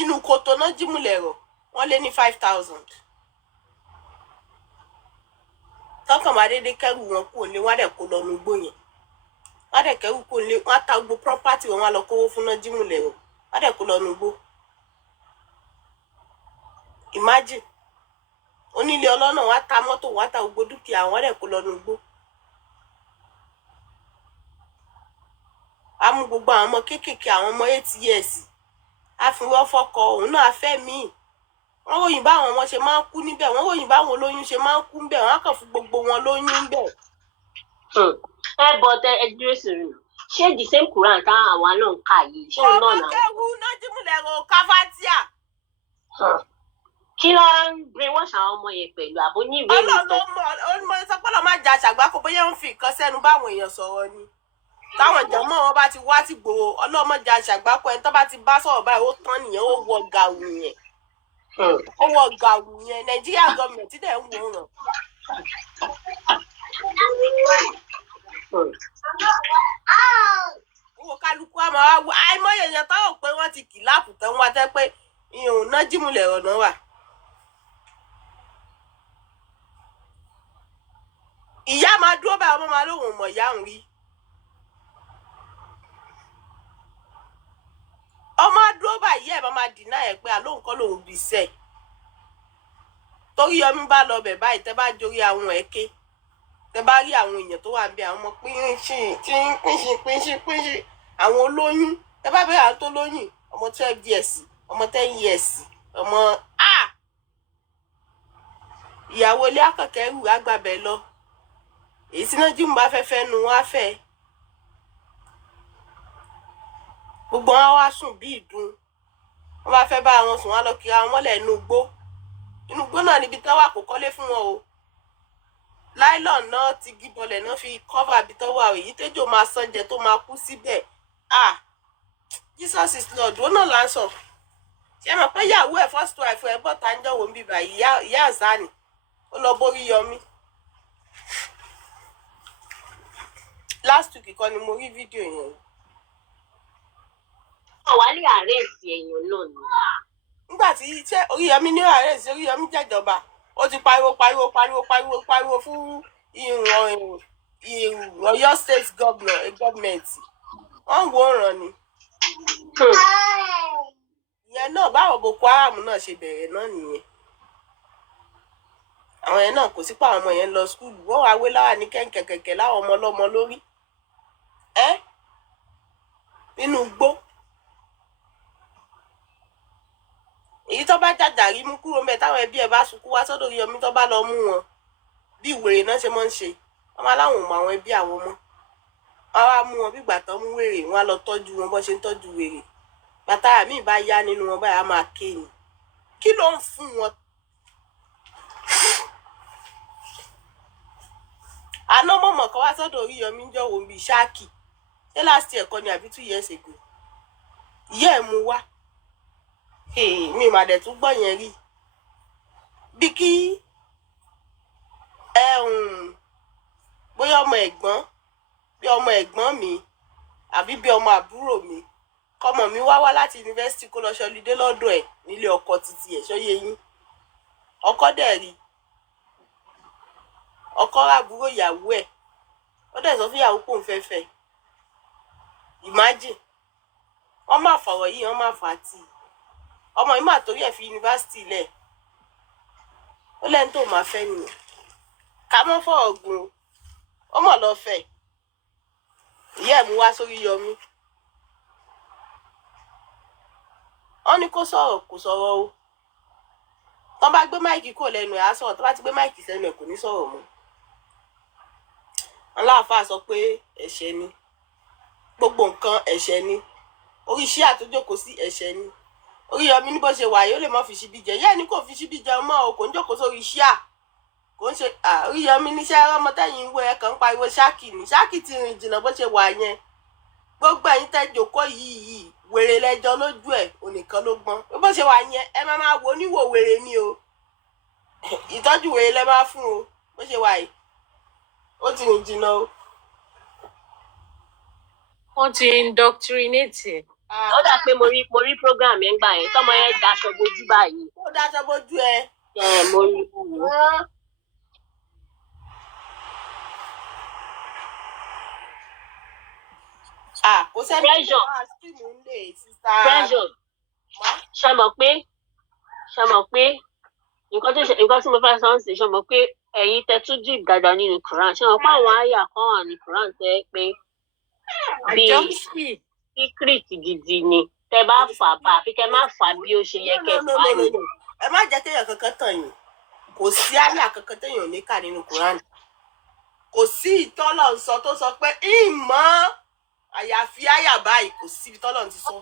inú kòtò Nájímùlẹ̀rọ̀ wọ́n lé ní 5,000. Tọ́kàn máa dédé kẹ́rù wọn kúrò lé wọ́n á dẹ̀ kó lọ nu igbó yẹn. Wọ́n á dẹ̀ kẹ́rù kúrò lé wọ́n á ta gbogbo property wọn wá lọ kówó fún Nájímùlẹ̀rọ̀. Wọ́n á dẹ̀ kó lọ nu igbó. Imagine. Onílé ọlọ́nà wọ́n á ta mọ́tò wọ́n á ta gbogbo dúkìá wọ́n á dẹ̀ kó lọ nu igbó. A mú gbogbo àwọn ọmọ kéékèèké àwọn ọmọ 8 years. A fi wọ́n fọ́kọ òun náà fẹ́ míì. Wọ́n ròyìn báwọn ọmọ ṣe máa ń kú níbẹ̀ wọ́n ròyìn báwọn olóyún ṣe máa ń kú níbẹ̀ wọ́n á kàn fún gbogbo wọn lóyún níbẹ̀. But dúró sọ̀rọ̀ ṣé the same Quran táwọn àwa náà ń kà yìí ṣé òun náà náà. Ọmọ kẹ́wù Nájímùlẹ̀rọ̀ káfátíà. Kí ló ń brainwash àwọn ọmọ yẹn pẹ̀lú àbó ní ìwé ìtọ́. Ọlọ́run sọ pé ọlọ́run máa jà ṣàgbákò bóyá ń fi nǹkan sẹ́nu báwọn èèyàn sọ̀rọ̀ ni. Táwọn ìjọmọ́ wọn bá ti wá sí gbòòrò ọlọ́mọ jà ṣàgbákò ẹni tó bá ti bá sọ̀rọ̀ báyìí ó tán nìyẹn ó wọ gàù yẹn. Ó wọ gàù yẹn Nàìjíríà gọọmẹ̀ntì dẹ̀ ń wòran. Owó kálukú àmọ́ àìmọye èèyàn táwọn pé wọ́n ti kìláàpù tán wọ́n tẹ́ pé ìhùn Nájímù múlẹ̀ ọ̀nà wà. Ìyá máa dúró báyìí ọmọ máa lóhùn mọ̀ ìyá òun rí. Ọmọ dúró báyìí ẹ̀ máa dìná ẹ̀ pé àlóhùn kọ́ lòun bí sẹ́ẹ̀. Torí Yọmí bá lọ bẹ̀ báyìí tẹ́ bá jórí àwọn ẹ̀kẹ́. Tẹ́ bá rí àwọn èèyàn tó wà ń bẹ àwọn ọmọ pínṣín àwọn olóyún. Tẹ́ bá bẹ̀rẹ̀ àwọn tó lóyún ọmọ 12 years ọmọ 10 years ọmọ ìyàwó ilé akọ̀kẹ́ rù àgbàbẹ̀ lọ. Èyí tí náà jíun bá fẹ́ nu wá fẹ́. Gbogbo wọn wá sùn bí ìdun. Wọ́n bá fẹ́ bá wọn sùn wá lọ kiri àwọn mọ́lẹ̀ inú igbó. Inú igbó náà níbi tán wà kò kọ́lé fún wọn o. Láìlọ́n náà ti gíbọlẹ̀ náà fi kọ́fà bí tán wà èyí tẹ́jọ́ máa sánjẹ tó máa kú síbẹ̀. Jesus is Lord ó náà là ń sọ. Ṣé mọ̀ pé ìyàwó ẹ̀ first wife ẹ̀ bọ́ta ń jọ̀wọ́ ń bíbà ìyá àzáni ó lọ borí Yọmí. Last week kọ́ ni mo rí fídíò yẹn. Àwálé àrẹ́sì èèyàn náà ni. Nígbà tí iṣẹ́ Oríyọmí ní àrẹ́sì Oríyọmí jẹ́jọba ó ti pariwo fún Ọ̀yọ́ state government. Wọ́n ń wo ọ̀ràn ni. Ìyẹn náà báwọn Boko Haram náà ṣe bẹ̀rẹ̀ náà nìyẹn. Àwọn yẹn náà kò sí pa àwọn ọmọ yẹn lọ skúlù wọ́n wá wé láwà ní kẹ̀kẹ̀kẹ̀ láwọn ọmọ ọlọ́mọ lórí. Nínú igbó. Èyí tó bá jàjàrí mú kúrò mẹ́ táwọn ẹbí ẹ̀ bá sunkún wá sọ́dọ̀ Yọmí tó bá lọ mú wọn bí wèrè náà ṣe máa ń ṣe wọ́n máa láwọn mọ àwọn ẹbí àwọn ọmọ wọ́n wá mú wọn bí ìgbà tán mú wèrè wọ́n á lọ tọ́jú wọn bó ṣe ń tọ́jú wèrè bàtà àmì ìbá yá nínú wọn báyà máa ké ni kí ló ń fún wọn. Àná mọ̀mọ́ kan wá sọ́dọ̀ Oríyọmí ń jọ̀wọ́ bíi ṣáàkì ṣé last year kọ́ ni àbí 2 years ago ìyá ẹ̀ mú wá. Mi mà dẹ̀ tún gbọ́ yẹn rí bí kí bóyá ọmọ ẹ̀gbọ́n mi àbí bí ọmọ àbúrò mi kọ́mọ mi wá láti yunifásitì kó lọ ṣọlidé lọ́dọ̀ ẹ̀ nílé ọkọ títí ẹ̀ ṣọ́yé yín ọkọ dẹ̀ rí ọkọ àbúrò ìyàwó ẹ̀ ó dẹ̀ sọ fún ìyàwó pò ń fẹ́fẹ́ imagine wọ́n máa fọ̀rọ̀ yìí wọ́n máa fà á tì í. Ọmọ yìí máa torí ẹ̀ fi yunifásitì lẹ̀ ó lẹ́ni tó máa fẹ́ nìyẹn ká mọ́ fọ́ ọ̀gùn ó mọ̀ lọ fẹ́ ìyá ẹ̀ mú wá sórí Yọmí wọ́n ní kó sọ̀rọ̀ kò sọ̀rọ̀ o tán bá gbé máìkì kò lẹ́nu ẹ̀ á sọ̀rọ̀ tán bá ti gbé máìkì sẹ́nu ẹ̀ kò ní sọ̀rọ̀ mọ́ aláàfáà sọ pé ẹ̀ṣẹ̀ ni gbogbo nǹkan ẹ̀ṣẹ̀ ni orí iṣẹ́ àtúnjókòó sí ẹ̀ṣẹ̀ ni Oríyọmí ní bó ṣe wà yìí ó lè má fi ṣíbí jẹ yẹ́ẹ̀ ní kò fi ṣíbí jẹun mọ́ o kò ń jókòó sórí iṣẹ́ kò ń ṣe Oríyọmí níṣẹ́ ọmọ tẹ́yìn ń wo ẹ̀ kàn ń pariwo ṣáàkì ní ṣáàkì ti rìn jìnnà bó ṣe wà yẹn gbogbo ẹ̀yin tẹ́ jókòó yìí wèrè lẹ́jọ́ lójú ẹ̀ onìkan ló gbọ́n bó ṣe wà yẹn ẹ máa wo oníwò wèrè ni o ìtọ́jú wèrè lẹ́ máa fún o bó ṣe wà yìí ó ti rìn jìnnà o. wọ́n ti indoctrinate. Ó dà pé mo rí program yẹn gbà yẹn tọmọ yẹn daṣọ bojú báyìí. Ó daṣọ bojú ẹ. Mo rí wò. Kò sẹ́ni tó máa stream ń lè sísá. Pressure. Ṣé mọ̀ pé nǹkan tí mo fẹ́ sọ ń sìn ṣé mọ̀ pé ẹ̀yin tẹ́ tún dì dáadáa nínú Quran ṣé mọ̀ pé àwọn àyà kan wà ní Quran tẹ́ pé bíi síkírìtì gidi ni tẹ́ bá fà bá àfi kẹ́ má fà bí ó ṣe yẹ kẹ́ fà ní. Ẹ má jẹ́ kéèyàn kankan tàn yín kò sí àyà kankan téèyàn ò ní kà nínú Quran kò sí ìtọ́lọ̀ ń sọ tó sọ pé ìmọ̀ àyàfi àyà báyìí kò síbi tọ́lọ̀ ti sọ.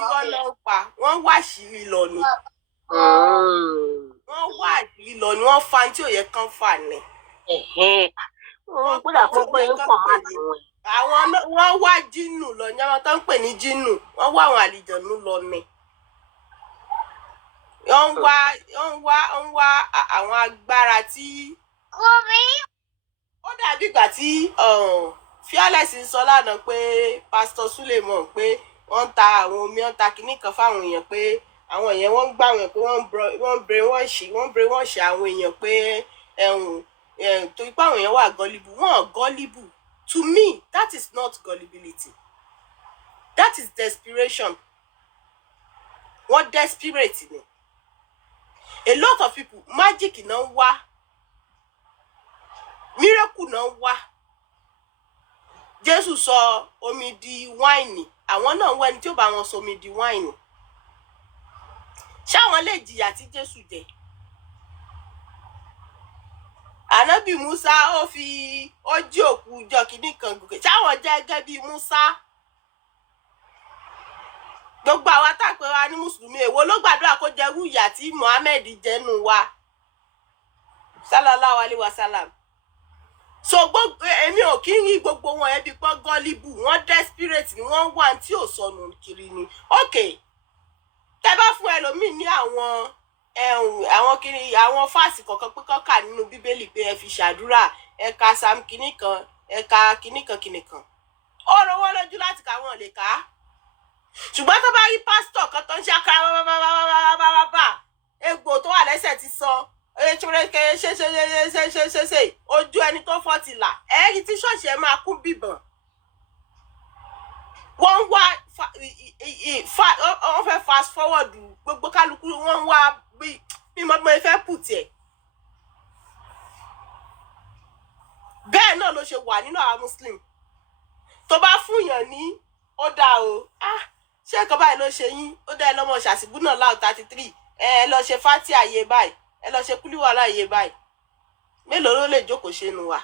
Irọ́ ló ń pa wọ́n wá àṣírí lọ ni. Wọ́n wá àṣírí lọ ni wọ́n fa tí ò yẹ kán fà ní. Kódà kó pé ń pọ̀ máa tún wọn. Wọ́n wá jínù lọ ní àwọn tó ń pè ní jínù wọ́n wá àwọn àlìjọ̀nú lọ ni. Wọ́n wá àwọn agbára tí. Ó dàbí ìgbà tí Fearless ń sọ lánàá pé Pastor Suleiman pé wọ́n ń ta àwọn omi, wọ́n ń ta kinní kan fáwọn èèyàn pé àwọn èèyàn wọ́n ń gbà wọ́n pé wọ́n brainwash àwọn èèyàn pé torí pé àwọn èèyàn wà gullible. Wọ́n gullible. To me, that is not gullibility. That is desperation. Wọ́n desperate ni. A lot of people, magic náà ń wá. Miracle náà ń wá. Jésù sọ omi di wáìnì. Àwọn náà wọ ẹni tí ó bá wọn sọ omi di wáìnì. Ṣáwọn lè jìyà tí Jésù jẹ? Ànábì Musa ó jí òkú jọ kìíní kan gòkè. Ṣáwọn jẹ́ gẹ́gẹ́ bí Musa? Gbogbo àwa tá pé wa ní Mùsùlùmí, èwo ló gbàdúrà kó jẹ irú ìyà tí Muhammad jẹnu wa? Sallallahu alaihi wasallam. So gbogbo èmi ò kí ń rí gbogbo wọn ẹbí pọ́ gullible, wọ́n desperate ni wọ́n wà tí ò sọnù kiri ni. Okay. Tẹ́ bá fún ẹlòmíì ní àwọn kiri àwọn fásì kọ̀ọ̀kan pé kọ́kà nínú Bíbélì pé ẹ fi ṣàdúrà, ẹ ka Sam kìíní kan, ẹ ka kìíní kan. Ó rọwọ́ lójú láti kà wọ́n lè kà á. Ṣùgbọ́n tó bá rí pásítọ̀ kan tó ń ṣe akára egbò tó wà lẹ́sẹ̀ ti sọ ṣe ojú ẹni tó fọ́ ti là ẹ̀rí tí ṣọ́ọ̀ṣì ẹ máa kún bíbọn. Wọ́n wá wọ́n fẹ́ fast forward gbogbo kálukú wọ́n wá bí mo fẹ́ pù tiẹ̀. Bẹ́ẹ̀ náà ló ṣe wà nínú àwọn Muslim. Tó bá fúnyàn ní ó dáa o, ṣé nǹkan báyìí ló ṣe yín, ó dá ẹ lọ́mọ ṣàṣìbú náà láò 33, ẹ lọ ṣe fátì àyè báyìí, ẹ lọ ṣe kúlíwà láàyè báyìí. Mélòó ló lè jókòó ṣe nu wa?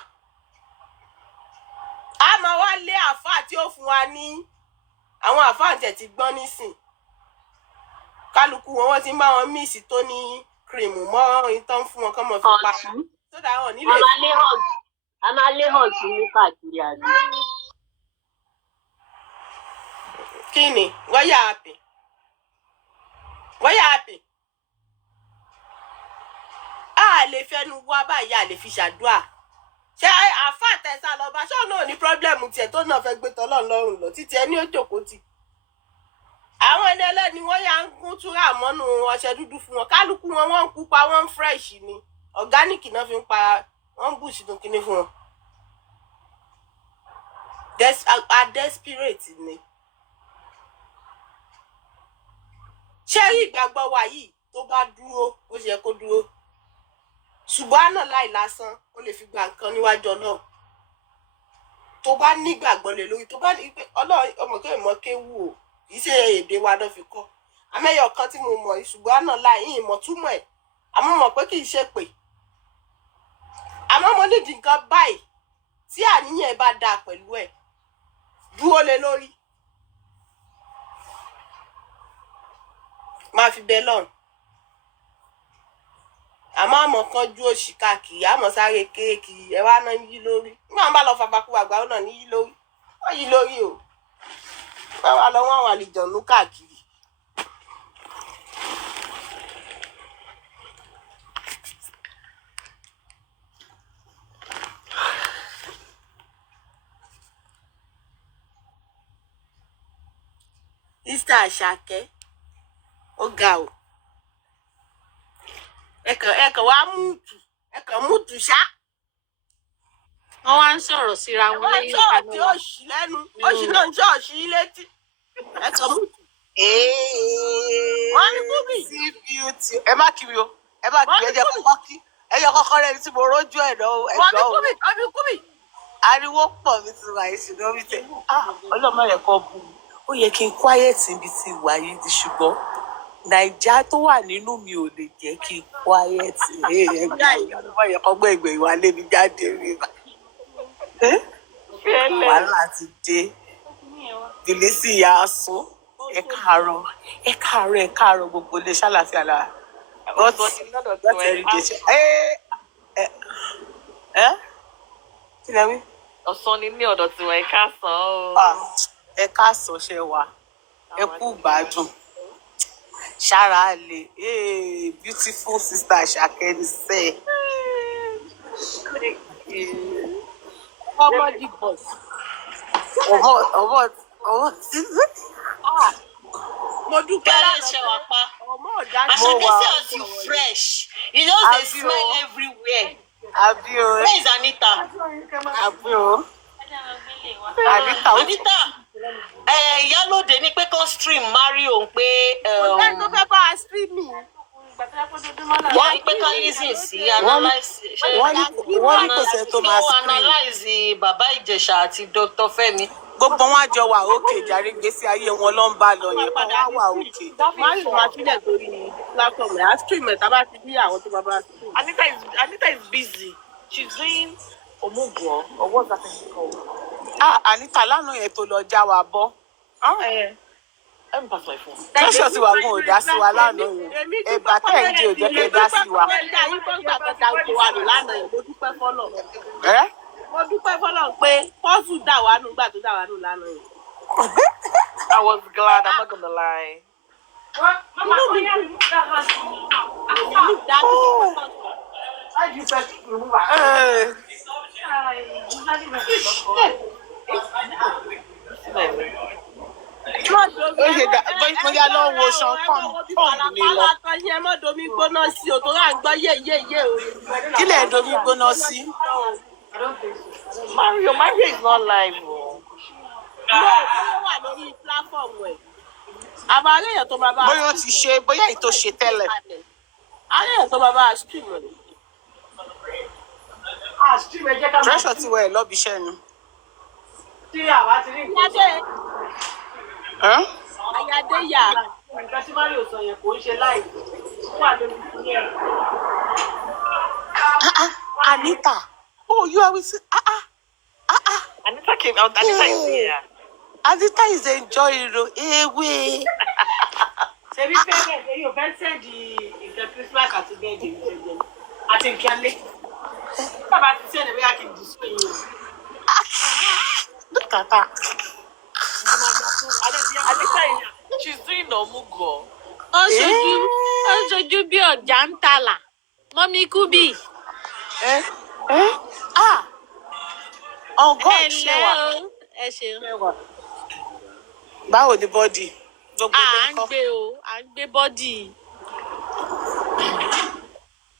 A máa wá lé àfáà tí ó fún wa ní àwọn àfáà tẹ̀ ti gbọ́n nísìn. Kálukú wọ́n ti ń bá wọn míìsì tó ní kírìmù mọ́ ìtàn fún wọn kán mọ̀ fi pa. Sódà wọn nílé. A máa lé hàn sí ní káàkiri àná. Kí ni? Wọ́n yà á pè. A lè fẹnu wá báyìí, a lè fi ṣàdúrà. Ṣé àfáà tẹ̀sán lọ bá ṣọ́ náà ní pírọ́blẹ́mù tiẹ̀ tó náà fẹ́ gbé tọ́lọ́run lọ́rùn lọ títí ẹni ó jòkó tì. Àwọn ẹni ẹlẹ́ni wọ́n yà ń gún túrà mọ́nú ọṣẹ dúdú fún wọn. Kálukú wọn wọ́n ń pupa, wọ́n ń fresh ni. Ọ̀gáníìkì náà fi ń pa, wọ́n ń bù sínú kinní fún wọn. A desperate ni. Ṣé rí ìgbàgbọ́ wa yìí tó bá dúró bó ṣe yẹ kó dúró? Ṣùgbọ́n náà láì lásán ó lè fi gba nǹkan níwájú Ọlọ́run. Tó bá nígbàgbọ́ lé lórí, tó bá ní pé Ọlọ́run ọmọ kí èèmọ̀ kéwù o, kì í ṣe èdè wa náà fi kọ́. Àmẹ́yọ̀ kan tí mo mọ̀ ṣùgbọ́n náà láì ìmọ̀ túmọ̀ ẹ̀. Àmọ́ mọ̀ pé kì í ṣe pé. Àmọ́ mo nídìí nǹkan báyìí tí àníyàn ẹ bá dáa pẹ̀lú ẹ̀. Dúró lé lórí. Máa fi bẹ lọ́run. Àmọ́ àmọ́ kan ju òṣì káàkiri, àmọ́ sáré kéèkì ẹ wá náà yí lórí. Nígbà wọn bá lọ fàbàkúwà àgbà náà ní yí lórí. Wọ́n yí lórí o. Wọ́n wá lọ wọ́n àwọn àlìjọ̀nú káàkiri. Easter Àṣàkẹ́ ó ga o. Ẹ̀kàn wá múùtù ṣá. Wọ́n wá ń sọ̀rọ̀ síra wọn lẹ́yìn ìkànnì. Wọ́n sọ̀rọ̀ tí ó ṣì lẹ́nu, ó ṣì náà ń ṣọ́ọ̀ṣì létí. Ẹ̀kàn múùtù. Wọ́n ní kúbì. Sí beauty. Ẹ má kiri o, ẹ má kiri, ẹ jẹ́ kọ́kọ́ rẹ̀ tí mo rójú ẹ̀ náà. Wọ́n ní kúbì. Ariwo pọ̀ mi ti wà ìṣúná mi tẹ̀. Ọlọ́mọ rẹ̀ kọ́ bu. Ó yẹ kí n quiet níbi tí ìwà yìí di ṣùgbọ́n Nàìjíríà tó wà nínú mi ò lè jẹ́ kí n quiet. Ọmọ yẹn kọ́ gbọ́ ìgbẹ́ ìwà lé mi jáde rí bá. Wàhálà ti dé. Bìlísì ìyá sún. Ẹ káàárọ̀ gbogbo ilé ṣàlàfíà lára. Kí lẹ wí? Ọ̀sán ni ní ọ̀dọ̀ tiwọn ẹ káàsán o. Ẹ káàsán ṣe wà. Ẹ kú gbádùn. Ṣára lè. Beautiful sister Àṣàkẹ́ ni sẹ́. Comedy boss. Mo dúpẹ́ lánàá pé ọmọ ọ̀dà Mo wà. you Fresh. You know they smell everywhere. Abio. Where is Anita? Abio. Anita. Ìyálóde ní pé kán stream Mario pé. Ọ̀gá tó fẹ́ bá a stream mi. Wọ́n ní pé kán listen sí analyse. Wọ́n ní kò sẹ́ tó máa stream. Analyse Bàbá Ìjẹ̀ṣà àti Dr. Fẹ́mi. Gbogbo wọn àjọ wà òkè jàre gbèsè ayé wọn ló ń bá lọ yẹn kó wá wà òkè. Mario máa sílẹ̀ torí platform rẹ̀ á stream ẹ̀ tá bá ti bí àwọn tó bá bá stream. Anita is busy. She's doing Omugwo, or what's that thing called? Anita lánàá yẹn tó lọ já wa bọ́. Let me pass my phone. Precious ti wà gan ò dá sí wa lánàá yẹn. Ẹ̀bà tẹ̀ ń di òjò kẹ́ dá sí wa. Mo dúpẹ́ fọ́lọ́ pé pọ́sù dà wá nù gbà tó dà wá nù lánàá yẹn. I was glad, I'm not gonna lie. Mo yá lọ wo ṣan pọ́ǹpù mi lọ. Kí lẹ̀ ń domi gbóná sí? Mario is not live. Oh. Bóyá ó ti ṣe, bóyá èyí tó ṣe tẹ́lẹ̀. Àléyàn tó bàbá stream rẹ̀. Pressure ti wọ ẹ̀ lọ́bi iṣẹ́ ni. Ayádeya. Nǹkan tí Mario sọ yẹn kò ń ṣe láì. Wà lórí ìpínlẹ̀. Anita. Oh, you are with Anita came out. Anita is here. Anita is enjoying it. Ṣebí fẹ́rẹ̀ ṣe yóò fẹ́ sẹ́ẹ̀dì ìfẹ́ Christmas àti bẹ́ẹ̀dì ìṣẹ̀lẹ̀ àti ìkíálé. Bàbá ti sẹ́ẹ̀dì bóyá kì í dùn sí èyí. Look at that. Anita is she's doing Omugwo. Ó ṣojú bí ọ̀jà ń tàlà. Mọ́mí Kúbì. On God, Shewa. Ẹ ṣeun. Báwo ni bọ́dì? À ń gbé bọ́dì.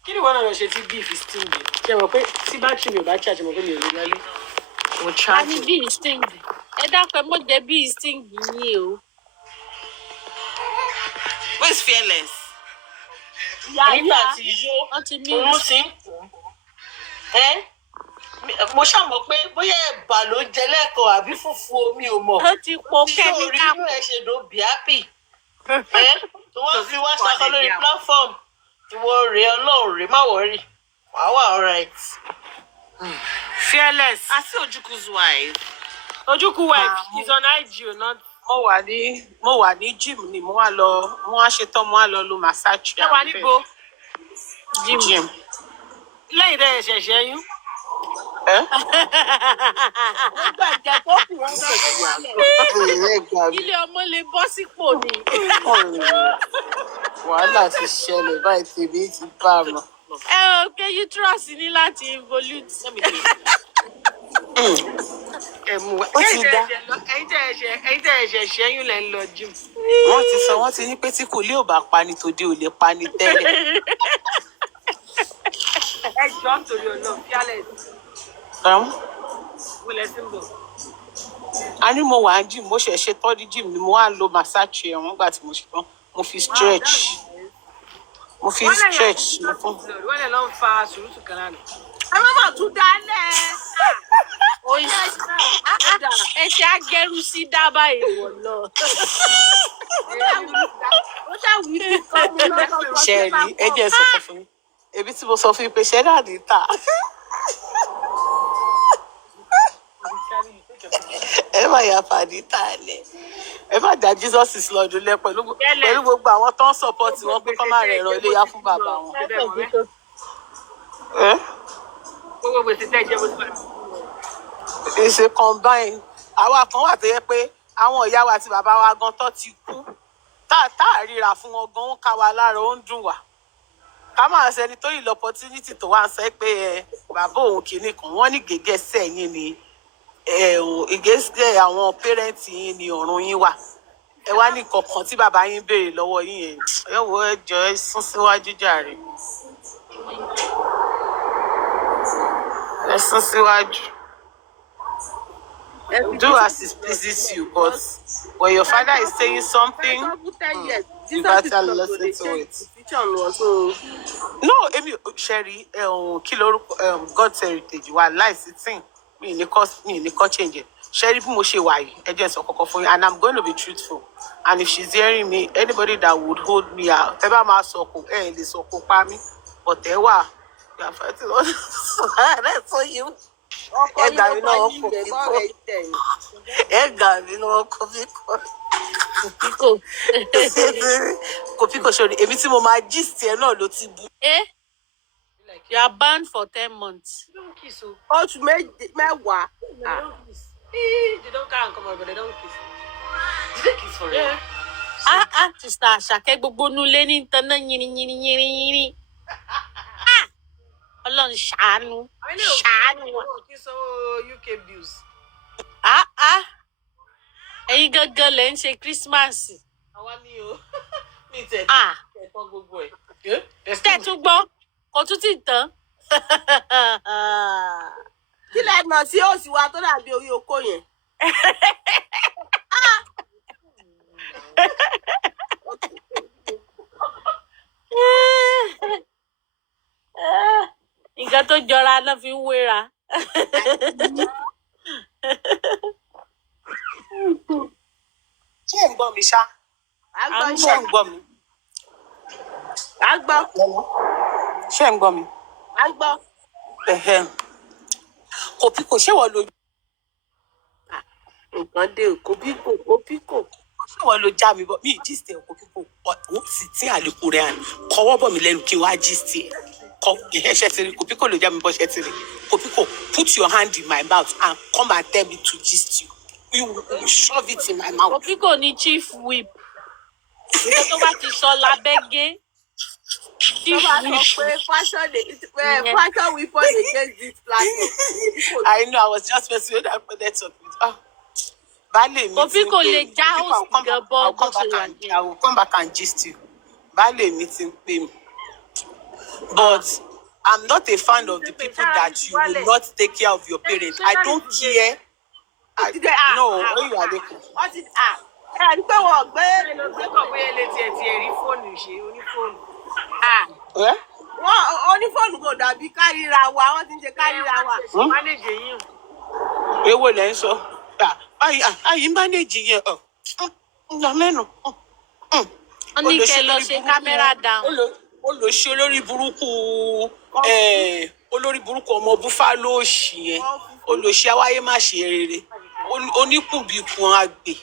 Kí ni wọ́n náà lọ ṣe tí beef sting? Ṣé mọ̀ pé tí bátìrì mi ò bá charge mọ̀ pé mi ò lè lálé? Mo charge. A ní bí sting. Ẹ dákun ẹ mọ̀ jẹ́ bí sting yín o. Who is fearless? Anita ti yó. Wọ́n ti mí. Òun ti ń kú. Mo ṣàmọ̀ pé bóyá ẹ̀bà ló jẹ lẹ́ẹ̀kan àbí fùfú omi ò mọ̀. Ó ti po kẹ́míkà. Tí orí inú ẹ̀ ṣe dò bí happy. Tí wọ́n fi wá ṣakọ lórí platform. Ìwọ rèé Ọlọ́run rèé má wọ̀rí. Wàá wà alright. Fearless. I see Ojuku's wife. Ojuku wife is on IG or not? Mo wà ní gym ni mo wá ṣetán mo wá lọ lo massage. Ẹ wà níbo? Gym. Lẹ́yìn dẹ́ ṣẹ̀ṣẹ̀ yún. Ilé ọmọ lè bọ́ sípò ni. Wàhálà ti ṣẹlẹ̀ báyìí tèmi ti bá a mọ̀. Okay, uterus ní láti involute. Ó ti dá. Ẹ̀yin tẹ́ ẹ̀ṣẹ̀ ṣẹ́yún lẹ́ ń lọ gym. Wọ́n ti ní pé tí kò lé ò bá pani tòde ò lè pani tẹ́lẹ̀. Ẹ jọ nítorí ọ̀nà Fearless. Wọlé sí ń bọ̀. A ní mo wà ní gym, mo ṣe tọ́jú gym ni mo wá lo massage ẹ̀wọ̀n nígbà tí mo ṣe tán. Mo fi stretch. Wọ́n lè lọ fa sùúrùtù kan lánàá. Ẹ má bàa tún dálẹ̀. Ẹ ṣe agẹrù sí dábàá èèwọ̀ náà. Ṣẹ́ẹ̀rì, ẹ jẹ́ sọ fún mi. Ebi tí mo sọ fún yín pé ṣẹ́ náà ní ta. Ẹ má yà fàdí tà lẹ̀. Ẹ má dá Jesus is Lord lẹ pẹ̀lú gbogbo àwọn tó ń support wọn pé kọ́ máa rẹ̀ ẹ̀rọ iléyà fún bàbá wọn. Gbogbo gbèsè tẹ́ jẹ́ bó ti bá. Ìṣe combine. Àwa kan wà tó yẹ pé àwọn ìyá wa àti bàbá wa gan tó ti kú. Tá ríra fún wọn gan ó ká wa lára ó ń dùn wá. Ká máa ṣe ẹni tó yìí lọ opportunity tó wá ń sọ pé bàbá òun kìíní kan wọ́n ní gègé sẹ́yìn ni ìgbésẹ̀ àwọn pẹ́rẹ́ǹtì yín ni ọ̀run yín wà. ẹ wá ní kọ̀ọ̀kan tí bàbá yín béèrè lọ́wọ́ yín yẹn ẹ wo ẹjọ́ ẹ sún síwájú jàre ẹ sún síwájú. Do as it pleases you, but when your father is saying something, you better listen to it. No, Amy, Sherry, God's heritage, you are life sitting. Me in the cost change. Sherry, Moshe, why? And I'm going to be truthful. And if she's hearing me, anybody that would hold me out, but they were, you are fighting on. That's for you. Kopiko sorry, èmi tí mo máa gist ẹ náà ló ti bu. You are banned for 10 months. Oṣù mẹ́wàá. They don't carry and come on, but they don't kiss. Did they kiss for real? Sister Asake gbogbo nule ní tanná yìnyín. Ọlọ́run ṣàánú. Kí so UK bills. Ẹ̀yin gangan lẹ ń ṣe Christmas. Àwa ni o. Mi tẹ̀ tọ́ gbogbo ẹ̀. Tẹ́ tún gbọ́, kò tún ti tán. Kí lẹ nà sí òsì wa tó dàbí orí oko yẹn? Nǹkan tó jọra náà fi ń wéra. Ṣé ń gbọ́ mi ṣá? Ṣé ń gbọ́ mi? A gbọ́. Ṣé ń gbọ́ mi? A gbọ́. Kopiko, ṣé wọ́n lo nǹkan dé Kopiko. Ṣé wọ́n lo já mi bọ́? Mi ì gist ẹ̀ Kopiko. Ó sì tí àlékún rẹ̀ hàn. Kọ́wọ́ bọ̀ mí lẹ́nu kí n wá gist ẹ̀. Ṣé ti rí Kopiko ló já mi bọ́ ṣé ti rí? Kopiko, put your hand in my mouth and come and tell me to gist you. You shove it in my mouth. Kopiko ní chief whip. Nǹkan tó bá ti sọ lábẹ́gẹ́. Chief whip. Fashion weapon against this platform. I know, I was just messing with that product. Kopiko lè já host gan bọ́ bó ṣe wà ní. I will come back and gist you. Baale meeting pay. But I'm not a fan of the people that you will not take care of your parents. I don't care. No, when you are there. Ẹni pé wọ́n gbé. Wọ́n onífóònù kò dàbí kárìíra wa, wọ́n ti ń ṣe kárìíra wa. Èwo lẹ ń sọ? Ayi manage yẹn. Ǹjọ́ mẹ́nu. Wọ́n ní kẹ́ lọ ṣe kámẹ́rà down. Olóṣì olórí burúkú ọmọ búfálò òṣì yẹn. Olóṣì awáyé má ṣe rere. Oníkùbíkun àgbè.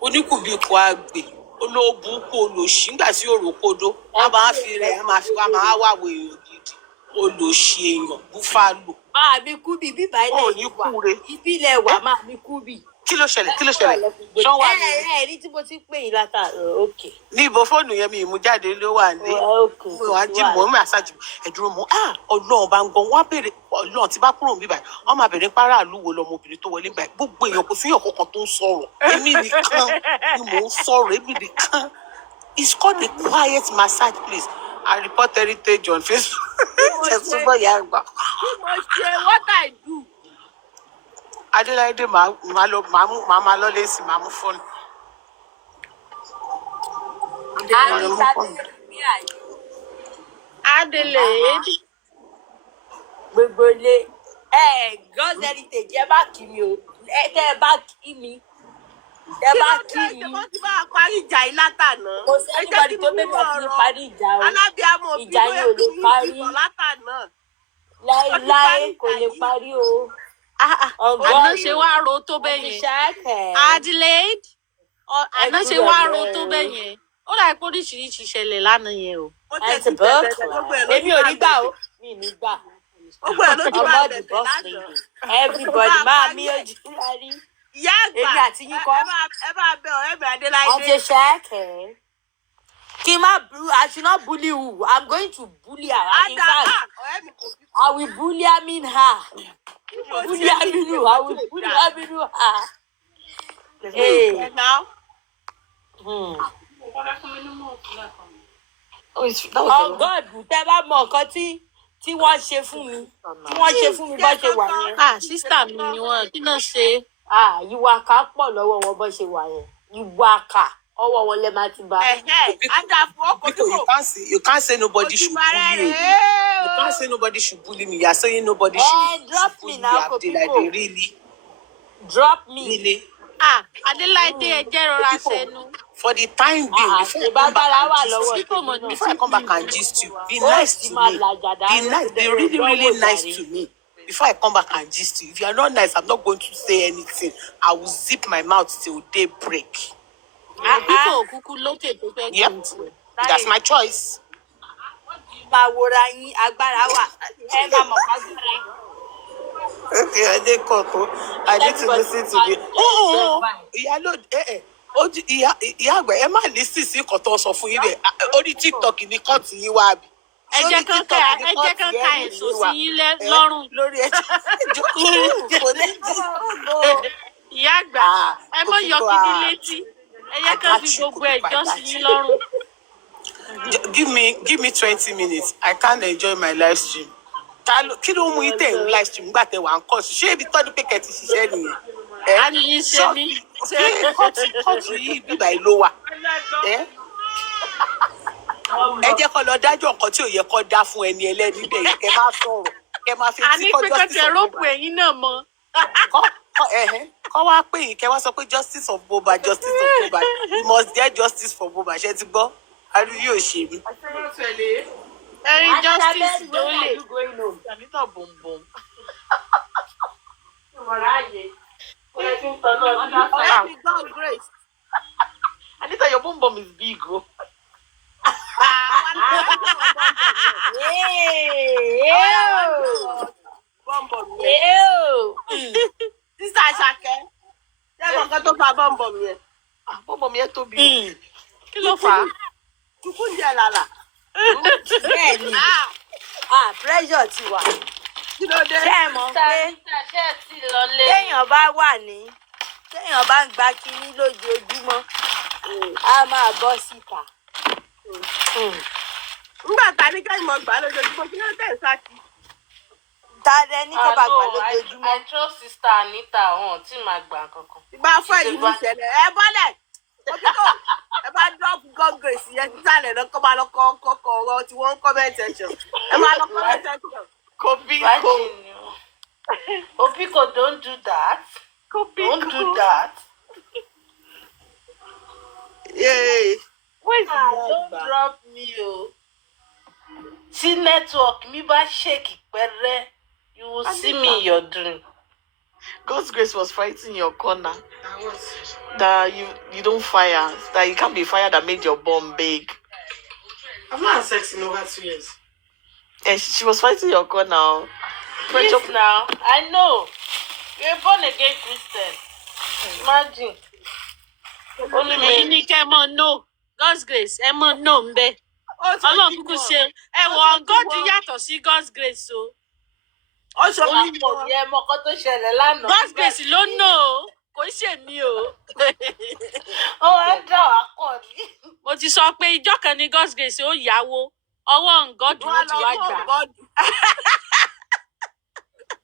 Oníkùbíkun àgbè. Olóbùkún olóṣì nígbà tí òròkodo. Wọ́n máa fi rẹ̀ wá máa wà wọ èèyàn gidi. Olóṣì èèyàn búfálò. Máa mi kú bí bíbá ilé ìwà. Ìbílẹ̀ wà máa mi kú bí. Kí ló ṣẹlẹ̀? Ṣán wà ní. Ní tí mo ti pè yín látàrọ, okay. Ní ibo fóònù yẹn mi ìmújáde ló wà ní. Mo wá jí mò ń mẹ́sàgì ẹ̀dúró mọ́. Ọlọ́run bá ń gan wọ́n á bèrè Ọlọ́run tí bá kúrò níbí báyìí. Wọ́n máa bèrè párá àlúwo lọmọbìnrin tó wọlé báyìí. Gbogbo èèyàn kò síyàn kankan tó ń sọ̀rọ̀. Èmi nìkan ni mò ń sọ̀rọ̀. Èmi nìkan. It's called a quiet massage place. I report heritage on Facebook. What I do? Adéláìdé màá lọ lé sí màá mú fóònù. Adelaide. Gbogbo ilé. God's heritage, ẹ bá kí mi o. Tẹ́ ẹ bá kí mi. Ẹ bá kí mi. Wọ́n ti bá parí ìjà yìí látàná. Kò sí anybody tó bẹ́ẹ̀ bá fi parí ìjà o. Alábíàmọ̀ bí ìjà yìí ò lè parí. Látàná. Láéláé kò lè parí o. Àná ṣe wá ro tó bẹ́ẹ̀ yẹn. Adelaide. Àná ṣe wá ro tó bẹ́ẹ̀ yẹn. Ó dà pé oríṣiríṣi ṣẹlẹ̀ lánàá yẹn o. Èmi ò ní gbà o. Mi ò ní gbà. Ọmọ the boss lady. Everybody máa mi ojú lárí. Ìyá àgbà. Èmi àti yín kọ́. Ẹ bá bẹ ọ̀rẹ́ mi Adéláìdé. Wọ́n ti ṣẹ́ẹ̀kẹ́. Kí n má I should not bully you. I'm going to bully her. In fact, I will bully her. Bully her. I will bully her. Hey. Now. Oh God, tẹ́ bá mọ nǹkan tí wọ́n ṣe fún mi. Tí wọ́n ṣe fún mi bó ṣe wà yẹn. Sister mi ni wọ́n, kí ló ṣe? Ìwà àkà pọ̀ lọ́wọ́ wọn bó ṣe wà yẹn. Ìwà àkà ọwọ́ wọn lẹ máa ti bá. You can't say nobody should bully you. You can't say nobody should bully me. You're saying nobody should Drop me now, bully me. Like, really? Drop me. Really? Adéláìdé ẹjẹ́ rọra ṣẹnu. For the time being, before I come back and gist you, be nice to me. Be nice. Be really, really nice to me. Before I come back and gist you, if you are not nice, I'm not going to say anything. I will zip my mouth till daybreak. Yep, that's my choice. Okay, I did Coco. I need to listen to the. Ìyá àgbẹ̀ ẹ má lè sí sí kọ̀tọ̀ sọ fún yín bẹ́ẹ̀ orí TikTok ní kọ́ọ̀tì yín wá bí. Ẹ jẹ́ kán ká èso sí yín lọ́rùn. Lórí ẹjọ́ Ìyá àgbà ẹ mọ̀ yọ kíní létí. Ẹ jẹ́ kán fi gbogbo ẹjọ́ sí yín lọ́rùn. Give me 20 minutes. I can't enjoy my live stream. Kí ló mú ìtẹ̀ ń live stream nígbà tẹ wà ń kọ́ sí? Ṣé ibi tọ́jú pé kẹ́tì ṣiṣẹ́ nìyẹn? A ní í ṣe mí. Ṣé kọ́ọ̀tù yìí bíbá yìí ló wà? Ẹ jẹ́ kó lọ dájọ́ nǹkan tí ò yẹ kó dá fún ẹni ẹlẹ́ni bẹ́ẹ̀ yẹn kẹ́ máa sọ̀rọ̀ kẹ́ máa fi tí kọ́ justice of Mohbad. Ẹ̀yin náà mọ̀. Kọ́ wá pé yìí kẹ́ wá sọ pé justice of Mohbad, justice of Mohbad. We must get justice for Mohbad. Ṣé ti gbọ́? Àrùn yóò ṣe mí. Ẹ̀yin justice ló lè. Anita bombom. Anita, your boom is big, oh. Sister Asake. Ṣé nǹkan tó fa bọ́m̀bọ̀m yẹn? Bọ́m̀bọ̀m yẹn tóbi. Kí ló fà á? Kúkú ń jẹ lálà. Bẹ́ẹ̀ni. Pressure ti wà. Kí ló dé? Ṣé ẹ mọ̀ pé téèyàn bá ń gba kinní lójoojúmọ́, a máa bọ́ síta. Nígbà tá a ní kẹ́yìn mọ̀ gbà lójoojúmọ́, kí ló dé ìsákì? Ta dẹ ní kọ́ bá gbà lójoojúmọ́. I trust sister Anita ọ̀hún tí màá gbà kankan. Ìgbà fún èyí ní ìṣẹ̀lẹ̀. Ẹ bọ́lẹ̀. Òbíkọ̀ ẹ bá drop God grace yẹn sísàlẹ̀ náà kọ́ máa lọ kọ́ ọ̀rọ̀ tí wọ́n ń comment section. Ẹ máa lọ comment section. Obiko, don't do that. Don't do that. Yay. Don't drop me, oh. See network, me ba shake pere. You will see me in your dream. God's grace was fighting your corner. That you don't fire. That you can't be fired that made your bomb big. I've not had sex in over 2 years. And she was fighting your corner. Yes, now. I know. You're a born again Christian. Imagine. Only me. Ní kẹ́ mọ̀ no. God's grace. Ẹ mọ̀ no ń bẹ. Ọlọ́run kúkú ṣe. Ẹ wọ God yàtọ̀ sí God's grace o. God's grace ló nà o. Kò ṣe mí o. Mo ti sọ pé ìjọ kan ní God's grace ó yáwó. Ọwọ́ God ló ti wá gbà.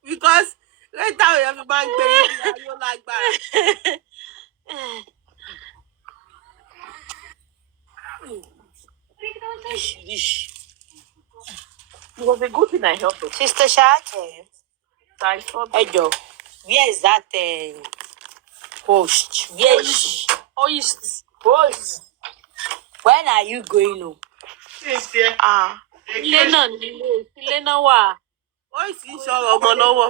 Because later we have to bank pay you like that. It was a good thing I helped her. Sister Shake. I thought. Ejo, where is that host? Where is she? Host. When are you going home? Ilé náà wà. Ó sì sọ̀rọ̀ ọmọ lọ́wọ́.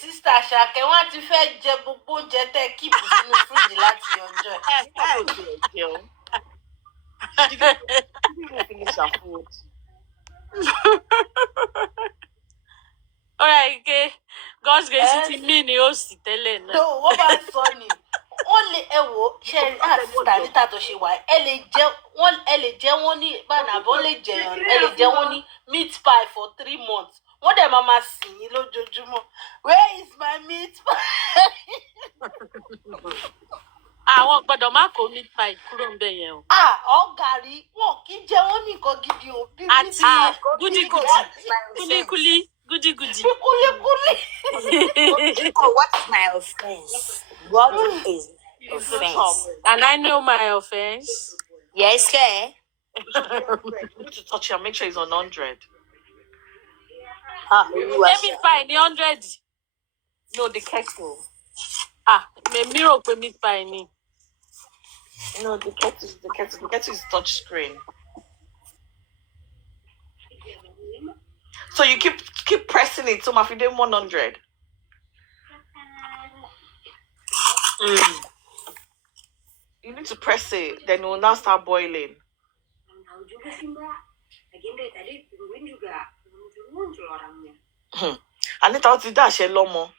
Sister Asake, wọ́n ti fẹ́ jẹ gbogbo oúnjẹ tẹ́ kíìpù sínú fíríjì láti ọjọ́. Alright, okay. God's grace ti mí ni ó sì tẹ́lẹ̀ náà. No, wọ́n bá sọ ni. Wọ́n lè ṣe sister Anita tó ṣe wà. Ẹ lè jẹ wọ́n ní bànàbọ̀ lè jẹyàn. Ẹ lè jẹ wọ́n ní meat pie for 3 months. wọ́n dẹ̀ máa sìn yín lójoojúmọ́. Where is my meat pie? Àwọn gbọ́dọ̀ má kó meat pie kúrò ń bẹ̀ yẹn o. Ọ̀gàrí wọn kì í jẹ wọ́n nìkan gidi o. Àti gúdígúdí, gúdígúdí. Kúlíkúlí. What is my offense? What is offense? And I know my offense. Yes, sir. You need to touch it and make sure it's on 100. Let me find the 100. No, the kettle. Me rò pé meat pie ni. No, the kettle is touch screen. So you keep pressing it so my video 100. You need to press it, then it will now start boiling. Anita, what did that share lomo?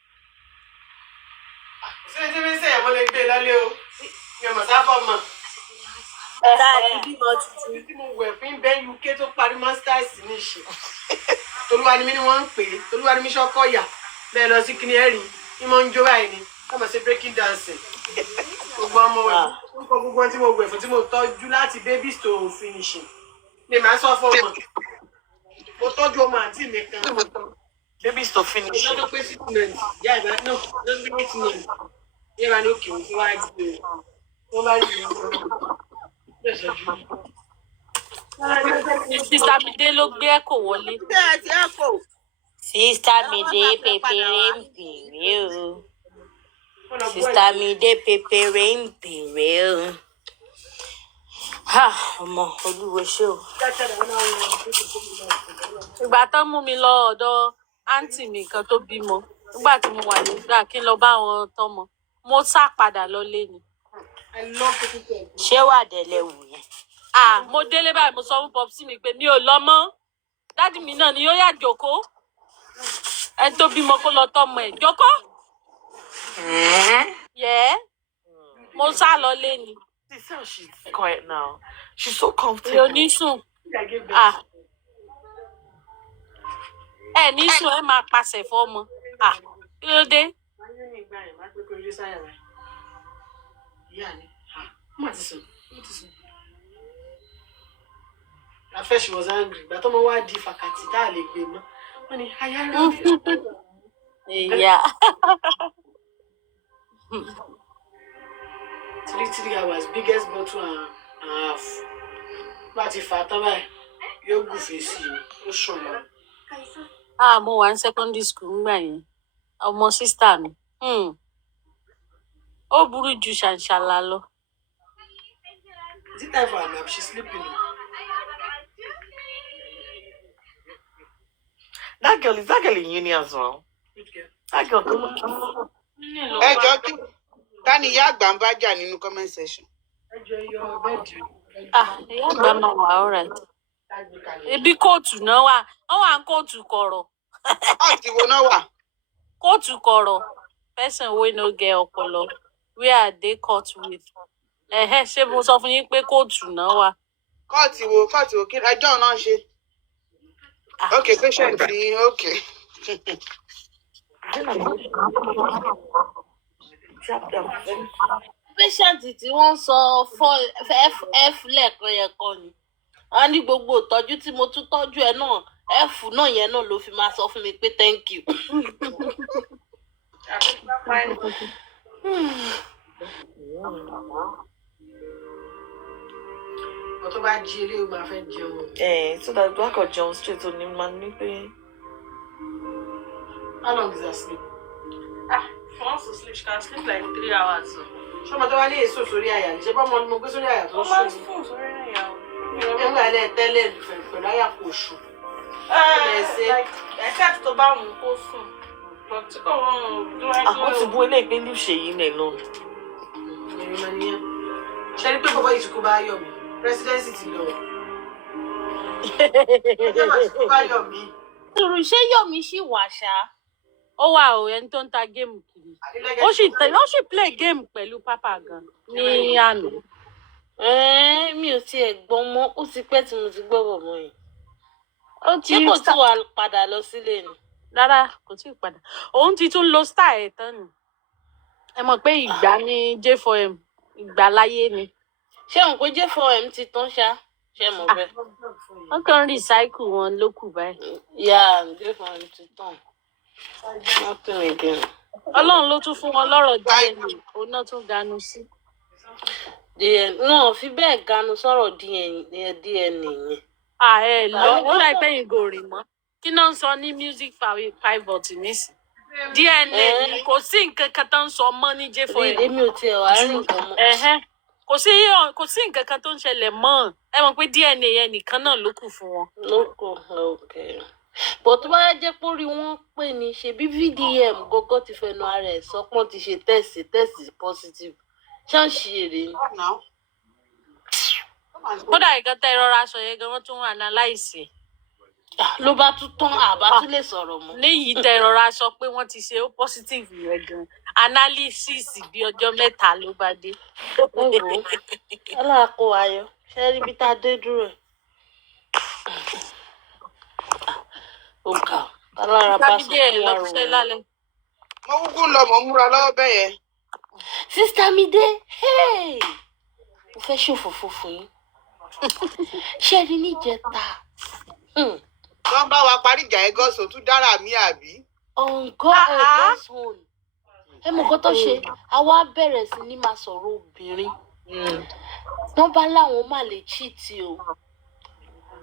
Tolúwa ni mí ni wọ́n ń pè é. Tolúwa ni mí ṣọ́kọ́yà. Bẹ́ẹ̀ lọ sí kíní ẹ̀rí. Ní mo ń jó báyìí ni. Wọ́n mọ̀ sí breaking dancing. Gbogbo ọmọ wẹ̀. Gbogbo tí mo wẹ̀ fún tí mo tọ́jú láti babies to finishing. Ní màá sọ fún ọmọ. Mo tọ́jú ọmọ àǹtí mi kan. Babies to finish. Mo tọ́jú pé 6 months. Ìyá ìbá náà ló ń gbé 8 months. Ìyá ìbá ní òkè òun tí wọ́n á gbé e. Wọ́n bá rí ìyẹn. Sister Mide ló gbé ẹ̀kọ́ wọlé. Sister Mide pepere ń bèrè o. Sister Mide pepere ń bèrè o. Ọmọ olúwo ṣé o. Ìgbà tán mú mi lọ ọ̀dọ̀ àǹtí mi kan tó bímọ. Nígbà tí mo wà nígbà kí n lọ bá wọn tọ́mọ. Mo sá padà lọlé ni. Ṣé wà délé wù yẹn? Mo délé báyìí mo sọ fún popsi mi pé mi ò lọ mọ́. Dádì mi náà ni yóò yà jókòó. Ẹni tó bímọ kó lọ tọ́mọ ẹ̀ jókòó. Yeah. Mo sá lọlé ni. See how she's quiet now. She's so comfortable. Yóò ní sùn. Ẹ ní sùn ẹ máa pàṣẹ fọ́mọ. Kí ló dé? At first she was angry, but I'm going to fakati ta le gbe mo. Wọ́n ní ayara. Yeah. 3 hours, biggest bottle and half. But if I tell you, you go face you show me. Mo wà ní secondary school ńgbà yẹn. Ọmọ sister mi. Ó burú ju ṣàǹṣàlà lọ. Is it time for her nap? She's sleeping. That girl in uni as well. Which girl? That girl. Ẹ jọ̀ọ́ kí tani ìyá àgbà ń bá jà nínú comment section. Ẹ jọ̀ọ́ your bed. Ìyá àgbà máa wà alright. Ebi kóòtù náà wà. Wọ́n wà ní kóòtù kọ̀rọ̀. Kóòtù wo náà wà? Kóòtù kọ̀rọ̀. Person wey no get ọpọlọ. Where they court with. Ṣé mo sọ fún yín pé kóòtù náà wà? Kóòtù wo kí ẹjọ́ náà ṣe? Okay, patient ni okay. Patient tí wọ́n sọ F lẹ́ẹ̀kan yẹn kọ́ ni. Wọ́n ní gbogbo ìtọ́jú tí mo tún tọ́jú ẹ náà F náà yẹn náà ló fi máa sọ fún mi pé thank you. Tó bá jí ilé o máa fẹ́ jẹun. So that black or John straight on him man ní pé. How long is that sleep? If she wants to sleep, she can sleep like 3 hours. Ṣé ọmọ tó wá ní èso sórí àyà ní ṣe bá ọmọ ni mo gbé sórí àyà tó ṣù? Fún sórí àyà. Nígbà ilé tẹ́lẹ̀ pẹ̀lú àyà kò ṣù. Except tó bá mú kó sùn. But tí kò wọ́n Wọ́n ti bú eléyìí pé ní Ṣèyí náà lọ. Ṣé ní pé bọ́bá yìí ti kú bá yọ̀ mí? Presidency ti lọ. Ṣé Yomi ṣì wà ṣá? Ó wà o, ẹni tó ń ta géèmù kiri. Ó sì play game pẹ̀lú pápá gan ní àná. Mi ò tiẹ̀ gbọ́ mọ́, ó ti pẹ́ tí mo ti gbọ́ bọ̀bọ̀ yìí. ó ti ṣé kò tí wàá padà lọ sílé ni. rárá kò tí ì padà òun ti tún lo style ẹ̀ tán ni ẹ mọ̀ pé ìgbà ní J4M ìgbà láyé ni. ṣé òun pé J4M ti tán ṣá ṣe mọ̀ bẹ́ẹ̀. wọ́n kàn ń recycle wọn ló kù báyìí. yà J4M ti tán. nothing again. ọlọ́run ló tún fún wọn lọ́rọ̀ DNA òun náà tún ganu sí. náà fi bẹ́ẹ̀ ganu sọ̀rọ̀ DNA yẹn. ẹ lọ ó láì pẹ́yìn gòrè mọ́ kí náà ń sọ ní music pivot nísìn DNA ni kò sí nǹkan kan tó ń sọ mọ́ ní J4M. èmi ò tiẹ̀ wá rí nǹkan mọ́. kò sí nǹkan kan tó ń ṣẹlẹ̀ mọ́ ẹ mọ̀ pé DNA yẹn nìkan náà ló kù fún wọn. ló kù okay. bó tó bá jẹ́ pé orí wọn pè ní ṣebí VDM gọ́gọ́ ti fẹnu ara ẹ̀ sọ́pọ́n ti ṣe tẹ́sì positive ṣáàṣì èrè ni. kódà ìkan tẹ ìrora aṣọ yẹn gan wọ́n tún ń analyse. ló bá tún tán àbá tún lè sọ̀rọ̀ mọ́. léyìí tẹ ìrora aṣọ pé wọ́n ti ṣe ó positive yẹn gan analysis bí ọjọ́ 3 ló bá dé. ẹ wò ó ọlọ́run kó ayọ̀ ṣe rí bí tá a dé dúró ẹ̀. ó ga alára bá sọ fún wa rò. mo kúkú lọ mọ̀ múra lọ́wọ́ bẹ́ẹ̀ yẹn. sísá mi dé mo fẹ́ ṣòfófó fún yín ṣé rí níjẹta. wọ́n bá wa parí ìjà ẹgọ́sùn tún dára mí àbí. ọ̀ǹgọ́ ẹgọ́sùn ẹ mọ̀ kó tó ṣe àwa bẹ̀rẹ̀ sí ní máa sọ̀rọ̀ obìnrin wọ́n bá láwọn má lè chíìtì o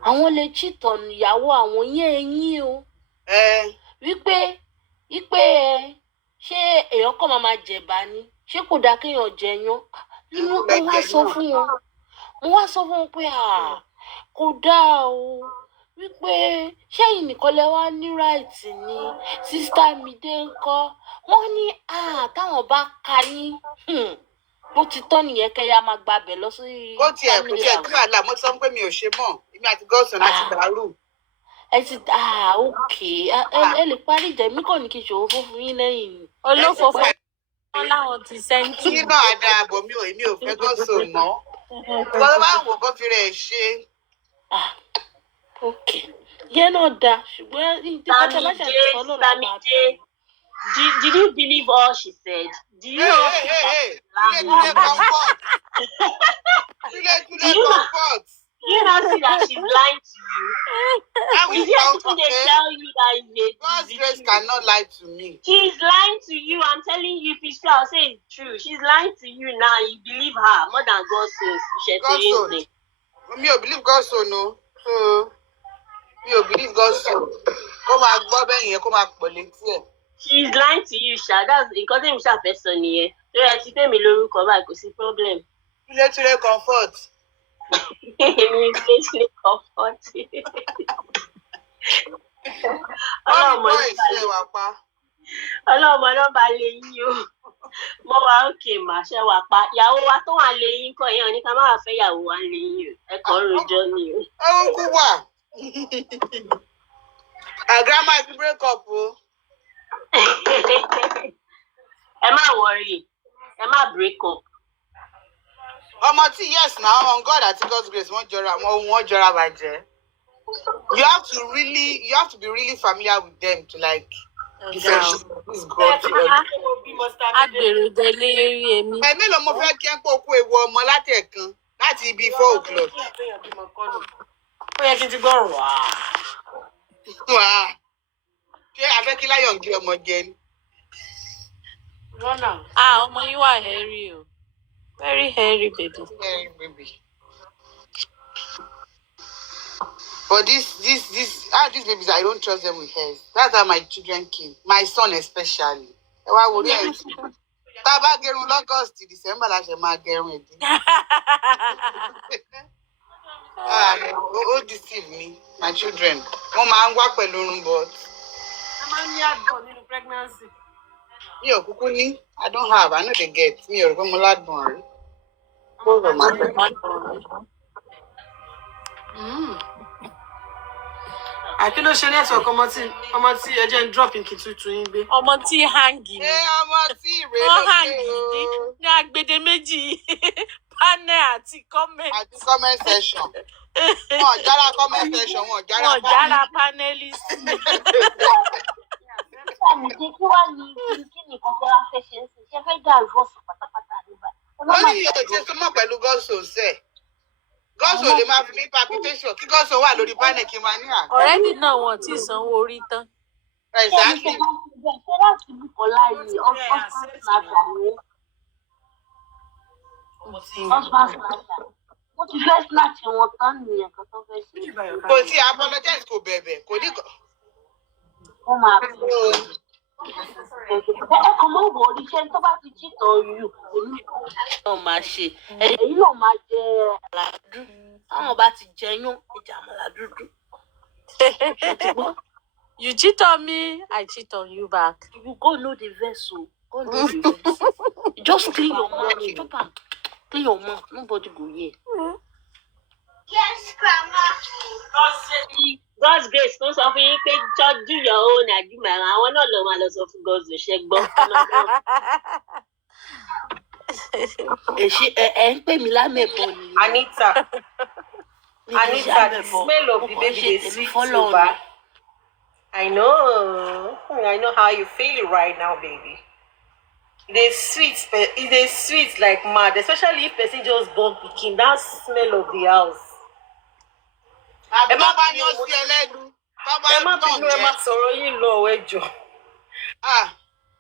àwọn lè chíìtì ọ̀nìyàwó àwọn yẹn ẹ̀yìn o wípé ṣé èèyàn kàn máa jẹ̀bà ni ṣé kò dáa kéèyàn jẹyàn nínú mo wá sọ fún wọn pé kò dáa o wípé ṣẹ́yìn nìkan lẹ wá ní ráìtì ni sísítà mi dé ń kọ́ wọ́n ní táwọn bá ka yín bó ti tọ́ nìyẹn kẹ́yà máa gbabẹ̀ lọ sí. ó tiẹ̀ kò tiẹ̀ kí wàhálà mo sọ pé mi ò ṣe mọ́ èmi àti gọ́sùn láti dàrú. ẹ ti òkè ẹ lè parí ìjà mi kàn ní kí n ṣòwò fún yín lẹ́yìn ni. olófòfò wọn láwọn ti sẹ́ńtì. yín náà dáa bọ̀ èmi ò fẹ́ gọ́sùn mọ́ wọ́n bá wò kó fi rẹ̀ ṣe. okay yẹn náà dáa ṣùgbọ́n ìdíkọ́tà bá ṣàtìsọ́ lọ́la máa tẹ̀. Did you believe all she said? Do you know? Do you not see that she's lying to you? Is it something they tell you that God's grace cannot lie to me. She's lying to you. I'm telling you, if it's true, I'll say it's true. She's lying to you now. You believe her more than God says. God so. Me, I believe God so no. So me, I believe God so. Come on, Bob, and come on, police. She's lying to you, Sha. That's because I'm a person here. So I see me look come back, see problem. Let you comfort. Comfort. Ọlọ́mọ náà bá lè yín o. Mo wà òkè mà ṣe wà pa. Ìyàwó wa tó wà lè yín kọ́ èèyàn ní ká má wà fẹ́ ìyàwó wa lè yín o. Ẹ kàn ń rojọ́ ni o. Ó kú wà. Grandma ti break up o. Ẹ má worry. Ẹ má break up. Ọmọ tí yes na on God àti God's grace wọ́n jọra bàjẹ́. You have to be really familiar with them to like differentiate who's God to God. Agbèrò délé èmi. Mélòó mo fẹ́ kí ẹ pé okú ewu ọmọ láti ẹ̀kan láti ibi 4 o'clock. Ó yẹ kí n ti gbọ́ wá. Ṣé Abẹ́kíláyọ̀ ń gé ọmọ jẹ ni? Ọmọ yín wà hairy o. Very hairy baby. Hairy baby. But these babies, I don't trust them with hairs. That's how my children came. My son especially. Why would I? Taba gerun August, December, la ṣe máa gerun edi. Oh, deceive me, my children. Wọ́n máa ń wá pẹ̀lú orun but. Ẹ máa ń ní àgbọ̀n nínú pregnancy. Mi ò kúkú ní. I don't have. I know they get. Mi ò rò pé mo ládùn rí. Àkí ló ṣe network ọmọ tí ẹ jẹ́ ń drop in kí tuntun yín gbé. Ọmọ tí hangi ni. Ọmọ tí ìrè lókè o. Wọ́n hangi ní agbede méjì. panel àti comment. Àti comment section. Wọ́n jára comment section, wọ́n jára panelist. Kí wá ní kí ni kò fẹ́ wá fẹ́ ṣe ń sìn? Ṣé fẹ́ dá ìfọ̀sùn pátápátá nígbà? Wọ́n ní yóò ṣe súnmọ́ pẹ̀lú gọ́ọ̀sù sẹ̀. Gọ́ọ̀sù lè máa fi mí palpitation kí gọ́ọ̀sù wà lórí panel kí n máa ní àgbà. Already náà wọn ti sanwó orí tán. Exactly. Ṣé láti bí Kọ́lá yìí, husband snatcher ni? Husband snatcher. Wọ́n ti fẹ́ snatch wọn tán nìyẹn kan tó fẹ́ ṣe. Kò sí apologize kò bẹ̀bẹ̀ kò ní. Wọ́n máa fi ẹ kàn mọ́ wò oríṣẹ́ tó bá ti cheat on you èmi náà máa ṣe èyí náà máa jẹ àlàdú táwọn bá ti jẹyún ìjà àmàlà dúdú. You cheat on me, I cheat on you back. You go know the vessel. Go know the vessel. Just clean your mouth. Stop am. Clean your mouth. Nobody go hear. Yes, grandma. God's grace tó sọ fún yín pé do your own àdìmọ̀ àwọn náà lọ máa lọ sọ fún God's grace ṣe gbọ́. Ẹ ń pè mí lámẹ̀bọ̀ ni. Anita, the smell of the baby dey sweet you back. I know how you feel right now, baby. It is sweet like mad, especially if person just born pikin. That smell of the house. Ẹ má bá yan sí ẹlẹ́nu. Ẹ má bínú, ẹ má sọ̀rọ̀ yín lọ ẹ jọ̀ọ́.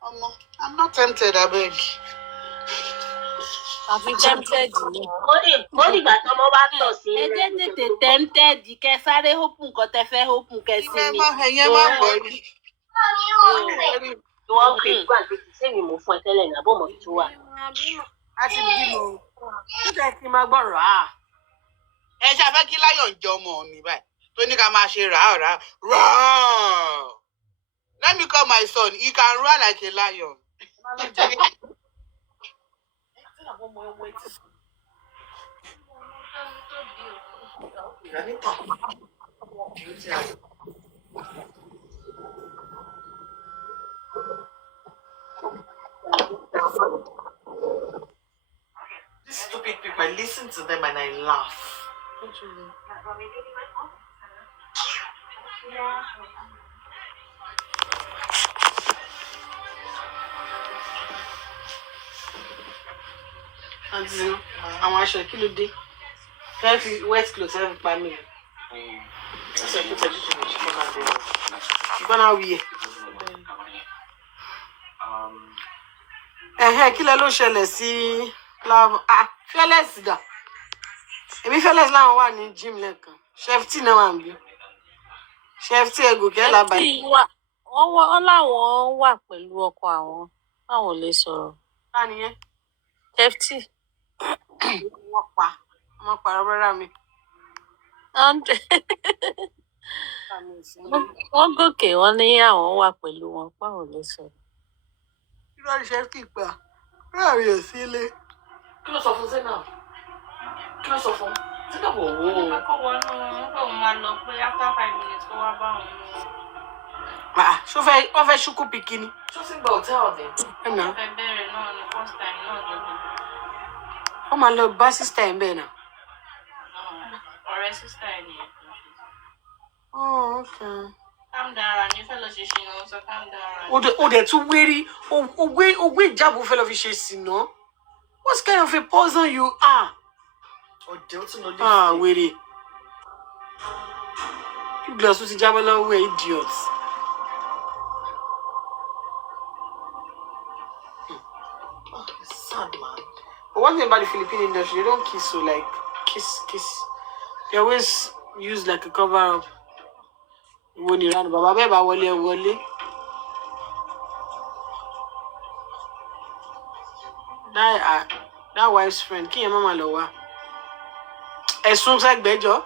Ọmọ, I'm not tempted, abeg. Àfi tempted ni. Ó dìgbà tí ọmọ bá tọ̀ sí ẹ jẹ́ tètè tempted kẹ́ sáré hópù nǹkan tẹ́ fẹ́ hópù kẹ́ sí mi. Ẹ̀yẹ́ má wọrí. Wọ́n fi ìgbà tó ti sẹ́yìn mú fún ẹ tẹ́lẹ̀ ní abọ́ mọ̀ tó wà. A ti bímọ. Nígbà tí máa gbọ́ rà á. Ẹ ṣe àfẹ́ kí láyọ̀ ń jẹ ọmọ mi báyìí tó ní ká máa ṣe rà. Let me call my son, he can run like a lion. These stupid people, I listen to them and I laugh. Àǹtí, àwọn aṣọ kí ló dé? Fẹ́ fi wet cloth ẹ fi pa mí. Ẹsẹ̀ kí tẹ̀jú tó lè ṣùgbọ́n náà dé. Ṣùgbọ́n náà wuyẹ̀. Kí lẹ ló ṣẹlẹ̀ sí Flavor? Fearless dà. Èmi Fearless láwọn wà ní gym lẹ́ẹ̀kan. Chef T náà wà níbí. Chef T ẹgòkè lábàá. Wọ́n láwọn wà pẹ̀lú ọkọ àwọn. Báwọn lè sọ̀rọ̀. Bá nìyẹn. Chef T. Wọ́n pa rárá mi. Wọ́n gòkè wọ́n ní àwọn wà pẹ̀lú wọn. Báwọn lè sọ̀rọ̀. Irọ́ ni Chef T gbà. Ráàrin ẹ̀ sí ilé. Kí ló sọ fún Zainab? Kí ló sọ fún? Zainab ò wò ó. Kó wọnú òun máa lọ pé after 5 minutes kó wá bá òun. Wọ́n fẹ́ ṣúkú pikini. Ṣó sì ń gba hòtẹ́ẹ̀lì ni? Ẹ̀nà. Wọ́n fẹ́ bẹ̀rẹ̀ náà ní first time náà lọ́dún. Wọ́n máa lọ bá sísítà ẹ̀ ń bẹ̀ náà. Ọ̀rẹ́ sísá ẹ̀ nìyẹn. Oh, okay. Calm down, and you fẹ́ lọ ṣe ṣìnà, so calm down. O dẹ̀ tún wérí, o gbé ìjábọ̀ fẹ́ lọ fi ṣe ṣìnà. What kind of a person you are? Ọ̀dẹ̀ ó tún lọ lé. Wèrè. Kí glass ti jábọ̀ lọ́wọ́ ẹ̀ idiot. It's sad, man. But one thing about the Philippine industry, they don't kiss so like kiss. They always use like a cover up. When you run, Baba Beba wole. That wife's friend, kí yẹn mama lọ wá. Ẹ̀sùn sẹ́gbẹ́jọ́.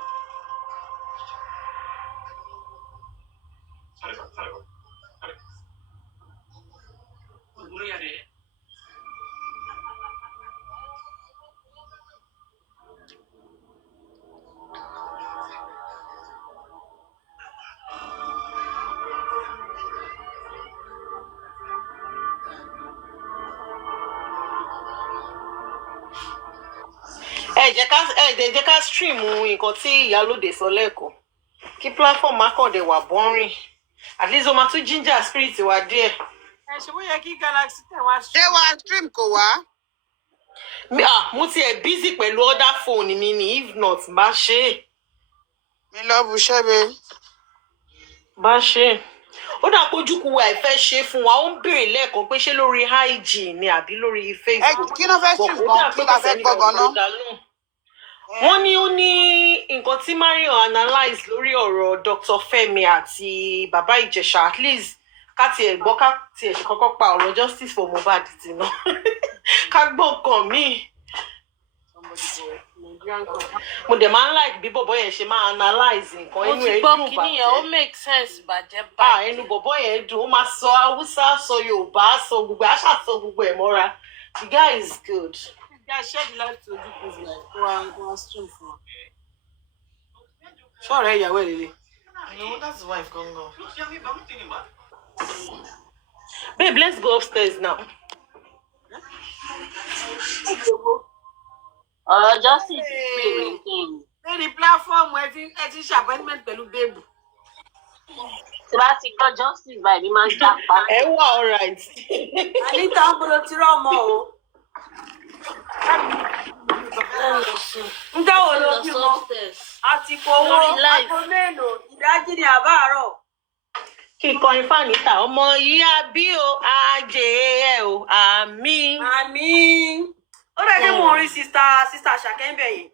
jẹ́ ká stream nǹkan tí ìyálóde sọ lẹ́kọ̀ọ́ kí platform akọ̀dẹ̀ wà boring at least o máa tún ginger spirit wá díẹ̀. ṣe bó yẹ kí Galaxy tẹ̀ wá ṣé wàá stream kò wá. Mo tiẹ̀ busy pẹ̀lú other phone mi ni if not bá ṣe é. mi lọ bu ṣẹ́bi. bá ṣe é ó dà pójúkú wa ẹ̀ fẹ́ ṣe fún wa ó ń béèrè lẹ́ẹ̀kan pé ṣé lórí IG ni àbí lórí Facebook. kí ló fẹ́ stream gan kí la fẹ́ gbọ́ gan-an. wọ́n ní ó ní nǹkan tí Mariam analyse lórí ọ̀rọ̀ Dr. Femi àti bàbá Ìjẹ̀ṣà at least ká tiẹ̀ gbọ́ ká tiẹ̀ ṣe kọ́kọ́ pa ọ̀rọ̀ justice for Mohbad tì náà ká gbọ́ nǹkan míì. mo dẹ̀ máa ń like bí bọ̀bọ̀ yẹn ṣe máa analyse nǹkan inú ẹ̀ dùn bàjẹ́. mo ti gbọ́ kínní yẹn ó make sense bàjẹ́ bàjẹ́. ẹnu bọ̀bọ̀ yẹn dùn ó máa sọ Haúsá sọ Yorùbá sọ gbogbo àṣà sọ gbogbo ẹ̀ mọ́ra the guy is good. Guys, share the live to Ojuku's live. Go and stream for her. Sure, hey, yeah, where is it? No, that's his wife, Gongo. Babe, let's go upstairs now. Justice is playing thing. The platform where it's appointment pẹ̀lú babe. Tí bá ti gbọ́ justice by the man japa. Ẹ wà all right. Anita ń bolo tí rọ́ mọ́ o. Ǹjẹ́ wo ló bímọ? Àsìkò owó àgbo mélòó ìdájí ni àbáàrọ̀. Kí kọrin fáníta ọmọ yìí á bí o àjẹ ẹ o àmín. Àmín. Ó dẹ̀ kí mo rí sista Àṣàkẹ́ ń bẹ̀ yìí.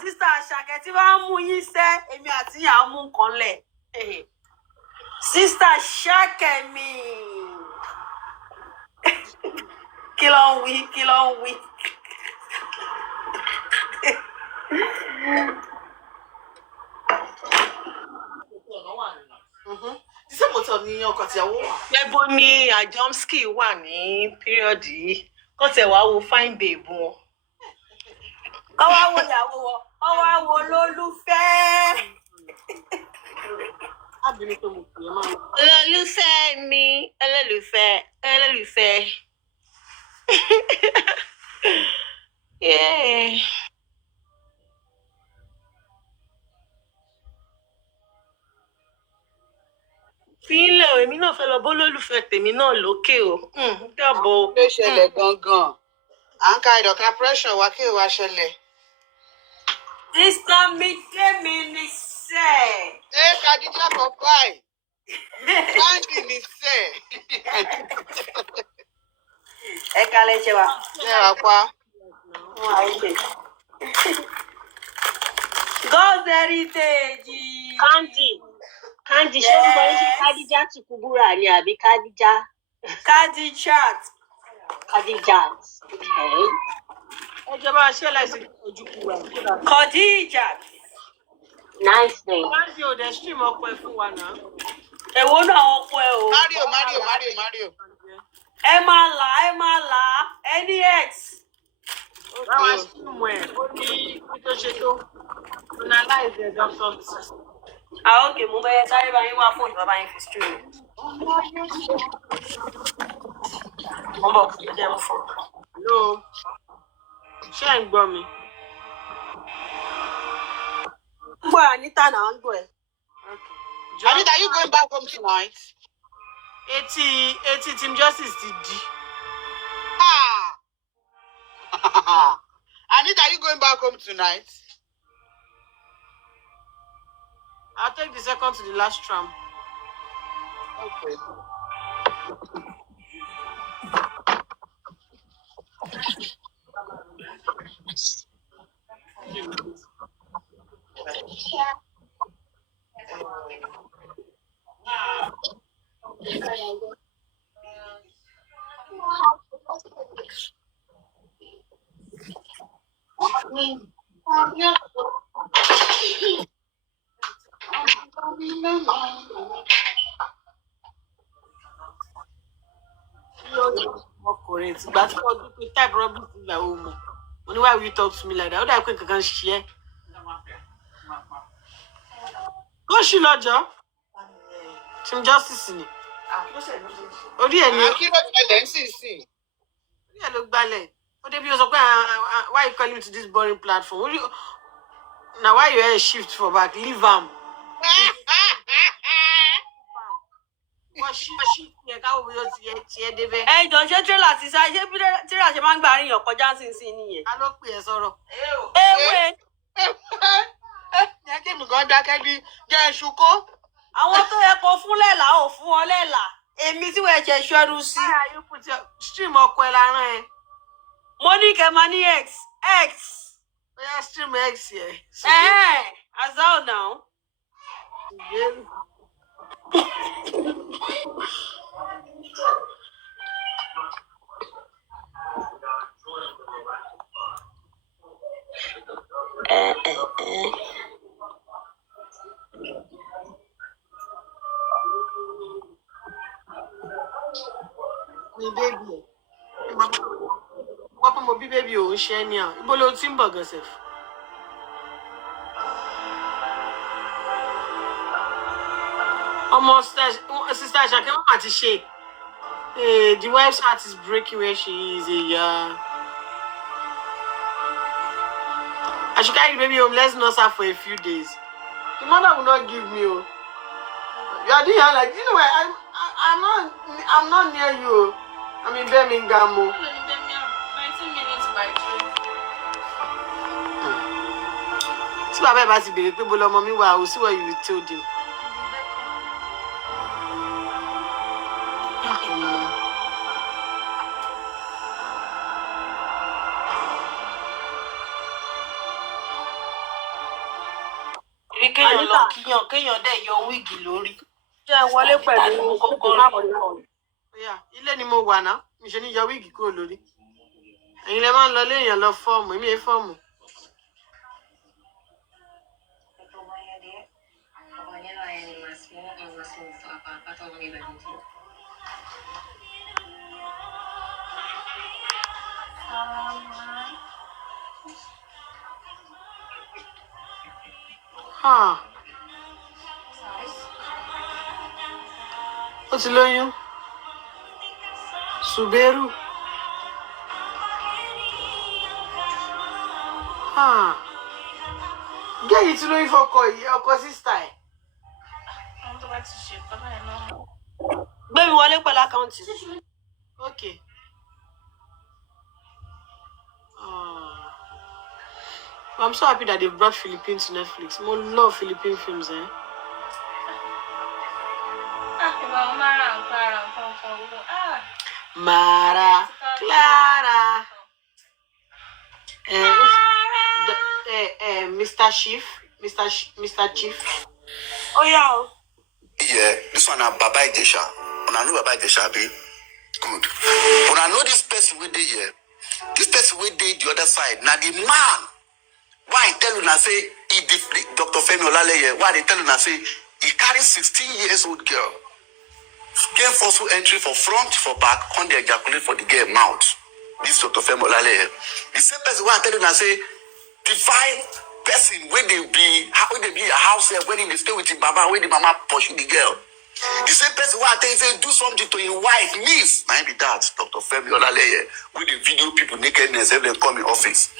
Sista Àṣàkẹ́ tí wàá mú yín sẹ́ èmi àti yàn á mú nǹkan lẹ̀. Sista Àṣàkẹ́ mi. Kí ló ń wí. Ṣé mo tọ̀ ní ọkọ̀ tíyàwó wà? Ẹbọ ni Ajomski wà ní píríọ̀dì yìí. Kọ́ tẹ̀ wá wo fine babe wọn. Kọ́ wá wo ìyàwó wọn, kọ́ wá wo olólùfẹ́. Olólùfẹ́ mi, olólùfẹ́. Yeah. Fílẹ̀ o, èmi náà fẹ́ lọ bó lólùfẹ́ tèmi náà lókè o. Dàbọ̀. ló ṣẹlẹ̀ gangan à ń ka ìdọ̀ka pressure wa kí ìwà ṣẹlẹ̀. Sista mi dé mi ní sẹ́. Kadija kan báyìí báńkì ní sẹ́. Ẹ kalẹ̀ ṣe wa. Ṣé wàá pa? God's heritage. Kandi ṣé ń bọ ṣe Kadija ti Kubura ni àbí Kadija? Kadijat. Ẹ jọba ṣe láìsí Ojukwu wa. Kadijat. Nice name. Kandi ò dẹ̀ stream ọkọ ẹ fún wa náà. Èwo náà ọkọ ẹ o. Mario. Ẹ máa là any ex. Báwa stream ẹ̀ ó ní kí tó ṣe tó. Analyze the doctor. Òkè mú bẹ́ẹ̀ sáré bá yín wá fóònù bàbá yín fi stream. Mo bọ̀ kí ẹ jẹ́ mo fọ́. Hello. Ṣé ẹ̀ ń gbọ́ mi? Gbọ́ Anita náà ń gbọ́ ẹ. Anita, are you going back home tonight? Etí Team Justice ti di. Anita, are you going back home tonight? I'll take the second to the last tram. Okay. Ọkùnrin ìtìgbà tí wọ́n dúpẹ́ type rubbish ìyàwó mọ̀. Mo ní why will you talk to me like that? Ó dà pé kankan ṣe é. Kó ṣì lọ́jọ́. Team Justice ni. Orí ẹ̀ ni. Kí ló ṣẹlẹ̀ ń sìn? Orí ẹ̀ ló gbalẹ̀. Ó Why you calling me to this boring platform? Now why you a shift for back? Leave him. Ẹ jọ ṣé tírélà ti sá ṣé bí tírélà ṣe máa ń gbà àríyàn kọjá sínsìn nìyẹn. A ló pè é sọ̀rọ̀. Ewé. Jẹ́ kí mi kan dákẹ́ bí jẹ́ iṣu kó. Àwọn tó yẹ kó fún lẹ́là ò fún ọ lẹ́là. Èmi tí wọ́n ṣe ṣẹ́rú sí. Stream ọkọ ẹ lára ẹ. Mo ní kẹ́ máa ní X. Oya stream X yẹ. As how now? Mi bébì ẹ̀. Wọ́n fún mo bí bébì òun ṣe ní à. Ibo ló ti ń bọ̀ gẹ̀sẹ̀ fún? Ọmọ sister Ṣàkẹ́ wọ́n àti ṣe. The wife's heart is breaking where she is. I should carry the baby home. Let's nurse her for a few days. The mother will not give me. You are doing her like, you know what? I'm not near you. I'm in Birmingham. 19 minutes by train. See what I'm about to be. People, mommy, I will see what you told him. Kéèyàn dẹ̀ yọ wíìgì lórí. Jẹ́ wọlé pẹ̀lú kókó. Ilé ni mo wà náà, mi ṣe ní yọ wíìgì kúrò lórí. Ẹ̀yin lẹ máa ń lọ léèyàn lọ fọ́ọ̀mù, èmi ẹ fọ́ọ̀mù. Ó ti lóyún. Suberu. Gé yìí tí lóyún fọkọ yìí, ọkọ sísítà ẹ̀. Gbé mi wọlé pẹ̀lú àkáǹtì. Okay. I'm so happy that they brought Philippines to Netflix. I love Philippine films, Mara Clara. Mr. Chief. Oh yeah. Yeah, this one Baba Ijesha. When I know Baba Ijesha, be good. When I know this person with the here, this person with the other side. Now the man, why I tell you now say he Dr. Femi Olaleye, why they tell you now say he carries 16 years old girl. Get forceful entry for front, for back, on the ejaculate for the girl mouth. This Dr. Femi Olaleye. The same person why I tell you now say divine person when they be a house here when they stay with the mama, when the mama pursue the girl. The same person why I tell you say do something to your wife, niece. Now be that Dr. Femi Olaleye with the video people nakedness every them come in office.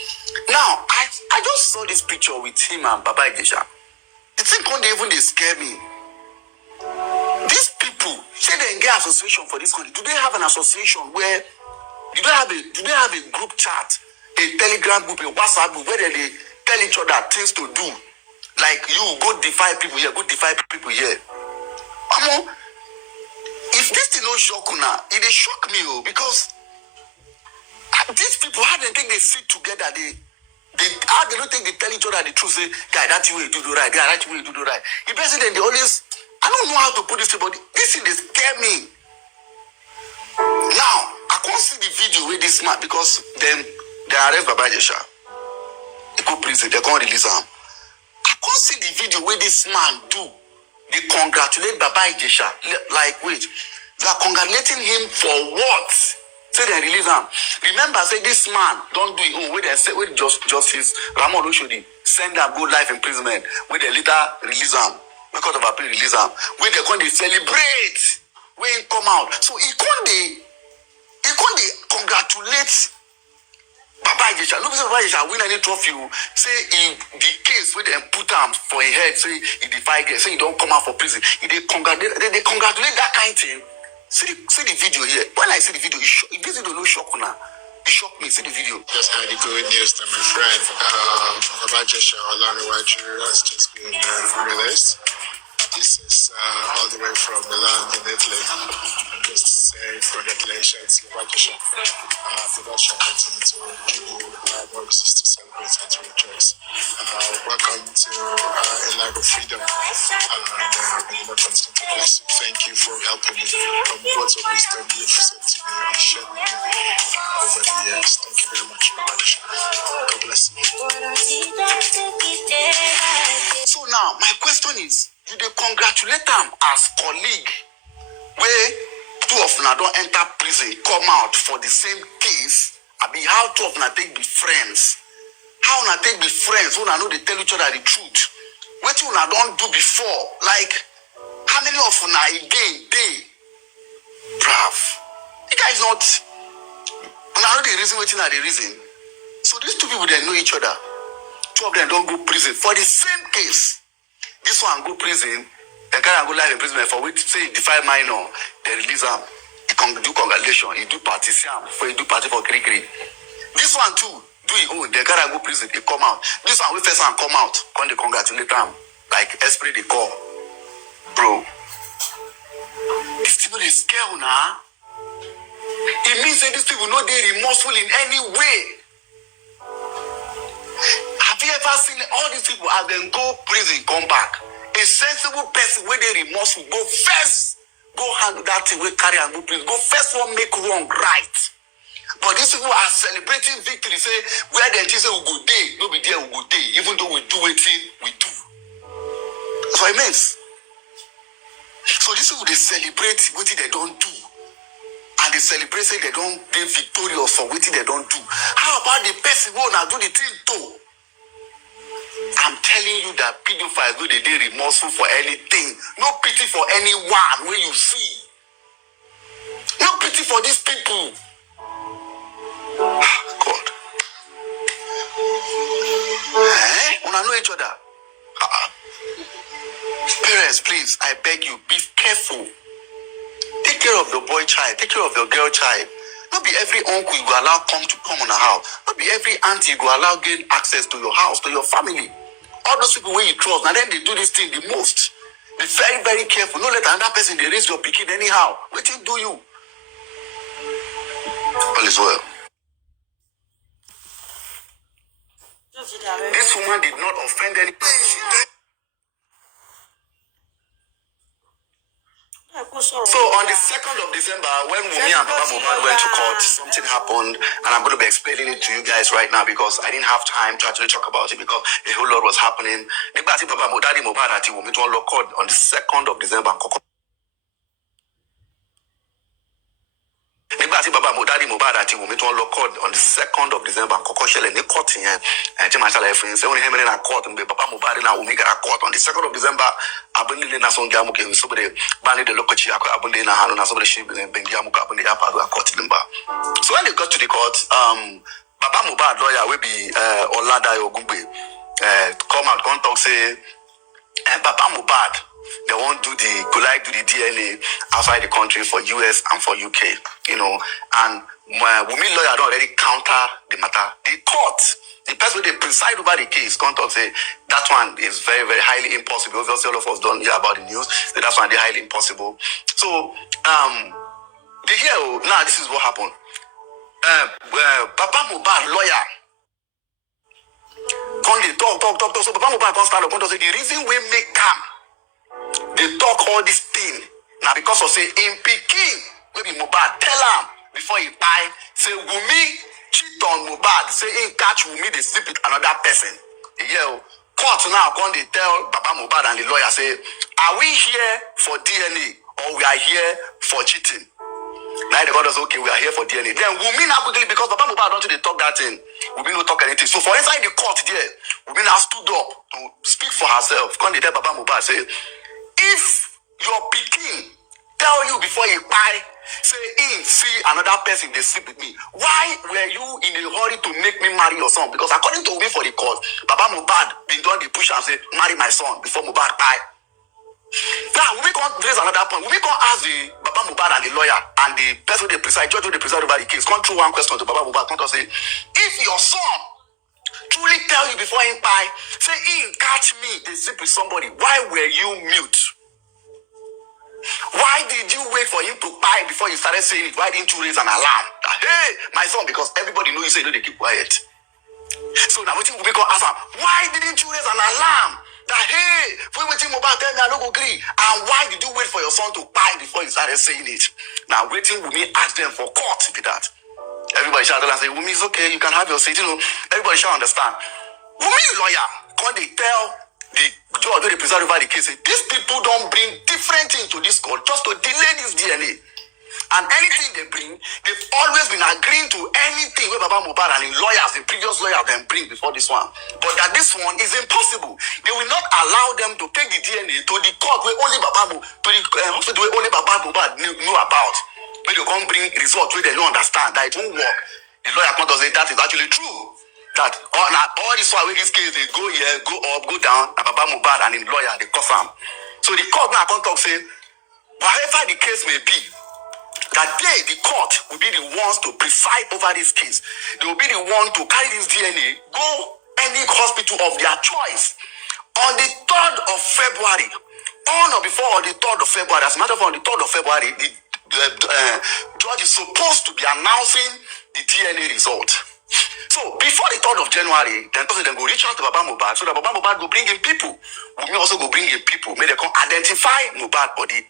Now I just saw this picture with him and Baba Ijesha. The thing can't even they scare me. These people say they get association for this country. Do they have an association where do they have a group chat, a Telegram group, a WhatsApp group where they tell each other things to do? Like you go defy people here, go defy people here. If this thing don't shock you now, it shock me because these people, how they think they sit together, how they don't think they tell each other the truth, say, guy, that's the way you do the right, guy, that's the way you do the right. The president, they always, I don't know how to put this to, but this thing, they scare me. Now, I can't see the video with this man because then they arrest Baba Ijesha. They go prison, they can't release him. I can't see the video where this man do. They congratulate Baba Ijesha. Like, wait, they are congratulating him for what? Say they release him. Remember, say this man don't do it. Oh, where they say, where Justice Ramon Oshodi send them go life imprisonment. Where they later release him. Because of appeal release him. Where they come, they celebrate. Where he come out. So he can't congratulate Baba Ijesha, no be say Baba Ijesha win any trophy. Say the case where they put him for his head, say he defy girl, say he don't come out for prison. They congratulate that kind of thing. See the video here. When I see the video, this video no shock now. It shocked me. See the video. Just had the good news that my friend Baba Ijesha Olaniwaju has just been released. This is all the way from Milan in Italy. Just to say congratulations, Baba Ijesha. God shall continue to give you more reasons to celebrate and to rejoice. Welcome to a life of freedom. And may the Lord continue to bless you. Thank you for helping me. Words of wisdom you've said to me and shared with me over the years. Thank you very much, Baba Ijesha. God bless you. So now, my question is, you dey congratulate them as colleague where two of them don't enter prison, come out for the same case? I mean, how two of them take be friends? How una take be friends when I know they tell each other the truth? What you don't do before? Like, how many of una again they? Brav. You guys not. I know the reason waiting at the reason. So these two people they know each other. Two of them don't go prison for the same case. This one go prison, the guy go live in prison for which say defy minor, they release him. He can do congratulation, he do party for he do party for Kiri. This one too, do it own, the guy go prison, he come out. This one we first one come out, come they congratulate him. Like esprit they call. Bro. These people is scared now. It means that these people know they remorseful in any way. Have you ever seen all these people as they go prison, come back? A sensible person where they remorseful, go first, go handle that thing, we carry and go prison. Go first one make wrong right. But these people are celebrating victory, say, where they say we go day, no be there we go day, even though we do it, we do. That's what it means. So these people, they celebrate what they don't do. And they celebrate say they don't be victorious for what they don't do. How about the person who now do the thing too? I'm telling you that pedophiles do they remorseful for anything. No pity for anyone when you see. No pity for these people. God. When I know each other. Parents, please, I beg you, be careful. Take care of your boy child. Take care of your girl child. Not be every uncle you go allow come on a house. Not be every auntie you go allow gain access to your house, to your family. All those people where you trust, and then they do this thing the most. Be very, very careful. Don't let another person they raise your pikin anyhow. What do you? All is well. This woman did not offend any. So on the 2nd of December, when Wumi and Baba Mohbad went to court, something happened, and I'm going to be explaining it to you guys right now because I didn't have time to actually talk about it because a whole lot was happening. Baba Mohbad at Wumi to court on the 2nd of December. Nígbà tí Baba Mohbad àti Wumi tó ń lọ court on the 2nd of December kọ́kọ́ ṣẹlẹ̀ ní court yẹn tí màá ṣàlàyé fún yín sẹ́wọ́n ní hẹ́mẹ́rẹ́ na court nígbà Baba Mohbad náà Wumi gara court on the 2nd of December abúlé náà sọ̀n gíàmù kẹ́hìn sọ́bẹ̀rẹ̀ báni de lọ́kọ̀chí abúlé náà hànú náà sọ́bẹ̀rẹ̀ ṣe bẹ̀ngíàmù kọ́ abúlé yà pàdé court nígbà. So when they got to the court, Baba Mohbad lawyer wey be Oladayo Ogungbe come out come talk say Baba Mohbad they won't do the DNA outside the country for US and for UK, you know. And Wumi lawyer don't already counter the matter. The court, the person they preside over the case, can't talk say that one is very, very highly impossible. Obviously, all of us don't hear about the news. So that's one they highly impossible. So they hear now this is what happened. Baba Mohbad lawyer. Come they talk. So Baba Mohbad can't stand up. Come say the reason we make come. They talk all this thing now because of say in Peking, maybe Mohbad tell him before he die, say Wumi cheat on Mohbad, say he catch Wumi they sleep with another person. Yeah, court now come they tell Baba Mohbad and the lawyer say, are we here for DNA or we are here for cheating? Now the God is okay, we are here for DNA. Then Wumi now quickly because Baba Mohbad don't they talk that thing. Wumi no talk anything. So for inside the court there, Wumi now stood up to speak for herself. Come they tell Baba Mohbad say, if your pikin tell you before you buy, say, see another person, they sleep with me. Why were you in a hurry to make me marry your son? Because according to me for the court, Baba Mohbad been done the push and say, marry my son before Mohbad buy. Now, we can't raise another point. We can't ask the Baba Mohbad and the lawyer and the person they preside, judge who they preside over the case. Come through one question to Baba Mohbad. Come to say, if your son truly tell you before he buy, say he catch me, they sleep with somebody, why were you mute? Why did you wait for him to buy before you started saying it? Why didn't you raise an alarm? That, hey, my son, because everybody knows you say no, they keep quiet. So now we think we can ask him, why didn't you raise an alarm? That hey, if we waiting about tell me I don't agree. And why did you wait for your son to buy before you started saying it? Now waiting with me ask them for court to be that. Everybody shout and say, Wumi, it's okay, you can have your seat. You know, everybody shall understand. Wumi lawyer, when they tell the judge who they preside over the case, say, these people don't bring different things to this court just to delay this DNA. And anything they bring, they've always been agreeing to anything where Baba Mohbad and the lawyers, the previous lawyers, then bring before this one. But that this one is impossible. They will not allow them to take the DNA to the court where only Baba hospital where only Baba Mohbad knew about. Where they can't bring results where they don't understand that it won't work. The lawyer can't say that is actually true. That all this one with this case, they go here, go up, go down, and Baba Mohbad and the lawyer, they cause them. So the court now can't talk say, whatever the case may be, that they, the court, will be the ones to preside over this case. They will be the one to carry this DNA, go any hospital of their choice. On the 3rd of February, on or before on the 3rd of February, as a matter of fact, on the 3rd of February, the judge is supposed to be announcing the DNA result. So before the 3rd of January, then go reach out to Baba Mohbad so that Baba Mohbad go bring in people. We may also go bring in people. May they come identify Mohbad body.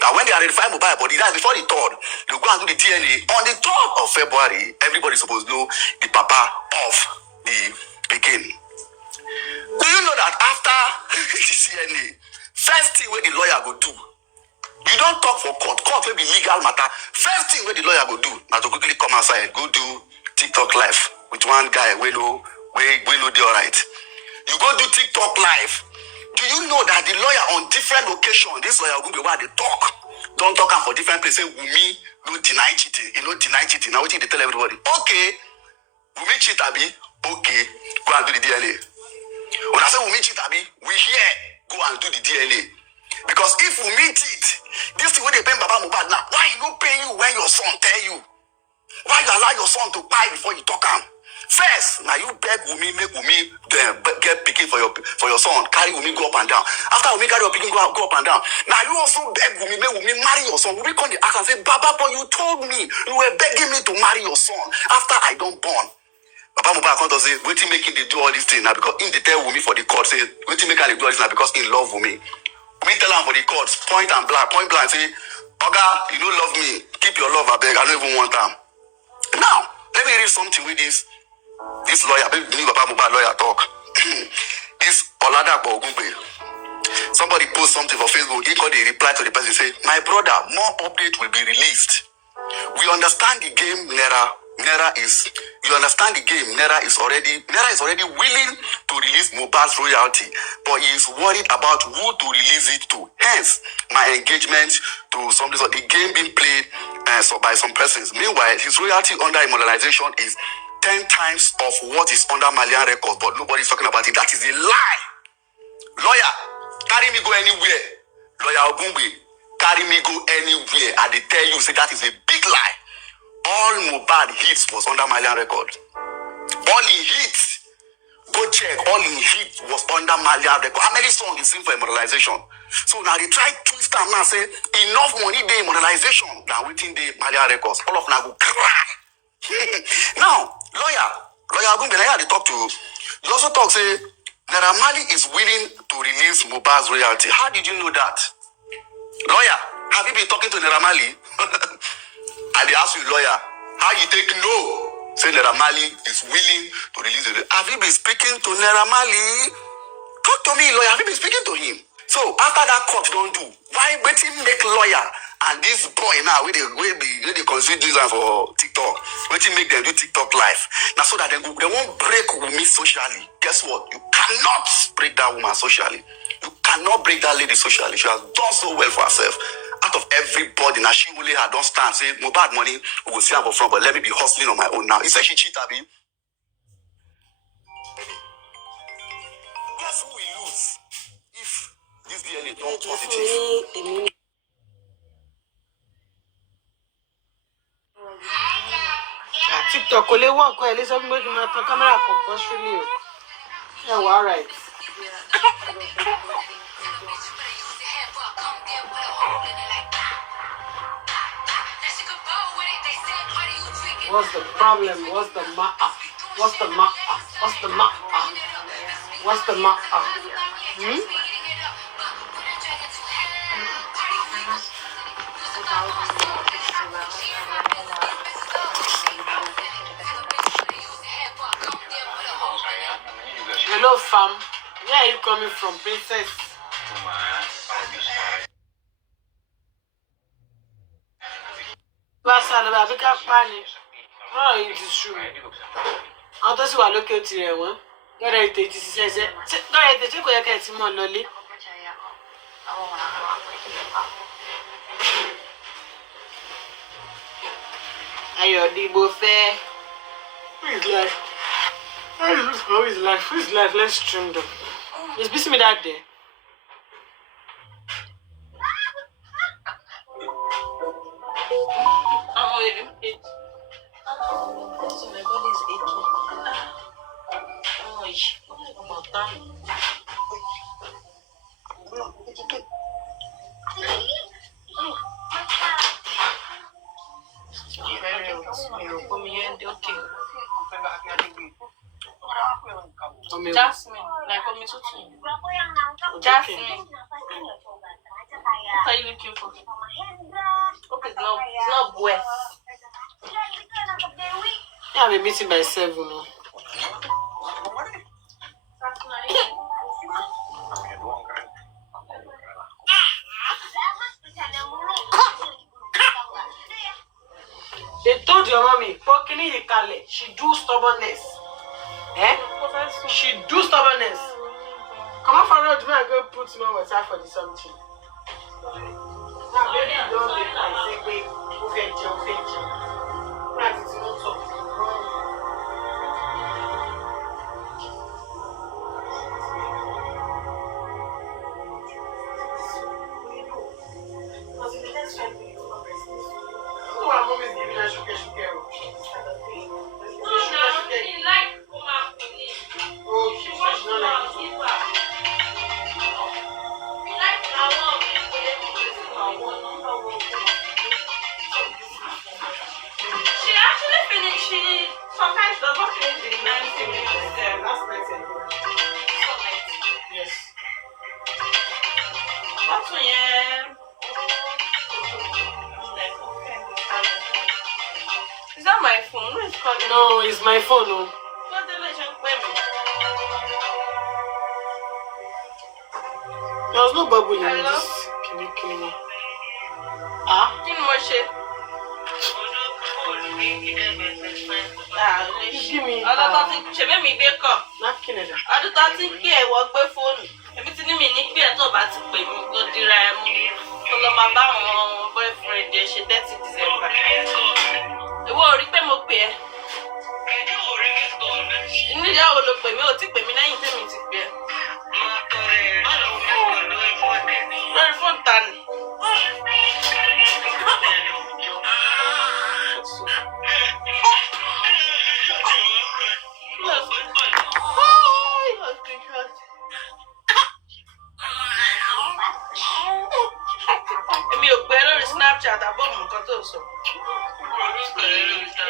Now when they identify Mohbad body, that's before the 3rd. They go and do the DNA. On the 3rd of February, everybody's supposed to know the papa of the pikin. Do you know that after the DNA, first thing where the lawyer go do, you don't talk for court will be legal matter. First thing where the lawyer go do, now to quickly come outside, go do TikTok live with one guy, we know they all right. You go do TikTok live. Do you know that the lawyer on different occasions, this lawyer will be where they talk. Don't talk for different places. Wumi no deny cheating. You know deny cheating. Now what they tell everybody? Okay, Wumi cheat abi. Okay, go and do the DNA. When I say Wumi cheat abi, we here go and do the DNA. Because if Wumi cheat, this is what they pay Baba Mohbad now. Why you no pay you when your son tell you? Why you allow your son to buy before you talk him? First, now you beg Wumi, make Wumi get picking for your son, carry Wumi go up and down. After Wumi carry your picking go up and down. Now you also beg Wumi, make Wumi marry your son. Wumi come the ask and say, Baba, but you told me you were begging me to marry your son after I don't born. Baba Mohbad come to say, waiting making they do all these things now because in they tell Wumi for the court say, waiting making they do all this now because in love Wumi. We tell him for the court, point blank, say, Oga, you don't love me. Keep your love, I beg. I don't even want them. Now, let me read something with this lawyer, the new Baba Mohbad lawyer talk. This Oladapo Ogungbe. Somebody post something for Facebook. He called a reply to the person, say, my brother, more update will be released. We understand the game, Naira is already willing to release Mohbad's royalty, but he is worried about who to release it to. Hence, my engagement to somebody. So the game being played by some persons. Meanwhile, his royalty under immobilization is 10 times of what is under Malian records, but nobody's talking about it. That is a lie. Lawyer, carry me go anywhere. Lawyer Ogungbe, carry me go anywhere. And they tell you, say that is a big lie. All Mohbad hits was under Malian record. All he hits, go check, all he hit was under Malian record. How many songs he sing for immortalization? So now they try to twist them now, say, enough money they immortalization. Now waiting the Malian records. All of them go cry. Now, lawyer Ogungbe, they talk to you. You also talk, say, Naira Marley is willing to release Mohbad's royalty. How did you know that? Lawyer, have you been talking to Naira Marley? And they ask you, lawyer, how you take no? Say Naira Marley is willing to release it. Have you been speaking to Naira Marley? Talk to me, lawyer. Have you been speaking to him? So after that court don't do, why waiting make lawyer and this boy now where they consider this for TikTok, waiting make them do TikTok live. Now so that they won't break Wumi socially. Guess what? You cannot break that woman socially. You cannot break that lady socially. She has done so well for herself. out of everybody, now she only had don't stand, say, no bad money, we will see her front, but let me be hustling on my own now. He said she cheat, Abi. Guess who will lose if this DNA don't positive? TikTok kò lè work ẹ lè sọ fún mi kí n máa tan kámẹ́rà compulsorily o. Ẹ wà right. What's the problem? What's the matter? What's the matter? What's the matter? What's the matter? Hello, fam. Where are you coming from, princess? What's up, baby? Ká pa ni. Oh, it is true. Àwọn tó sì wà lókè òtí rẹ̀ wọ́n. Gọ́dọ̀ ètò ìtì ṣiṣẹ́. Gọ́dọ̀ ètò tí kò yẹ kẹ́ ẹ̀ tí mọ̀ lọlé. Ayọ̀dìbò fẹ́. Who is life? Who is life? Who is life? Let's stream them. It's busy me that day. I'm waiting. So my body is aching. Oh, about time. Jasmine, like me too. Jasmine. What are you looking for? Okay, it's not west. Yeah, I'm meeting by 7. No? They told your mommy, she do stubbornness. Eh? She do stubbornness. Come on for road, man, go put some water for the something. Now, baby, don't make like say, wait, offend you. Right, it's not talk. No, our mom is giving her sugar. Oh, she's not like it. She actually finished. She sometimes does not finish the 90 minutes. Last night, yes. That's when, yeah. Is that my phone? Who is calling? No, it's my phone. No. What the legend women? There was no bubble in this. Can you? Ah? In Moshe. Give me. Other thing, she made me wake up. Not Canada. Other thing, here, work by phone. Everything me need be at all, but to pay me go direct. Follow my boyfriend, she 30 December. The war, repay my pay. You need to look for me or take me 9 minutes. Very fun, Tan. Snapchat about my contoso.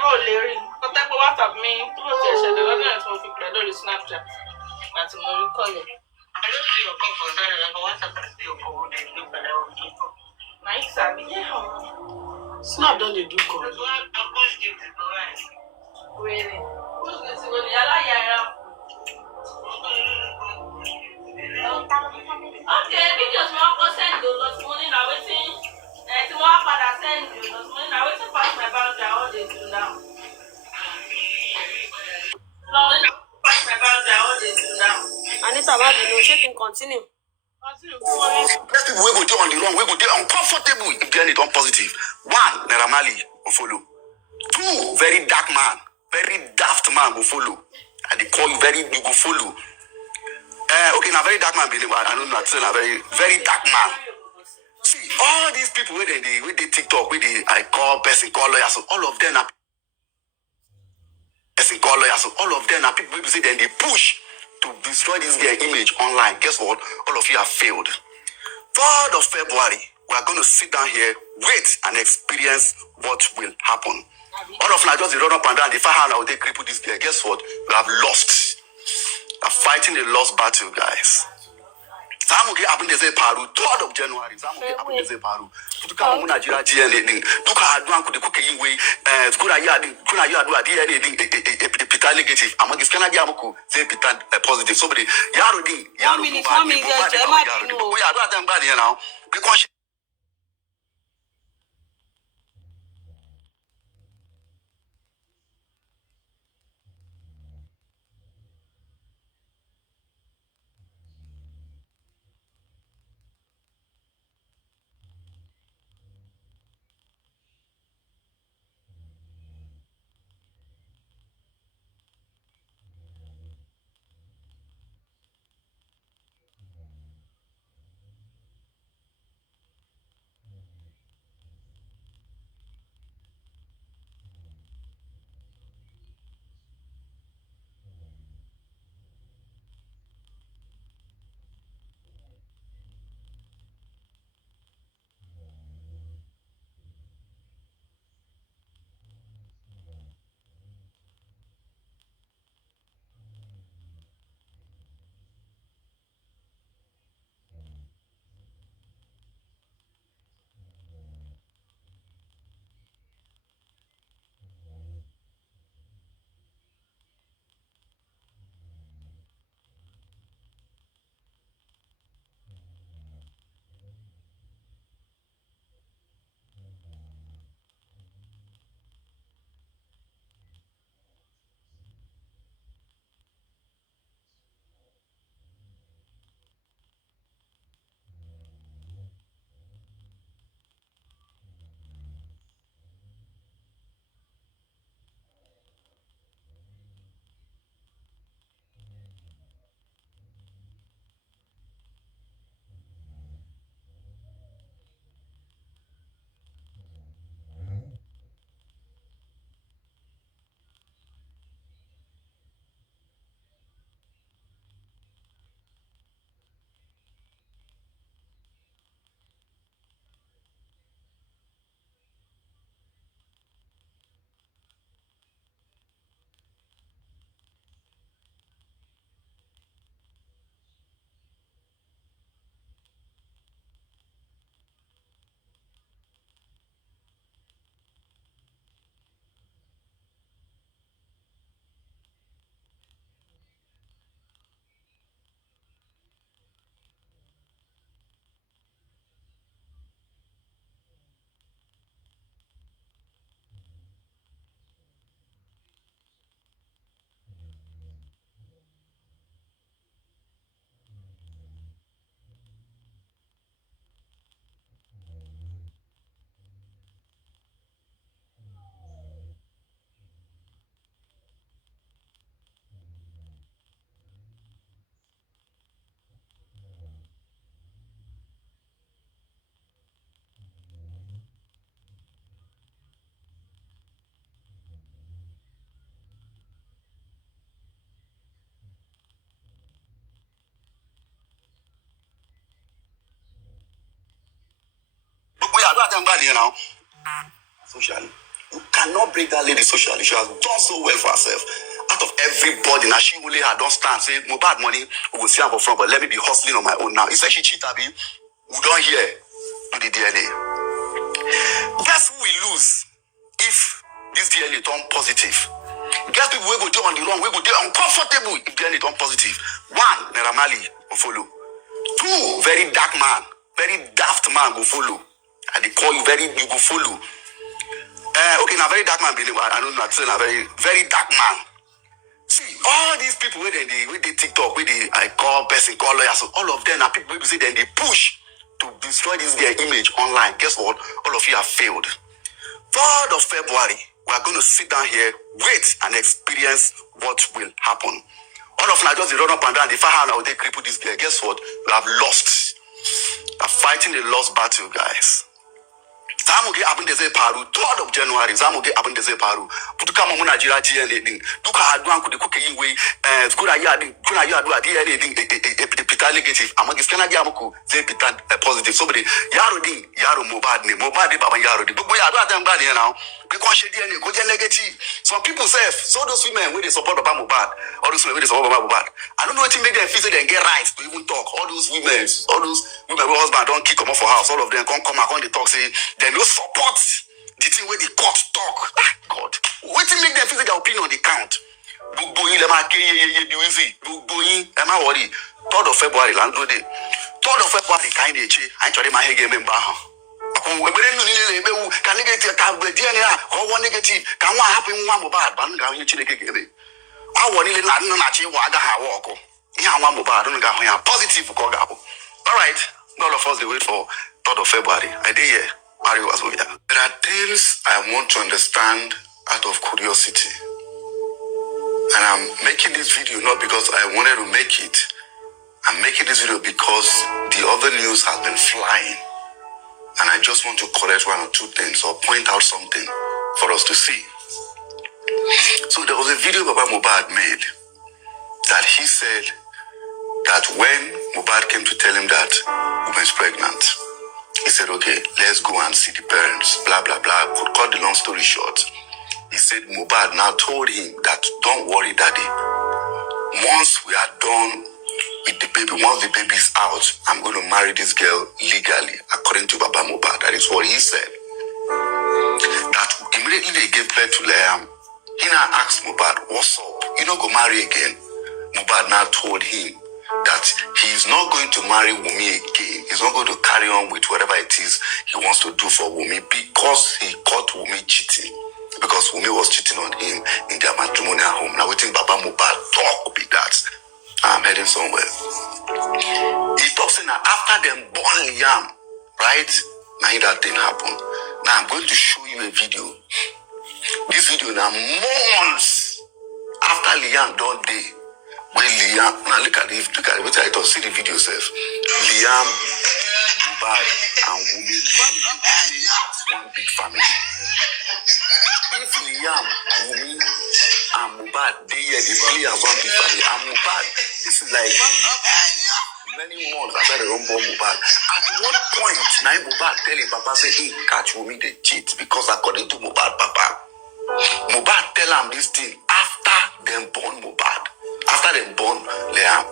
Oh, Larry, contact WhatsApp me. What's the schedule? I'm going to play Snapchat. That's what we call it. I don't see your phone for that. I WhatsApp and see your phone. Nice, Snap don't they do call? Really? Who's going to go to Yala? Okay, because my send you this morning. I waiting. Tomorrow, father send you this morning. I waiting pass my boundary. All they do now. Pass my boundary. All they do now. Anita, what do you know? She can continue. Get people we go do on the wrong, we go do uncomfortable if DNA don't positive. One, Naira Marley will follow. Two, very dark man, very daft man will follow. And they call you you go follow. Okay, now very dark man, I don't know, it's a very dark man. See, all these people with the TikTok, I call person, call lawyers, so all of them are person, call lawyers, so all of them are people say then they push to destroy this their image online. Guess what? All of you have failed. 3rd of February, we are going to sit down here, wait, and experience what will happen. All of them just run up and down. They find out how they cripple this guy. Guess what? We have lost. We are fighting a lost battle, guys. Zamuge abundeze paru 3rd of January. Zamuge abundeze paru. Tuka muna jira DNA ding. Tuka adwan ku de kuke yinwe. Kuna ya adu DNA ding pita negative. Among is kana dia muku say pita positive. So be yaro ding. Yaro mi we adu adan ba dey now. Because now. Socially. You cannot break that lady socially. She has done so well for herself. Out of everybody, now she only had don't stand say more bad money, we will see her for front, but let me be hustling on my own now. He said she cheated me. We don't hear to the DNA. Guess who will lose if this DNA turn positive? Guess people we go do on the wrong, we go do uncomfortable if DNA turn positive. One, Naira Marley will follow. Two, very dark man, very daft man will follow. And they call you you go follow. Okay, now very dark man, I don't know, it's a very dark man. See, all these people with the TikTok, with the I call person, call lawyers, so all of them are people who say then they push to destroy this their image online. Guess what? All of you have failed. 3rd of February, we are going to sit down here, wait and experience what will happen. All of them just run up and down. The fire now they cripple this girl. Guess what? We have lost. We are fighting a lost battle, guys. Zamuge abundeze paru 3rd of January zamuge abundeze paru putuka mu Nigeria TN duka adwan ku de kuke yiwe skura ya adu adi anything pita negative amagi skana ga muku ze pita positive so be yaro din yaro Mohbad ne Mohbad baba yaro din gbogbo yaro adan gba ni now because she DNA go je negative. Some people say so those women wey they support Baba Mohbad, all those women wey they support Baba Mohbad, I don't know what make them feel say they get rights to even talk. All those women wey husband don't kick them off for house, all of them come and come they talk say they no support the thing where the court talk. God, what make them feel say their opinion they count? Gbogbo yin le ma ke ye di wizi gbogbo yin e ma worry. 3rd of February lando day 3rd of February kind eche I try my hege member ha wegbere nnu niile emewu ka negative ka gbe DNA ọwọ negative ka nwa hapụ nwa Mohbad ba nga onye Chineke gebe awọ niile na nna na chi wa aga ha wa ọkụ ihe nwa Mohbad nga hụ ya positive ka ọ ga-abụ. All right, all of us they wait for 3rd of February. I did here Mario was over. There are things I want to understand out of curiosity. And I'm making this video not because I wanted to make it. I'm making this video because the other news has been flying. And I just want to correct 1 or 2 things or point out something for us to see. So there was a video Baba Mohbad made that he said that when Mohbad came to tell him that woman is pregnant, he said, okay, let's go and see the parents, blah, blah, blah. Could cut the long story short. He said Mohbad now told him that, don't worry, daddy. Once we are done with the baby, once the baby is out, I'm going to marry this girl legally, according to Baba Mohbad. That is what he said. That immediately they gave birth to Liam, he now asked Mohbad, what's up? You don't go marry again. Mohbad now told him that he is not going to marry Wunmi again. He's not going to carry on with whatever it is he wants to do for Wunmi because he caught Wunmi cheating. Because Wunmi was cheating on him in their matrimonial home. Now we think Baba Mohbad talk with that. I'm heading somewhere. He talks in that after them born Liam, right? Now that thing happened. Now I'm going to show you a video. This video now months after Liam done day. When Liam, now look at it, what I thought, see the video self. Liam, Mohbad, and Wunmi, one big family. If Liam, Wunmi, and Mohbad, they play as one big family. And Mohbad, this is like many months after the rumble Mohbad. At what point, now Mohbad telling Papa say, hey, catch Wunmi, they cheat because according to Mohbad, Papa, Mohbad tell him this thing after them born Mohbad. After them born Liam.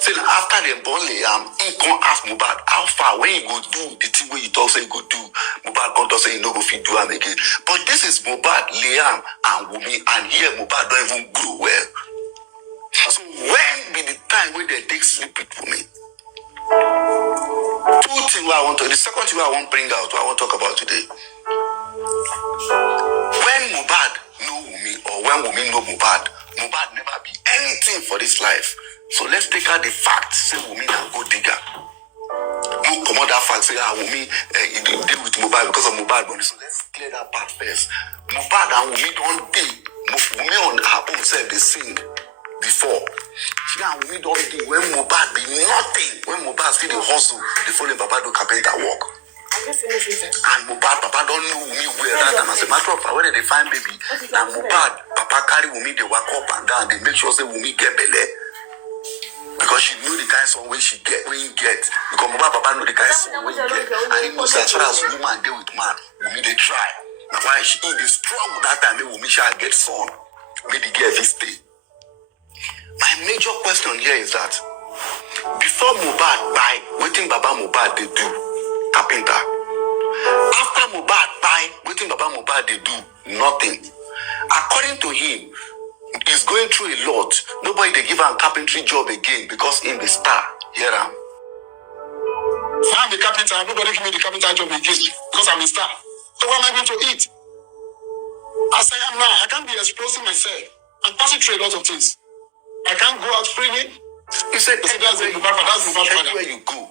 So after them born Liam, he can't ask Mohbad how far when he go do the thing where you talk say he go do. Mohbad can't say he no go fit do him again. But this is Mohbad, Liam, and Wunmi, and here Mohbad don't even grow well. So when be the time when they take sleep with Wunmi? 2 things I want to. The second thing I want to bring out, I want to talk about today. When Mohbad know Wunmi or when Wunmi know Mohbad, Mohbad never be anything for this life. So let's take out the fact, say Wunmi now go digger. No come out that fact, say Wunmi deal with Mohbad because of Mohbad money. So let's clear that part first. Mohbad and Wunmi don't deal. Wunmi on her own self, they sing before. She and Wunmi don't deal. When Mohbad be nothing, when Mohbad still the hustle, they follow Papa do carpenter work. And Mohbad, Papa don't know Wunmi well that time. As a matter of fact, when they find baby, and Mohbad, Papa carry Wunmi, they walk up and down, they make sure say Wunmi get belly. Because she know the kind of song when she get, when you get. Because Mohbad, Papa know the kind of song when you get. And he knows as far as woman deal with man, Wunmi they try. That's why she in the struggle that time, Wunmi shall get son. May the girl stay. My major question here is that before Mohbad buy, waiting Baba Mohbad they do carpenter. After Mohbad buy, waiting Baba Mohbad they do nothing. According to him, he's going through a lot. Nobody they give him carpentry job again because in the star. Here I am. So I'm the carpenter. Nobody give me the carpenter job again because I'm a star. So what am I going to eat? As I am now, I can't be exposing myself. I'm passing through a lot of things. I can't go out freely. You said that's the father. anywhere you go,